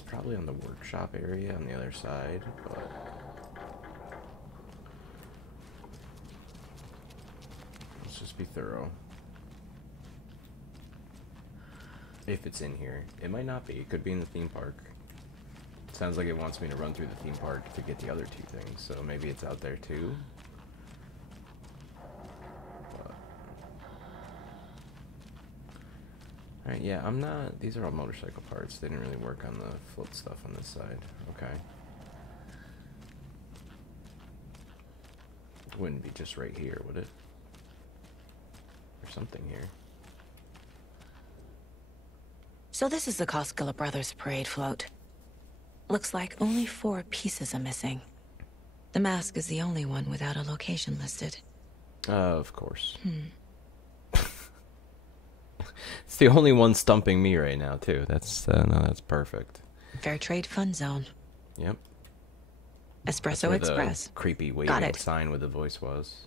It's probably on the workshop area on the other side, but let's just be thorough. If it's in here. It might not be. It could be in the theme park. It sounds like it wants me to run through the theme park to get the other two things, so maybe it's out there too. Alright, yeah, I'm not... These are all motorcycle parts. They didn't really work on the float stuff on this side. Okay. It wouldn't be just right here, would it? There's something here. So this is the Koskela Brothers parade float. Looks like only 4 pieces are missing. The mask is the only one without a location listed. Of course. It's the only one stumping me right now, too. That's, no, that's perfect. Fair Trade Fun Zone. Yep. Espresso Express. The creepy Got waving it. sign with the voice was.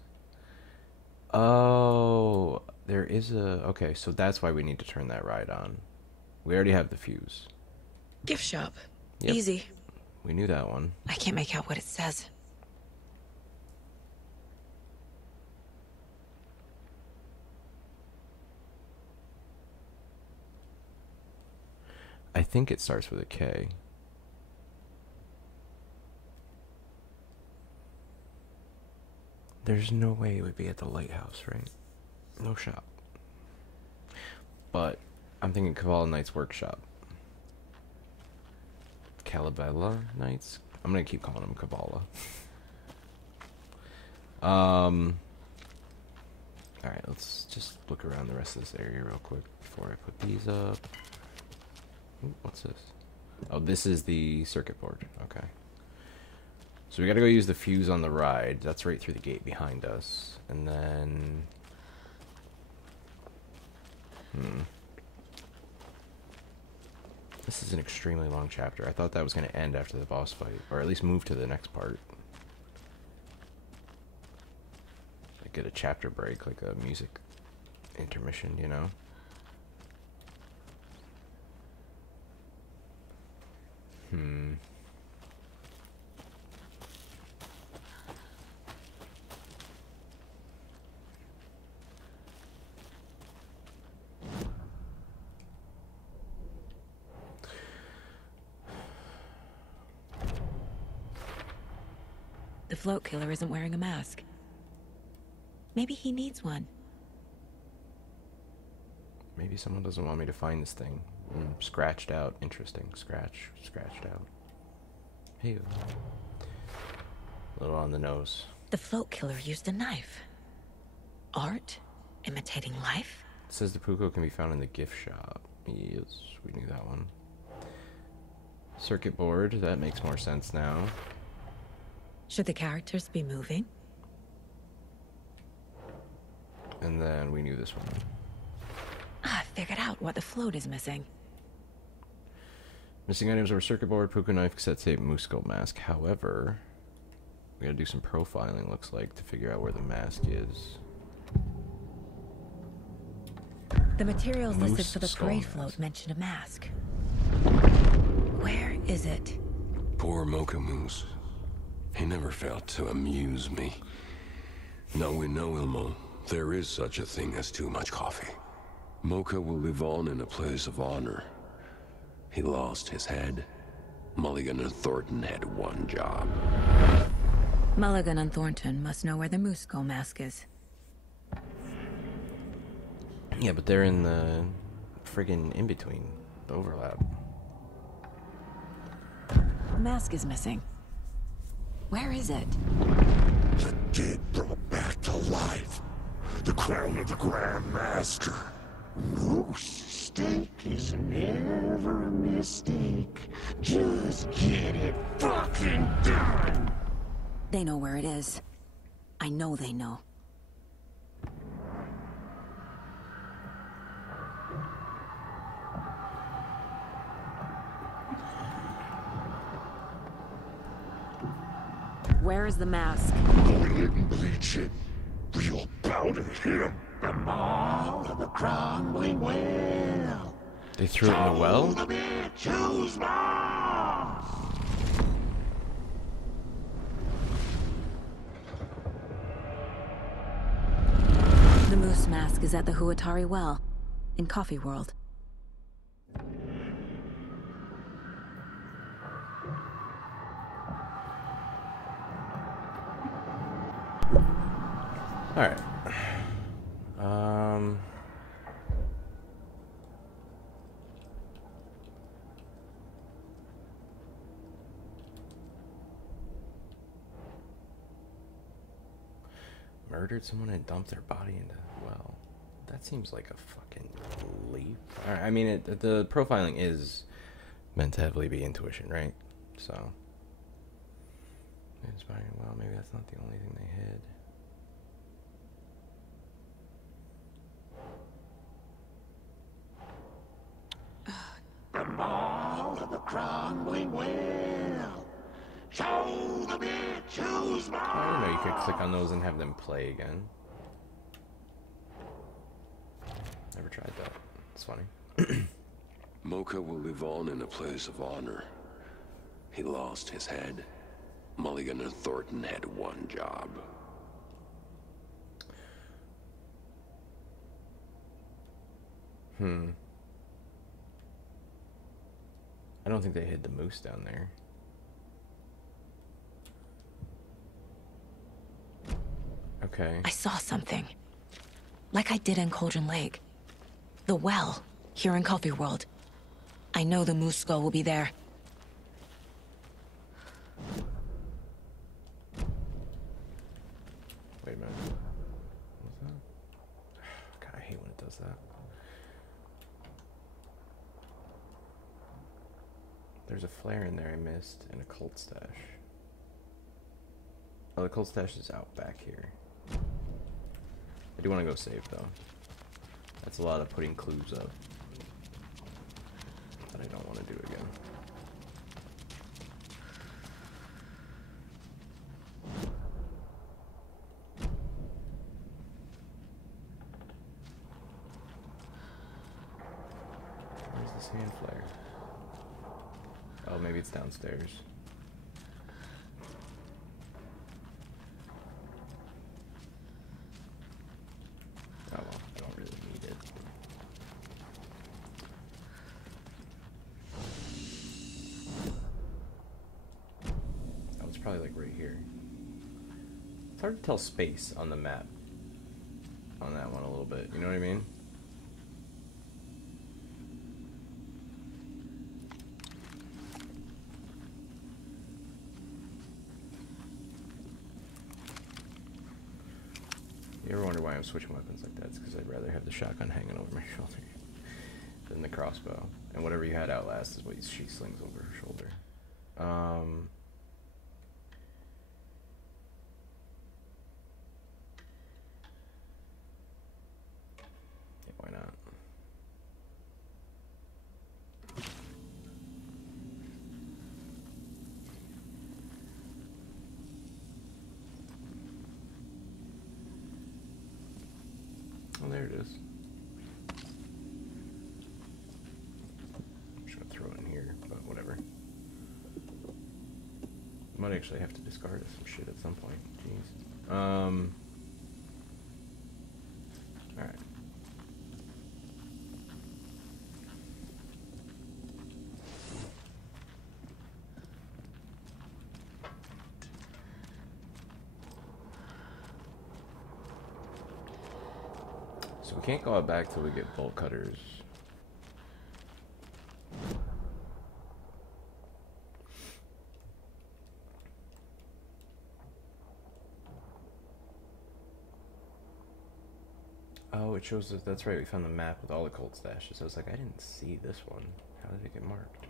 Oh, there is a... Okay, so that's why we need to turn that ride on. We already have the fuse. Gift shop. Yep. Easy. We knew that one. I can't make out what it says. I think it starts with a K. There's no way it would be at the lighthouse, right? No shop. But I'm thinking Cavala Knight's workshop. Calabella Knights? I'm gonna keep calling them Cavala. Alright, let's just look around the rest of this area real quick before I put these up. Ooh, what's this? Oh, this is the circuit board. Okay. So we gotta go use the fuse on the ride. That's right through the gate behind us. And then... This is an extremely long chapter. I thought that was going to end after the boss fight, or at least move to the next part. Like get a chapter break, like a music intermission, you know? The float killer isn't wearing a mask. Maybe he needs one. Maybe someone doesn't want me to find this thing. Scratched out. Interesting. Scratched out. Hey. A little on the nose. The float killer used a knife. Art? Imitating life? It says the Puko can be found in the gift shop. Yes, we knew that one. Circuit board. That makes more sense now. Should the characters be moving? And then we knew this one. I figured out what the float is missing. Missing items are a circuit board, Puko knife, cassette tape, moose skull mask. However, we gotta do some profiling, looks like, to figure out where the mask is. The materials Moose listed for the skull parade mask. float mention a mask. Where is it? Poor Mocha Moose. He never failed to amuse me. Now we know, Ilmo, there is such a thing as too much coffee. Mocha will live on in a place of honor. He lost his head. Mulligan and Thornton had one job. Mulligan and Thornton must know where the moose skull mask is. Yeah, but they're in the friggin' in-between, the overlap. The mask is missing. Where is it? The dead brought back to life. The crown of the Grand Master. Moose steak is never a mistake. Just get it fucking done. They know where it is. I know they know. Where is the mask? Oil it and bleach it. Real bout of him. The mall of the crumbling well. They threw it in the well? The moose mask is at the Huatari Well, in Coffee World. Alright. Murdered someone and dumped their body into the well. That seems like a fucking leap. Alright, I mean, the profiling is meant to heavily be intuition, right? So, inspiring. Well, maybe that's not the only thing they hid. The mall of the crumbling well. Show the bitch who's mine. I didn't know you could click on those and have them play again. Never tried that. It's funny. Mocha will live on in a place of honor. He lost his head. Mulligan and Thornton had one job. I don't think they hid the moose down there. Okay. I saw something. Like I did in Cauldron Lake. The well, here in Coffee World. I know the moose skull will be there. Wait a minute. What's that? God, I hate when it does that. There's a flare in there I missed, and a cult stash. Oh, the cult stash is out back here. I do want to go save, though. That's a lot of putting clues up that I don't want to do again. Where's this hand flare? Oh, maybe it's downstairs. Oh well, I don't really need it. Oh, it's probably like right here. It's hard to tell space on the map on that one a little bit, you know what I mean? You ever wonder why I'm switching weapons like that? It's because I'd rather have the shotgun hanging over my shoulder than the crossbow. And whatever you had out last is what she slings over her shoulder. Yeah, why not? Oh, there it is. I'm just gonna throw it in here, but whatever. Might actually have to discard some shit at some point. Jeez. Alright. So we can't go out back till we get bolt cutters. Oh, it shows us, that's right, we found the map with all the cult stashes. I was like, I didn't see this one. How did it get marked?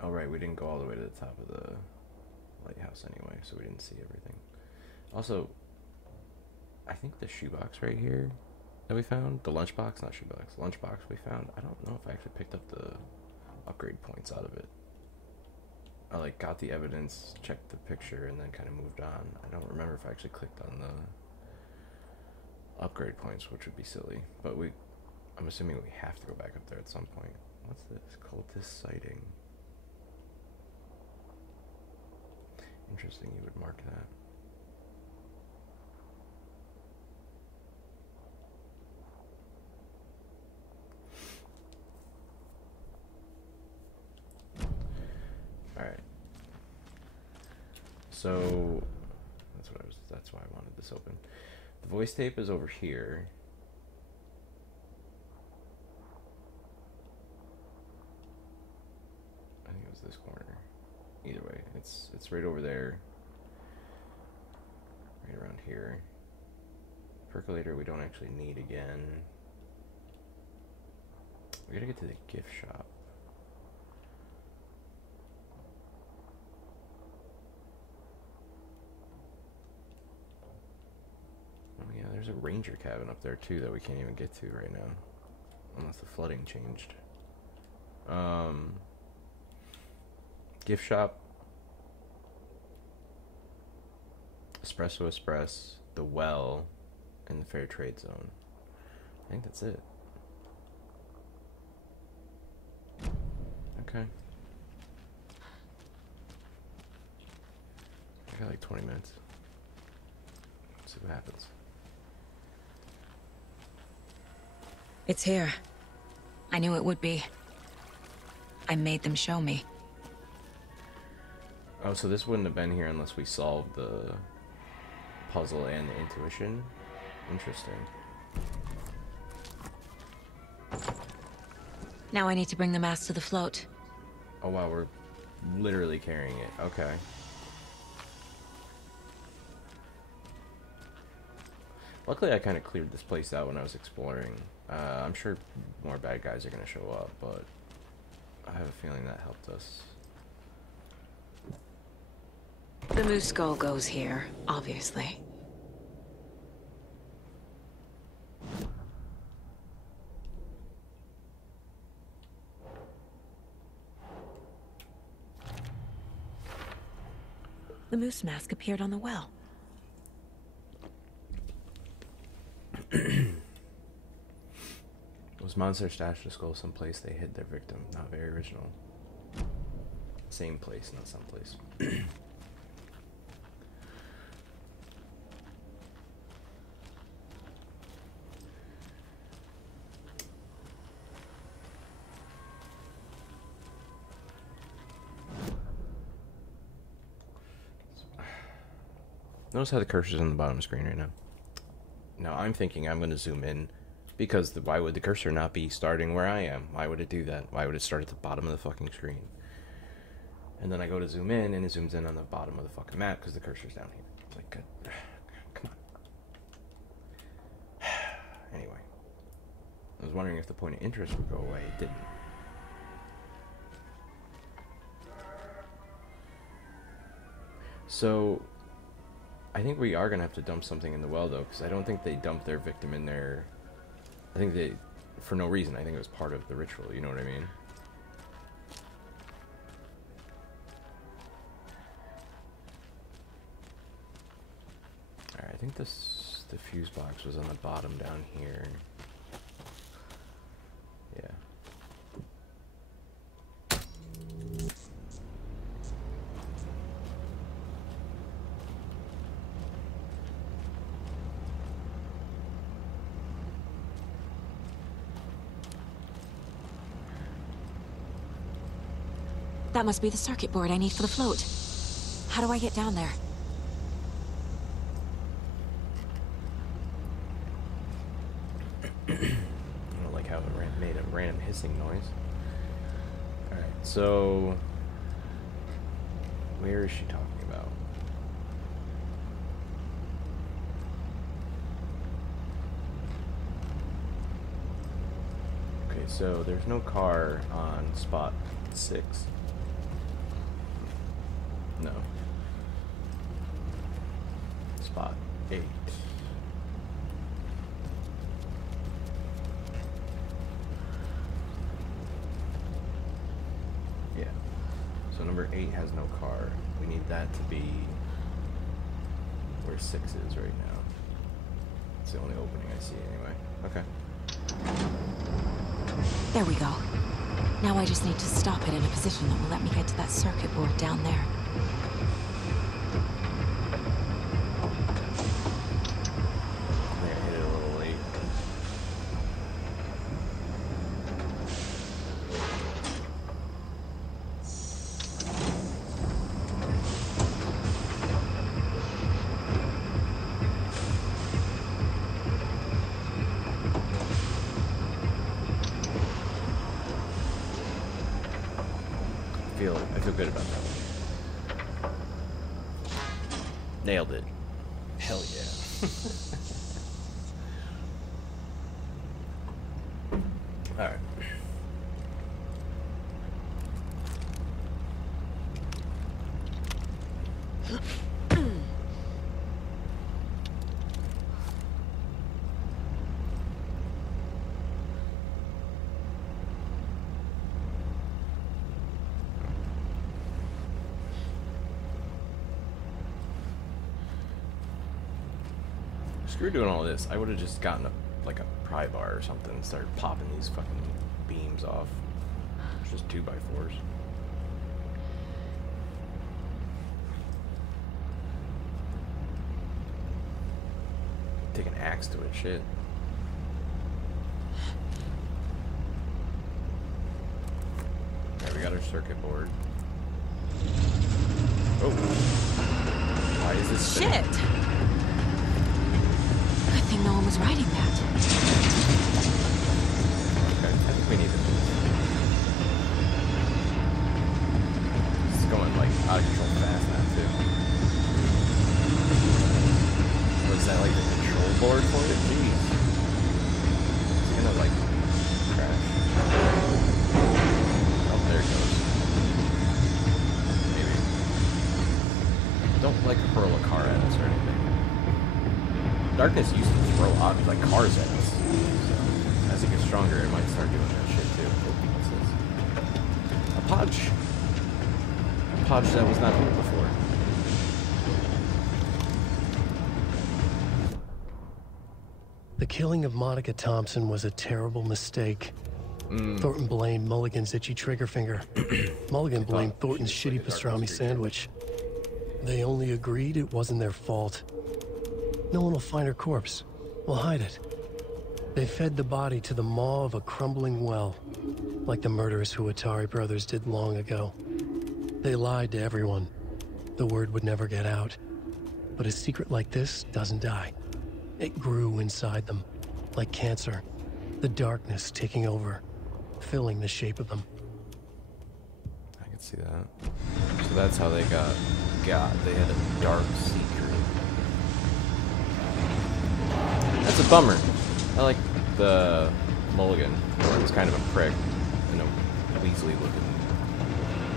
Oh right, we didn't go all the way to the top of the lighthouse anyway, so we didn't see everything. Also, I think the shoebox right here that we found, the lunchbox, not shoebox, lunchbox we found, I don't know if I actually picked up the upgrade points out of it. I like got the evidence, checked the picture, and then kind of moved on. I don't remember if I actually clicked on upgrade points, which would be silly. But I'm assuming we have to go back up there at some point. What's this? Cultist sighting. Interesting, you would mark that. Alright. So that's why I wanted this open. The voice tape is over here. I think it was this corner. Either way, it's right over there. Right around here. Percolator we don't actually need again. We gotta get to the gift shop. Oh yeah, there's a ranger cabin up there too that we can't even get to right now. Unless the flooding changed. Gift shop. Espresso Express, the well, and the fair trade zone. I think that's it. Okay. I got like 20 minutes. Let's see what happens. It's here. I knew it would be. I made them show me. Oh, so this wouldn't have been here unless we solved the puzzle and the intuition? Interesting. Now I need to bring the mask to the float. Oh wow, we're literally carrying it. Okay. Luckily I kind of cleared this place out when I was exploring. I'm sure more bad guys are going to show up, but I have a feeling that helped us. The moose skull goes here, obviously. The moose mask appeared on the well. Those monsters stashed the skull someplace they hid their victim. Not very original. Same place, not someplace. Notice how the cursor's on the bottom of the screen right now. Now I'm thinking I'm going to zoom in because why would the cursor not be starting where I am? Why would it do that? Why would it start at the bottom of the fucking screen? And then I go to zoom in and it zooms in on the bottom of the fucking map because the cursor's down here. It's like, good. Come on. Anyway. I was wondering if the point of interest would go away. It didn't. So I think we are going to have to dump something in the well, though, because I don't think they dumped their victim in there. I think they, for no reason. I think it was part of the ritual, you know what I mean? Alright, I think the fuse box was on the bottom down here. Yeah. That must be the circuit board I need for the float. How do I get down there? I don't like how it made a random hissing noise. Alright, so where is she talking about? Okay, so there's no car on spot 6. No. Spot 8. Yeah. So number 8 has no car. We need that to be where 6 is right now. It's the only opening I see anyway. Okay. There we go. Now I just need to stop it in a position that will let me get to that circuit board down there. I think I hit it a little late. I feel good about that one. Nailed it. Hell yeah. Alright. Screw doing all this. I would have just gotten like a pry bar or something and started popping these fucking beams off. It's just 2x4s. Take an axe to it, shit. Alright, we got our circuit board. Oh. Why is this shit? Good thing no one was riding that. Okay, I think we need to move. It's going like out of control fast now too. Was that like the control board for it? Jeez. It's gonna like crash. Oh, there it goes. Maybe. Don't like hurl a car at us or anything. Darkness used to throw like cars at us. So as it gets stronger, it might start doing that shit too. A podge. A podge that was not here before. The killing of Monica Thompson was a terrible mistake. Thornton blamed Mulligan's itchy trigger finger. Mulligan blamed Thornton's shitty pastrami sandwich. They only agreed it wasn't their fault. No one will find her corpse. We'll hide it. They fed the body to the maw of a crumbling well, like the murderous Huatari brothers did long ago. They lied to everyone. The word would never get out. But a secret like this doesn't die. It grew inside them, like cancer. The darkness taking over, filling the shape of them. I can see that. So that's how they got. They had a dark secret. That's a bummer. I like the Mulligan. It's kind of a prick. You know, Weasley looking.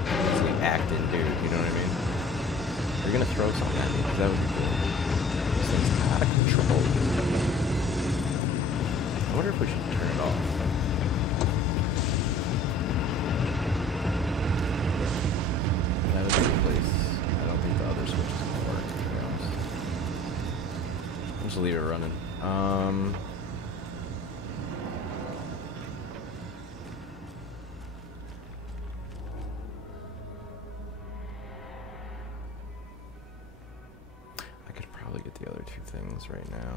Weasley acting dude, you know what I mean? You're gonna throw something at me, because that would be cool. This thing's out of control. I wonder if we should turn it off. That is the place. I don't think the other switch is gonna work, to be honest. I'll just leave it running. I could probably get the other two things right now.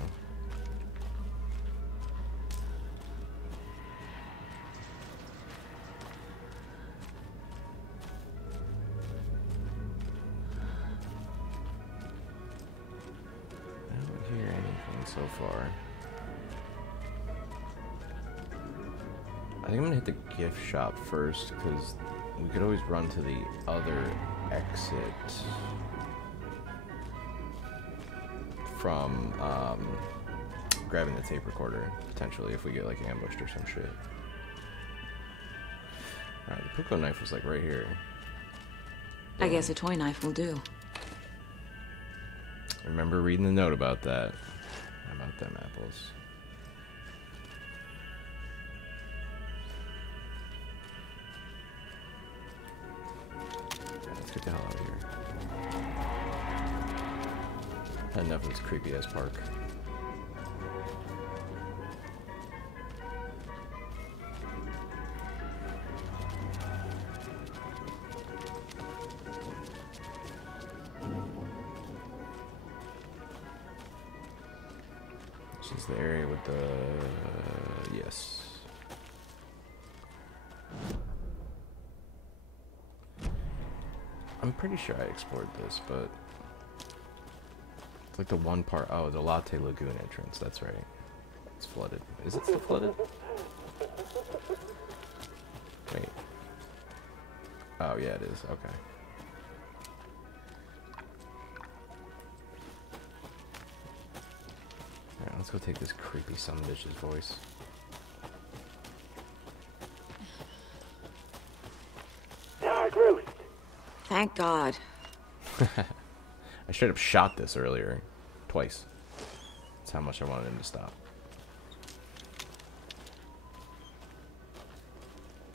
I don't hear anything so far. I think I'm gonna hit the gift shop first, because we could always run to the other exit from grabbing the tape recorder, potentially, if we get like ambushed or some shit. Alright, the Puko knife was like right here. I guess a toy knife will do. I remember reading the note about that. How about them apples? Yeah, let's get the hell out of here. Had enough of this creepy ass park. This is the area with the... yes. I'm pretty sure I explored this, but... it's like the one part... oh, the Latte Lagoon entrance, that's right. It's flooded. Is it still flooded? Wait. Oh, yeah, it is. Okay. Alright, let's go take this creepy son of a bitch's voice. Thank God. I straight up shot this earlier. Twice. That's how much I wanted him to stop.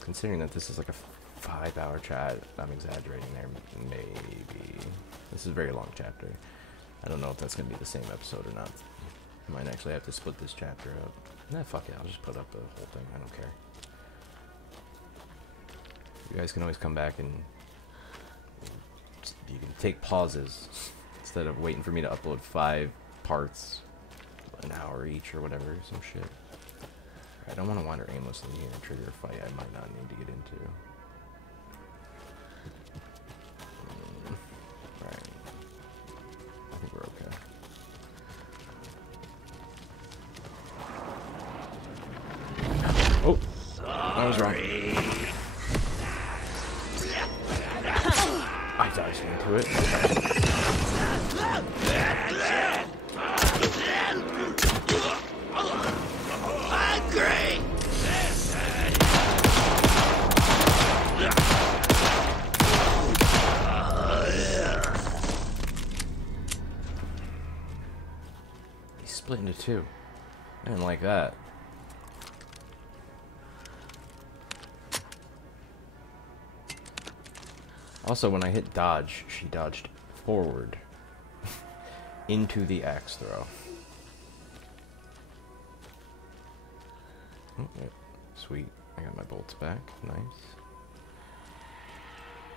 Considering that this is like a 5-hour chat, I'm exaggerating there, maybe. This is a very long chapter. I don't know if that's going to be the same episode or not. I might actually have to split this chapter up. Nah, fuck it, I'll just put up the whole thing, I don't care. You guys can always come back and... you can take pauses instead of waiting for me to upload 5 parts, an hour each or whatever, some shit. I don't want to wander aimlessly here and trigger a fight I might not need to get into. Alright. I think we're okay. Oh! I was wrong. I dodged into it. Great. He split into 2. I didn't like that. Also, when I hit dodge, she dodged forward into the axe throw. Oh, yep. Sweet. I got my bolts back. Nice.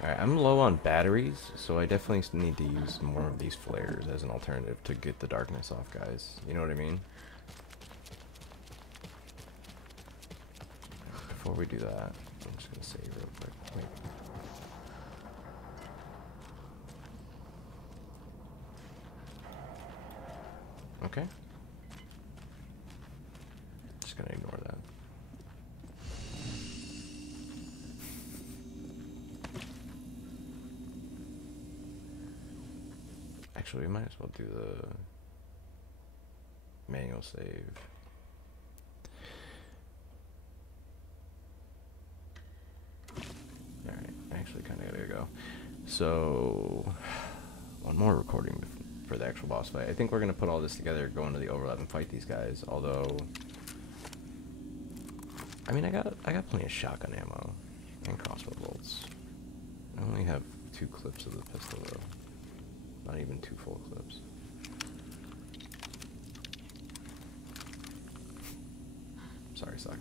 Alright, I'm low on batteries, so I definitely need to use more of these flares as an alternative to get the darkness off, guys. You know what I mean? Before we do that, I'm just gonna save real quick. Wait. Okay. Just gonna ignore that. Actually, we might as well do the manual save. Alright, I actually kind of gotta go. So, one more recording for the actual boss fight. I think we're gonna put all this together, go into the overlap and fight these guys. Although, I mean, I got plenty of shotgun ammo and crossbow bolts. I only have 2 clips of the pistol though. Not even 2 full clips. Sorry, Saga.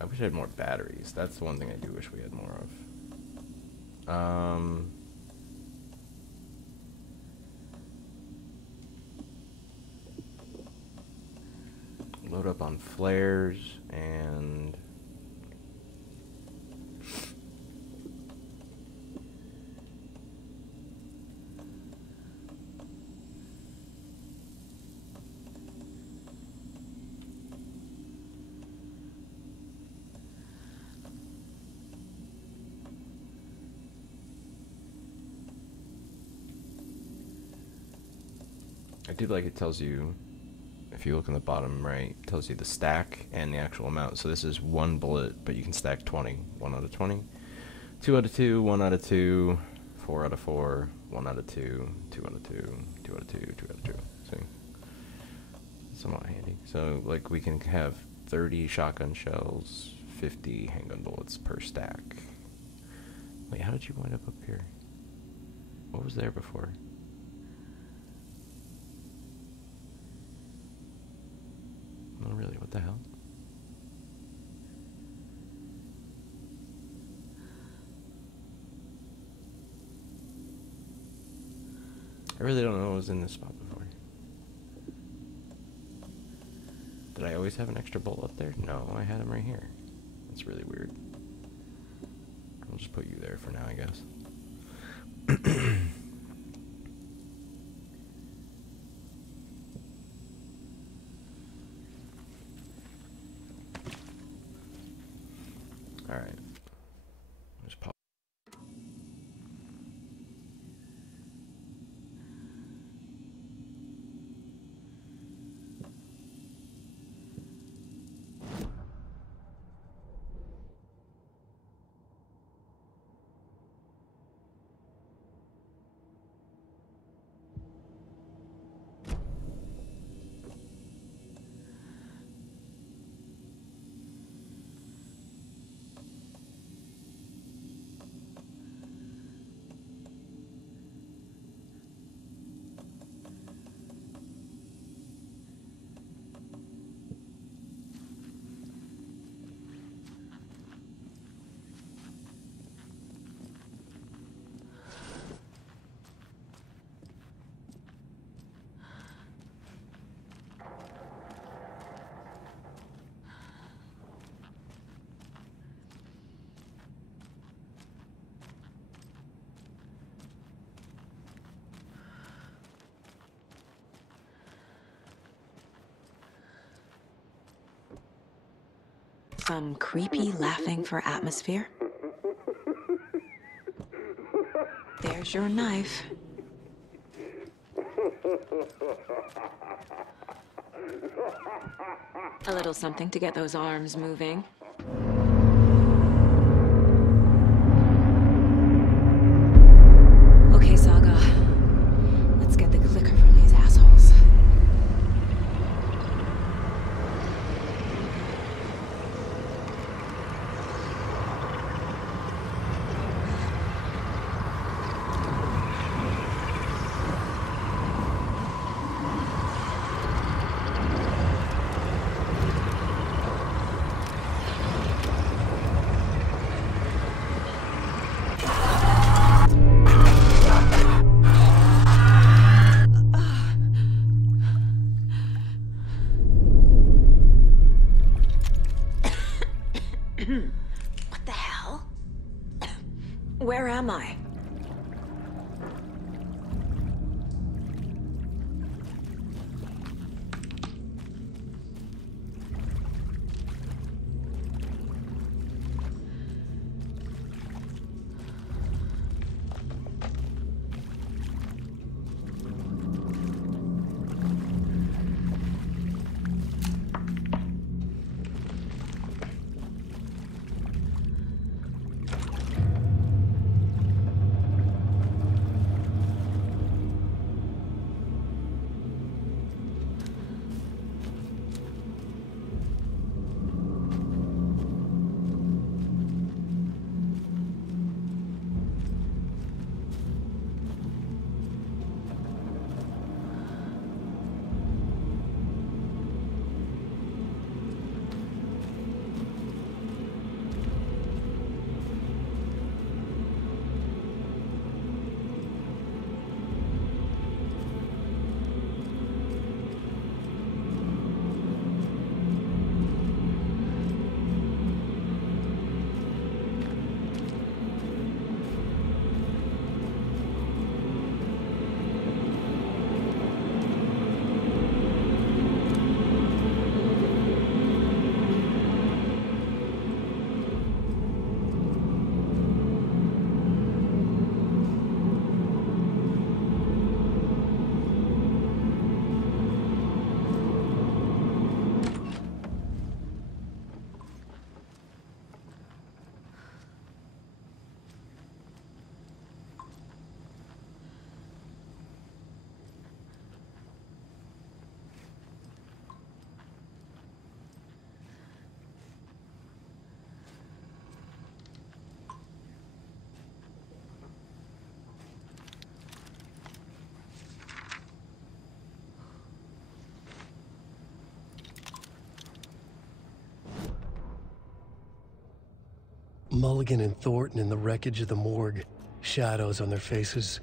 I wish I had more batteries. That's the one thing I do wish we had more of. Load up on flares and... I do like it tells you, if you look in the bottom right, it tells you the stack and the actual amount. So this is 1 bullet, but you can stack 20. 1 out of 20, 2 out of 2, 1 out of 2, 4 out of 4, 1 out of 2, 2 out of 2, 2 out of 2, 2 out of 2. See? Somewhat handy. So, like, we can have 30 shotgun shells, 50 handgun bullets per stack. Wait, how did you wind up here? What was there before? No, really, what the hell? I really don't know what was in this spot before. Did I always have an extra bolt up there? No, I had them right here. That's really weird. I'll just put you there for now, I guess. All right. Just pop. Some creepy laughing for atmosphere. There's your knife. A little something to get those arms moving. Okay, Saga. Let's get the clicker from these assholes. What the hell? Where am I? Mulligan and Thornton in the wreckage of the morgue, shadows on their faces.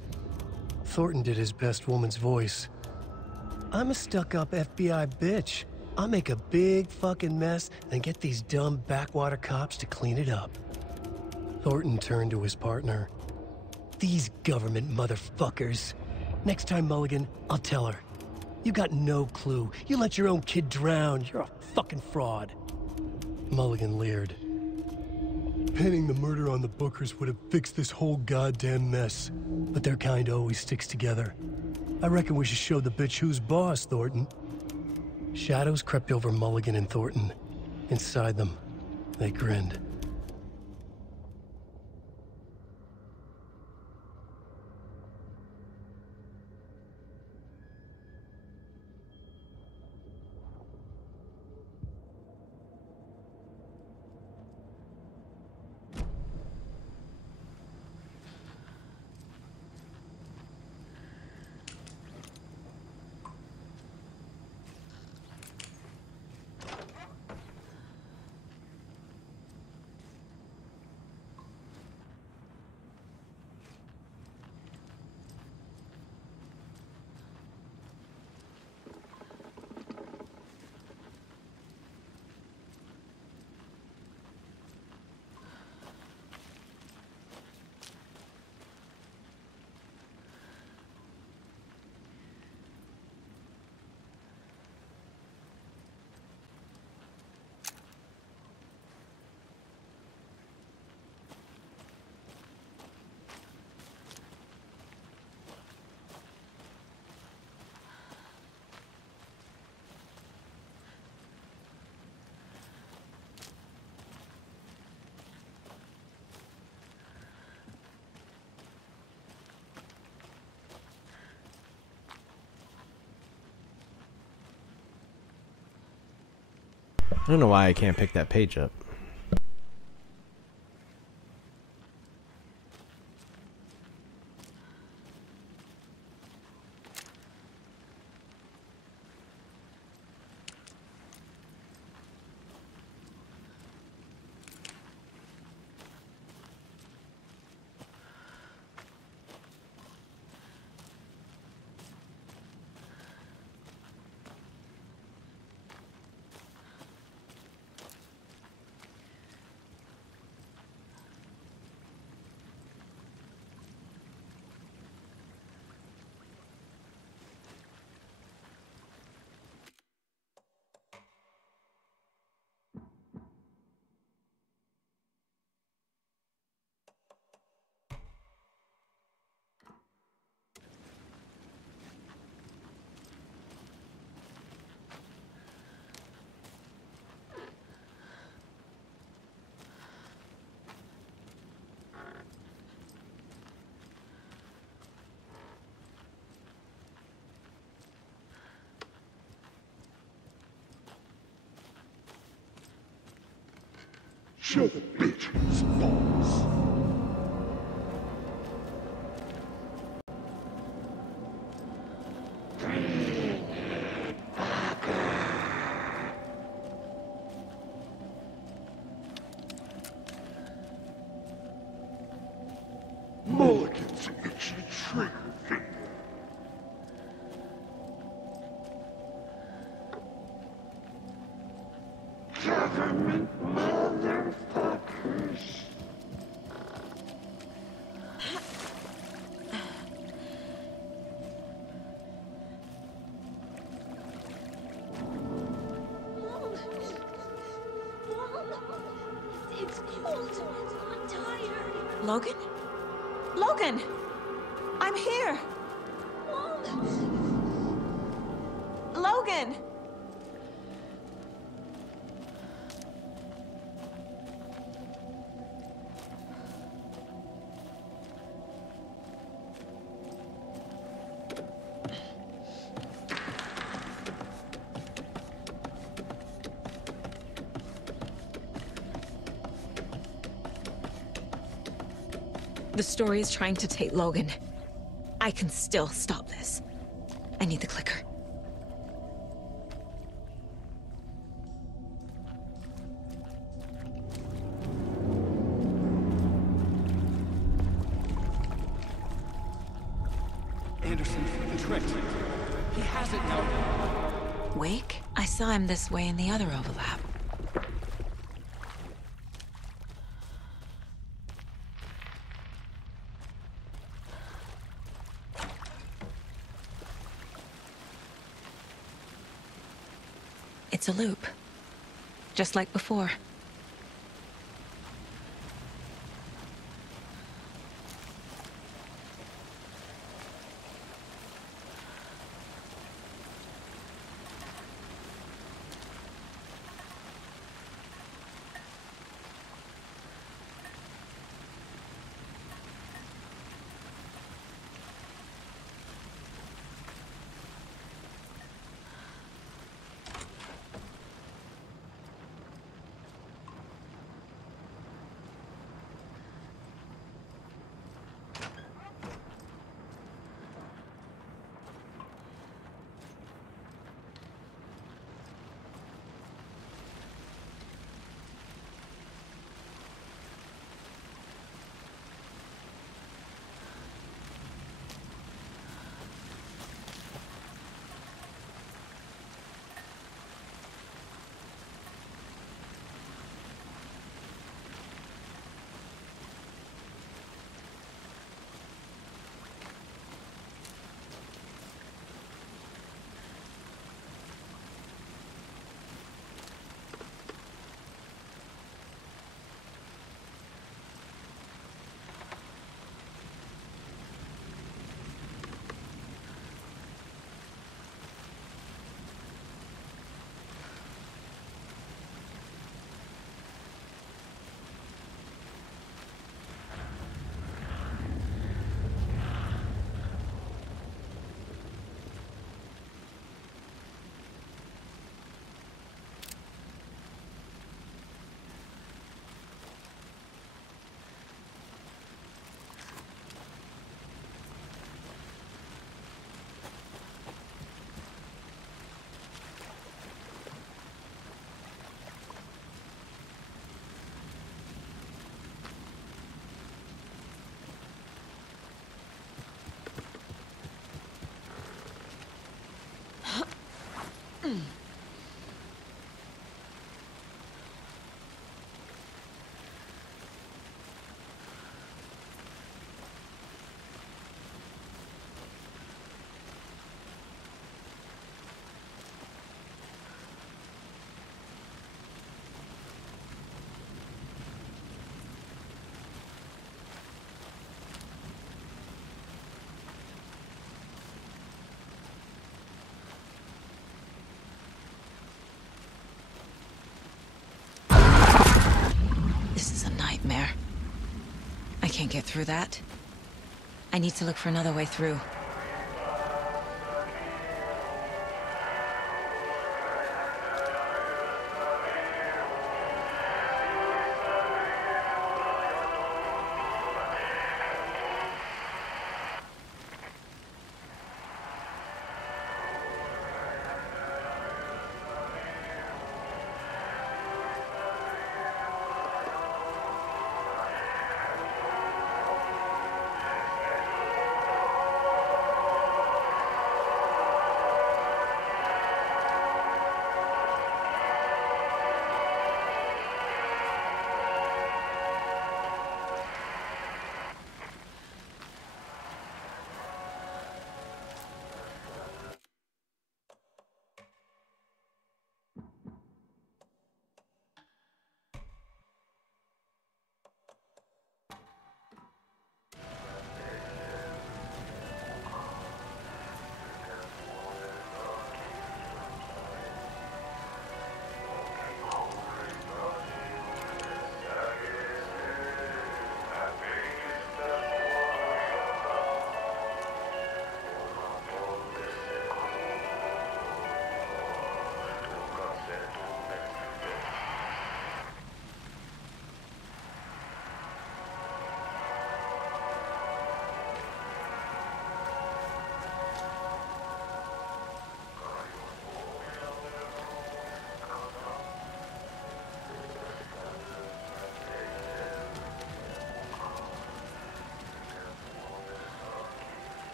Thornton did his best woman's voice. I'm a stuck-up FBI bitch. I'll make a big fucking mess and get these dumb backwater cops to clean it up. Thornton turned to his partner. These government motherfuckers. Next time, Mulligan, I'll tell her. You got no clue. You let your own kid drown. You're a fucking fraud. Mulligan leered. Pinning the murder on the Bookers would have fixed this whole goddamn mess. But their kind always sticks together. I reckon we should show the bitch who's boss, Thornton. Shadows crept over Mulligan and Thornton. Inside them, they grinned. I don't know why I can't pick that page up. Show the bitch who's boss. Mulligan's itchy trigger finger. Government motherfuckers. It's cold. I'm tired. Logan? Logan! I'm here! Logan! The story is trying to take Logan. I can still stop this. I need the clicker. Anderson, the trick. He has it now. Wake? I saw him this way in the other overlap. It's a loop. Just like before. This is a nightmare. I can't get through that. I need to look for another way through.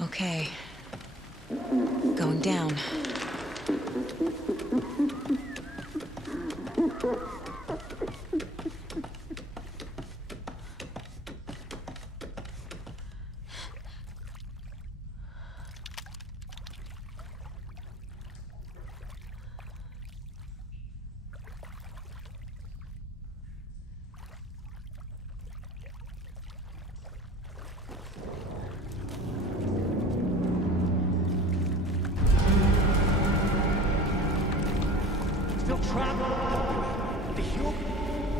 Okay. Going down. Still trapped? The human?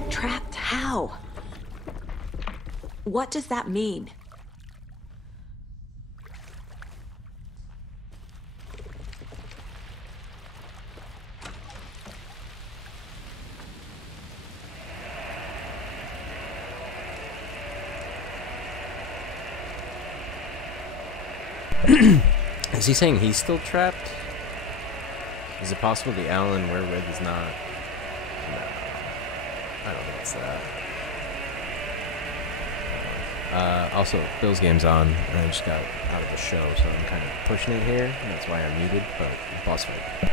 Trapped how? What does that mean? Is he saying he's still trapped? Is it possible the Alan we're with is not? No. I don't think it's that. Also, Bill's game's on, and I just got out of the show, so I'm kind of pushing it here, and that's why I'm muted, but boss fight.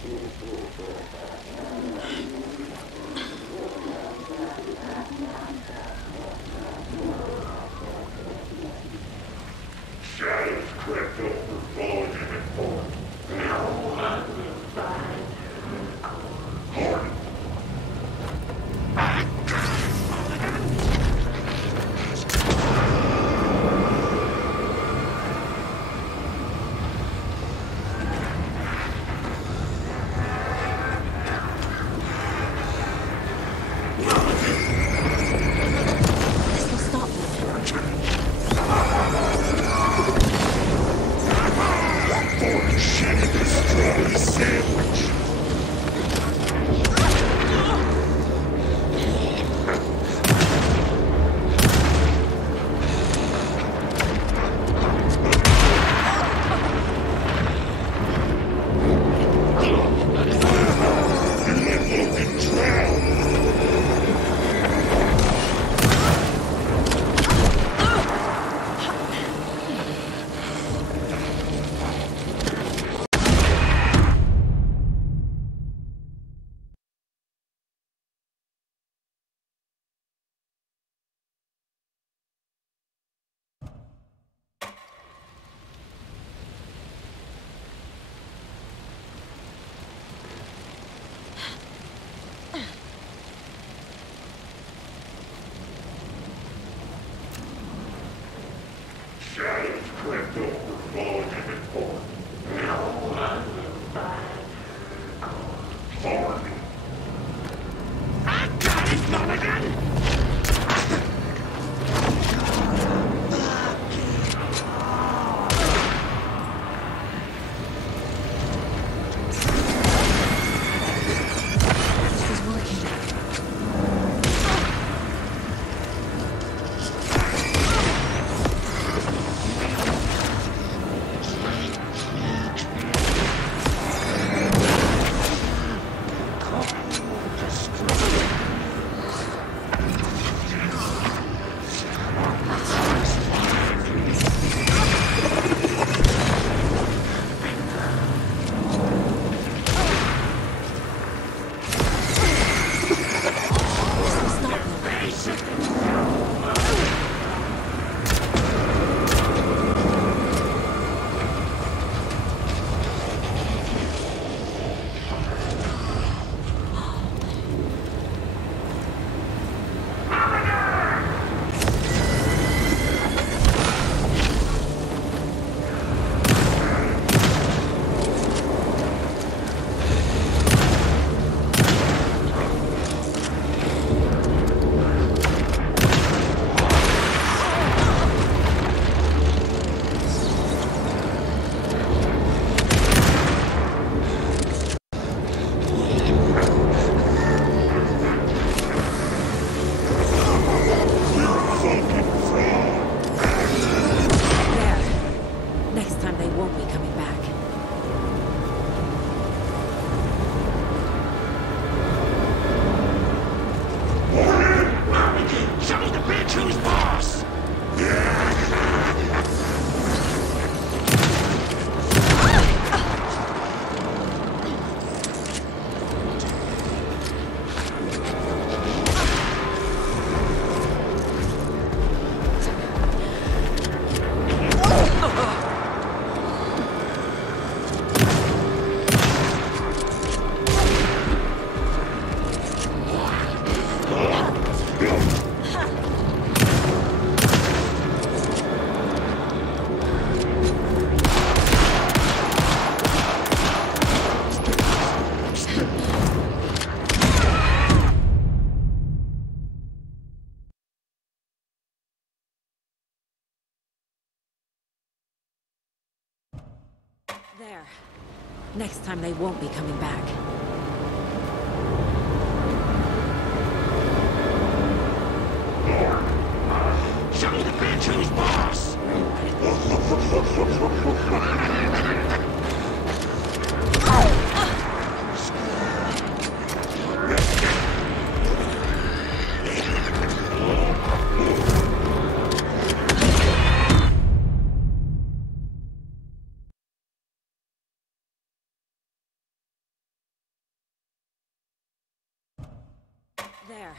Shadows crept over volume and form. Now I will find Horn. This will stop Horn shitting a strawberry sandwich. Shadows crept over volume and form. Now I will find Horn. I got it, Mulligan! This is working. Next time they won't be coming back. Show me the bitch who's boss! There. Next time they won't be coming back. Show me the bitch who's boss! There.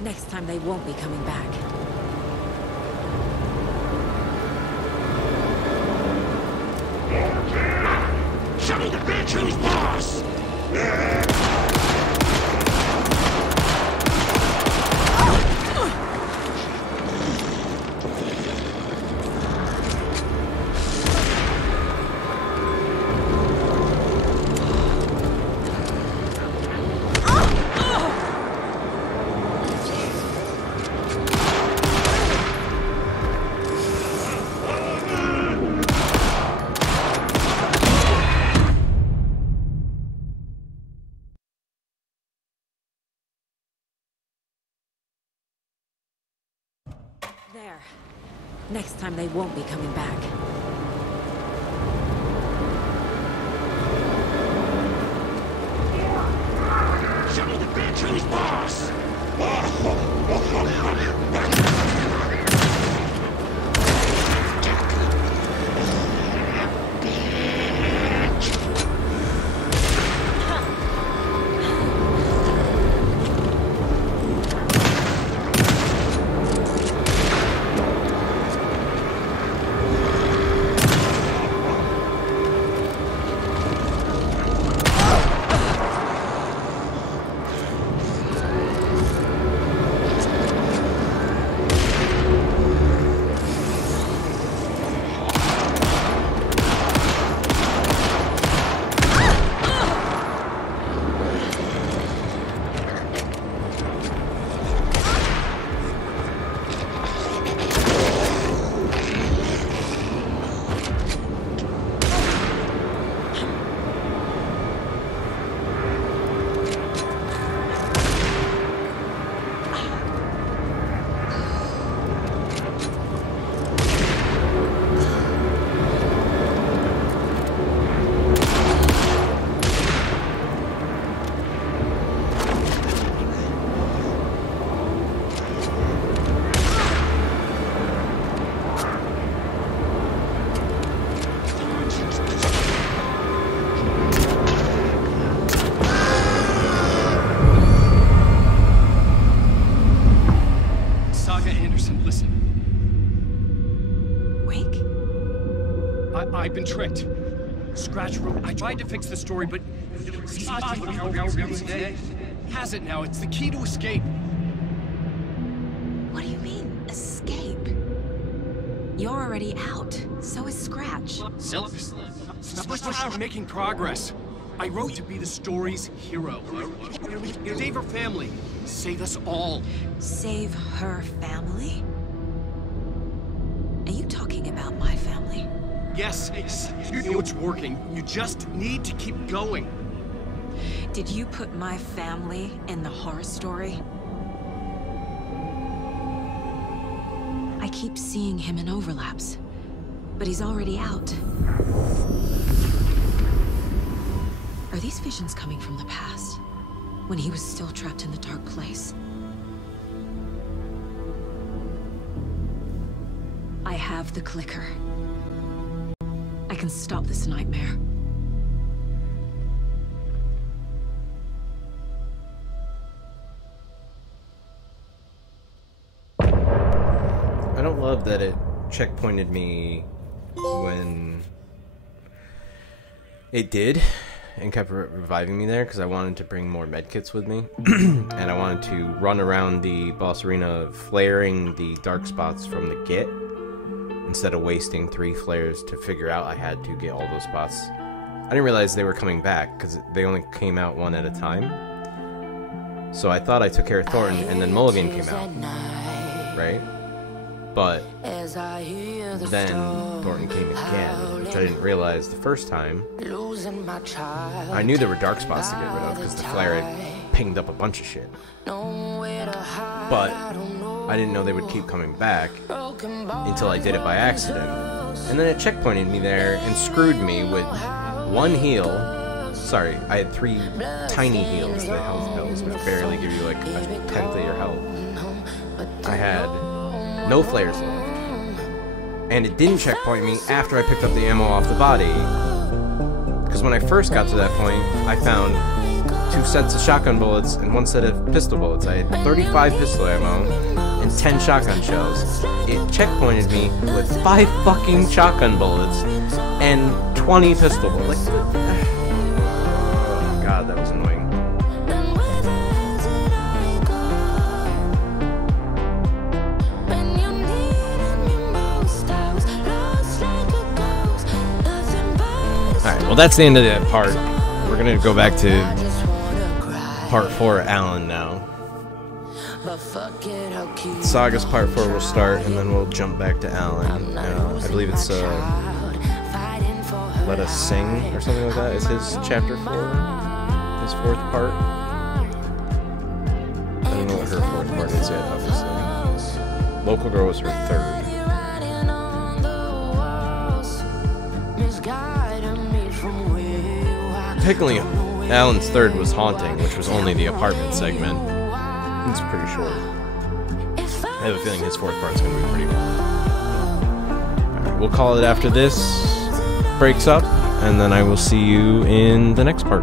Next time they won't be coming back. Show me the bitch who's boss! There. Next time they won't be coming back. Show me the bitch who's boss! I've been tricked. Scratch wrote. I tried to fix the story, but has it now. It's the key to escape. What do you mean, escape? You're already out. So is Scratch. We're making progress. I wrote to be the story's hero. Save her family. Save us all. Save her family? Are you talking about my family? Yes, you know it's working. You just need to keep going. Did you put my family in the horror story? I keep seeing him in overlaps, but he's already out. Are these visions coming from the past, when he was still trapped in the dark place? I have the clicker. I can stop this nightmare. I don't love that it checkpointed me when it did and kept reviving me there, because I wanted to bring more medkits with me and I wanted to run around the boss arena flaring the dark spots from the get instead of wasting 3 flares to figure out I had to get all those spots. I didn't realize they were coming back because they only came out one at a time. So I thought I took care of Thornton and then Mulligan came out, right? But then Thornton came again, which I didn't realize the first time. I knew there were dark spots to get rid of because the flare had pinged up a bunch of shit. But I didn't know they would keep coming back until I did it by accident. And then it checkpointed me there and screwed me with 1 heal. Sorry, I had 3 tiny heals, the health pills, which barely give you like a 10th of your health. I had no flares left. And it didn't checkpoint me after I picked up the ammo off the body. Because when I first got to that point, I found 2 sets of shotgun bullets and 1 set of pistol bullets. I had 35 pistol ammo and 10 shotgun shells. It checkpointed me with 5 fucking shotgun bullets and 20 pistol bullets. Like, oh god, that was annoying. Alright, well that's the end of that part. We're gonna go back to part 4, Alan, now. Saga's part 4 will start, and then we'll jump back to Alan. I believe it's Let Us Sing, or something like that, is his chapter 4, his 4th part. I don't know what her 4th part is yet, obviously. Local Girl was her 3rd. Technically, Alan's 3rd was Haunting, which was only the apartment segment. It's pretty short. I have a feeling his 4th part's gonna be pretty long. Alright, we'll call it after this breaks up, and then I will see you in the next part.